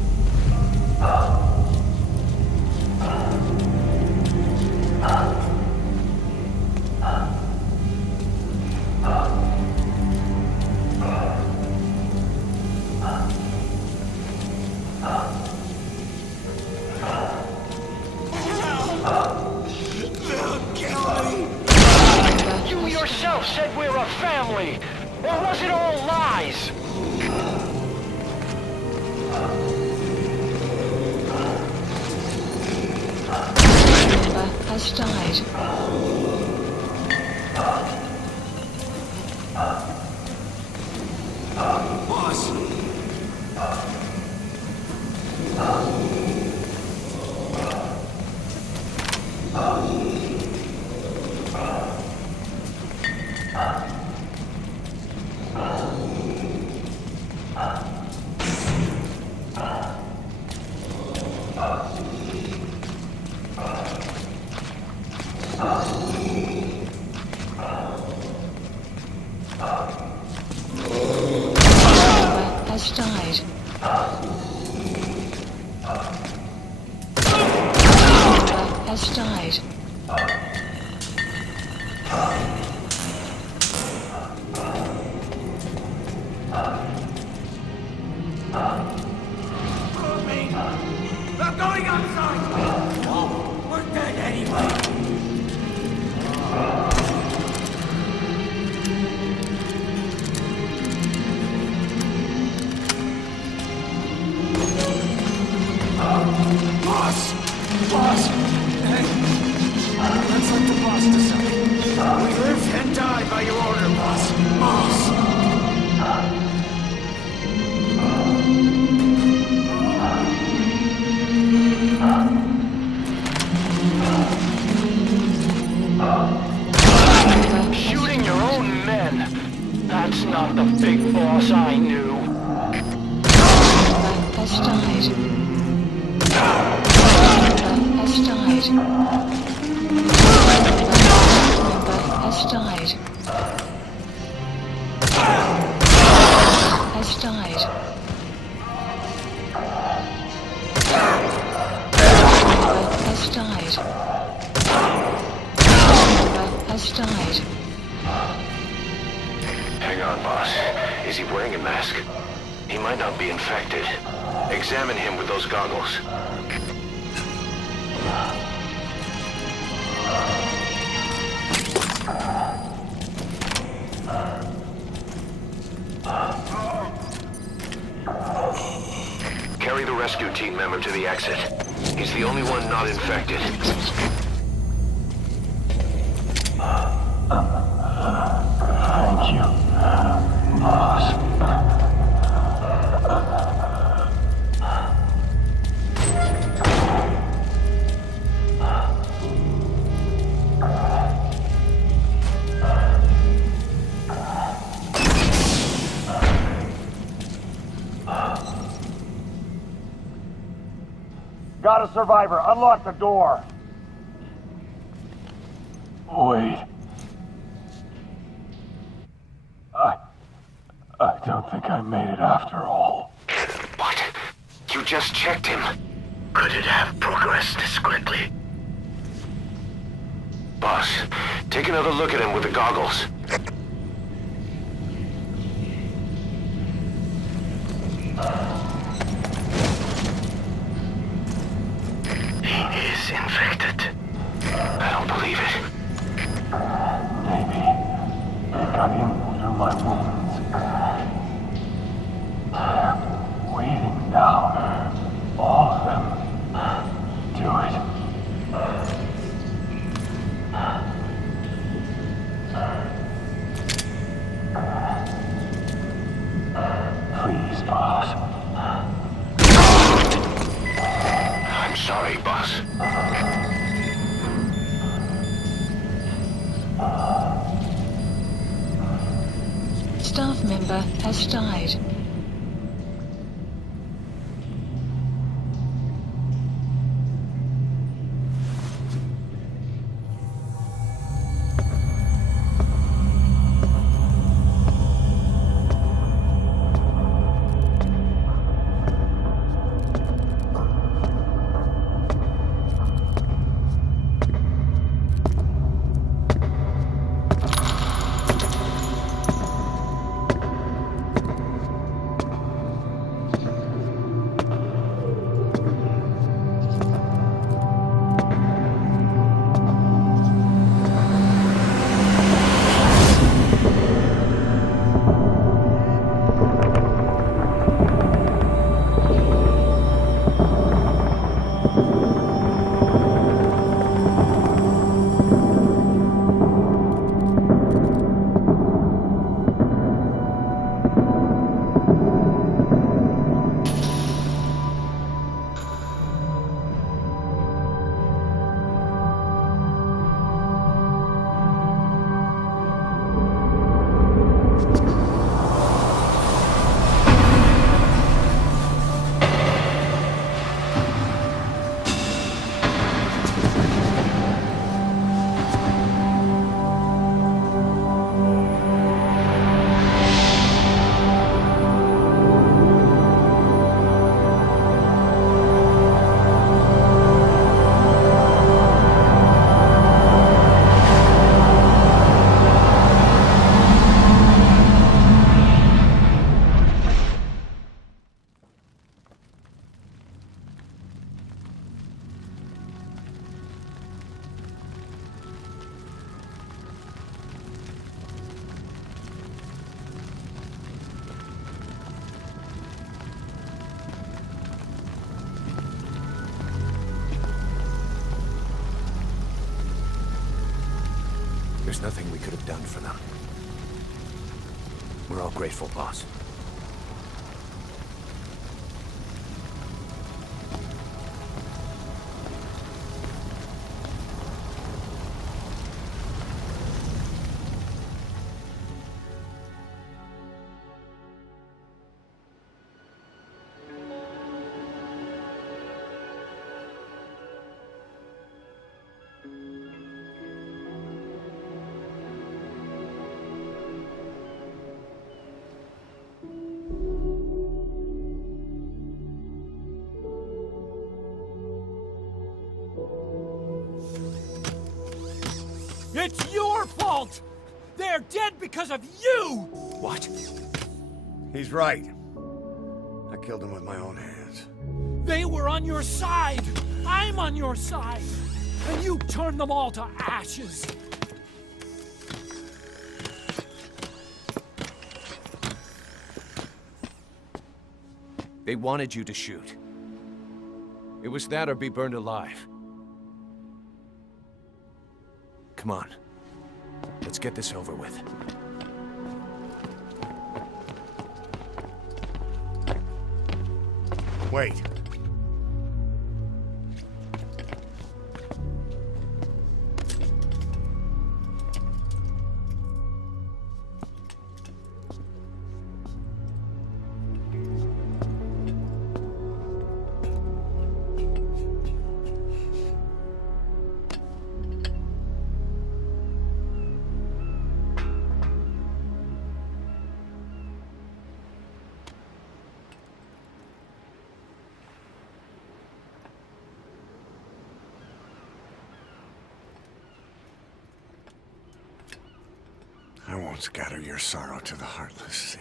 You yourself said we're a family! Or was it all lies? Member has died. Boss! Member has died. Member has died. We're going outside! No, we're dead anyway! Boss! Boss! Hey! Let's let the boss decide. We live and die by your order, boss. Boss! Shooting your own men! That's not the big boss I knew. Member has died. Member has died. Member has died. Has died. Member has died. Member has died. Hang on, boss. Is he wearing a mask? He might not be infected. Examine him with those goggles. Carry the rescue team member to the exit. He's the only one not infected. Thank you, boss. Got a survivor. Unlock the door. Wait. I don't think I made it after all. What? You just checked him. Could it have progressed this quickly? Boss, take another look at him with the goggles. He is infected. I don't believe it. Maybe it got in through my wounds. They're waiting down. All of them. Do it. member has died. There's nothing we could have done for them. We're all grateful, boss. It's your fault! They're dead because of you! What? He's right. I killed him with my own hands. They were on your side! I'm on your side! And you turned them all to ashes! They wanted you to shoot. It was that or be burned alive. Come on. Let's get this over with. Wait. I won't scatter your sorrow to the heartless sea.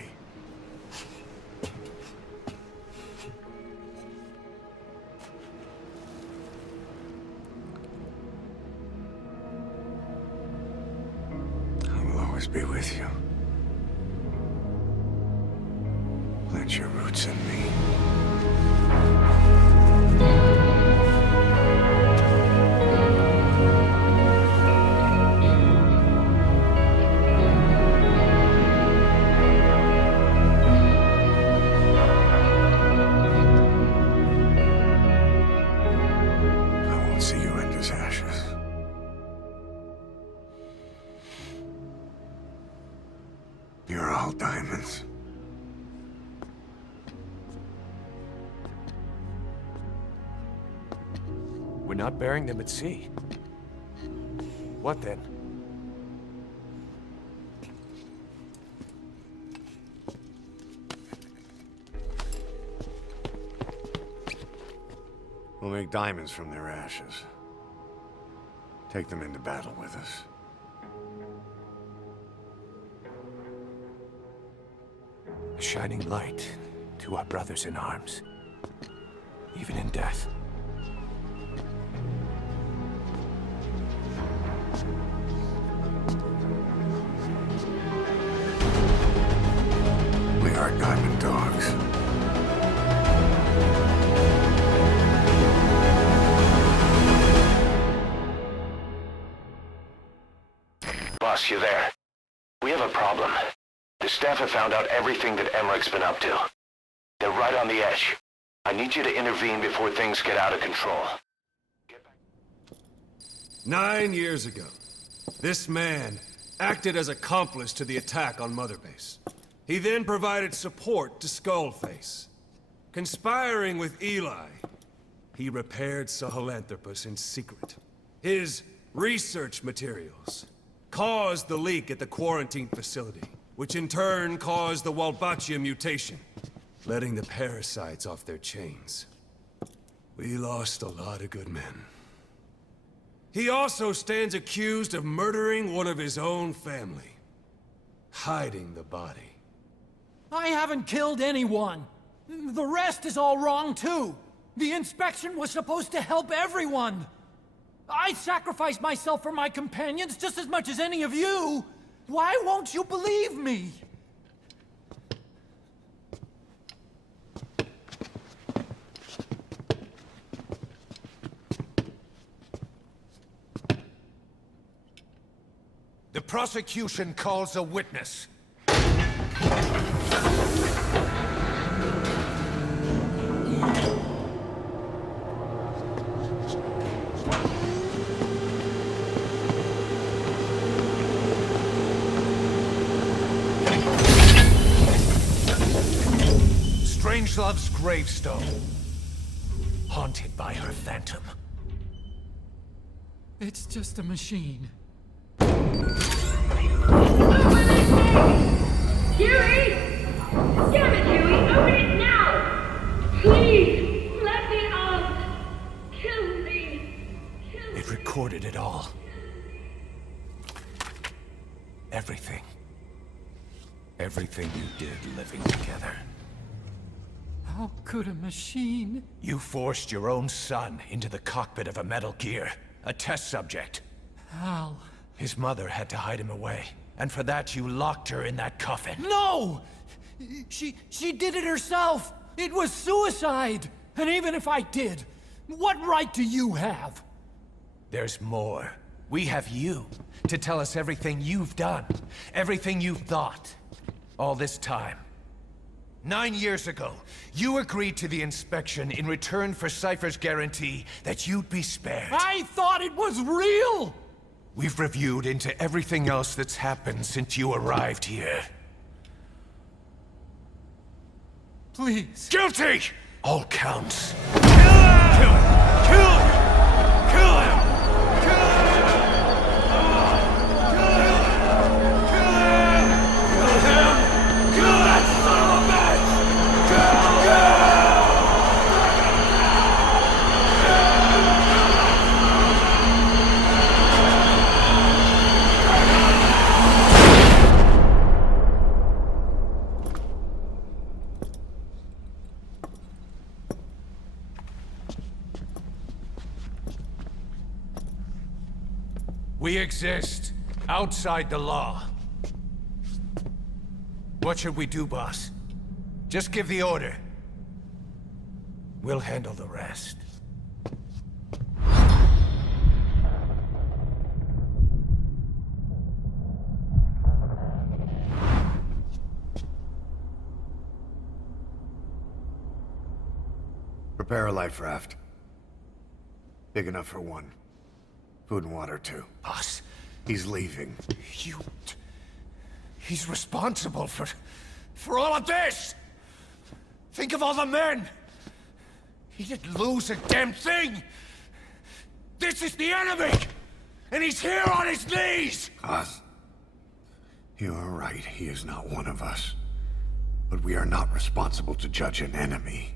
I will always be with you. Plant your roots in me. You're all diamonds. We're not burying them at sea. What then? We'll make diamonds from their ashes. Take them into battle with us. A shining light to our brothers in arms, even in death. We are diamond dogs. Boss, you there? We have a problem. The staff have found out everything that Emmerich's been up to. They're right on the edge. I need you to intervene before things get out of control. 9 years ago, this man acted as accomplice to the attack on Mother Base. He then provided support to Skullface. Conspiring with Eli, he repaired Sahelanthropus in secret. His research materials caused the leak at the quarantine facility, which in turn caused the Walbachia mutation, letting the parasites off their chains. We lost a lot of good men. He also stands accused of murdering one of his own family, hiding the body. I haven't killed anyone. The rest is all wrong, too. The inspection was supposed to help everyone. I sacrificed myself for my companions just as much as any of you. Why won't you believe me? The prosecution calls a witness. Strangelove's gravestone, haunted by her phantom. It's just a machine. Huey! Damn it, Huey! Open it now! Please! Let me out! Kill me! It recorded it all. Everything. Everything you did living together. How could a machine? You forced your own son into the cockpit of a Metal Gear, a test subject. How? His mother had to hide him away, and for that you locked her in that coffin. No! She did it herself! It was suicide! And even if I did, what right do you have? There's more. We have you to tell us everything you've done, everything you've thought, all this time. 9 years ago, you agreed to the inspection in return for Cypher's guarantee that you'd be spared. I thought it was real! We've reviewed into everything else that's happened since you arrived here. Please. Guilty! All counts. Kill him! Kill him! Kill him! Kill him! We exist outside the law. What should we do, boss? Just give the order. We'll handle the rest. Prepare a life raft. Big enough for one. Food and water, too. Boss, he's leaving. He's responsible for all of this! Think of all the men! He didn't lose a damn thing! This is the enemy! And he's here on his knees! Us? You are right, he is not one of us. But we are not responsible to judge an enemy.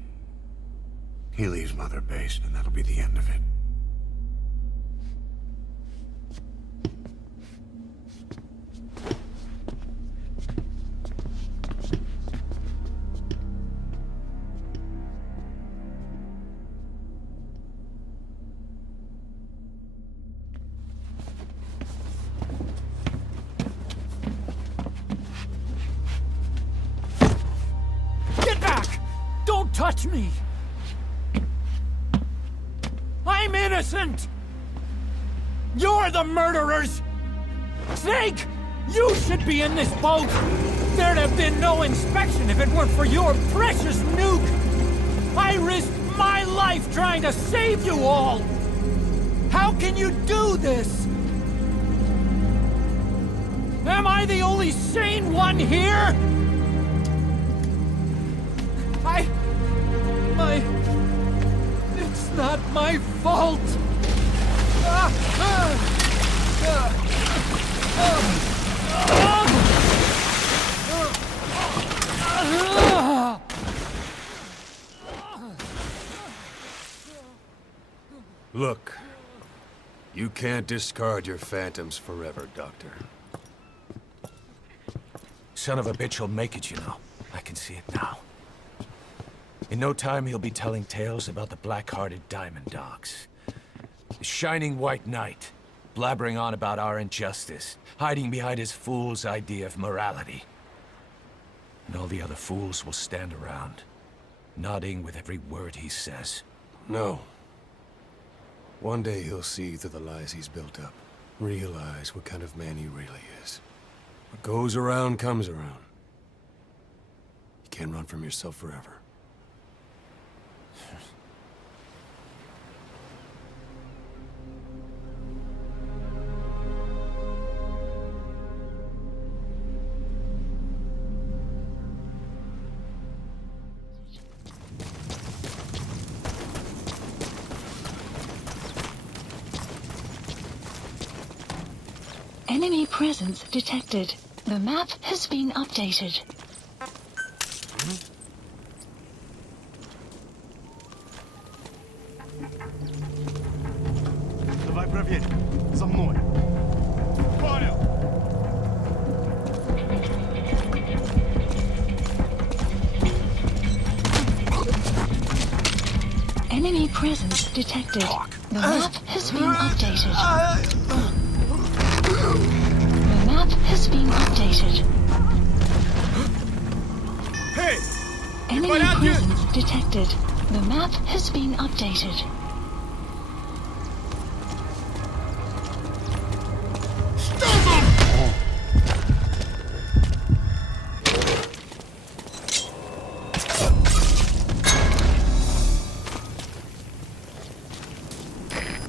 He leaves Mother Base, and that'll be the end of it. Touch me! I'm innocent! You're the murderers! Snake! You should be in this boat! There'd have been no inspection if it weren't for your precious nuke! I risked my life trying to save you all! How can you do this? Am I the only sane one here? It's not my fault! Look, you can't discard your phantoms forever, Doctor. Son of a bitch will make it, you know. I can see it now. In no time, he'll be telling tales about the black-hearted Diamond Dogs. The shining white knight, blabbering on about our injustice, hiding behind his fool's idea of morality. And all the other fools will stand around, nodding with every word he says. No. One day he'll see through the lies he's built up, realize what kind of man he really is. What goes around comes around. You can't run from yourself forever. Enemy presence detected. The map has been updated. Давай проверь. За мной. Понял. Enemy presence detected. The map has been updated. The map has been updated. Hey! Enemy presence detected. The map has been updated.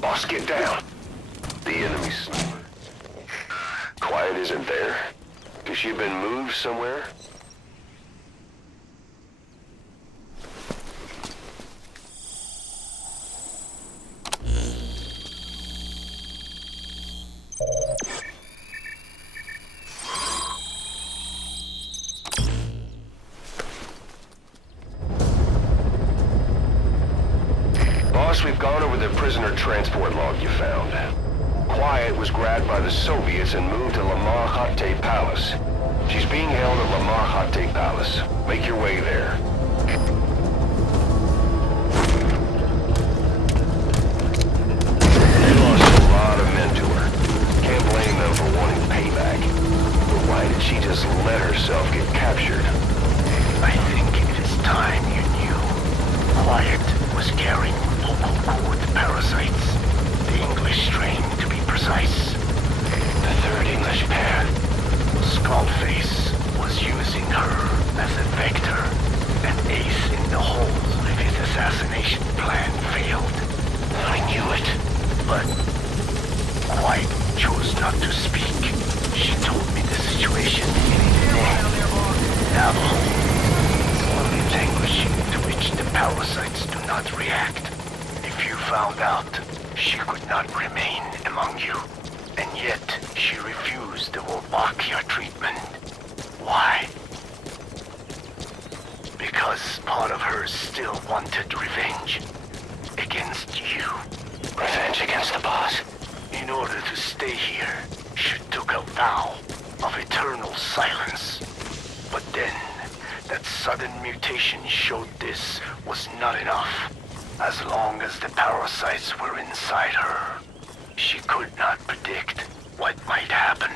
Boss, get down. The enemy's... Quiet isn't there? Has she been moved somewhere? Boss, we've gone over the prisoner transport log you found. Quiet was grabbed by the Soviets and moved to Lamar Khatte Palace. She's being held at Lamar Khatte Palace. Make your way there. They lost a lot of men to her. Can't blame them for wanting payback. But why did she just let herself get captured? I think it is time you knew. Quiet was carrying local code parasites. The English strain, to be precise. The third English pair. Skullface was using her as a vector. An ace in the hole if his assassination plan failed. I knew it, but Quiet chose not to speak. She told me the situation in novel. One language to which the parasites do not react. If you found out, she could not remain among you. And yet, she refused the Wolbachia treatment. Why? Because part of her still wanted revenge. Against you. Revenge against the boss? In order to stay here, she took a vow of eternal silence. But then, that sudden mutation showed this was not enough. As long as the parasites were inside her, she could not predict what might happen.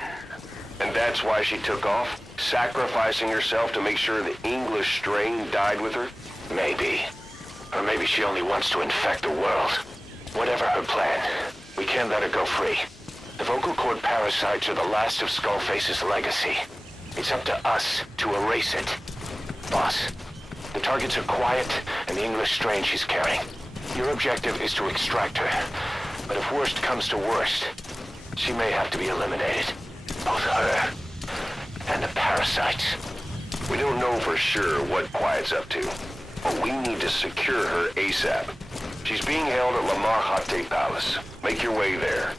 And that's why she took off? Sacrificing herself to make sure the English strain died with her? Maybe. Or maybe she only wants to infect the world. Whatever her plan, we can't let her go free. The vocal cord parasites are the last of Skullface's legacy. It's up to us to erase it. Boss, the targets are quiet and the English strain she's carrying. Your objective is to extract her. But if worst comes to worst, she may have to be eliminated. Both her and the parasites. We don't know for sure what Quiet's up to, but we need to secure her ASAP. She's being held at La Marjate Palace. Make your way there.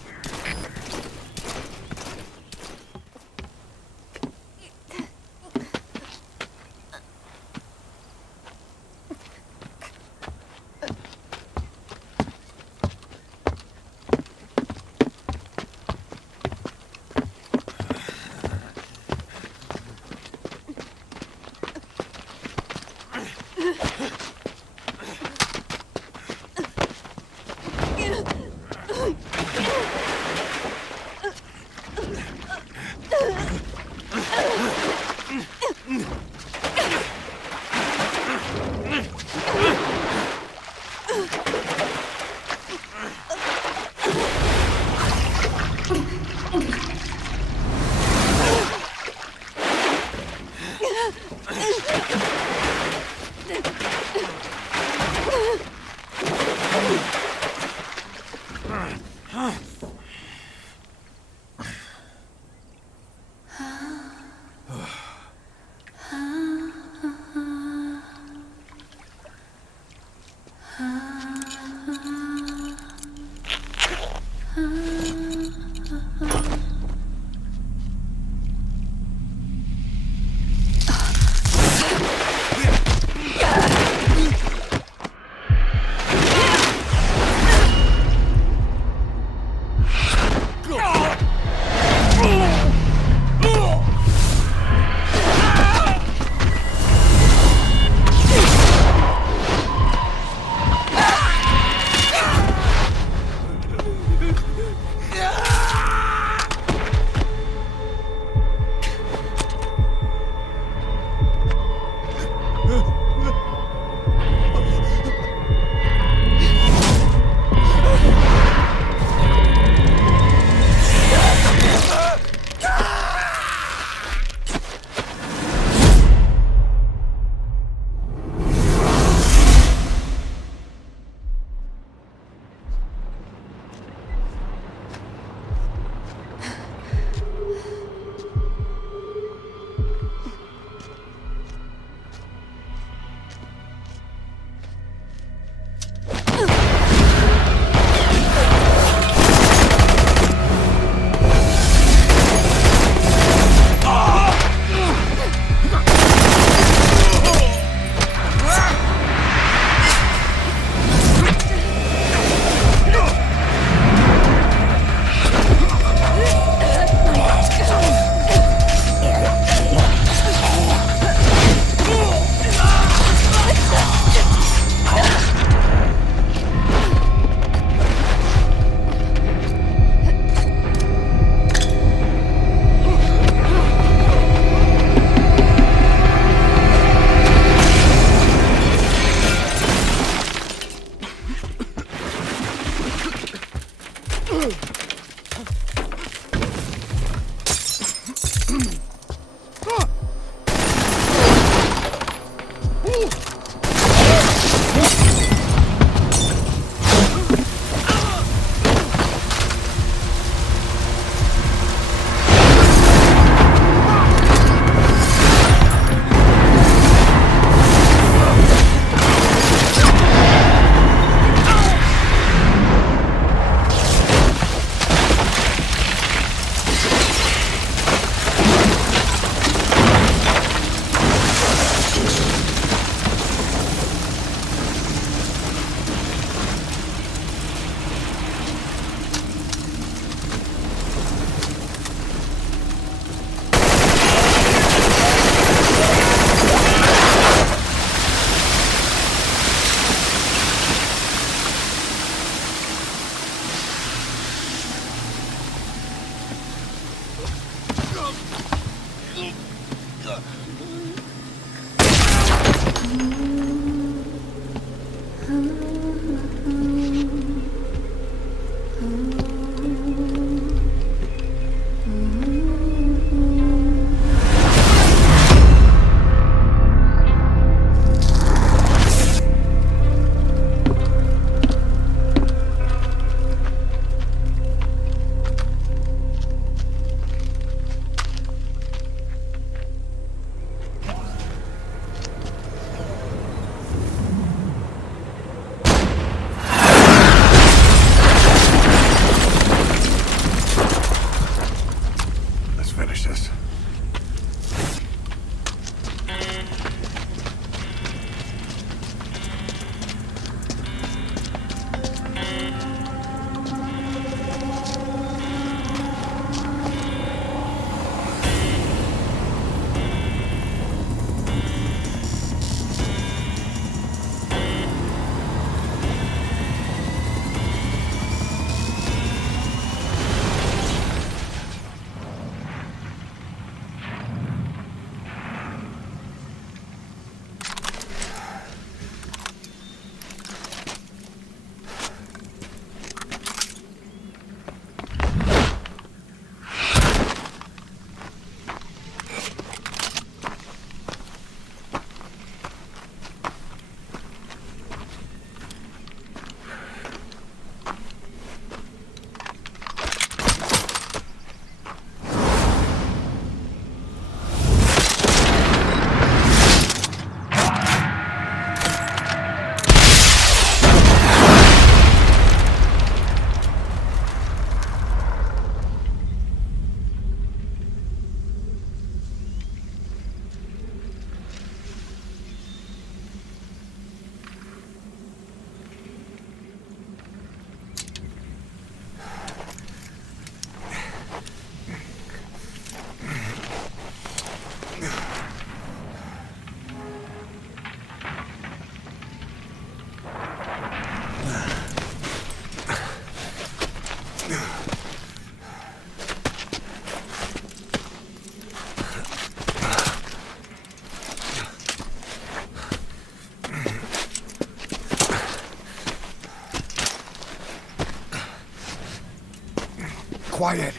Quiet.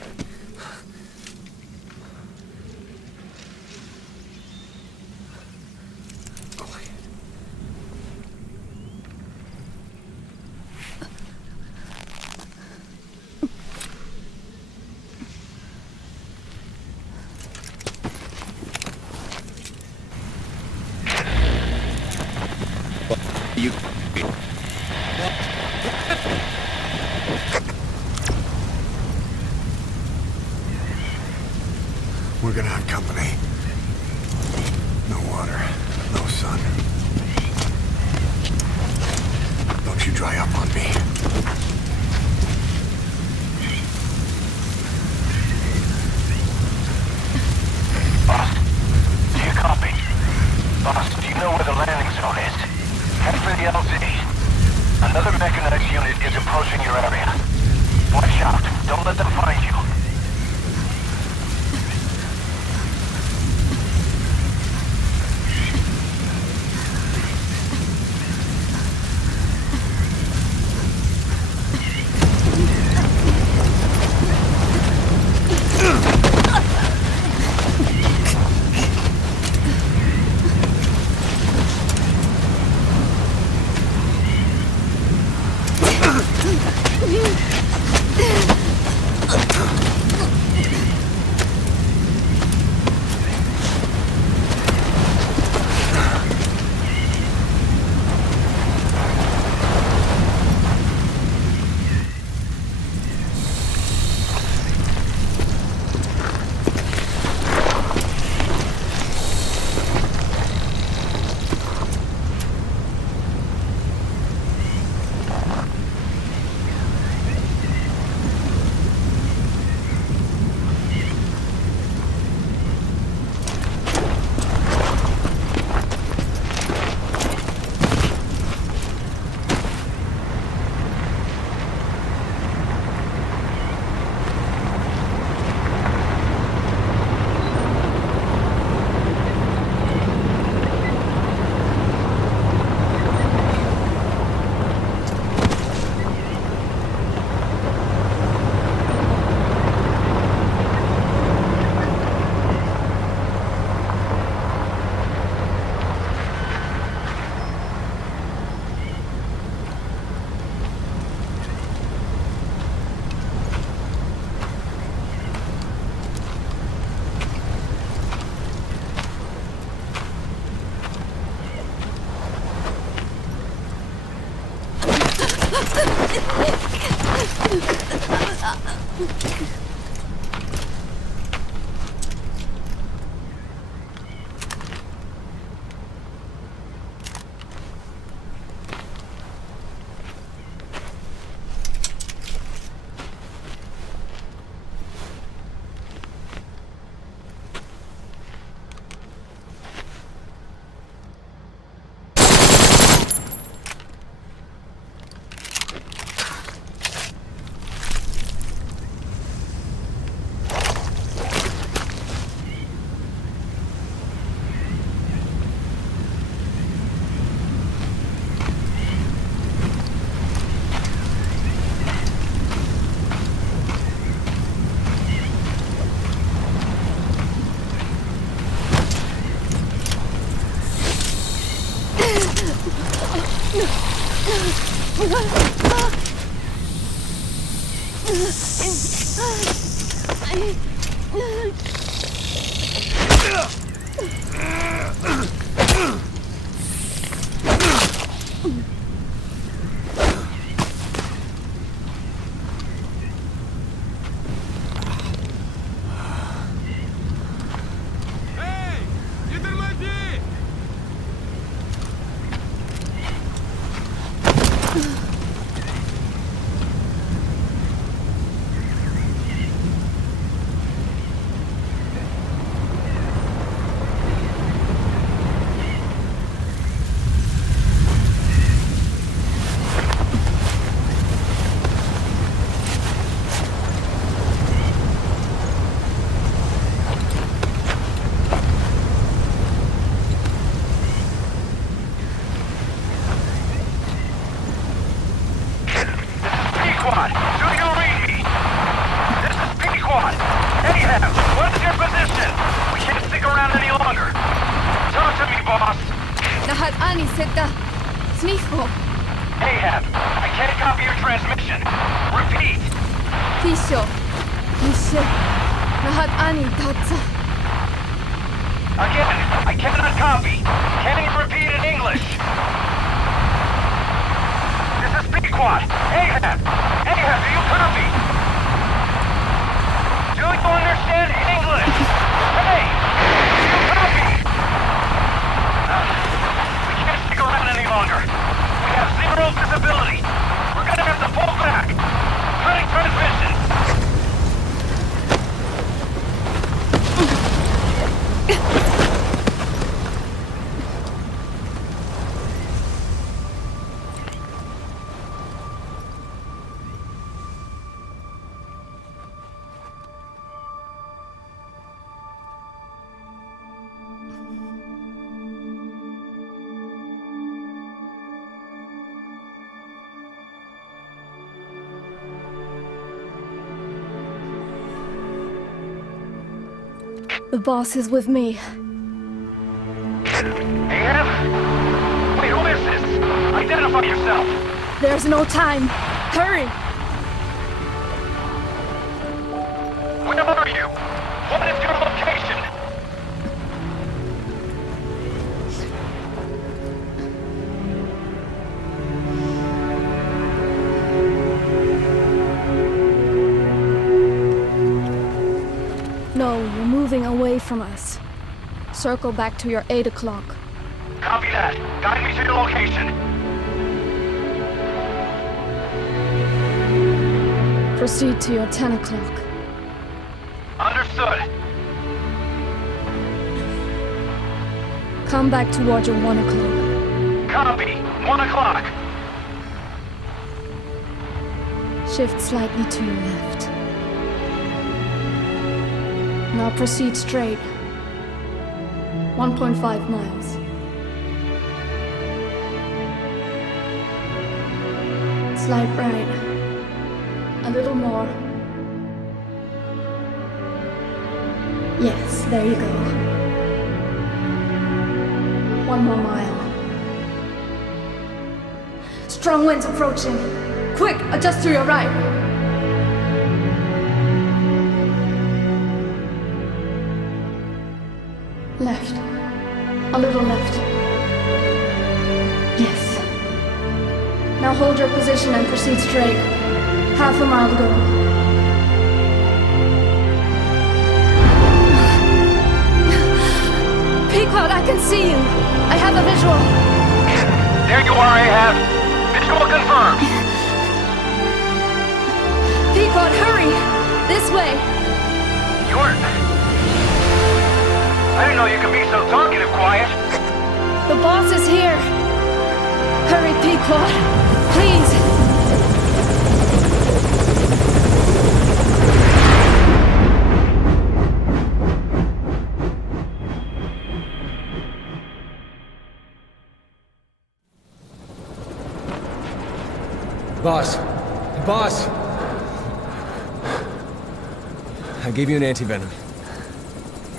You... We're gonna have company. No water, no sun. Don't you dry up on me. Boss, do you copy? Boss, do you know where the landing zone is? Head for the LZ. Another mechanized unit is approaching your area. Watch out. Don't let them find you. The boss is with me. AM? Wait, who is this? Identify yourself! There's no time. Hurry! Where are you? What is your location? No, you're moving away from us. Circle back to your 8 o'clock. Copy that. Guide me to your location. Proceed to your 10 o'clock. Understood. Come back toward your 1 o'clock. Copy. 1 o'clock. Shift slightly to your left. Now proceed straight. 1.5 miles. Slide right. A little more. Yes, there you go. 1 more mile. Strong winds approaching. Quick, adjust to your right. Left. A little left. Yes. Now hold your position and proceed straight. Half a mile to go. Pequod, I can see you. I have a visual. There you are, Ahab. Visual confirmed. Pequod, hurry! This way. I didn't know you could be so talkative, Quiet. The boss is here. Hurry, Pequod. Please. Boss. Boss! I gave you an anti-venom.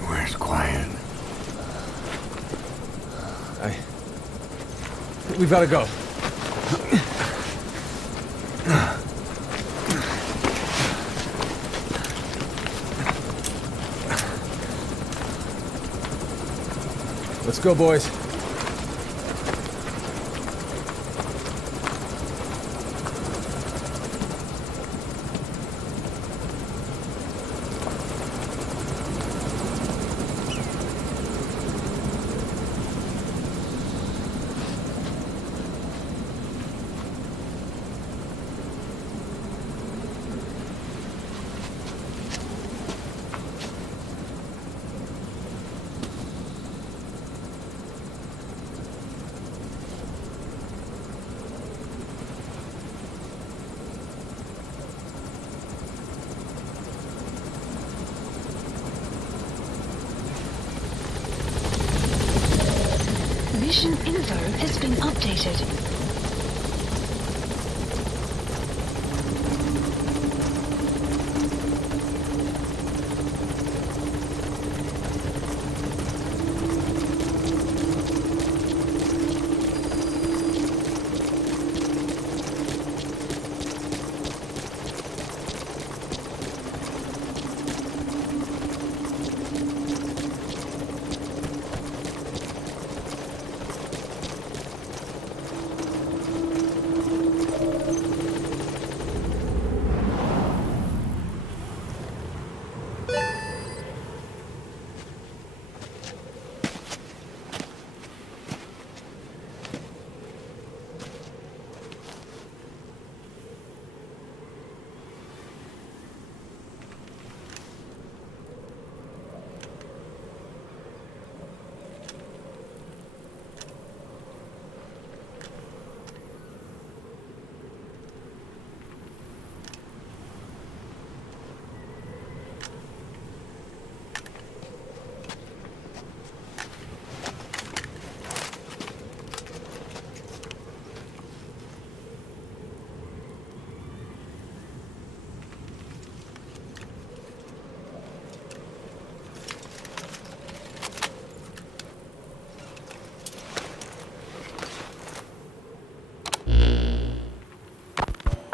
Where's Quiet? We've got to go. Let's go, boys. Mission info has been updated.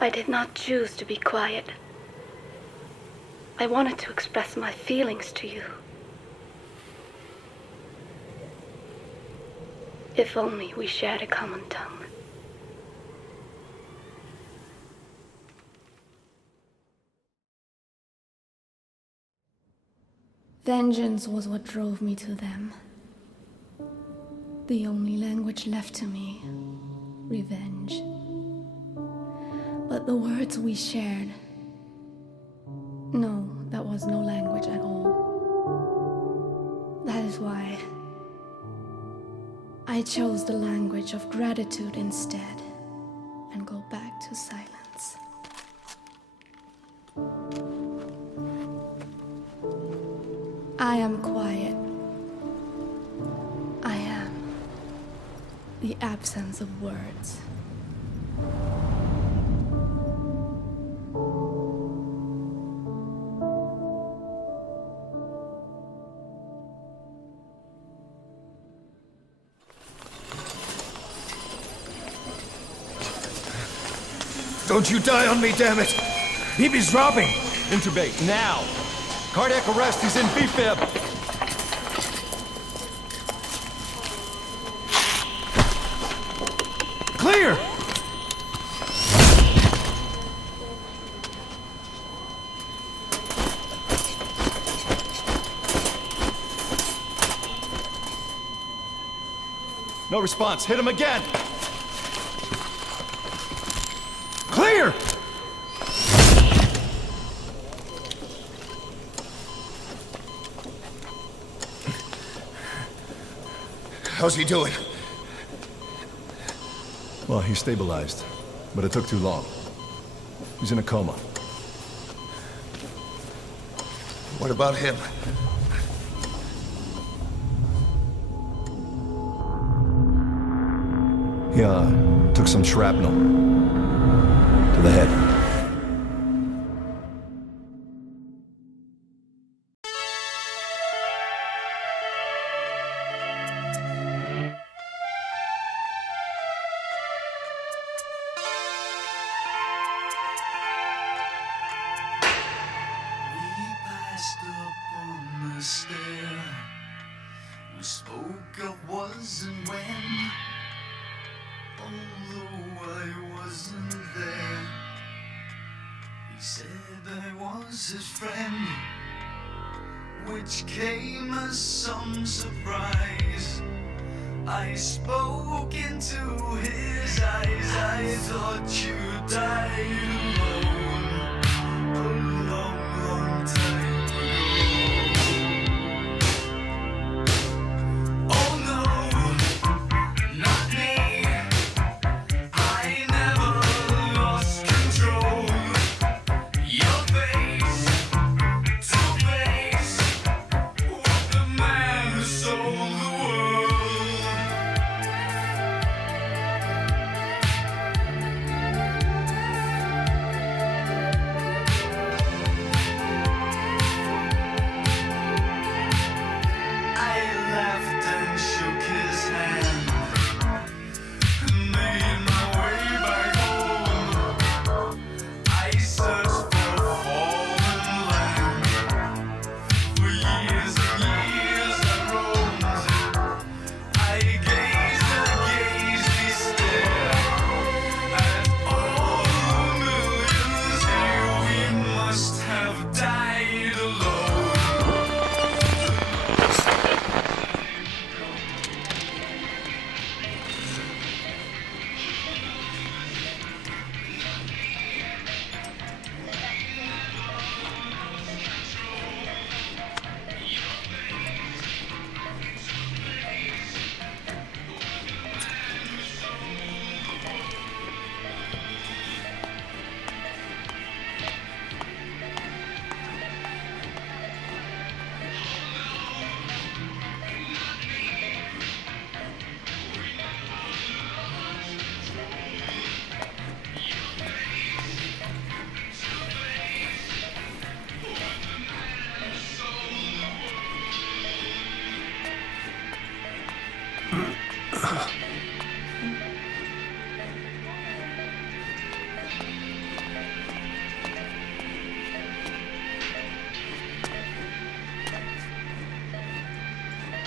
I did not choose to be quiet. I wanted to express my feelings to you. If only we shared a common tongue. Vengeance was what drove me to them. The only language left to me, revenge. But the words we shared, no, that was no language at all. That is why I chose the language of gratitude instead and go back to silence. I am quiet. I am the absence of words. Don't you die on me, damn it! BB's dropping! Intubate, now! Cardiac arrest, he's in B-fib! Clear! No response, hit him again! Clear! How's he doing? Well, he stabilized, but it took too long. He's in a coma. What about him? He, took some shrapnel. To the head. We spoke of was and when, although I wasn't there. He said I was his friend, which came as some surprise. I spoke into his eyes. I thought you died alone a long, long time ago. Oh no, not me. I never lost control. Your face to face with the man who sold the world.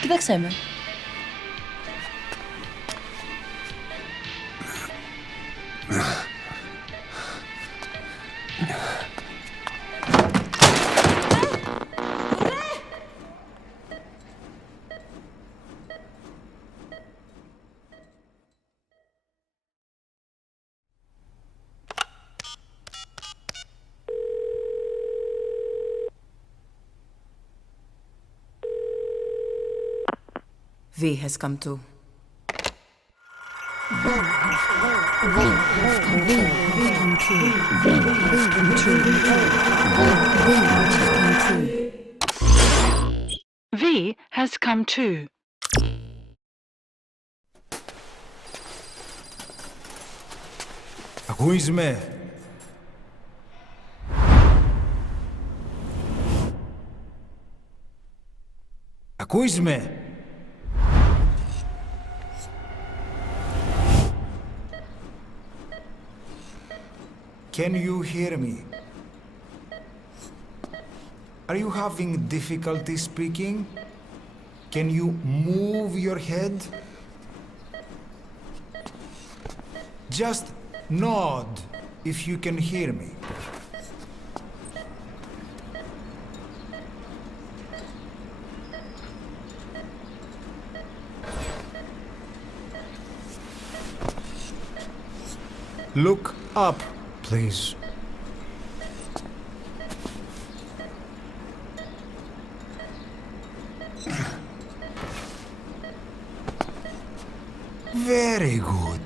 Gdzie chcemy? V has come to. V has come to. Πού είσαι? Ακούεις με? Can you hear me? Are you having difficulty speaking? Can you move your head? Just nod if you can hear me. Look up, please. Very good.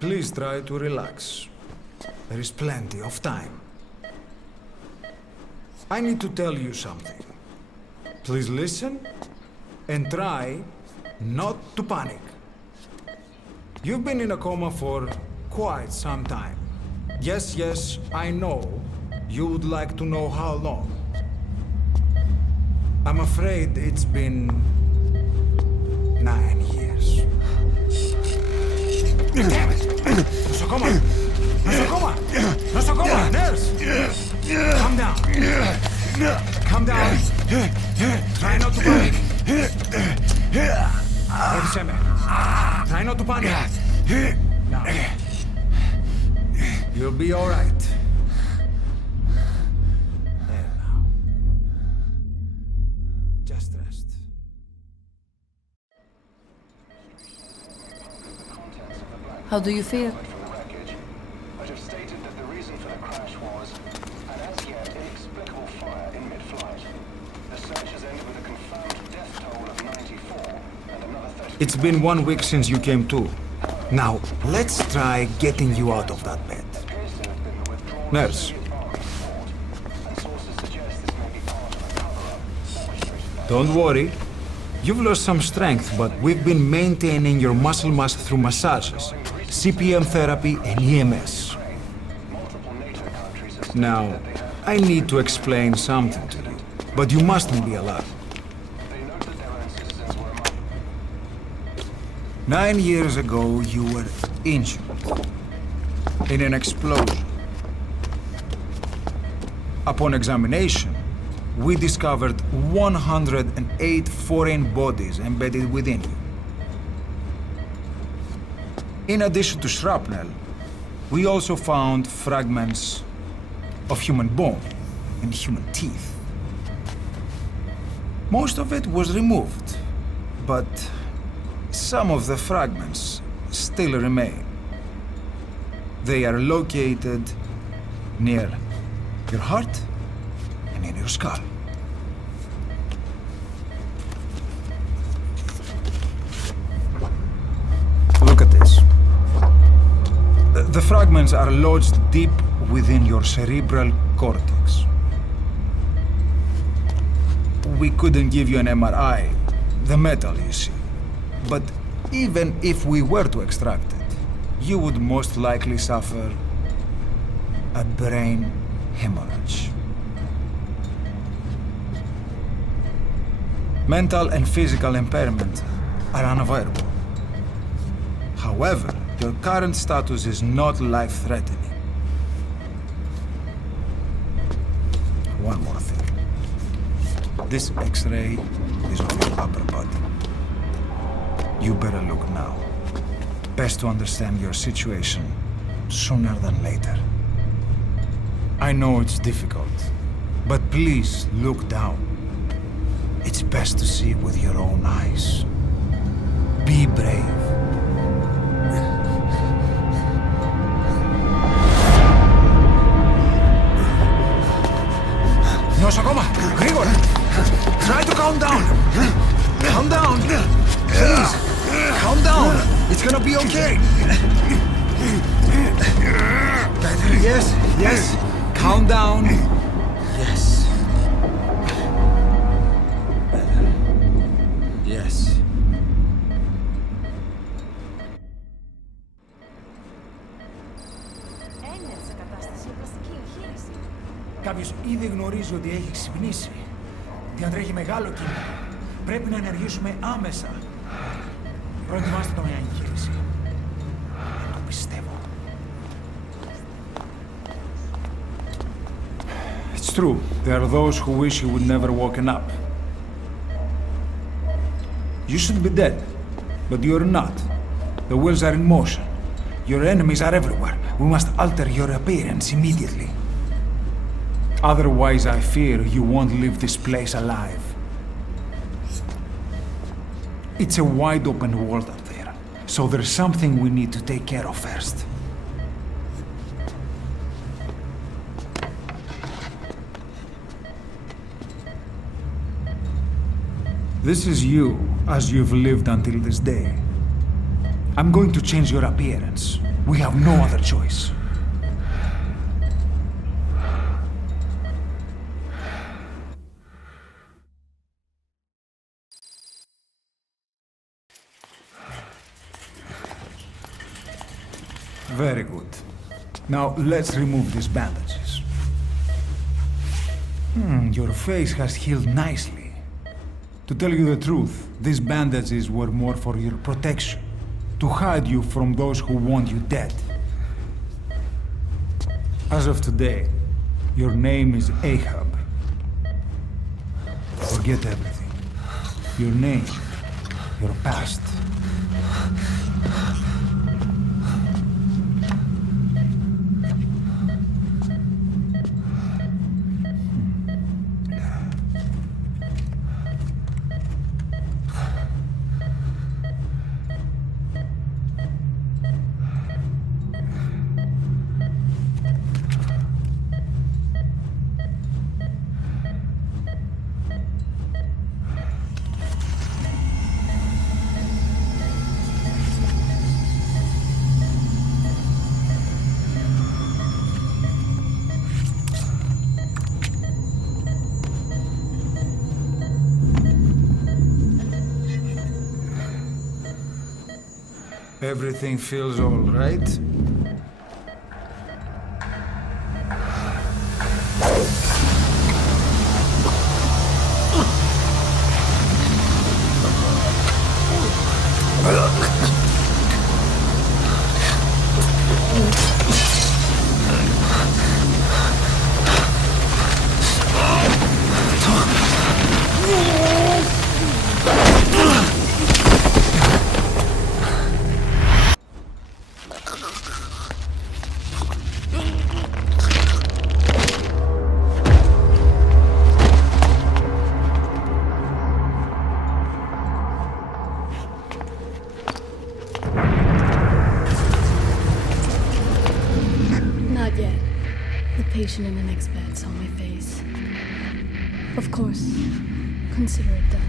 Please try to relax. There is plenty of time. I need to tell you something. Please listen and try not to panic. You've been in a coma for quite some time. Yes, I know you would like to know how long. I'm afraid it's been 9 years. Damn it! Nosocoma! Nosocoma! Nosocoma! Nurse! Calm down. panic. Now. You'll be all right. There now. Just rest. How do you feel? But have stated that the reason for the crash was an as yet inexplicable fire in mid-flight. The search has ended with a confirmed death toll of 94 and another 30. It's been 1 week since you came to. Now, let's try getting you out of that bed. Nurse. Don't worry. You've lost some strength, but we've been maintaining your muscle mass through massages, CPM therapy, and EMS. Now, I need to explain something to you, but you mustn't be alarmed. 9 years ago, you were injured in an explosion. Upon examination, we discovered 108 foreign bodies embedded within you. In addition to shrapnel, we also found fragments of human bone and human teeth. Most of it was removed, but some of the fragments still remain. They are located near your heart and in your skull. Look at this. The fragments are lodged deep within your cerebral cortex. We couldn't give you an MRI, the metal, you see. But even if we were to extract it, you would most likely suffer a brain hemorrhage. Mental and physical impairment are unavoidable. However, your current status is not life-threatening. One more thing. This X-ray is of your upper body. You better look now. Best to understand your situation sooner than later. I know it's difficult, but please look down. It's best to see with your own eyes. Be brave. Nosakoma, Grigor! Try to calm down! Calm down! Please! Calm down! It's gonna be okay! Better, yes, yes! Calm down! Yes. Better. Yes. Κάποιος ήδη γνωρίζει ότι έχει ξυπνήσει. Διατρέχει μεγάλο κίνημα. Πρέπει να ενεργήσουμε άμεσα. Προετοιμάστε το μια εγχείρηση. Δεν το πιστεύω. It's true. There are those who wish you would never woken up. You should be dead, but you're not. The wheels are in motion. Your enemies are everywhere. We must alter your appearance immediately. Otherwise, I fear you won't leave this place alive. It's a wide open world up there, so there's something we need to take care of first. This is you, as you've lived until this day. I'm going to change your appearance. We have no other choice. Very good. Now, let's remove these bandages. Your face has healed nicely. To tell you the truth, these bandages were more for your protection, to hide you from those who want you dead. As of today, your name is Ahab. Forget everything. Your name, your past. Everything feels all right? In the next bed saw my face. Of course, consider it done.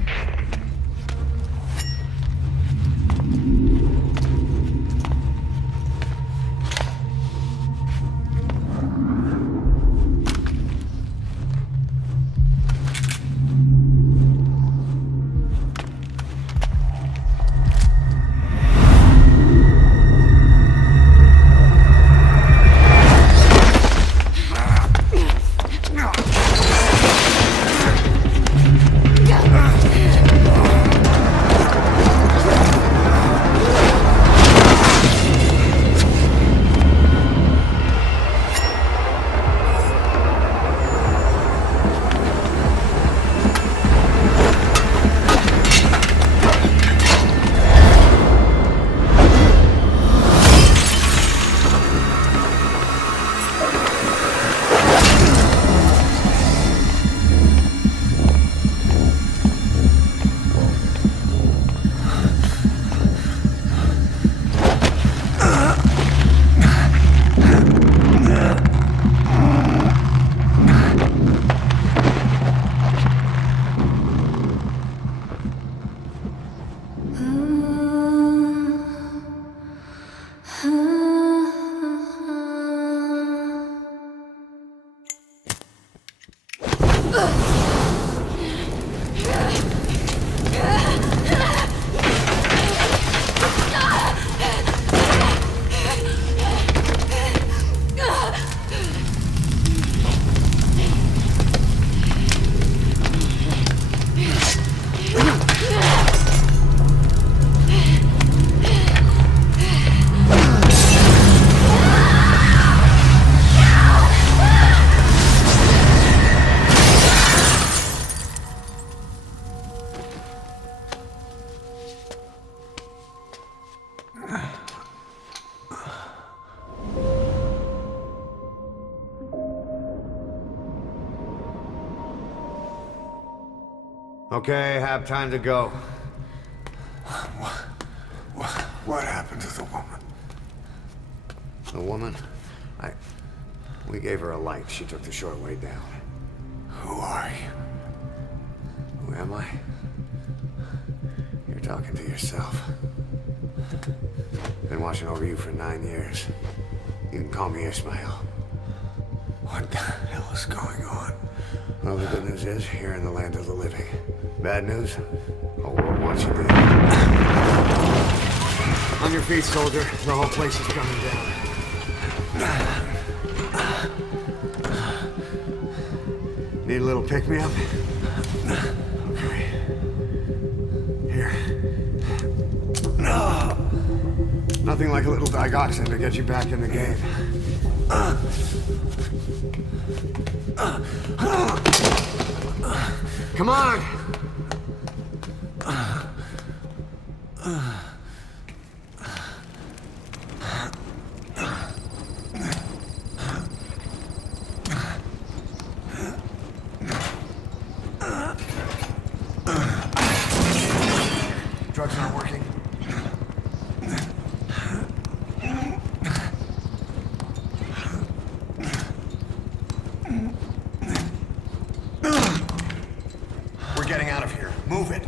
Okay, have time to go. What happened to the woman? The woman? We gave her a light. She took the short way down. Who are you? Who am I? You're talking to yourself. Been watching over you for 9 years. You can call me Ismail. What the hell is going on? Well, the good news is, you're in the land of the living. Bad news? The whole world wants you dead. On your feet, soldier. The whole place is coming down. Need a little pick-me-up? Okay. Here. Nothing like a little digoxin to get you back in the game. Come on! Drugs not working. We're getting out of here. Move it.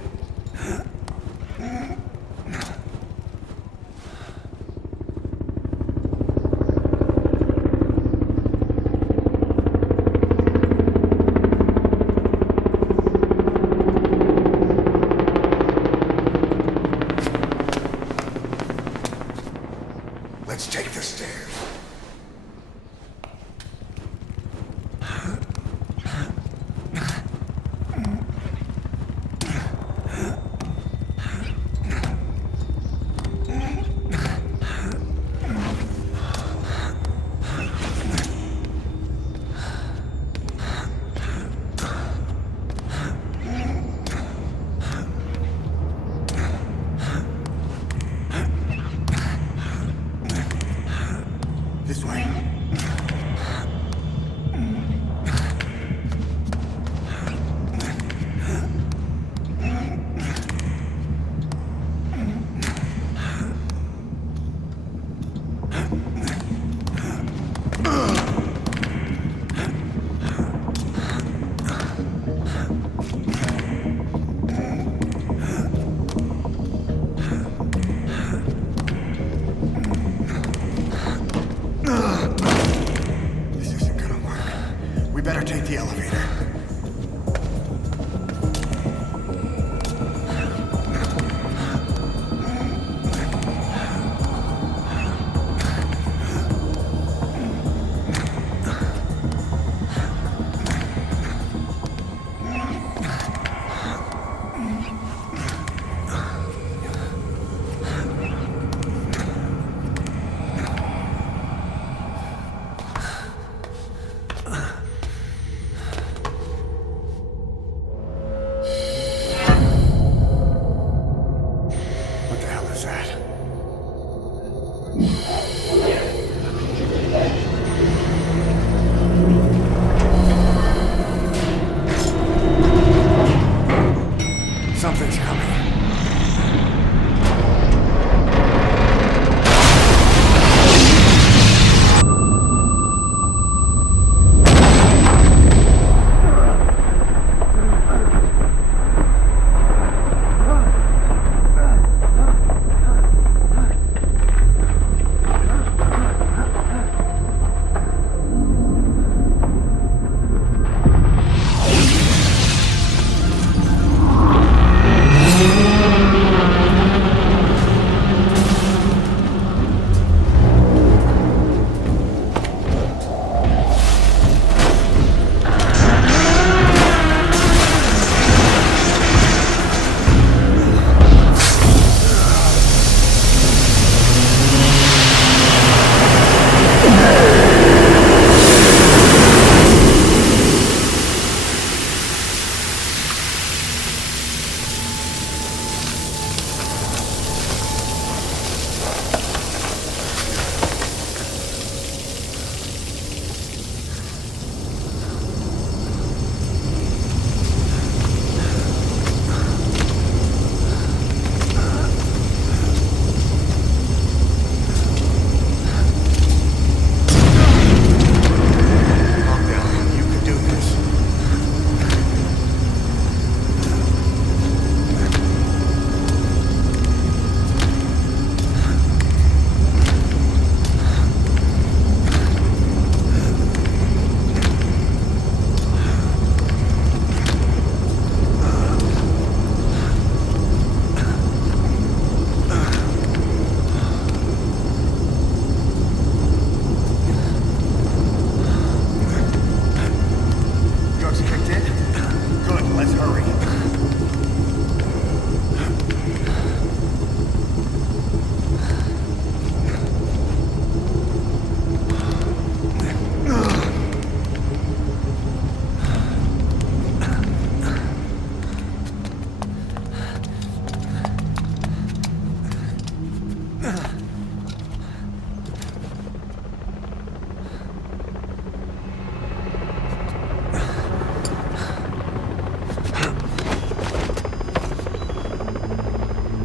We better take the elevator.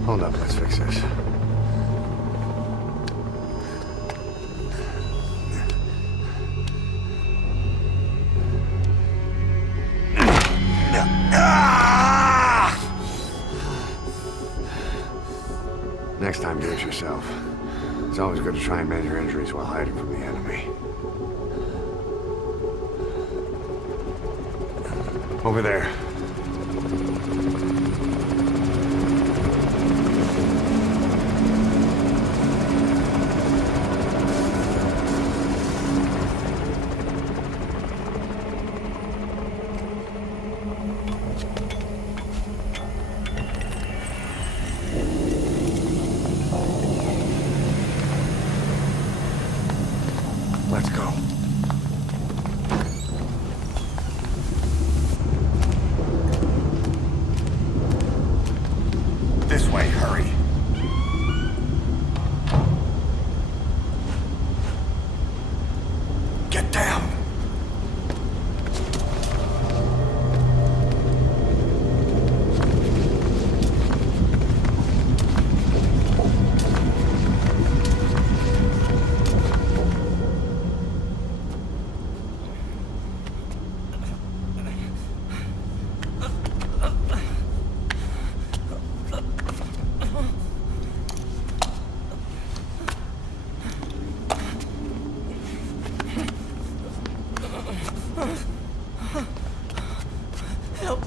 Hold up, let's fix this. Next time, do it yourself. It's always good to try and mend your injuries while hiding from the enemy. Over there. Let's go.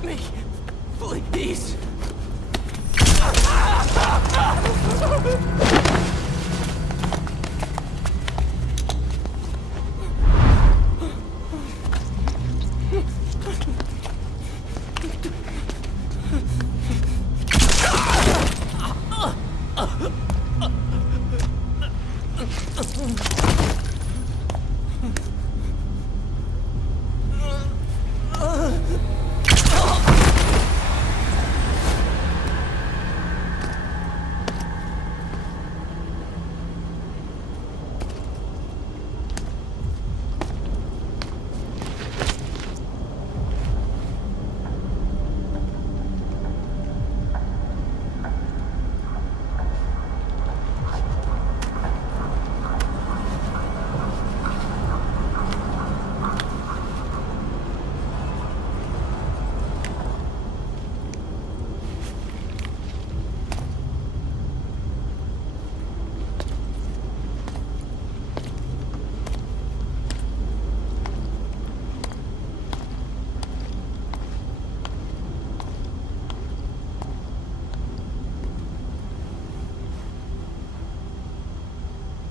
me, please.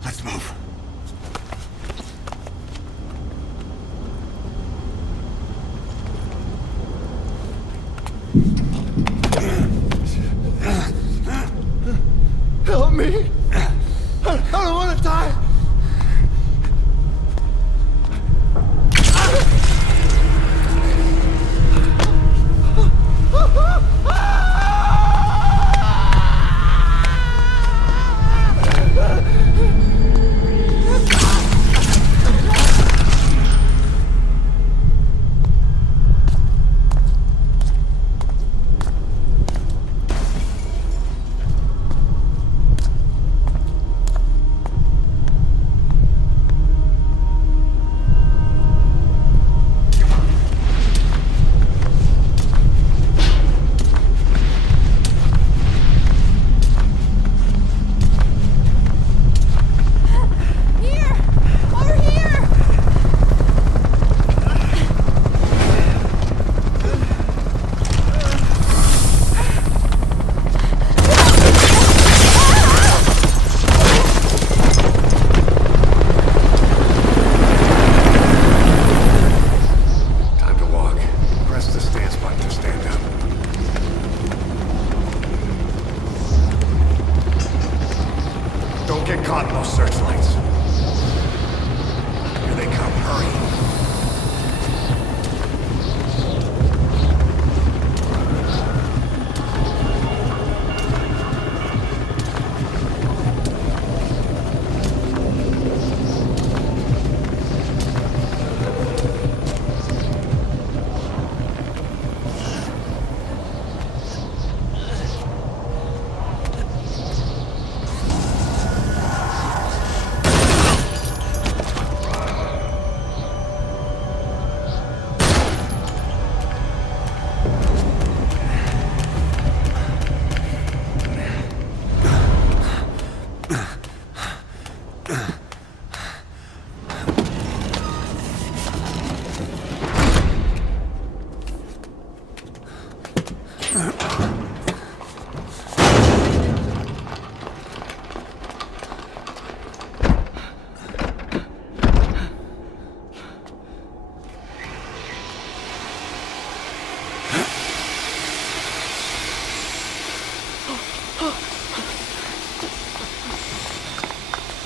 Let's move. Help me! I don't want to die!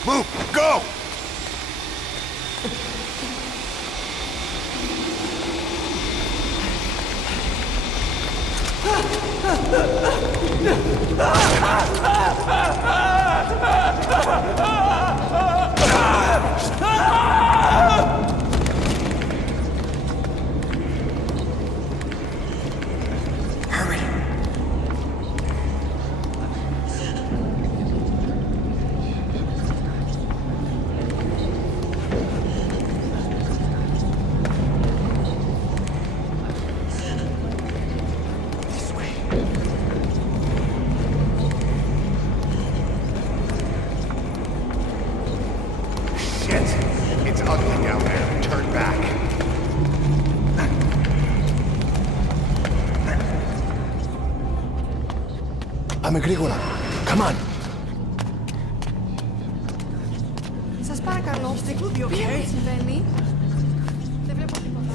Move! Go! I'm Agricola. Come on. Σας παρακαλώ. Είστε κλούδι, okay? Τι συμβαίνει? Δεν βλέπω τίποτα.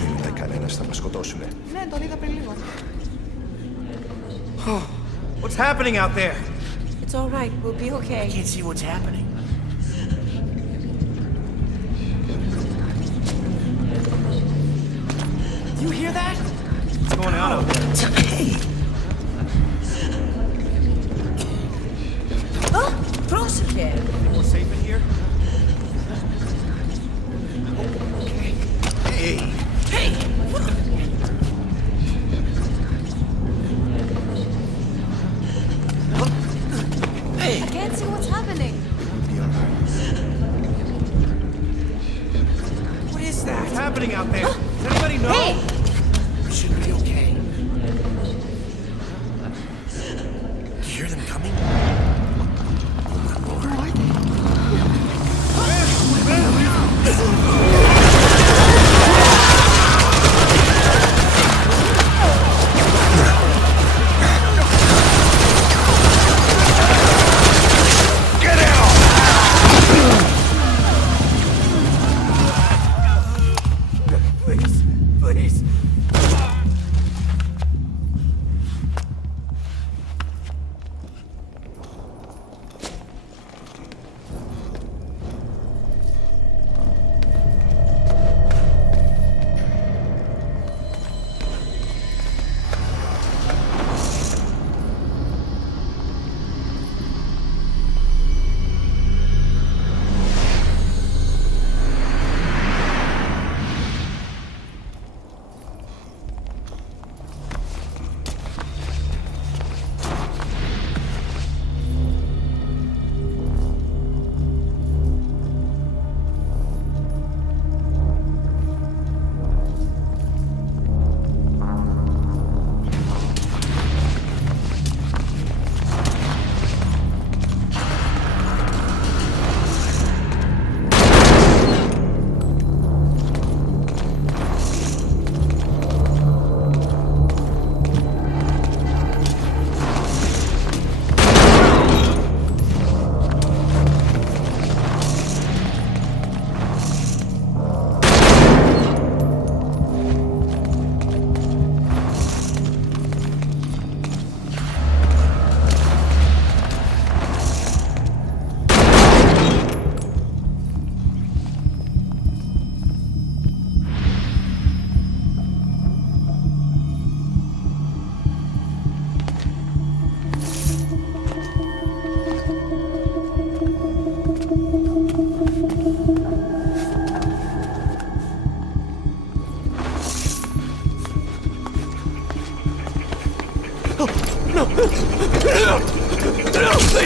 Δεν μιλάει κανένας, θα μας σκοτώσουνε. Ναι, το είδα πριν λίγο. What's happening out there? It's all right. We'll be okay. I can't see what's happening. You hear that? What's going on out there? It's okay. Oh, πρόσεχε. We're safe in here? Okay. Hey! Hey! Hey! I can't see what's happening. What is that? What's happening out there? Does anybody know? Hey! We should be okay. Do you hear them coming? Oh my lord. Who are they?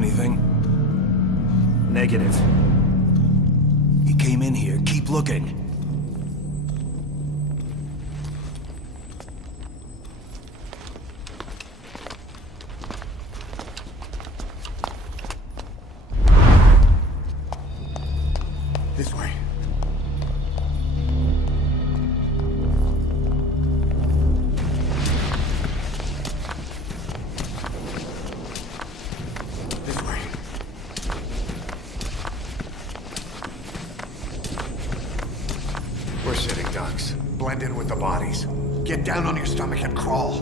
Anything? Negative. He came in here. Keep looking. This way. We're sitting ducks. Blend in with the bodies. Get down on your stomach and crawl.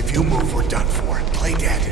If If you move, we're done for. Play dead.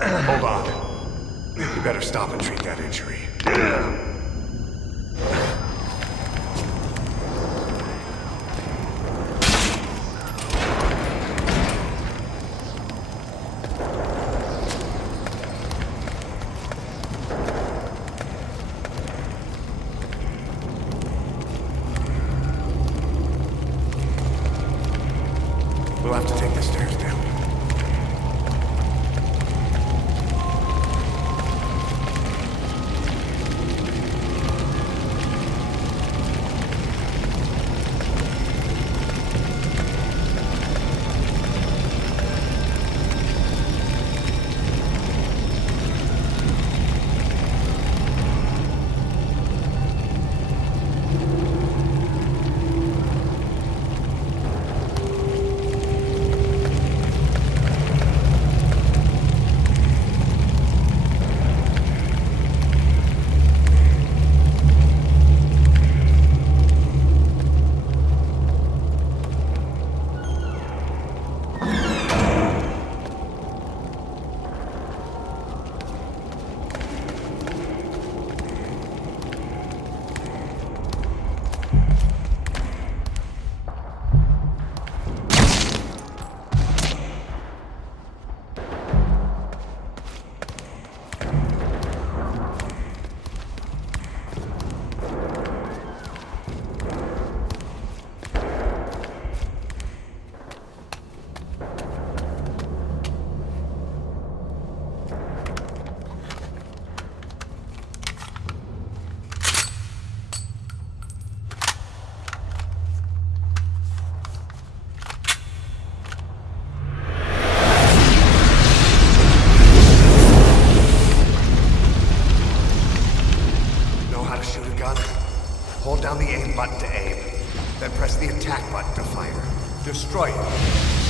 Hold on. You better stop and treat that injury. to shoot a gun? Hold down the aim button to aim, then press the attack button to fire. Destroy it.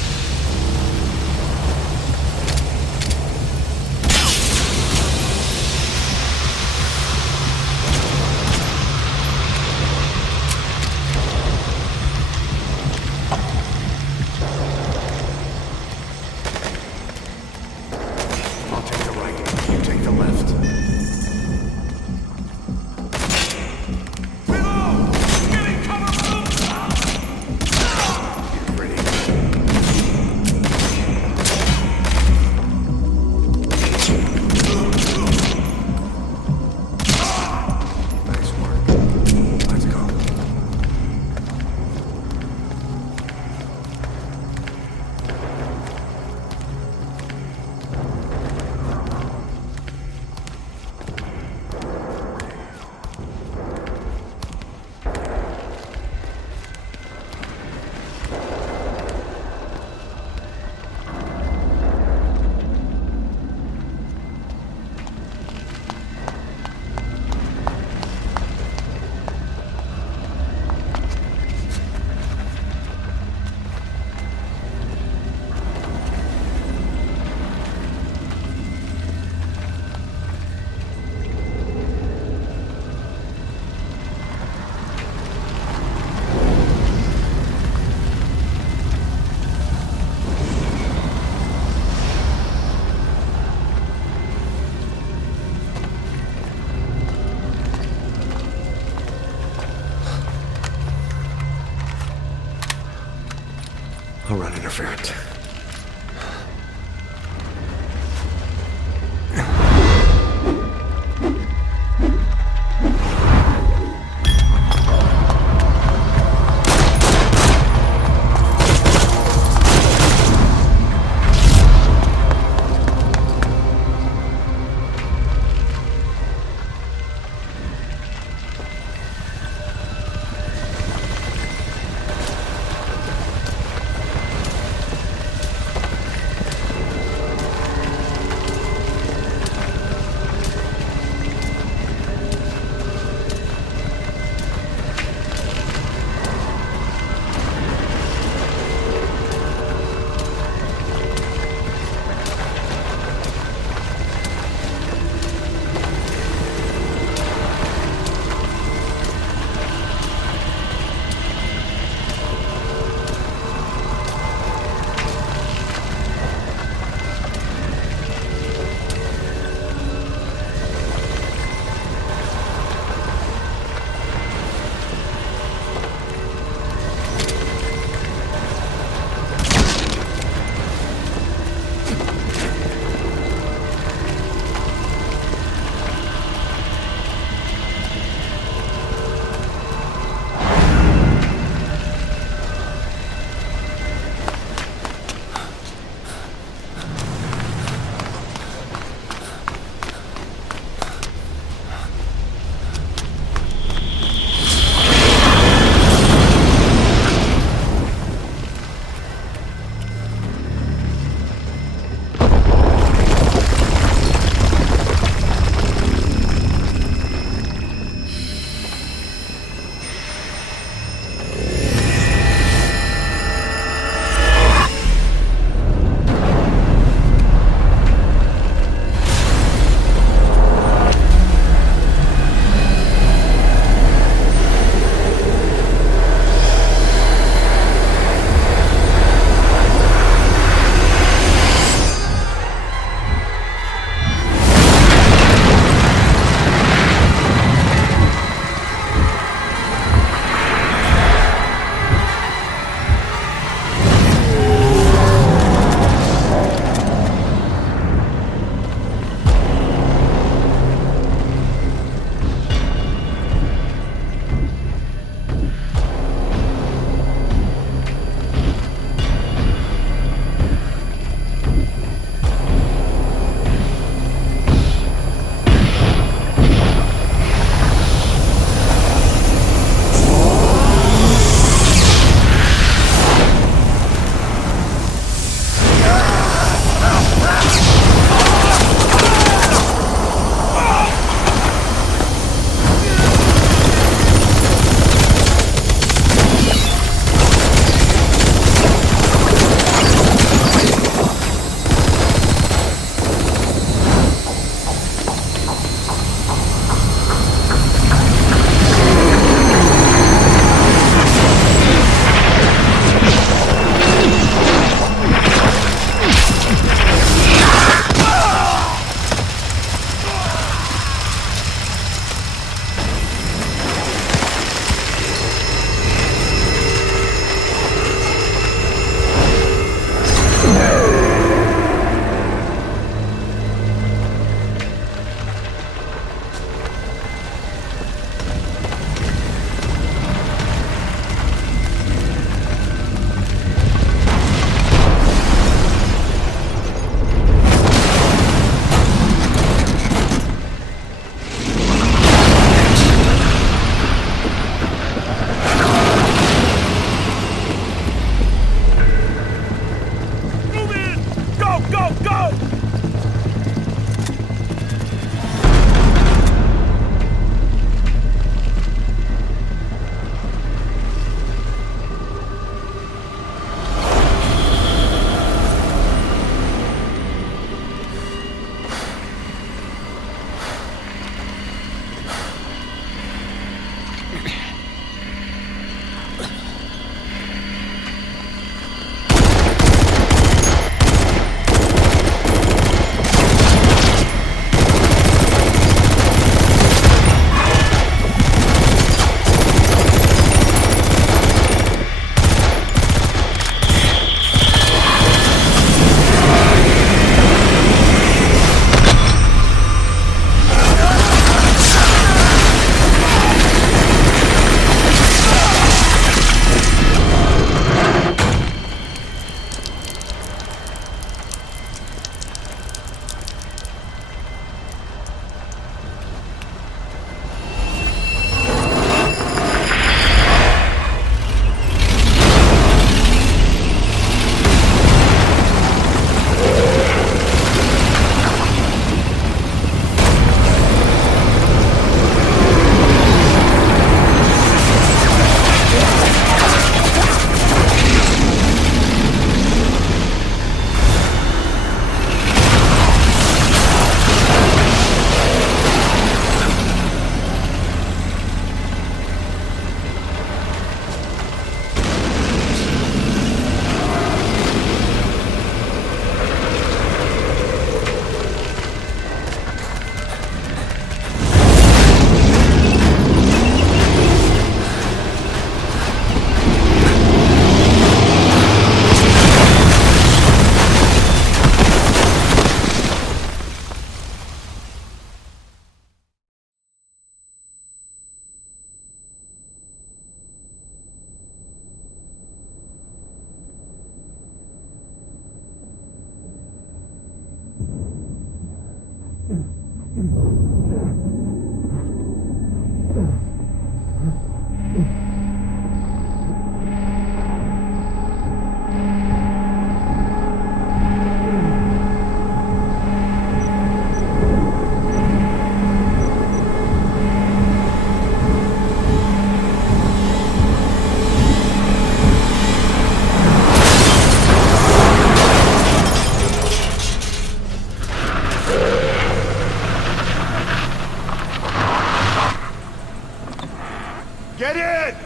I'll run interference. Get in!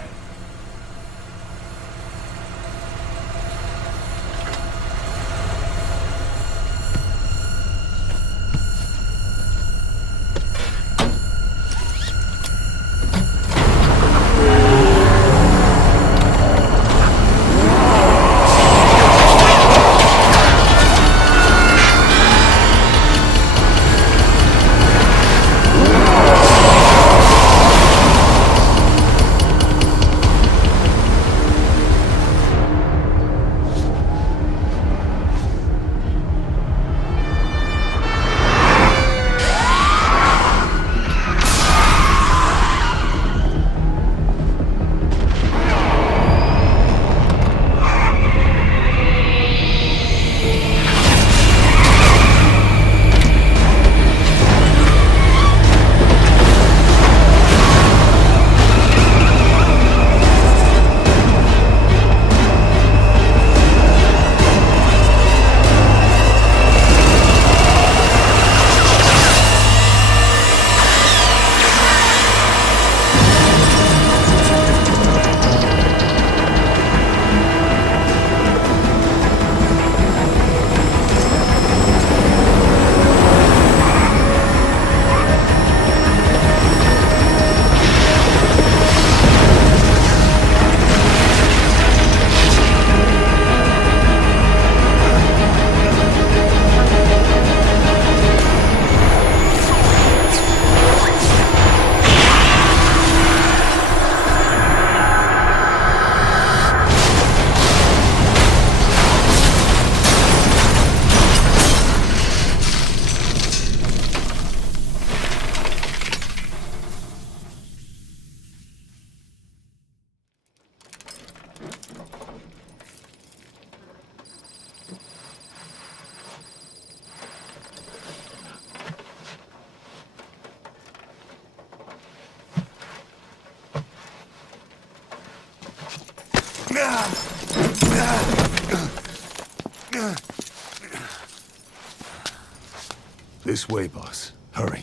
This way, boss. Hurry.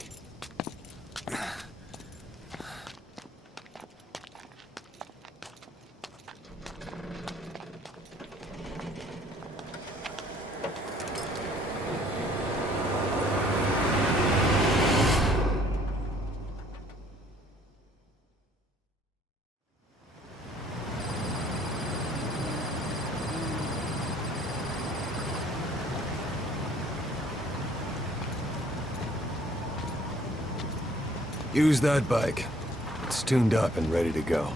Use that bike. It's tuned up and ready to go.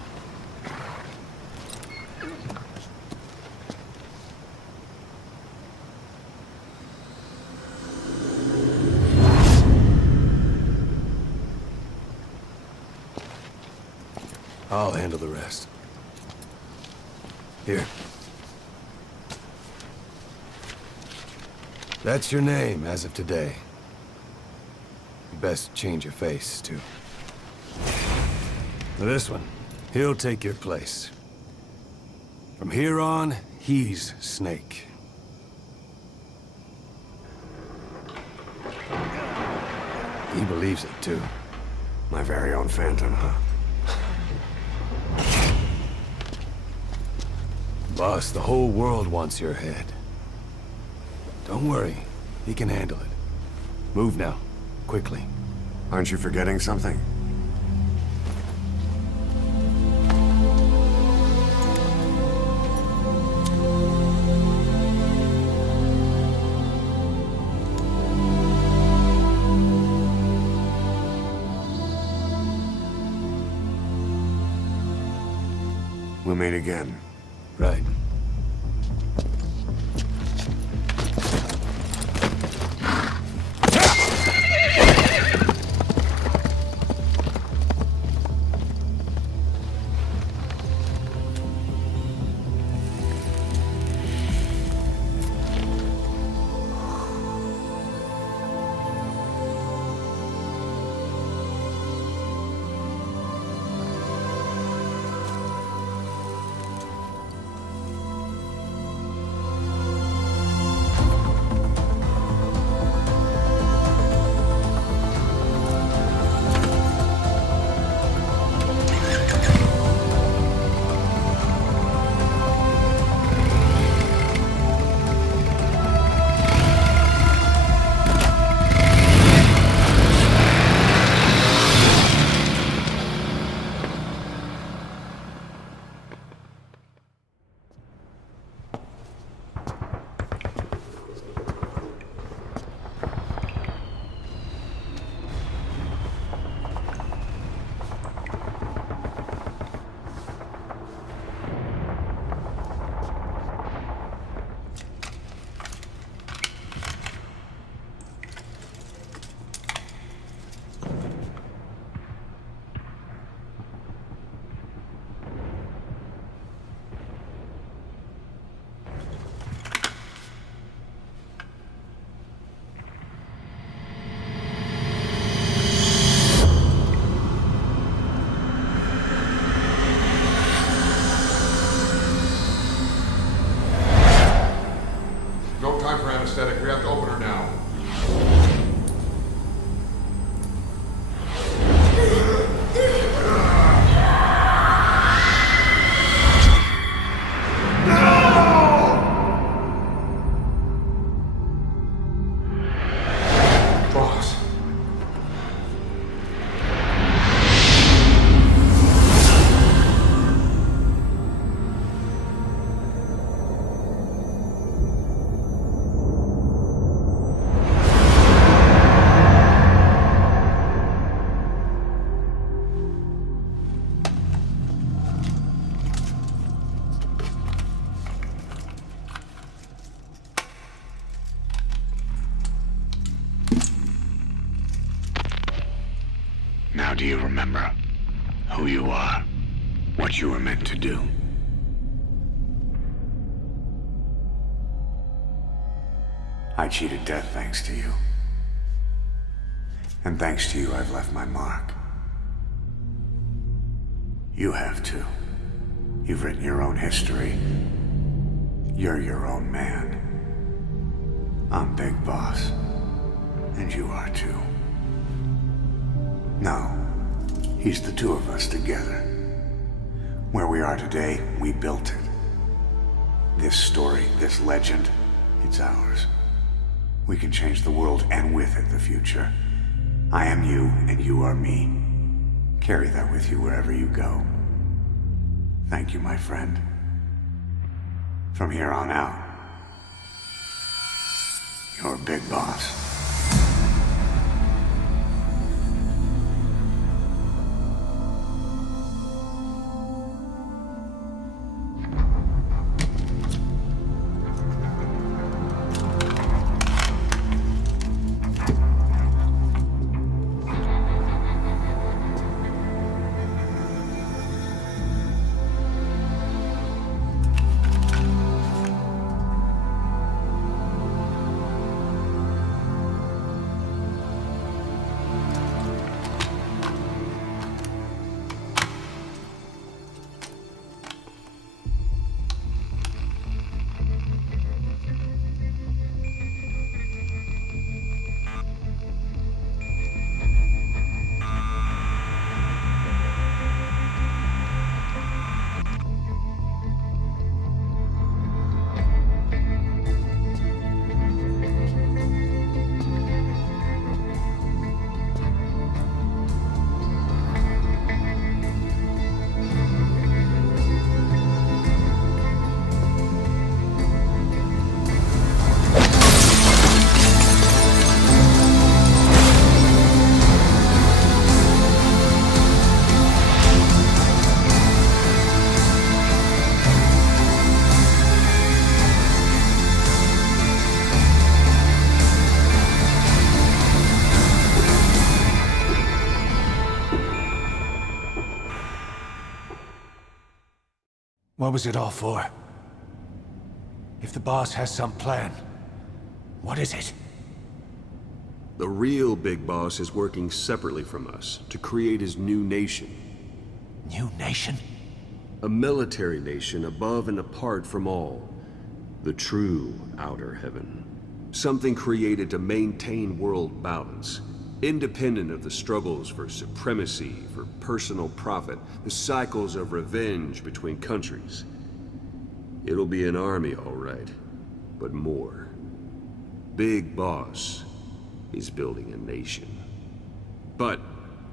I'll handle the rest. Here. That's your name as of today. You best change your face, too. This one, he'll take your place. From here on, he's Snake. He believes it, too. My very own Phantom, huh? Boss, the whole world wants your head. Don't worry, he can handle it. Move now, quickly. Aren't you forgetting something? We'll meet again. Right. do you remember who you are? What you were meant to do? I cheated death thanks to you. And thanks to you, I've left my mark. You have too. You've written your own history. You're your own man. I'm Big Boss. And you are too. No. He's the two of us together. Where we are today, we built it. This story, this legend, it's ours. We can change the world and with it the future. I am you and you are me. Carry that with you wherever you go. Thank you, my friend. From here on out, you're Big Boss. What was it all for? If the boss has some plan, what is it? The real Big Boss is working separately from us to create his new nation. New nation? A military nation above and apart from all. The true outer heaven. Something created to maintain world balance. Independent of the struggles for supremacy, for personal profit, the cycles of revenge between countries. It'll be an army, all right, but more. Big Boss is building a nation. But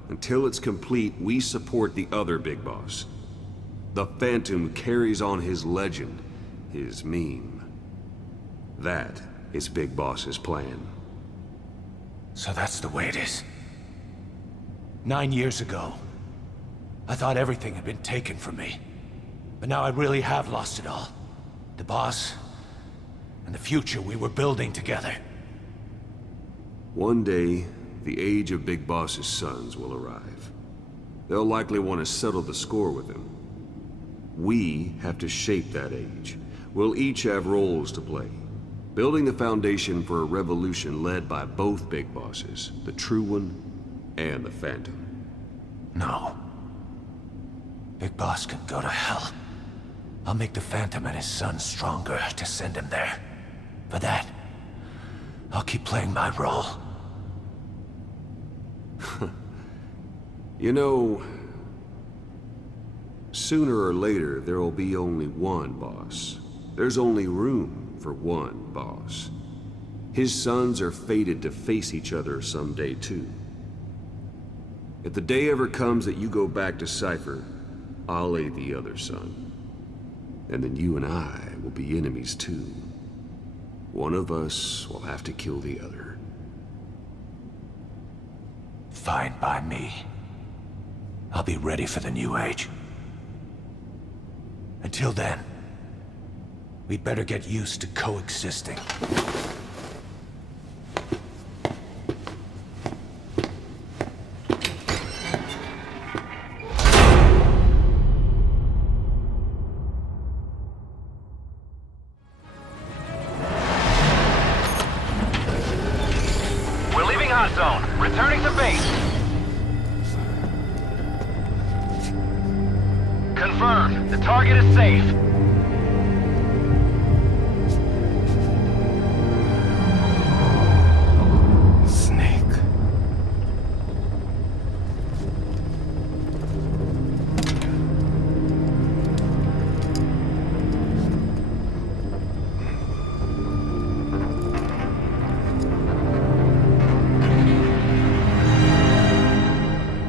until it's complete, we support the other Big Boss. The Phantom carries on his legend, his meme. That is Big Boss's plan. So that's the way it is. 9 years ago, I thought everything had been taken from me. But now I really have lost it all. The boss, and the future we were building together. One day, the age of Big Boss's sons will arrive. They'll likely want to settle the score with him. We have to shape that age. We'll each have roles to play. Building the foundation for a revolution led by both Big Bosses, the True One and the Phantom. No. Big Boss can go to hell. I'll make the Phantom and his son stronger to send him there. For that, I'll keep playing my role. You know, sooner or later there will be only one boss. There's only room for one boss. His sons are fated to face each other someday too. If the day ever comes that you go back to Cypher, I'll aid the other son. And then you and I will be enemies too. One of us will have to kill the other. Fine by me. I'll be ready for the new age. Until then, we'd better get used to coexisting. confirm. The target is safe.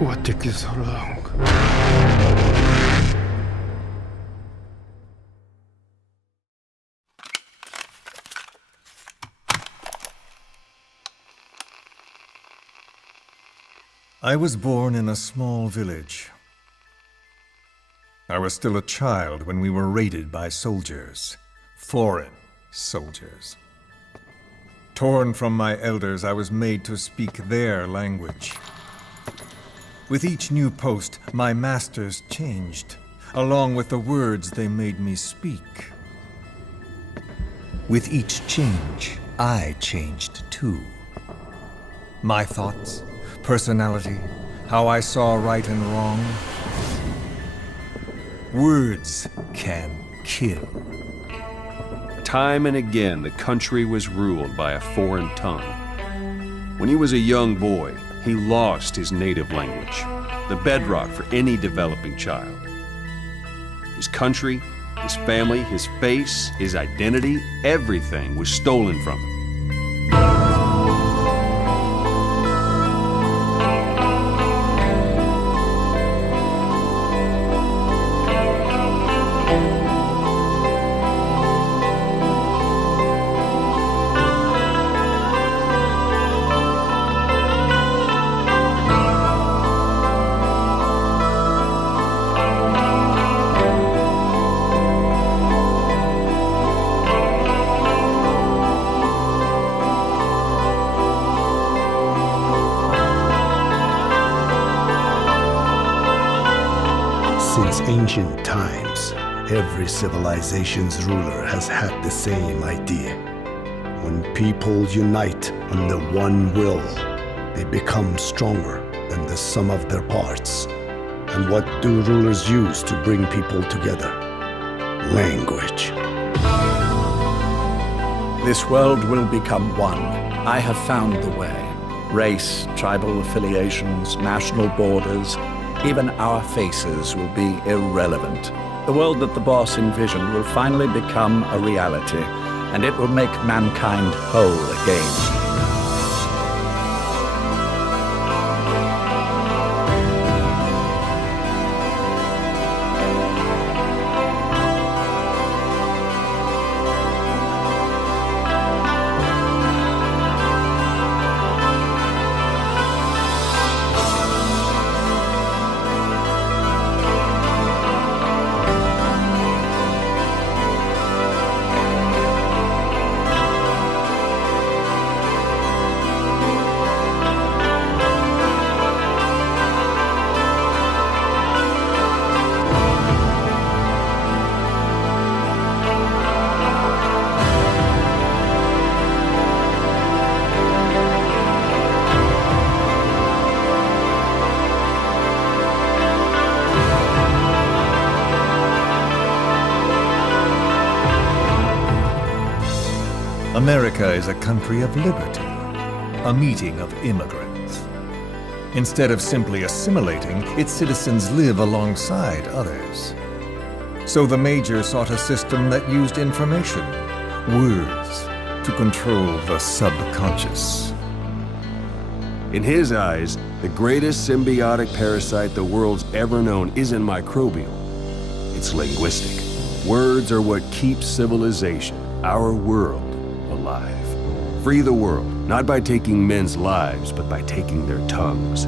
What took you so long? I was born in a small village. I was still a child when we were raided by soldiers, foreign soldiers. Torn from my elders, I was made to speak their language. With each new post, my masters changed, along with the words they made me speak. With each change, I changed too. My thoughts, personality, how I saw right and wrong. Words can kill. Time and again, the country was ruled by a foreign tongue. When he was a young boy, he lost his native language, the bedrock for any developing child. His country, his family, his face, his identity, everything was stolen from him. Since ancient times, every civilization's ruler has had the same idea. When people unite under one will, they become stronger than the sum of their parts. And what do rulers use to bring people together? Language. This world will become one. I have found the way. Race, tribal affiliations, national borders, even our faces will be irrelevant. The world that the boss envisioned will finally become a reality, and it will make mankind whole again. America is a country of liberty, a meeting of immigrants. Instead of simply assimilating, its citizens live alongside others. So the Major sought a system that used information, words, to control the subconscious. In his eyes, the greatest symbiotic parasite the world's ever known isn't microbial. It's linguistic. Words are what keeps civilization, our world, alive. Free the world, not by taking men's lives, but by taking their tongues.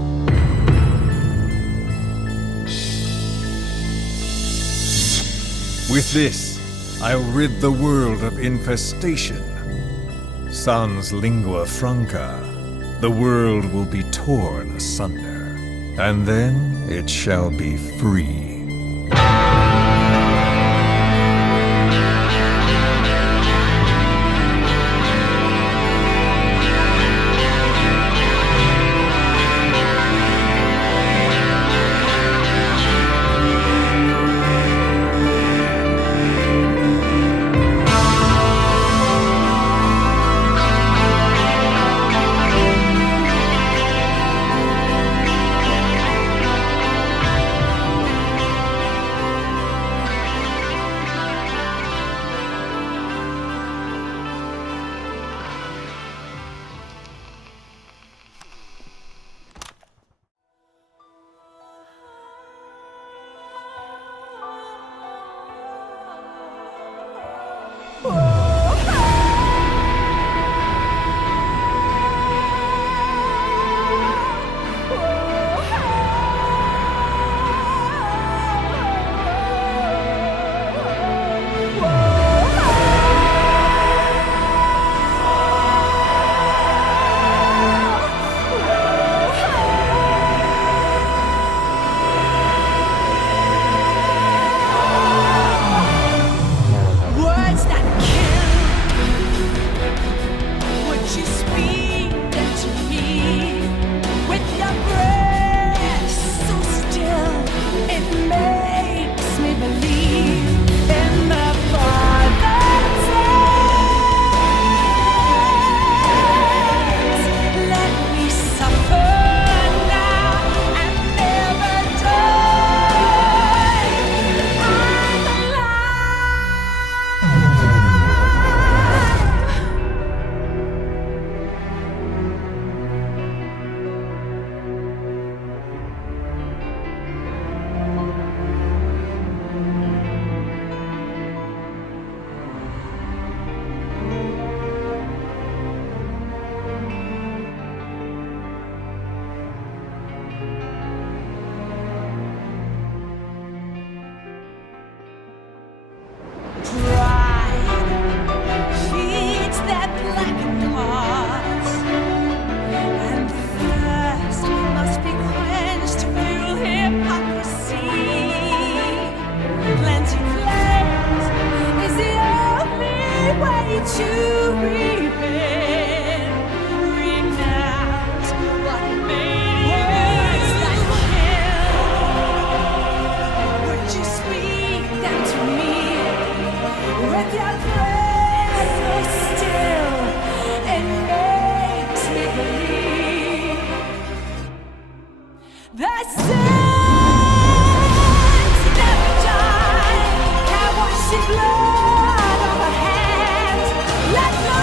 With this, I'll rid the world of infestation. Sans lingua franca, the world will be torn asunder, and then it shall be free. to repent, renounce what made words like hell. Would you speak them to me with your breath so still and makes me believe the sins never die, can't wash the blood off our hands. Let no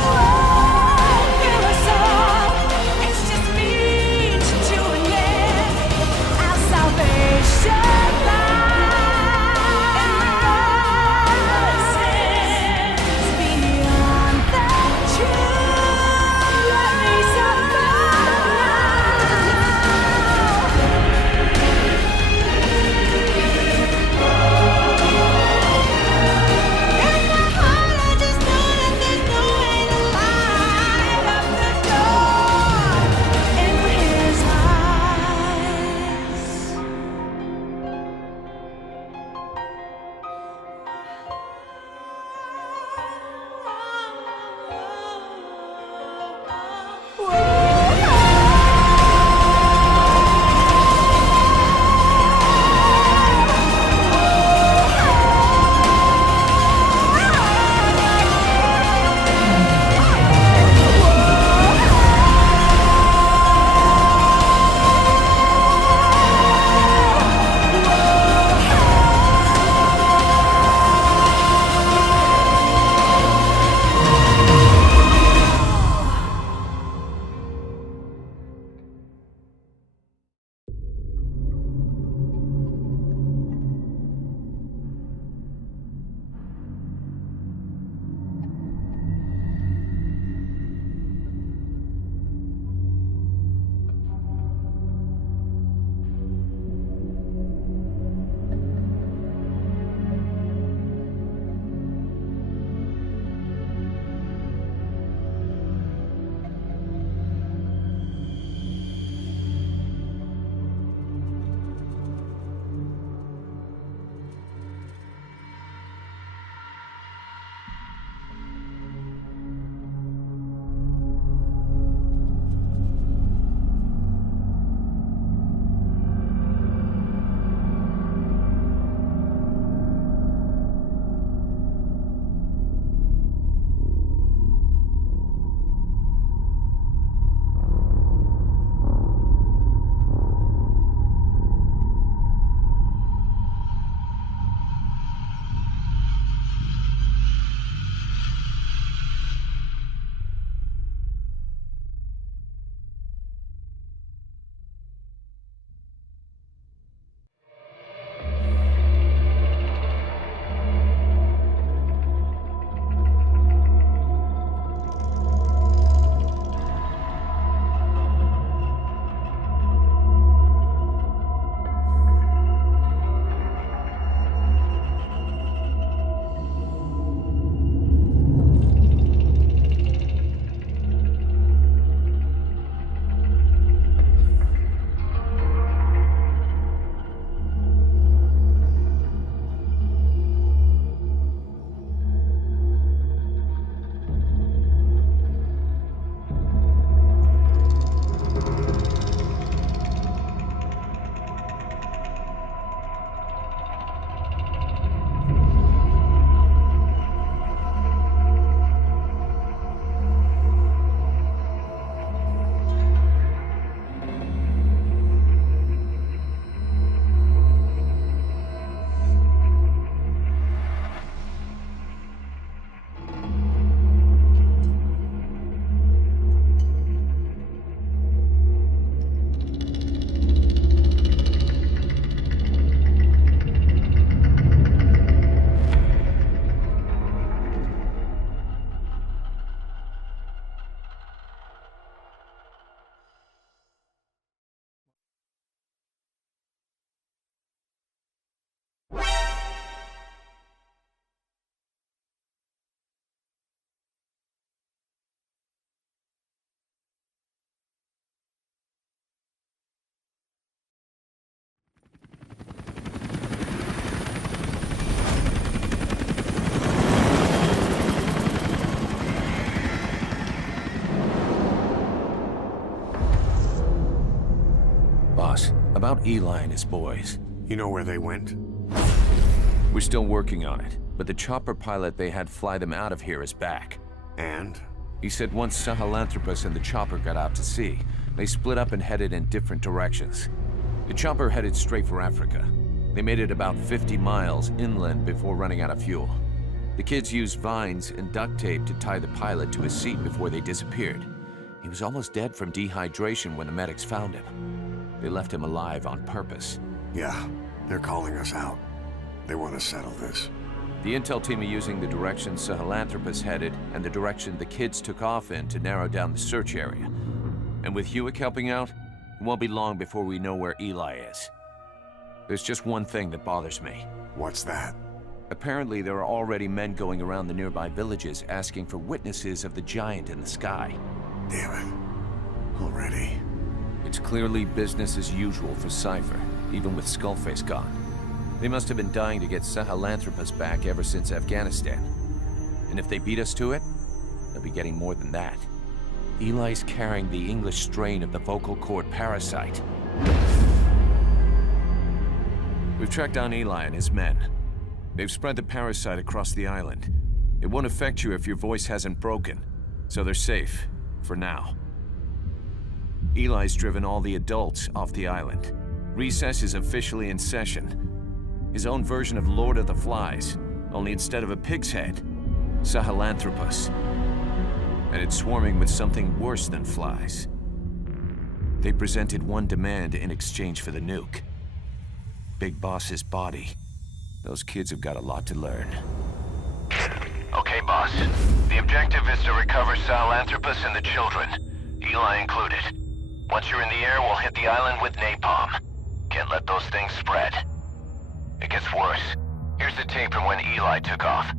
about Eli and his boys. You know where they went? We're still working on it, but the chopper pilot they had fly them out of here is back. And? He said once Sahelanthropus and the chopper got out to sea, they split up and headed in different directions. The chopper headed straight for Africa. They made it about 50 miles inland before running out of fuel. The kids used vines and duct tape to tie the pilot to his seat before they disappeared. He was almost dead from dehydration when the medics found him. They left him alive on purpose. Yeah, they're calling us out. They want to settle this. The intel team are using the direction Sahelanthropus headed and the direction the kids took off in to narrow down the search area. And with Hewick helping out, it won't be long before we know where Eli is. There's just one thing that bothers me. What's that? Apparently, there are already men going around the nearby villages asking for witnesses of the giant in the sky. Damn it. Already? It's clearly business as usual for Cypher, even with Skullface gone. They must have been dying to get Sahelanthropus back ever since Afghanistan. And if they beat us to it, they'll be getting more than that. Eli's carrying the English strain of the vocal cord parasite. We've tracked down Eli and his men. They've spread the parasite across the island. It won't affect you if your voice hasn't broken, so they're safe, for now. Eli's driven all the adults off the island. Recess is officially in session. His own version of Lord of the Flies, only instead of a pig's head, Sahelanthropus. And it's swarming with something worse than flies. They presented one demand in exchange for the nuke. Big Boss's body. Those kids have got a lot to learn. Okay, boss. The objective is to recover Sahelanthropus and the children, Eli included. Once you're in the air, we'll hit the island with napalm. Can't let those things spread. It gets worse. Here's the tape from when Eli took off.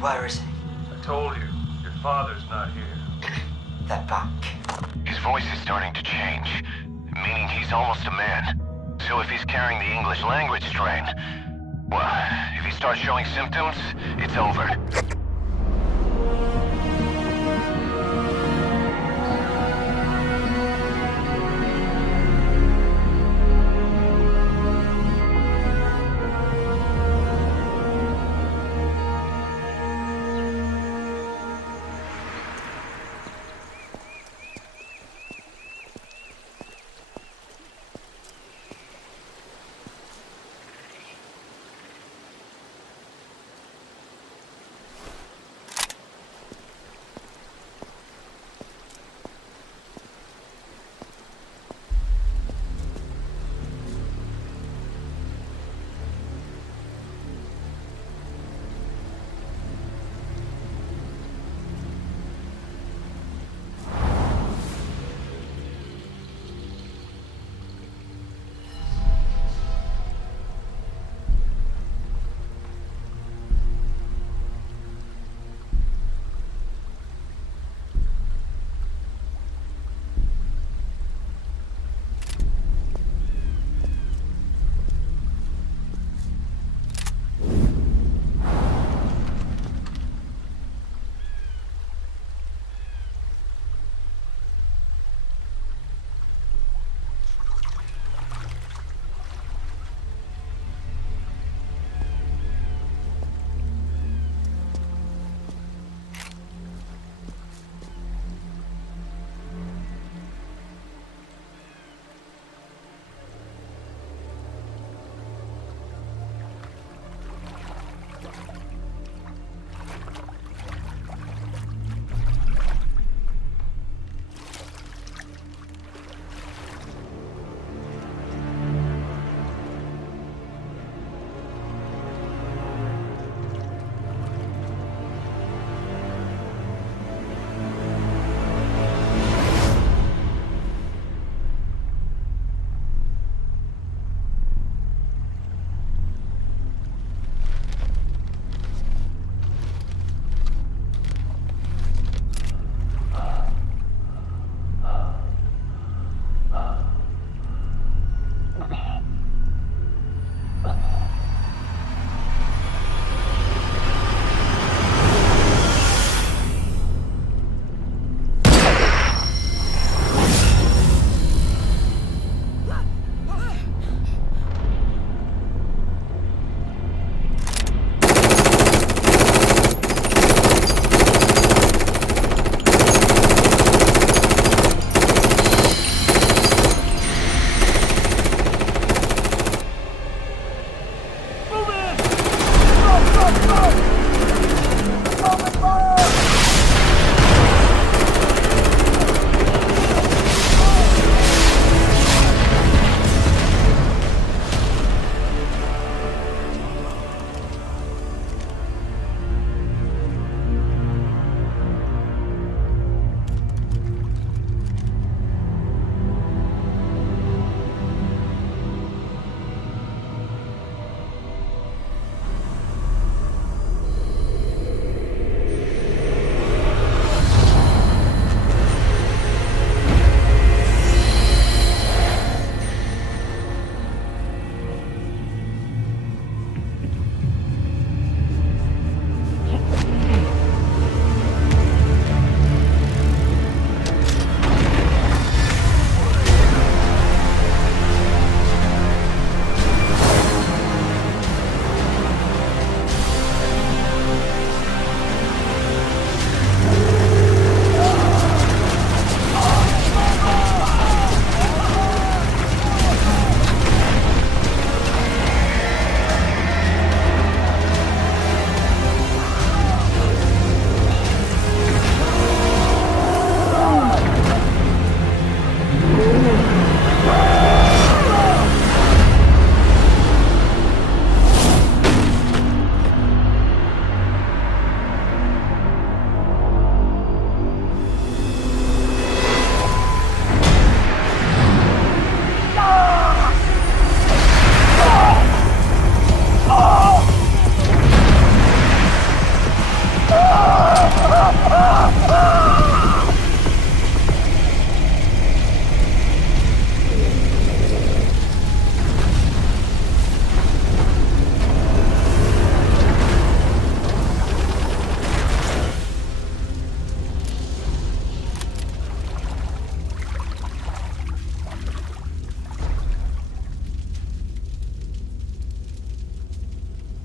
Where is he? I told you, your father's not here. They're back. His voice is starting to change, meaning he's almost a man. So if he's carrying the English language strain, well, if he starts showing symptoms, it's over.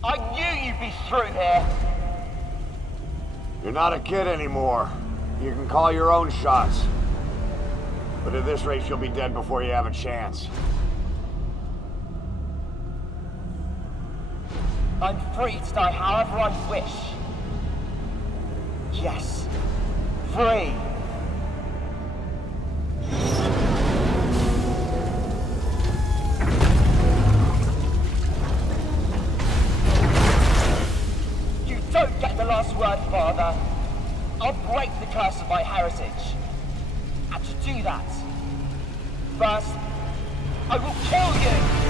I knew you'd be through here. You're not a kid anymore. You can call your own shots. But at this rate, you'll be dead before you have a chance. I'm free to die however I wish. Yes, free. You don't get the last word, Father. I'll break the curse of my heritage. And to do that, first, I will kill you!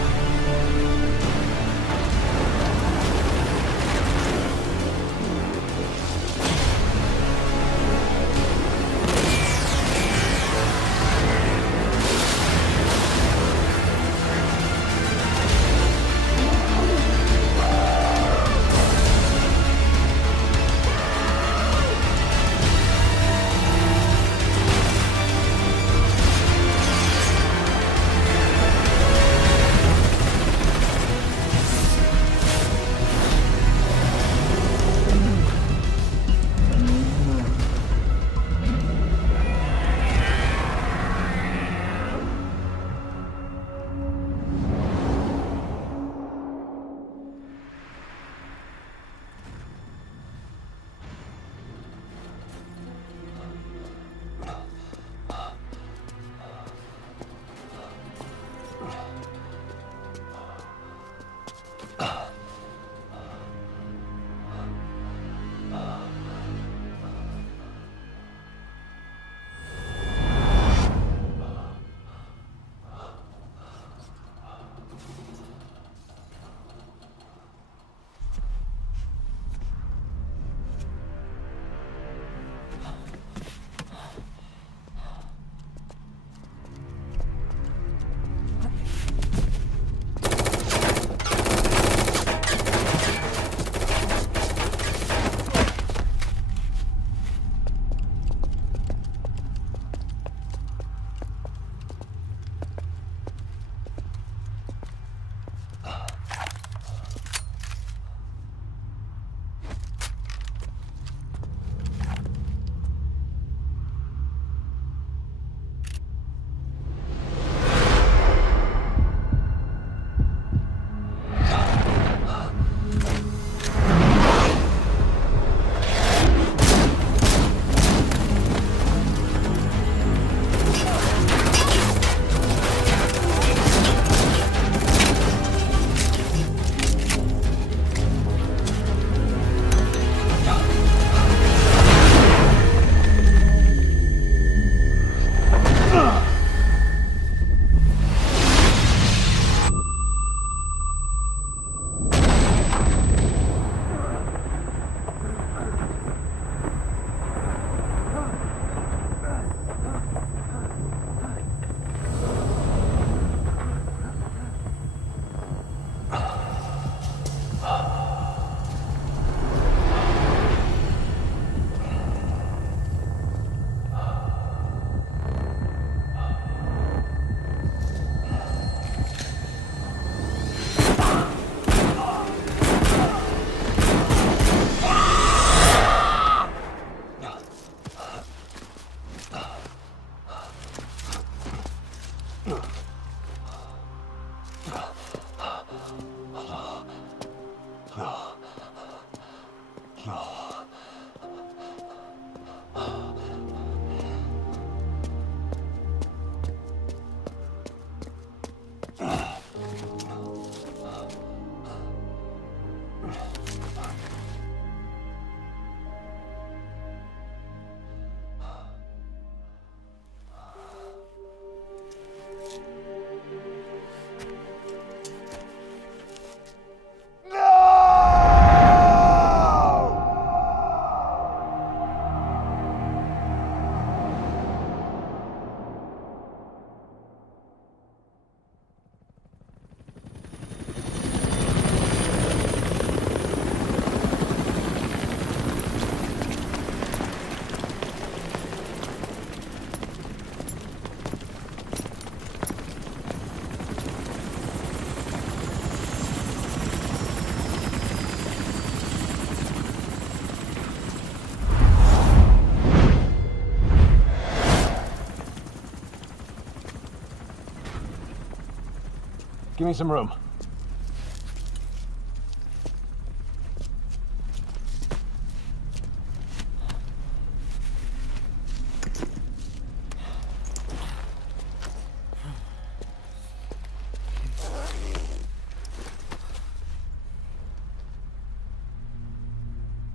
Give me some room.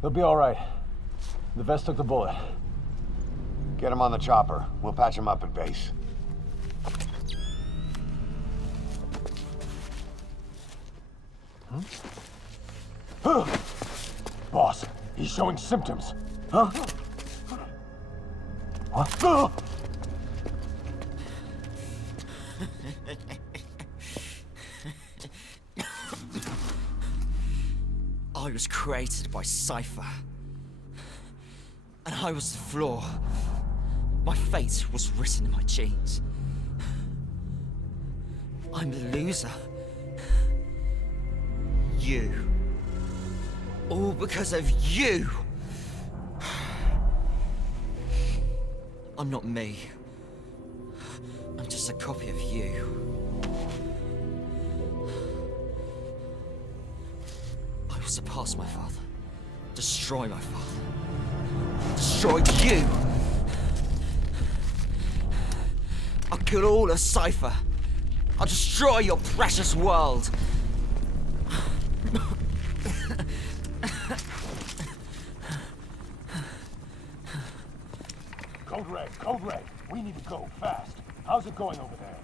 He'll be all right. The vest took the bullet. Get him on the chopper. We'll patch him up at base. Boss, he's showing symptoms. Huh? What? I was created by Cypher. And I was the flaw. My fate was written in my genes. I'm the loser. You. All because of you. I'm not me. I'm just a copy of you. I will surpass my father. Destroy my father. Destroy you! I'll kill all of Cypher. I'll destroy your precious world. Code Red, we need to go fast. How's it going over there?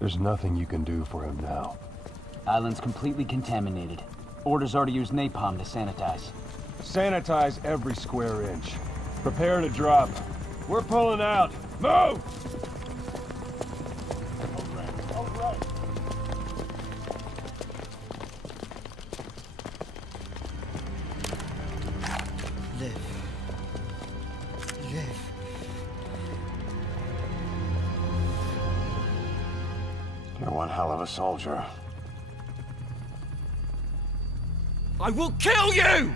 There's nothing you can do for him now. Island's completely contaminated. Orders are to use napalm to sanitize. Sanitize every square inch. Prepare to drop. We're pulling out. Move! Code Red. Live. You're one hell of a soldier. I will kill you!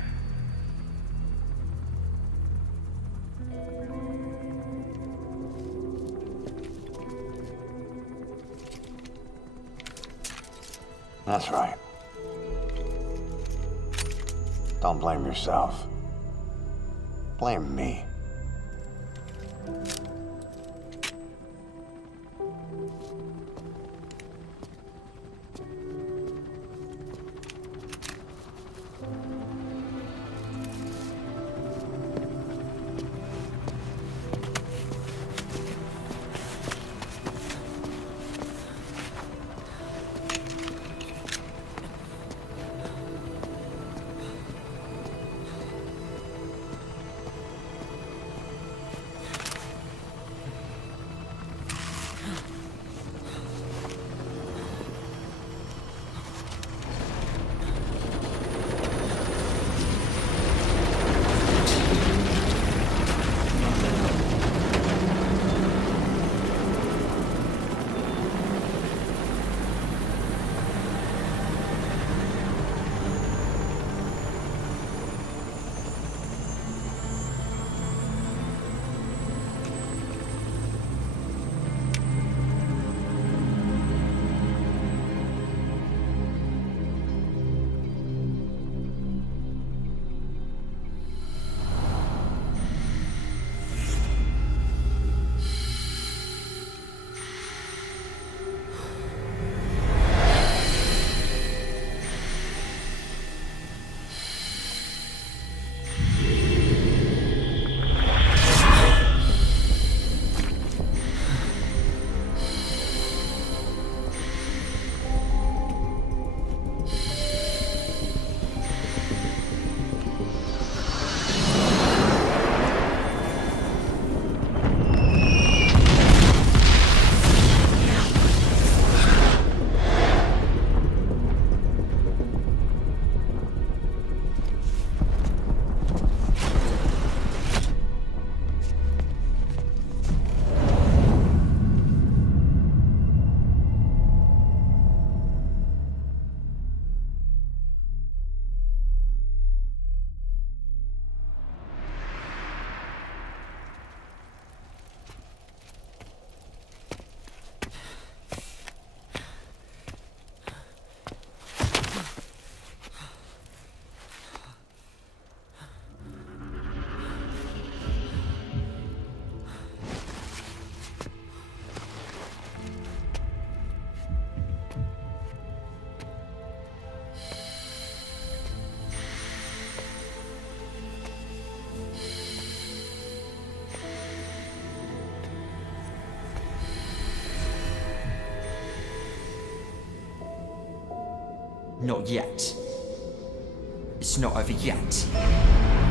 That's right. Don't blame yourself. Blame me. Not yet. It's not over yet.